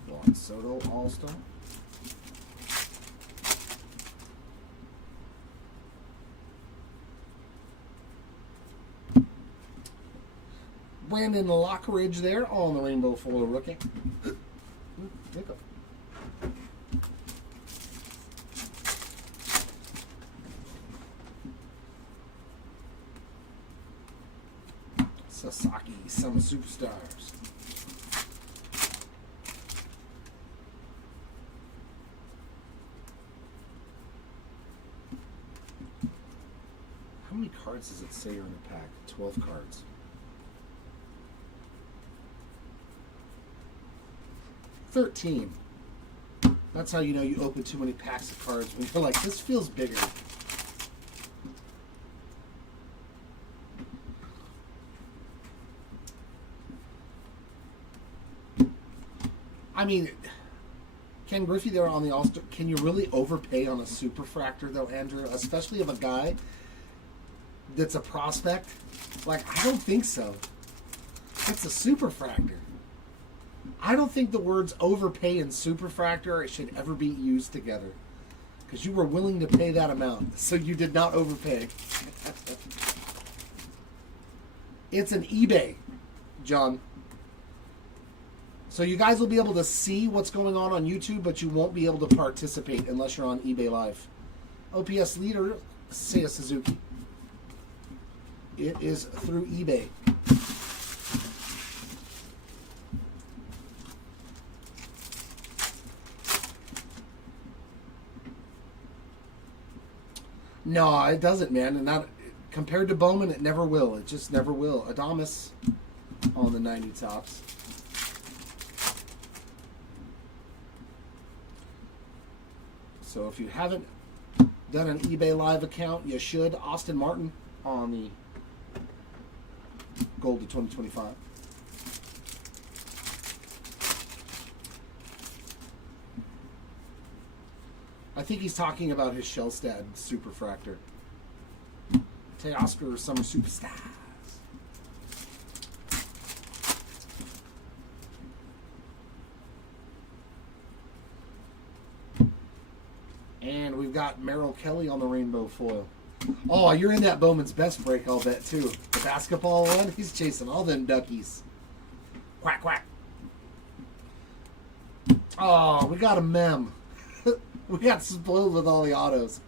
Juan Soto All-Star. Brandon Lockridge there on the rainbow foil rookie. Hiccup. Sasaki, some superstars. How many cards does it say are in a pack? 12 cards. 13. That's how you know you open too many packs of cards, when you're like, this feels bigger. I mean, Ken Griffey there on the All-Star. Can you really overpay on a superfractor though, Andrew? Especially of a guy that's a prospect? Like, I don't think so. It's a superfractor. I don't think the words overpay and superfractor should ever be used together. Because you were willing to pay that amount. So you did not overpay. It's an eBay. John. So you guys will be able to see what's going on YouTube, but you won't be able to participate unless you're on eBay Live. OPS leader, Seiya Suzuki. It is through eBay. No, it doesn't, man. And not compared to Bowman, it never will. It just never will. Adamas on the 90 tops. So if you haven't done an eBay Live account, you should. Austin Martin on the Gold to 2025. I think he's talking about his Shellstad Superfractor. Teoscar Summer Superstars. And we've got Merrill Kelly on the rainbow foil. Oh, you're in that Bowman's Best break, I'll bet, too. The basketball one, he's chasing all them duckies. Quack, quack. Oh, we got a mem. We got spoiled with all the autos.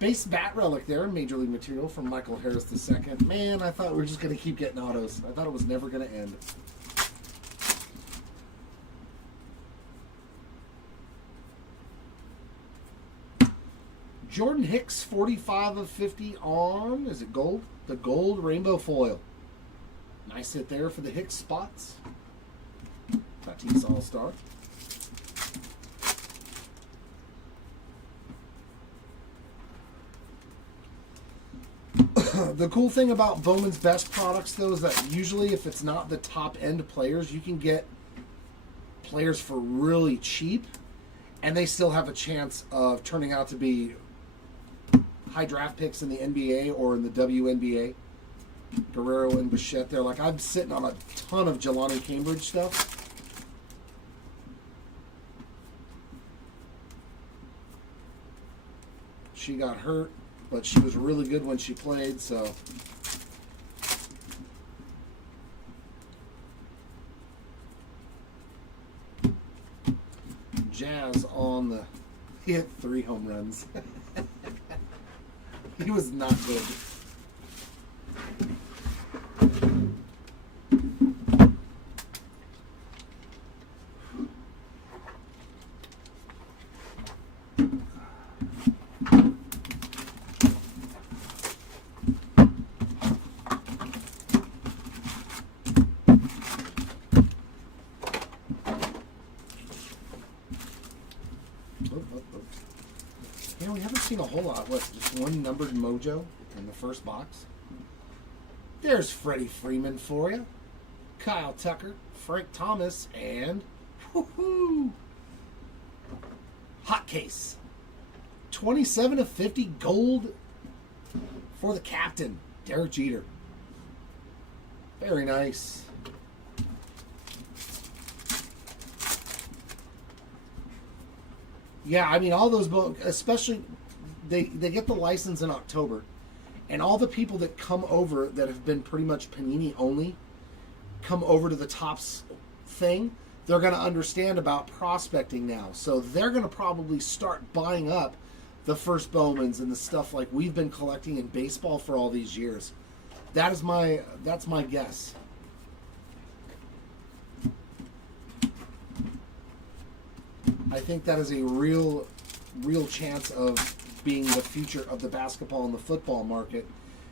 Base bat relic there, Major League material from Michael Harris II. Man, I thought we were just going to keep getting autos. I thought it was never going to end. Jordan Hicks, 45 of 50 on, is it gold? The gold rainbow foil. Nice hit there for the Hicks spots. Tatis All-Star. The cool thing about Bowman's Best products, though, is that usually if it's not the top-end players, you can get players for really cheap, and they still have a chance of turning out to be high draft picks in the NBA or in the WNBA. Guerrero and Bichette there. Like, I'm sitting on a ton of Jelani Cambridge stuff. She got hurt, but she was really good when she played, so. Jazz on the hit 3 home runs. He was not good. You know, we haven't seen a whole lot. What's just one numbered mojo in the first box? There's Freddie Freeman for you. Kyle Tucker, Frank Thomas, and woohoo! Hot case. 27 of 50 gold for the captain, Derek Jeter. Very nice. Yeah, I mean, all those books, especially, they get the license in October. And all the people that come over that have been pretty much Panini only, come over to the Topps thing, they're going to understand about prospecting now. So they're going to probably start buying up the first Bowmans and the stuff like we've been collecting in baseball for all these years. That's my guess. I think that is a real chance of being the future of the basketball and the football market,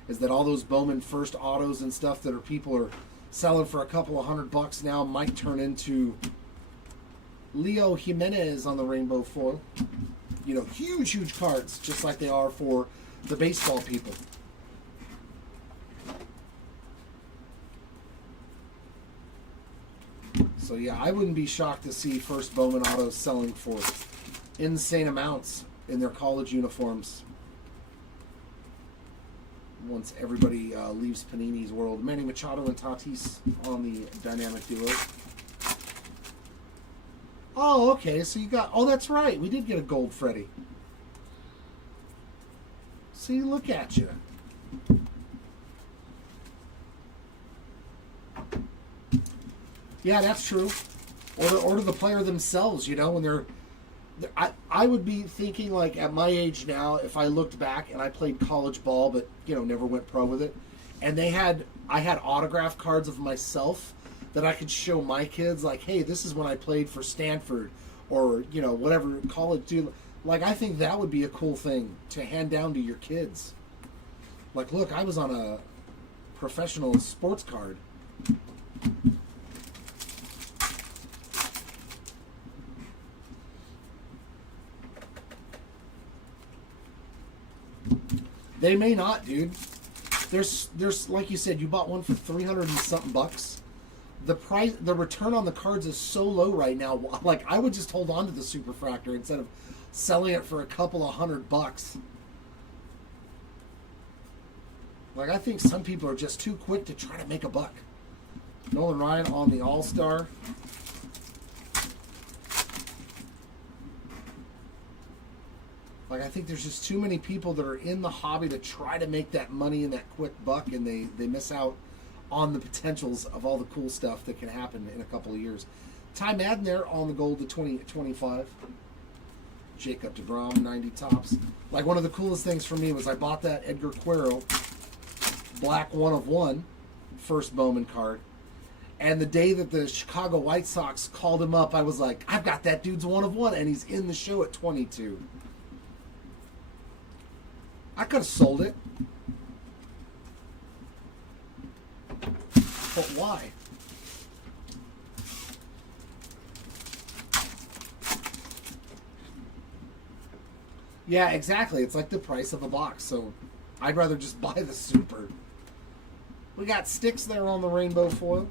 is that all those Bowman first autos and stuff that people are selling for a couple of $100 now might turn into Leo Jimenez on the rainbow foil. You know, huge cards, just like they are for the baseball people. So yeah, I wouldn't be shocked to see first Bowman autos selling for insane amounts in their college uniforms once everybody leaves Panini's world. Manny Machado and Tatis on the dynamic duo. Oh, okay, so you got... Oh, that's right, we did get a gold Freddy. See, look at you. Yeah, that's true. Or to the player themselves, you know, when they're... I would be thinking, like, at my age now, if I looked back and I played college ball, but, you know, never went pro with it, and I had autograph cards of myself that I could show my kids, like, hey, this is when I played for Stanford, or, you know, whatever college do. Like, I think that would be a cool thing to hand down to your kids. Like, look, I was on a professional sports card. They may not, dude. There's like you said, you bought one for 300 and something bucks. The return on the cards is so low right now. Like, I would just hold on to the Superfractor instead of selling it for a couple of $100. Like, I think some people are just too quick to try to make a buck. Nolan Ryan on the All-Star. Like, I think there's just too many people that are in the hobby to try to make that money and that quick buck, and they miss out on the potentials of all the cool stuff that can happen in a couple of years. Ty Madden there on the gold to 20-25. Jacob deGrom, 90 tops. Like, one of the coolest things for me was I bought that Edgar Quero black 1/1 first Bowman card. And the day that the Chicago White Sox called him up, I was like, I've got that dude's 1/1, and he's in the show at 22. I could have sold it. But why? Yeah, exactly. It's like the price of a box, so I'd rather just buy the Super. We got sticks there on the rainbow foil,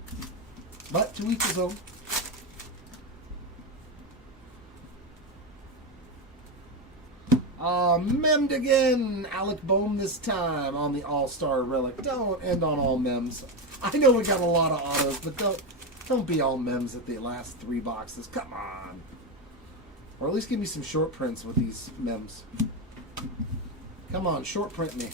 but to each his own. Memmed again. Alec Boehm this time on the All-Star Relic. Don't end on all mems. I know we got a lot of autos, but don't be all mems at the last 3 boxes. Come on. Or at least give me some short prints with these mems. Come on, short print me.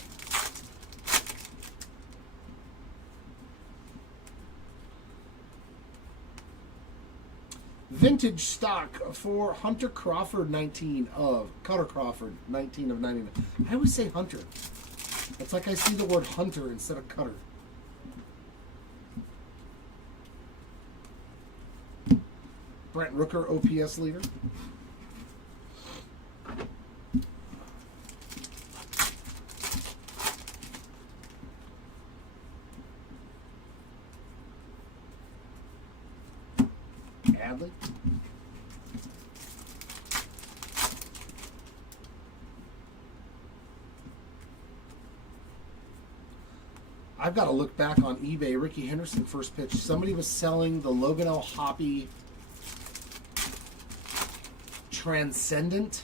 Vintage stock for Hunter Crawford 19 of Cutter Crawford 19 of 99. I always say Hunter. It's like I see the word Hunter instead of Cutter. Brent Rooker OPS leader. Adley. I've got to look back on eBay. Ricky Henderson first pitch. Somebody was selling the Logan L. Hoppy Transcendent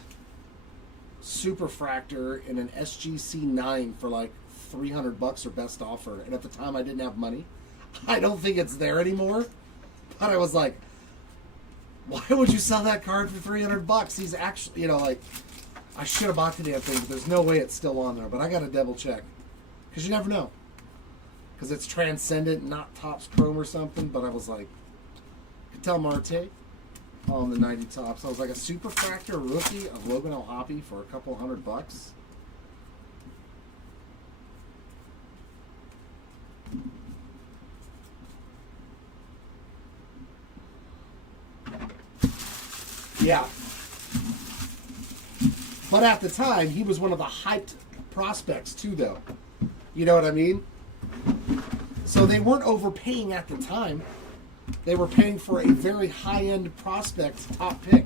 Superfractor in an SGC 9 for like $300 or best offer. And at the time I didn't have money. I don't think it's there anymore. But I was like, why would you sell that card for $300? He's actually, you know, like, I should have bought the damn thing, but there's no way it's still on there. But I got to double check. Because you never know. Because it's Transcendent, not Topps Chrome or something. But I was like, Ketel Marte on the 90 tops. I was like, a Superfractor rookie of Logan L. Hoppy for a couple $100. Yeah. But at the time, he was one of the hyped prospects too, though. You know what I mean? So they weren't overpaying at the time. They were paying for a very high-end prospect top pick.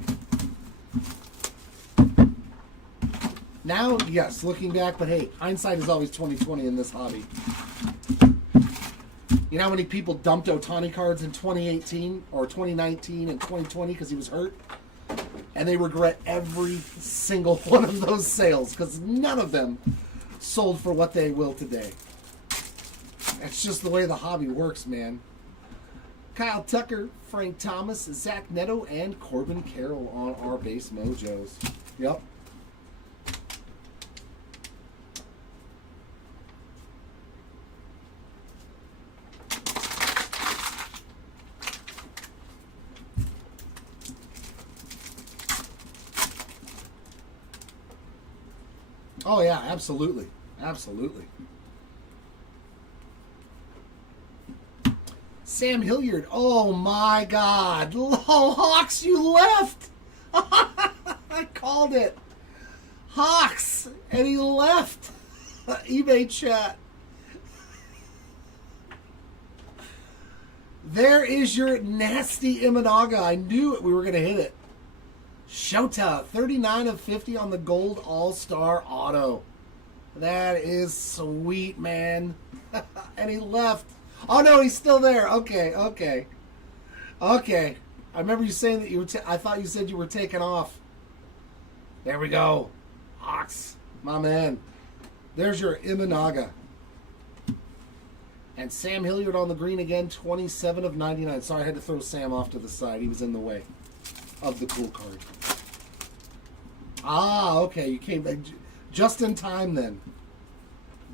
Now, yes, looking back, but hey, hindsight is always 20/20 in this hobby. You know how many people dumped Ohtani cards in 2018 or 2019 and 2020 because he was hurt? And they regret every single one of those sales because none of them sold for what they will today. That's just the way the hobby works, man. Kyle Tucker, Frank Thomas, Zach Neto, and Corbin Carroll on our base mojos. Yep. Oh yeah, absolutely, absolutely. Sam Hilliard. Oh my God! Oh, Hawks, you left. I called it. Hawks, and he left. eBay chat. There is your nasty Imanaga. I knew it. We were going to hit it. Shota, 39 of 50 on the gold all-star auto. That is sweet, man. And he left. Oh, no, he's still there. Okay. I remember you saying that you were... I thought you said you were taking off. There we go. Hawks, my man. There's your Imanaga. And Sam Hilliard on the green again, 27 of 99. Sorry, I had to throw Sam off to the side. He was in the way of the cool card. Ah, okay. You came back just in time then.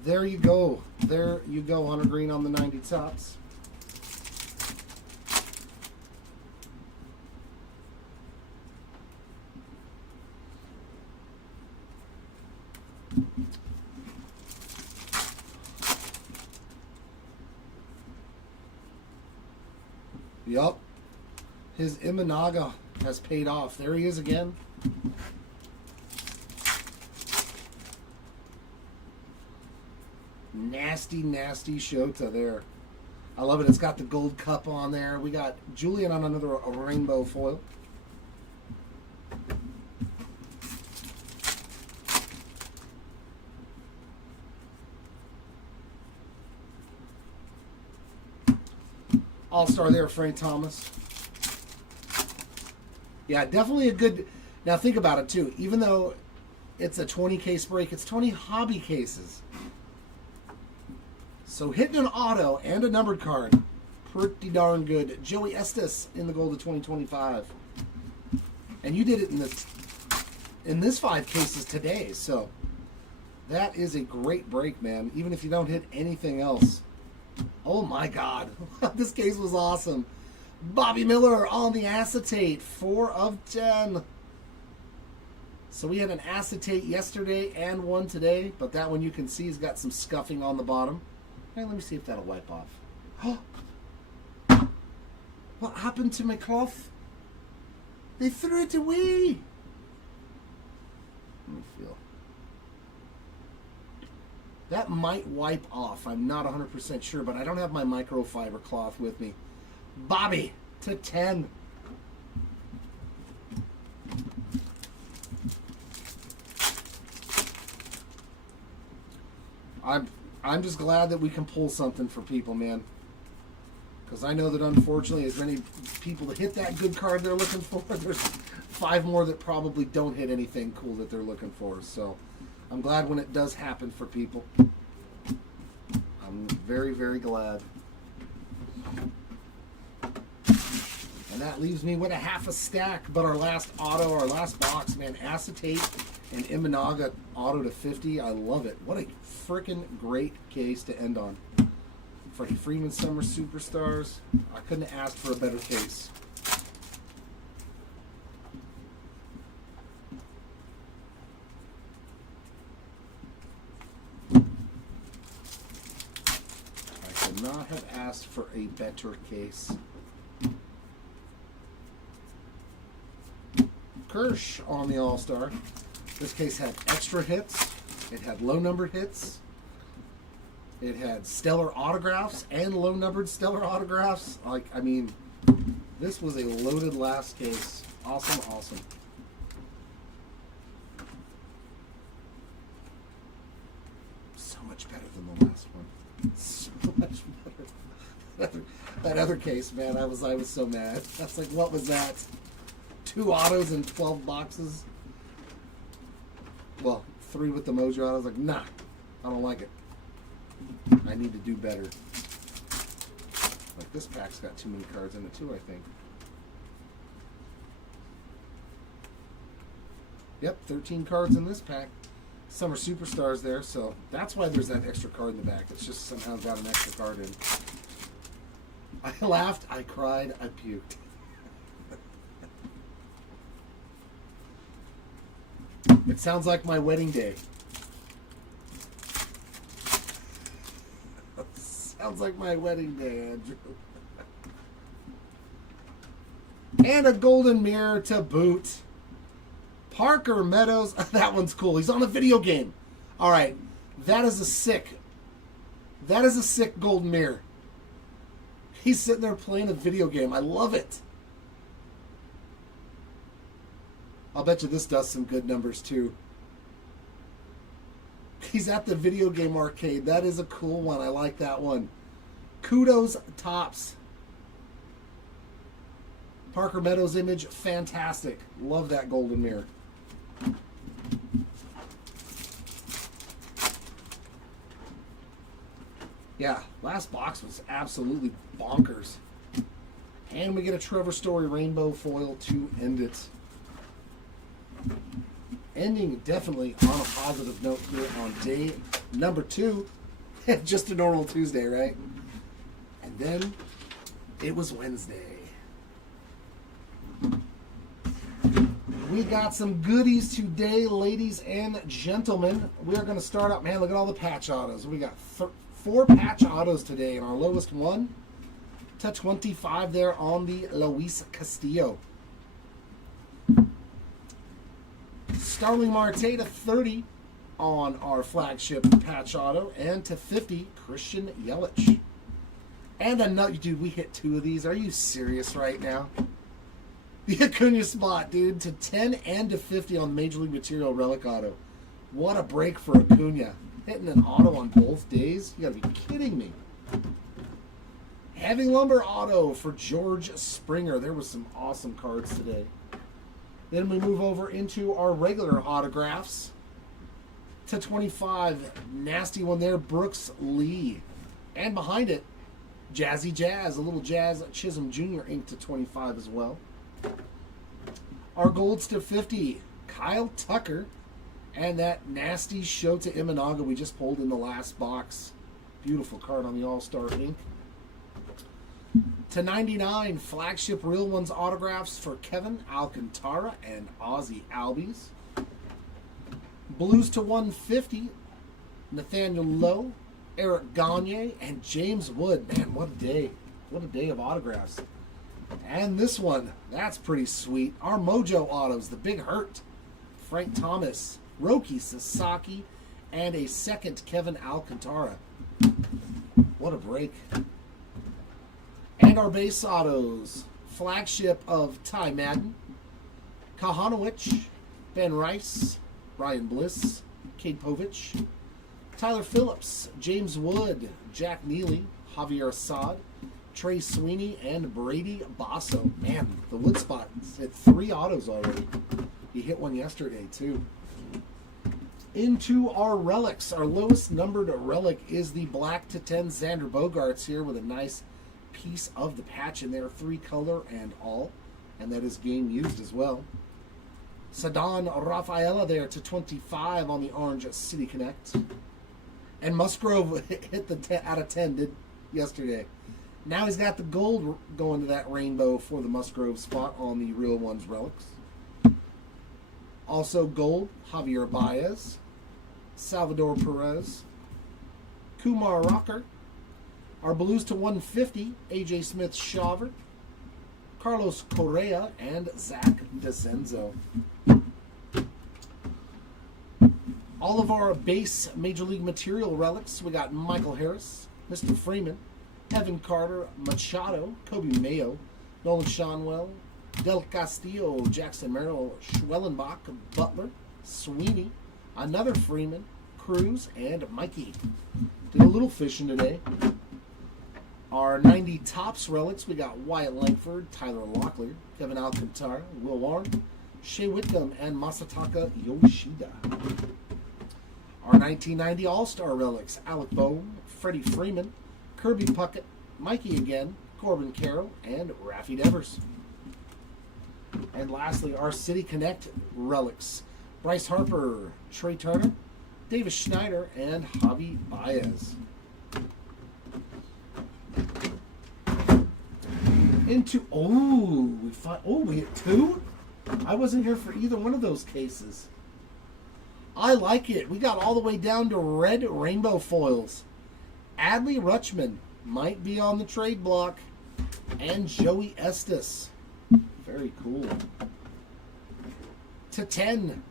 There you go. There you go, Hunter Green on the 90 tops. Yup. His Imanaga has paid off. There he is again. Nasty, nasty Shota there. I love it. It's got the gold cup on there. We got Julian on another rainbow foil. All-star there, Frank Thomas. Yeah, definitely a good... Now think about it, too. Even though it's a 20-case break, it's 20 hobby cases. So hitting an auto and a numbered card, pretty darn good. Joey Estes in the gold of 2025. And you did it in this 5 cases today, so that is a great break, man, even if you don't hit anything else. Oh my God, this case was awesome. Bobby Miller on the acetate, 4 of 10. So we had an acetate yesterday and one today, but that one you can see has got some scuffing on the bottom. Hey, let me see if that'll wipe off. What happened to my cloth? They threw it away. Let me feel. That might wipe off. I'm not 100% sure, but I don't have my microfiber cloth with me. Bobby to 10. I'm just glad that we can pull something for people, man. Because I know that unfortunately as many people that hit that good card they're looking for, there's 5 more that probably don't hit anything cool that they're looking for. So I'm glad when it does happen for people. I'm very, very glad. And that leaves me with a half a stack. But our last auto, our last box, man, acetate and Imanaga auto to 50. I love it. What a freaking great case to end on. Freddie Freeman Summer Superstars. I couldn't have asked for a better case. I could not have asked for a better case. Kirsch on the All-Star. This case had extra hits. It had low-numbered hits. It had stellar autographs and low-numbered stellar autographs. Like, I mean, this was a loaded last case. Awesome, awesome. So much better than the last one. So much better. That other case, man, I was so mad. I was like, what was that? 2 autos and 12 boxes. Well, 3 with the Mojo. I was like, nah, I don't like it. I need to do better. Like this pack's got too many cards in it too, I think. Yep, 13 cards in this pack. Summer Superstars there, so that's why there's that extra card in the back. It's just somehow got an extra card in. I laughed, I cried, I puked. It sounds like my wedding day. Sounds like my wedding day, Andrew. And a golden mirror to boot. Parker Meadows. That one's cool. He's on a video game. All right. That is a sick golden mirror. He's sitting there playing a video game. I love it. I'll bet you this does some good numbers too. He's at the video game arcade. That is a cool one. I like that one. Kudos Tops. Parker Meadows image, fantastic. Love that golden mirror. Yeah, last box was absolutely bonkers. And we get a Trevor Story rainbow foil to end it. Ending definitely on a positive note here on day number 2. Just a normal Tuesday, right? And then it was Wednesday. We got some goodies today, ladies and gentlemen. We are going to start up. Man, look at all the patch autos. We got 4 patch autos today, and our lowest one to 25 there on the Luis Castillo. Starling Marte to 30 on our flagship patch auto, and to 50 Christian Yelich. And another, dude, we hit 2 of these. Are you serious right now? The Acuna spot, dude, to 10 and to 50 on Major League Material Relic Auto. What a break for Acuna. Hitting an auto on both days? You gotta be kidding me. Heavy Lumber Auto for George Springer. There was some awesome cards today. Then we move over into our regular autographs. To 25, nasty one there, Brooks Lee. And behind it, Jazzy Jazz, a little Jazz Chisholm Jr. ink to 25 as well. Our golds to 50, Kyle Tucker, and that nasty Shota Imanaga we just pulled in the last box. Beautiful card on the All-Star ink. To 99, flagship Real Ones autographs for Kevin Alcantara and Ozzy Albies. Blues to 150, Nathaniel Lowe, Eric Gagne, and James Wood. Man, what a day. What a day of autographs. And this one, that's pretty sweet. Our Mojo autos, the Big Hurt, Frank Thomas, Roki Sasaki, and a second Kevin Alcantara. What a break. And our base autos, flagship of Ty Madden, Kahanowicz, Ben Rice, Ryan Bliss, Cade Povich, Tyler Phillips, James Wood, Jack Neely, Javier Assad, Trey Sweeney, and Brady Basso. Man, the wood spot hit 3 autos already. He hit one yesterday, too. Into our relics. Our lowest numbered relic is the black to 10 Xander Bogaerts here with a nice piece of the patch in there, 3 color and all. And that is game used as well. Ceddanne Rafaela there to 25 on the Orange City Connect. And Musgrove hit the 10 out of 10 did yesterday. Now he's got the gold going to that rainbow for the Musgrove spot on the Real Ones relics. Also gold, Javier Baez, Salvador Perez, Kumar Rocker. Our blues to 150, AJ Smith-Shawver, Carlos Correa, and Zach DeCenzo. All of our base Major League Material relics, we got Michael Harris, Mr. Freeman, Evan Carter, Machado, Kobe Mayo, Nolan Shanwell, Del Castillo, Jackson Merrill, Schwellenbach, Butler, Sweeney, another Freeman, Cruz, and Mikey. Did a little fishing today. Our 90 Topps relics, we got Wyatt Langford, Tyler Locklear, Kevin Alcantara, Will Warren, Shea Whitcomb, and Masataka Yoshida. Our 1990 All-Star relics, Alec Bohm, Freddie Freeman, Kirby Puckett, Mikey again, Corbin Carroll, and Raffy Devers. And lastly, our City Connect relics, Bryce Harper, Trey Turner, Davis Schneider, and Javi Baez. Into we hit 2? I wasn't here for either one of those cases. I like it. We got all the way down to red rainbow foils. Adley Rutschman, might be on the trade block. And Joey Estes. Very cool. To 10,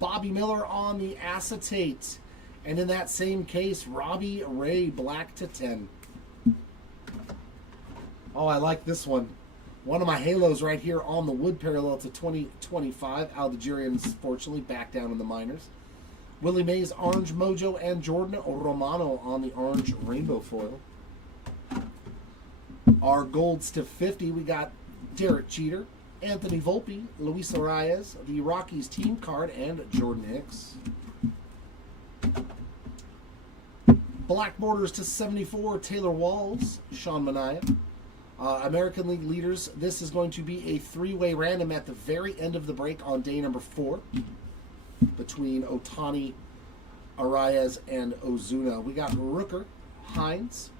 Bobby Miller on the acetate. And in that same case, Robbie Ray black to 10. Oh, I like this one. One of my halos right here on the wood parallel to 2025. Algerians, fortunately, back down in the minors. Willie Mays orange mojo and Jordan Romano on the orange rainbow foil. Our golds to 50, we got Derek Jeter, Anthony Volpe, Luis Arias, the Rockies team card, and Jordan Hicks. Black borders to 74, Taylor Walls, Sean Manaea. American League leaders, this is going to be a three-way random at the very end of the break on day number 4 between Otani, Arias, and Ozuna. We got Rooker, Hines.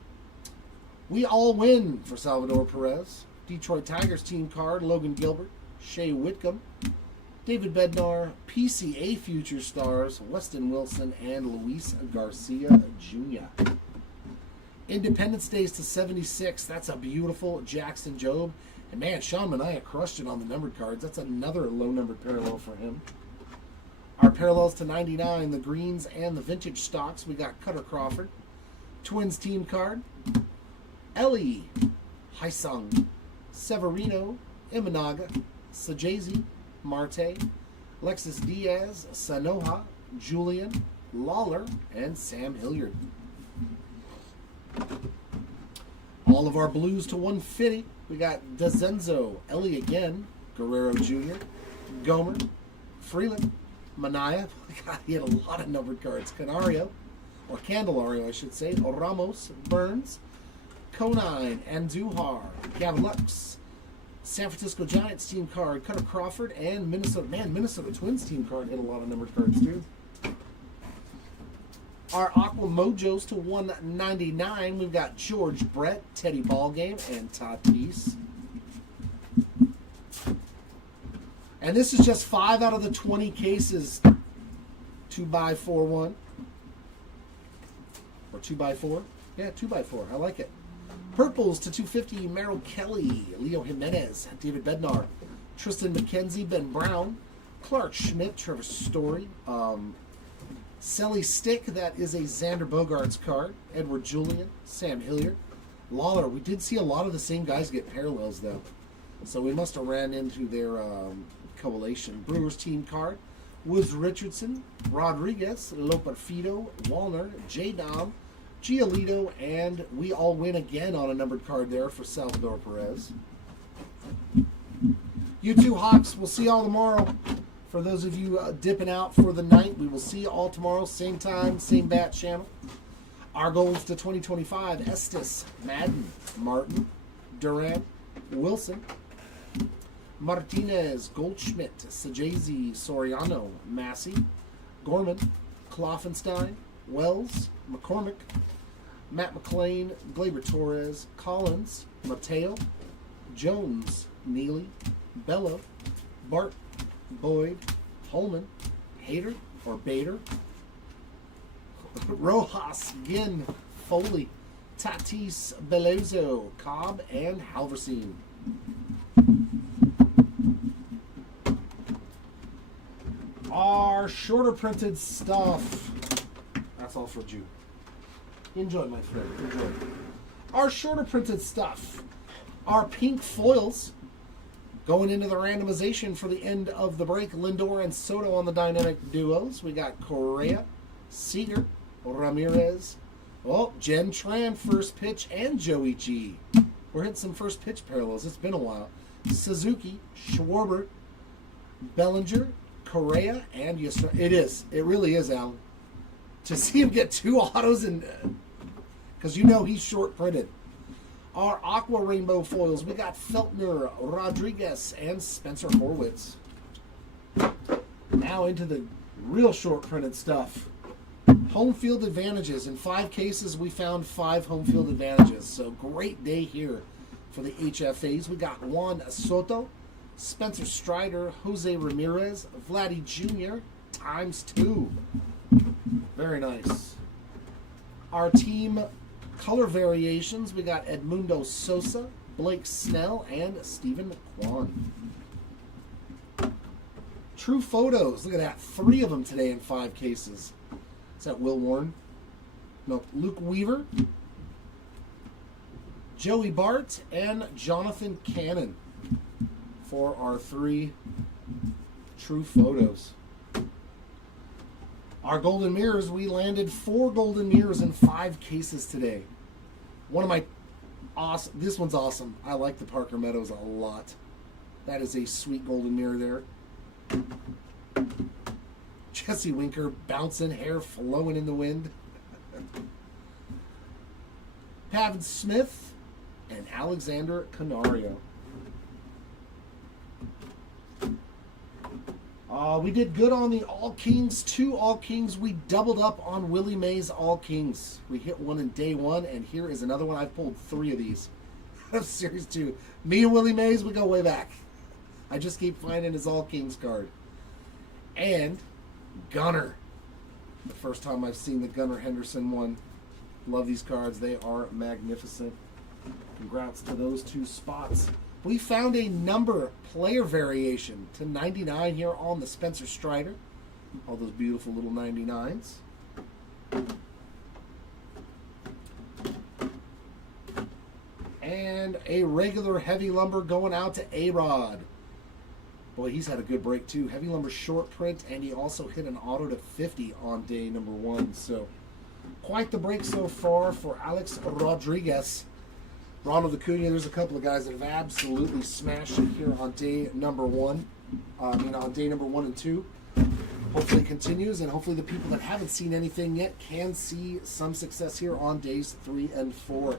We all win for Salvador Perez. Detroit Tigers team card, Logan Gilbert, Shea Whitcomb, David Bednar, PCA Future Stars, Weston Wilson, and Luis Garcia Jr. Independence Days to 76. That's a beautiful Jackson Jobe. And man, Sean Manaea crushed it on the numbered cards. That's another low-numbered parallel for him. Our parallels to 99, the greens and the vintage stocks. We got Cutter Crawford. Twins team card. Ellie, Haisung, Severino, Imanaga, Sajazi, Marte, Lexus Diaz, Sanoja, Julian, Lawler, and Sam Hilliard. All of our blues to 150. We got DeZenzo, Ellie again, Guerrero Jr., Gomer, Freeland, Manaea. God, he had a lot of numbered cards. Canario, or Candelario, I should say. Ramos, Burns, Conine, Andujar, Gavin Lux, San Francisco Giants team card, Cutter Crawford, and Minnesota. Man, Minnesota Twins team card hit a lot of numbered cards too. Our Aqua Mojos to 199. We've got George Brett, Teddy Ballgame, and Tatis. And this is just 5 out of the 20 cases. 2x4-1. Or 2x4. Yeah, 2x4. I like it. Purples to 250, Merrill Kelly, Leo Jimenez, David Bednar, Tristan McKenzie, Ben Brown, Clark Schmidt, Trevor Story, Selly Stick, that is a Xander Bogaerts card, Edward Julian, Sam Hilliard, Lawler. We did see a lot of the same guys get parallels, though. So we must have ran into their collation. Brewers team card, Woods Richardson, Rodriguez, Loperfido, Wallner, J. Dom, Giolito, and we all win again on a numbered card there for Salvador Perez. You two Hawks, we'll see y'all tomorrow. For those of you dipping out for the night, we will see you all tomorrow, same time, same bat channel. Our goals to 2025, Estes, Madden, Martin, Duran, Wilson, Martinez, Goldschmidt, Sajazi, Soriano, Massey, Gorman, Kloffenstein, Wells, McCormick, Matt McLean, Gleyber Torres, Collins, Mateo, Jones, Neely, Bello, Bart, Boyd, Holman, Hader or Bader, Rojas, Ginn, Foley, Tatis, Belozo, Cobb, and Halverson. Our shorter printed stuff. That's all for you. Enjoy, my friend. Enjoy. Our shorter printed stuff. Our pink foils. Going into the randomization for the end of the break, Lindor and Soto on the dynamic duos. We got Correa, Seager, Ramirez, Jen Tran, first pitch, and Joey G. We're hitting some first pitch parallels. It's been a while. Suzuki, Schwarber, Bellinger, Correa, and Yasser. It really is, Alan. To see him get 2 autos, and because you know he's short printed. Our Aqua Rainbow foils, we got Feltner, Rodriguez, and Spencer Horwitz. Now into the real short printed stuff. Home field advantages. In 5 cases, we found 5 home field advantages. So great day here for the HFAs. We got Juan Soto, Spencer Strider, Jose Ramirez, Vladdy Jr. ×2. Very nice. Our team Color variations, we got Edmundo Sosa, Blake Snell, and Stephen Kwan. True photos, look at that. 3 of them today in 5 cases. Is that Will Warren? No, Luke Weaver, Joey Bart, and Jonathan Cannon for our 3 true photos. Our golden mirrors, we landed 4 golden mirrors in 5 cases today. One of my awesome, this one's awesome. I like the Parker Meadows a lot. That is a sweet golden mirror there. Jesse Winker bouncing, hair flowing in the wind. Pavin Smith and Alexander Canario. We did good on the All Kings, 2 All Kings. We doubled up on Willie Mays All Kings. We hit one in day 1, and here is another one. I've pulled 3 of these. Series 2. Me and Willie Mays, we go way back. I just keep finding his All Kings card. And Gunnar. The first time I've seen the Gunnar Henderson one. Love these cards. They are magnificent. Congrats to those 2 spots. We found a number player variation to 99 here on the Spencer Strider. All those beautiful little 99s. And a regular heavy lumber going out to A-Rod. Boy, he's had a good break too. Heavy lumber short print, and he also hit an auto to 50 on day number 1. So quite the break so far for Alex Rodriguez. Ronald Acuna, there's a couple of guys that have absolutely smashed it here on day number 1. On day number 1 and 2. Hopefully it continues, and hopefully the people that haven't seen anything yet can see some success here on days 3 and 4.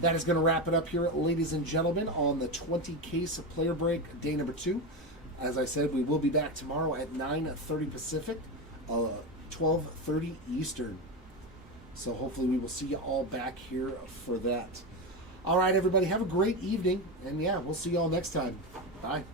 That is going to wrap it up here, ladies and gentlemen, on the 20-case player break, day number 2. As I said, we will be back tomorrow at 9:30 Pacific, 12:30 Eastern. So hopefully we will see you all back here for that. All right, everybody, have a great evening. And, yeah, we'll see you all next time. Bye.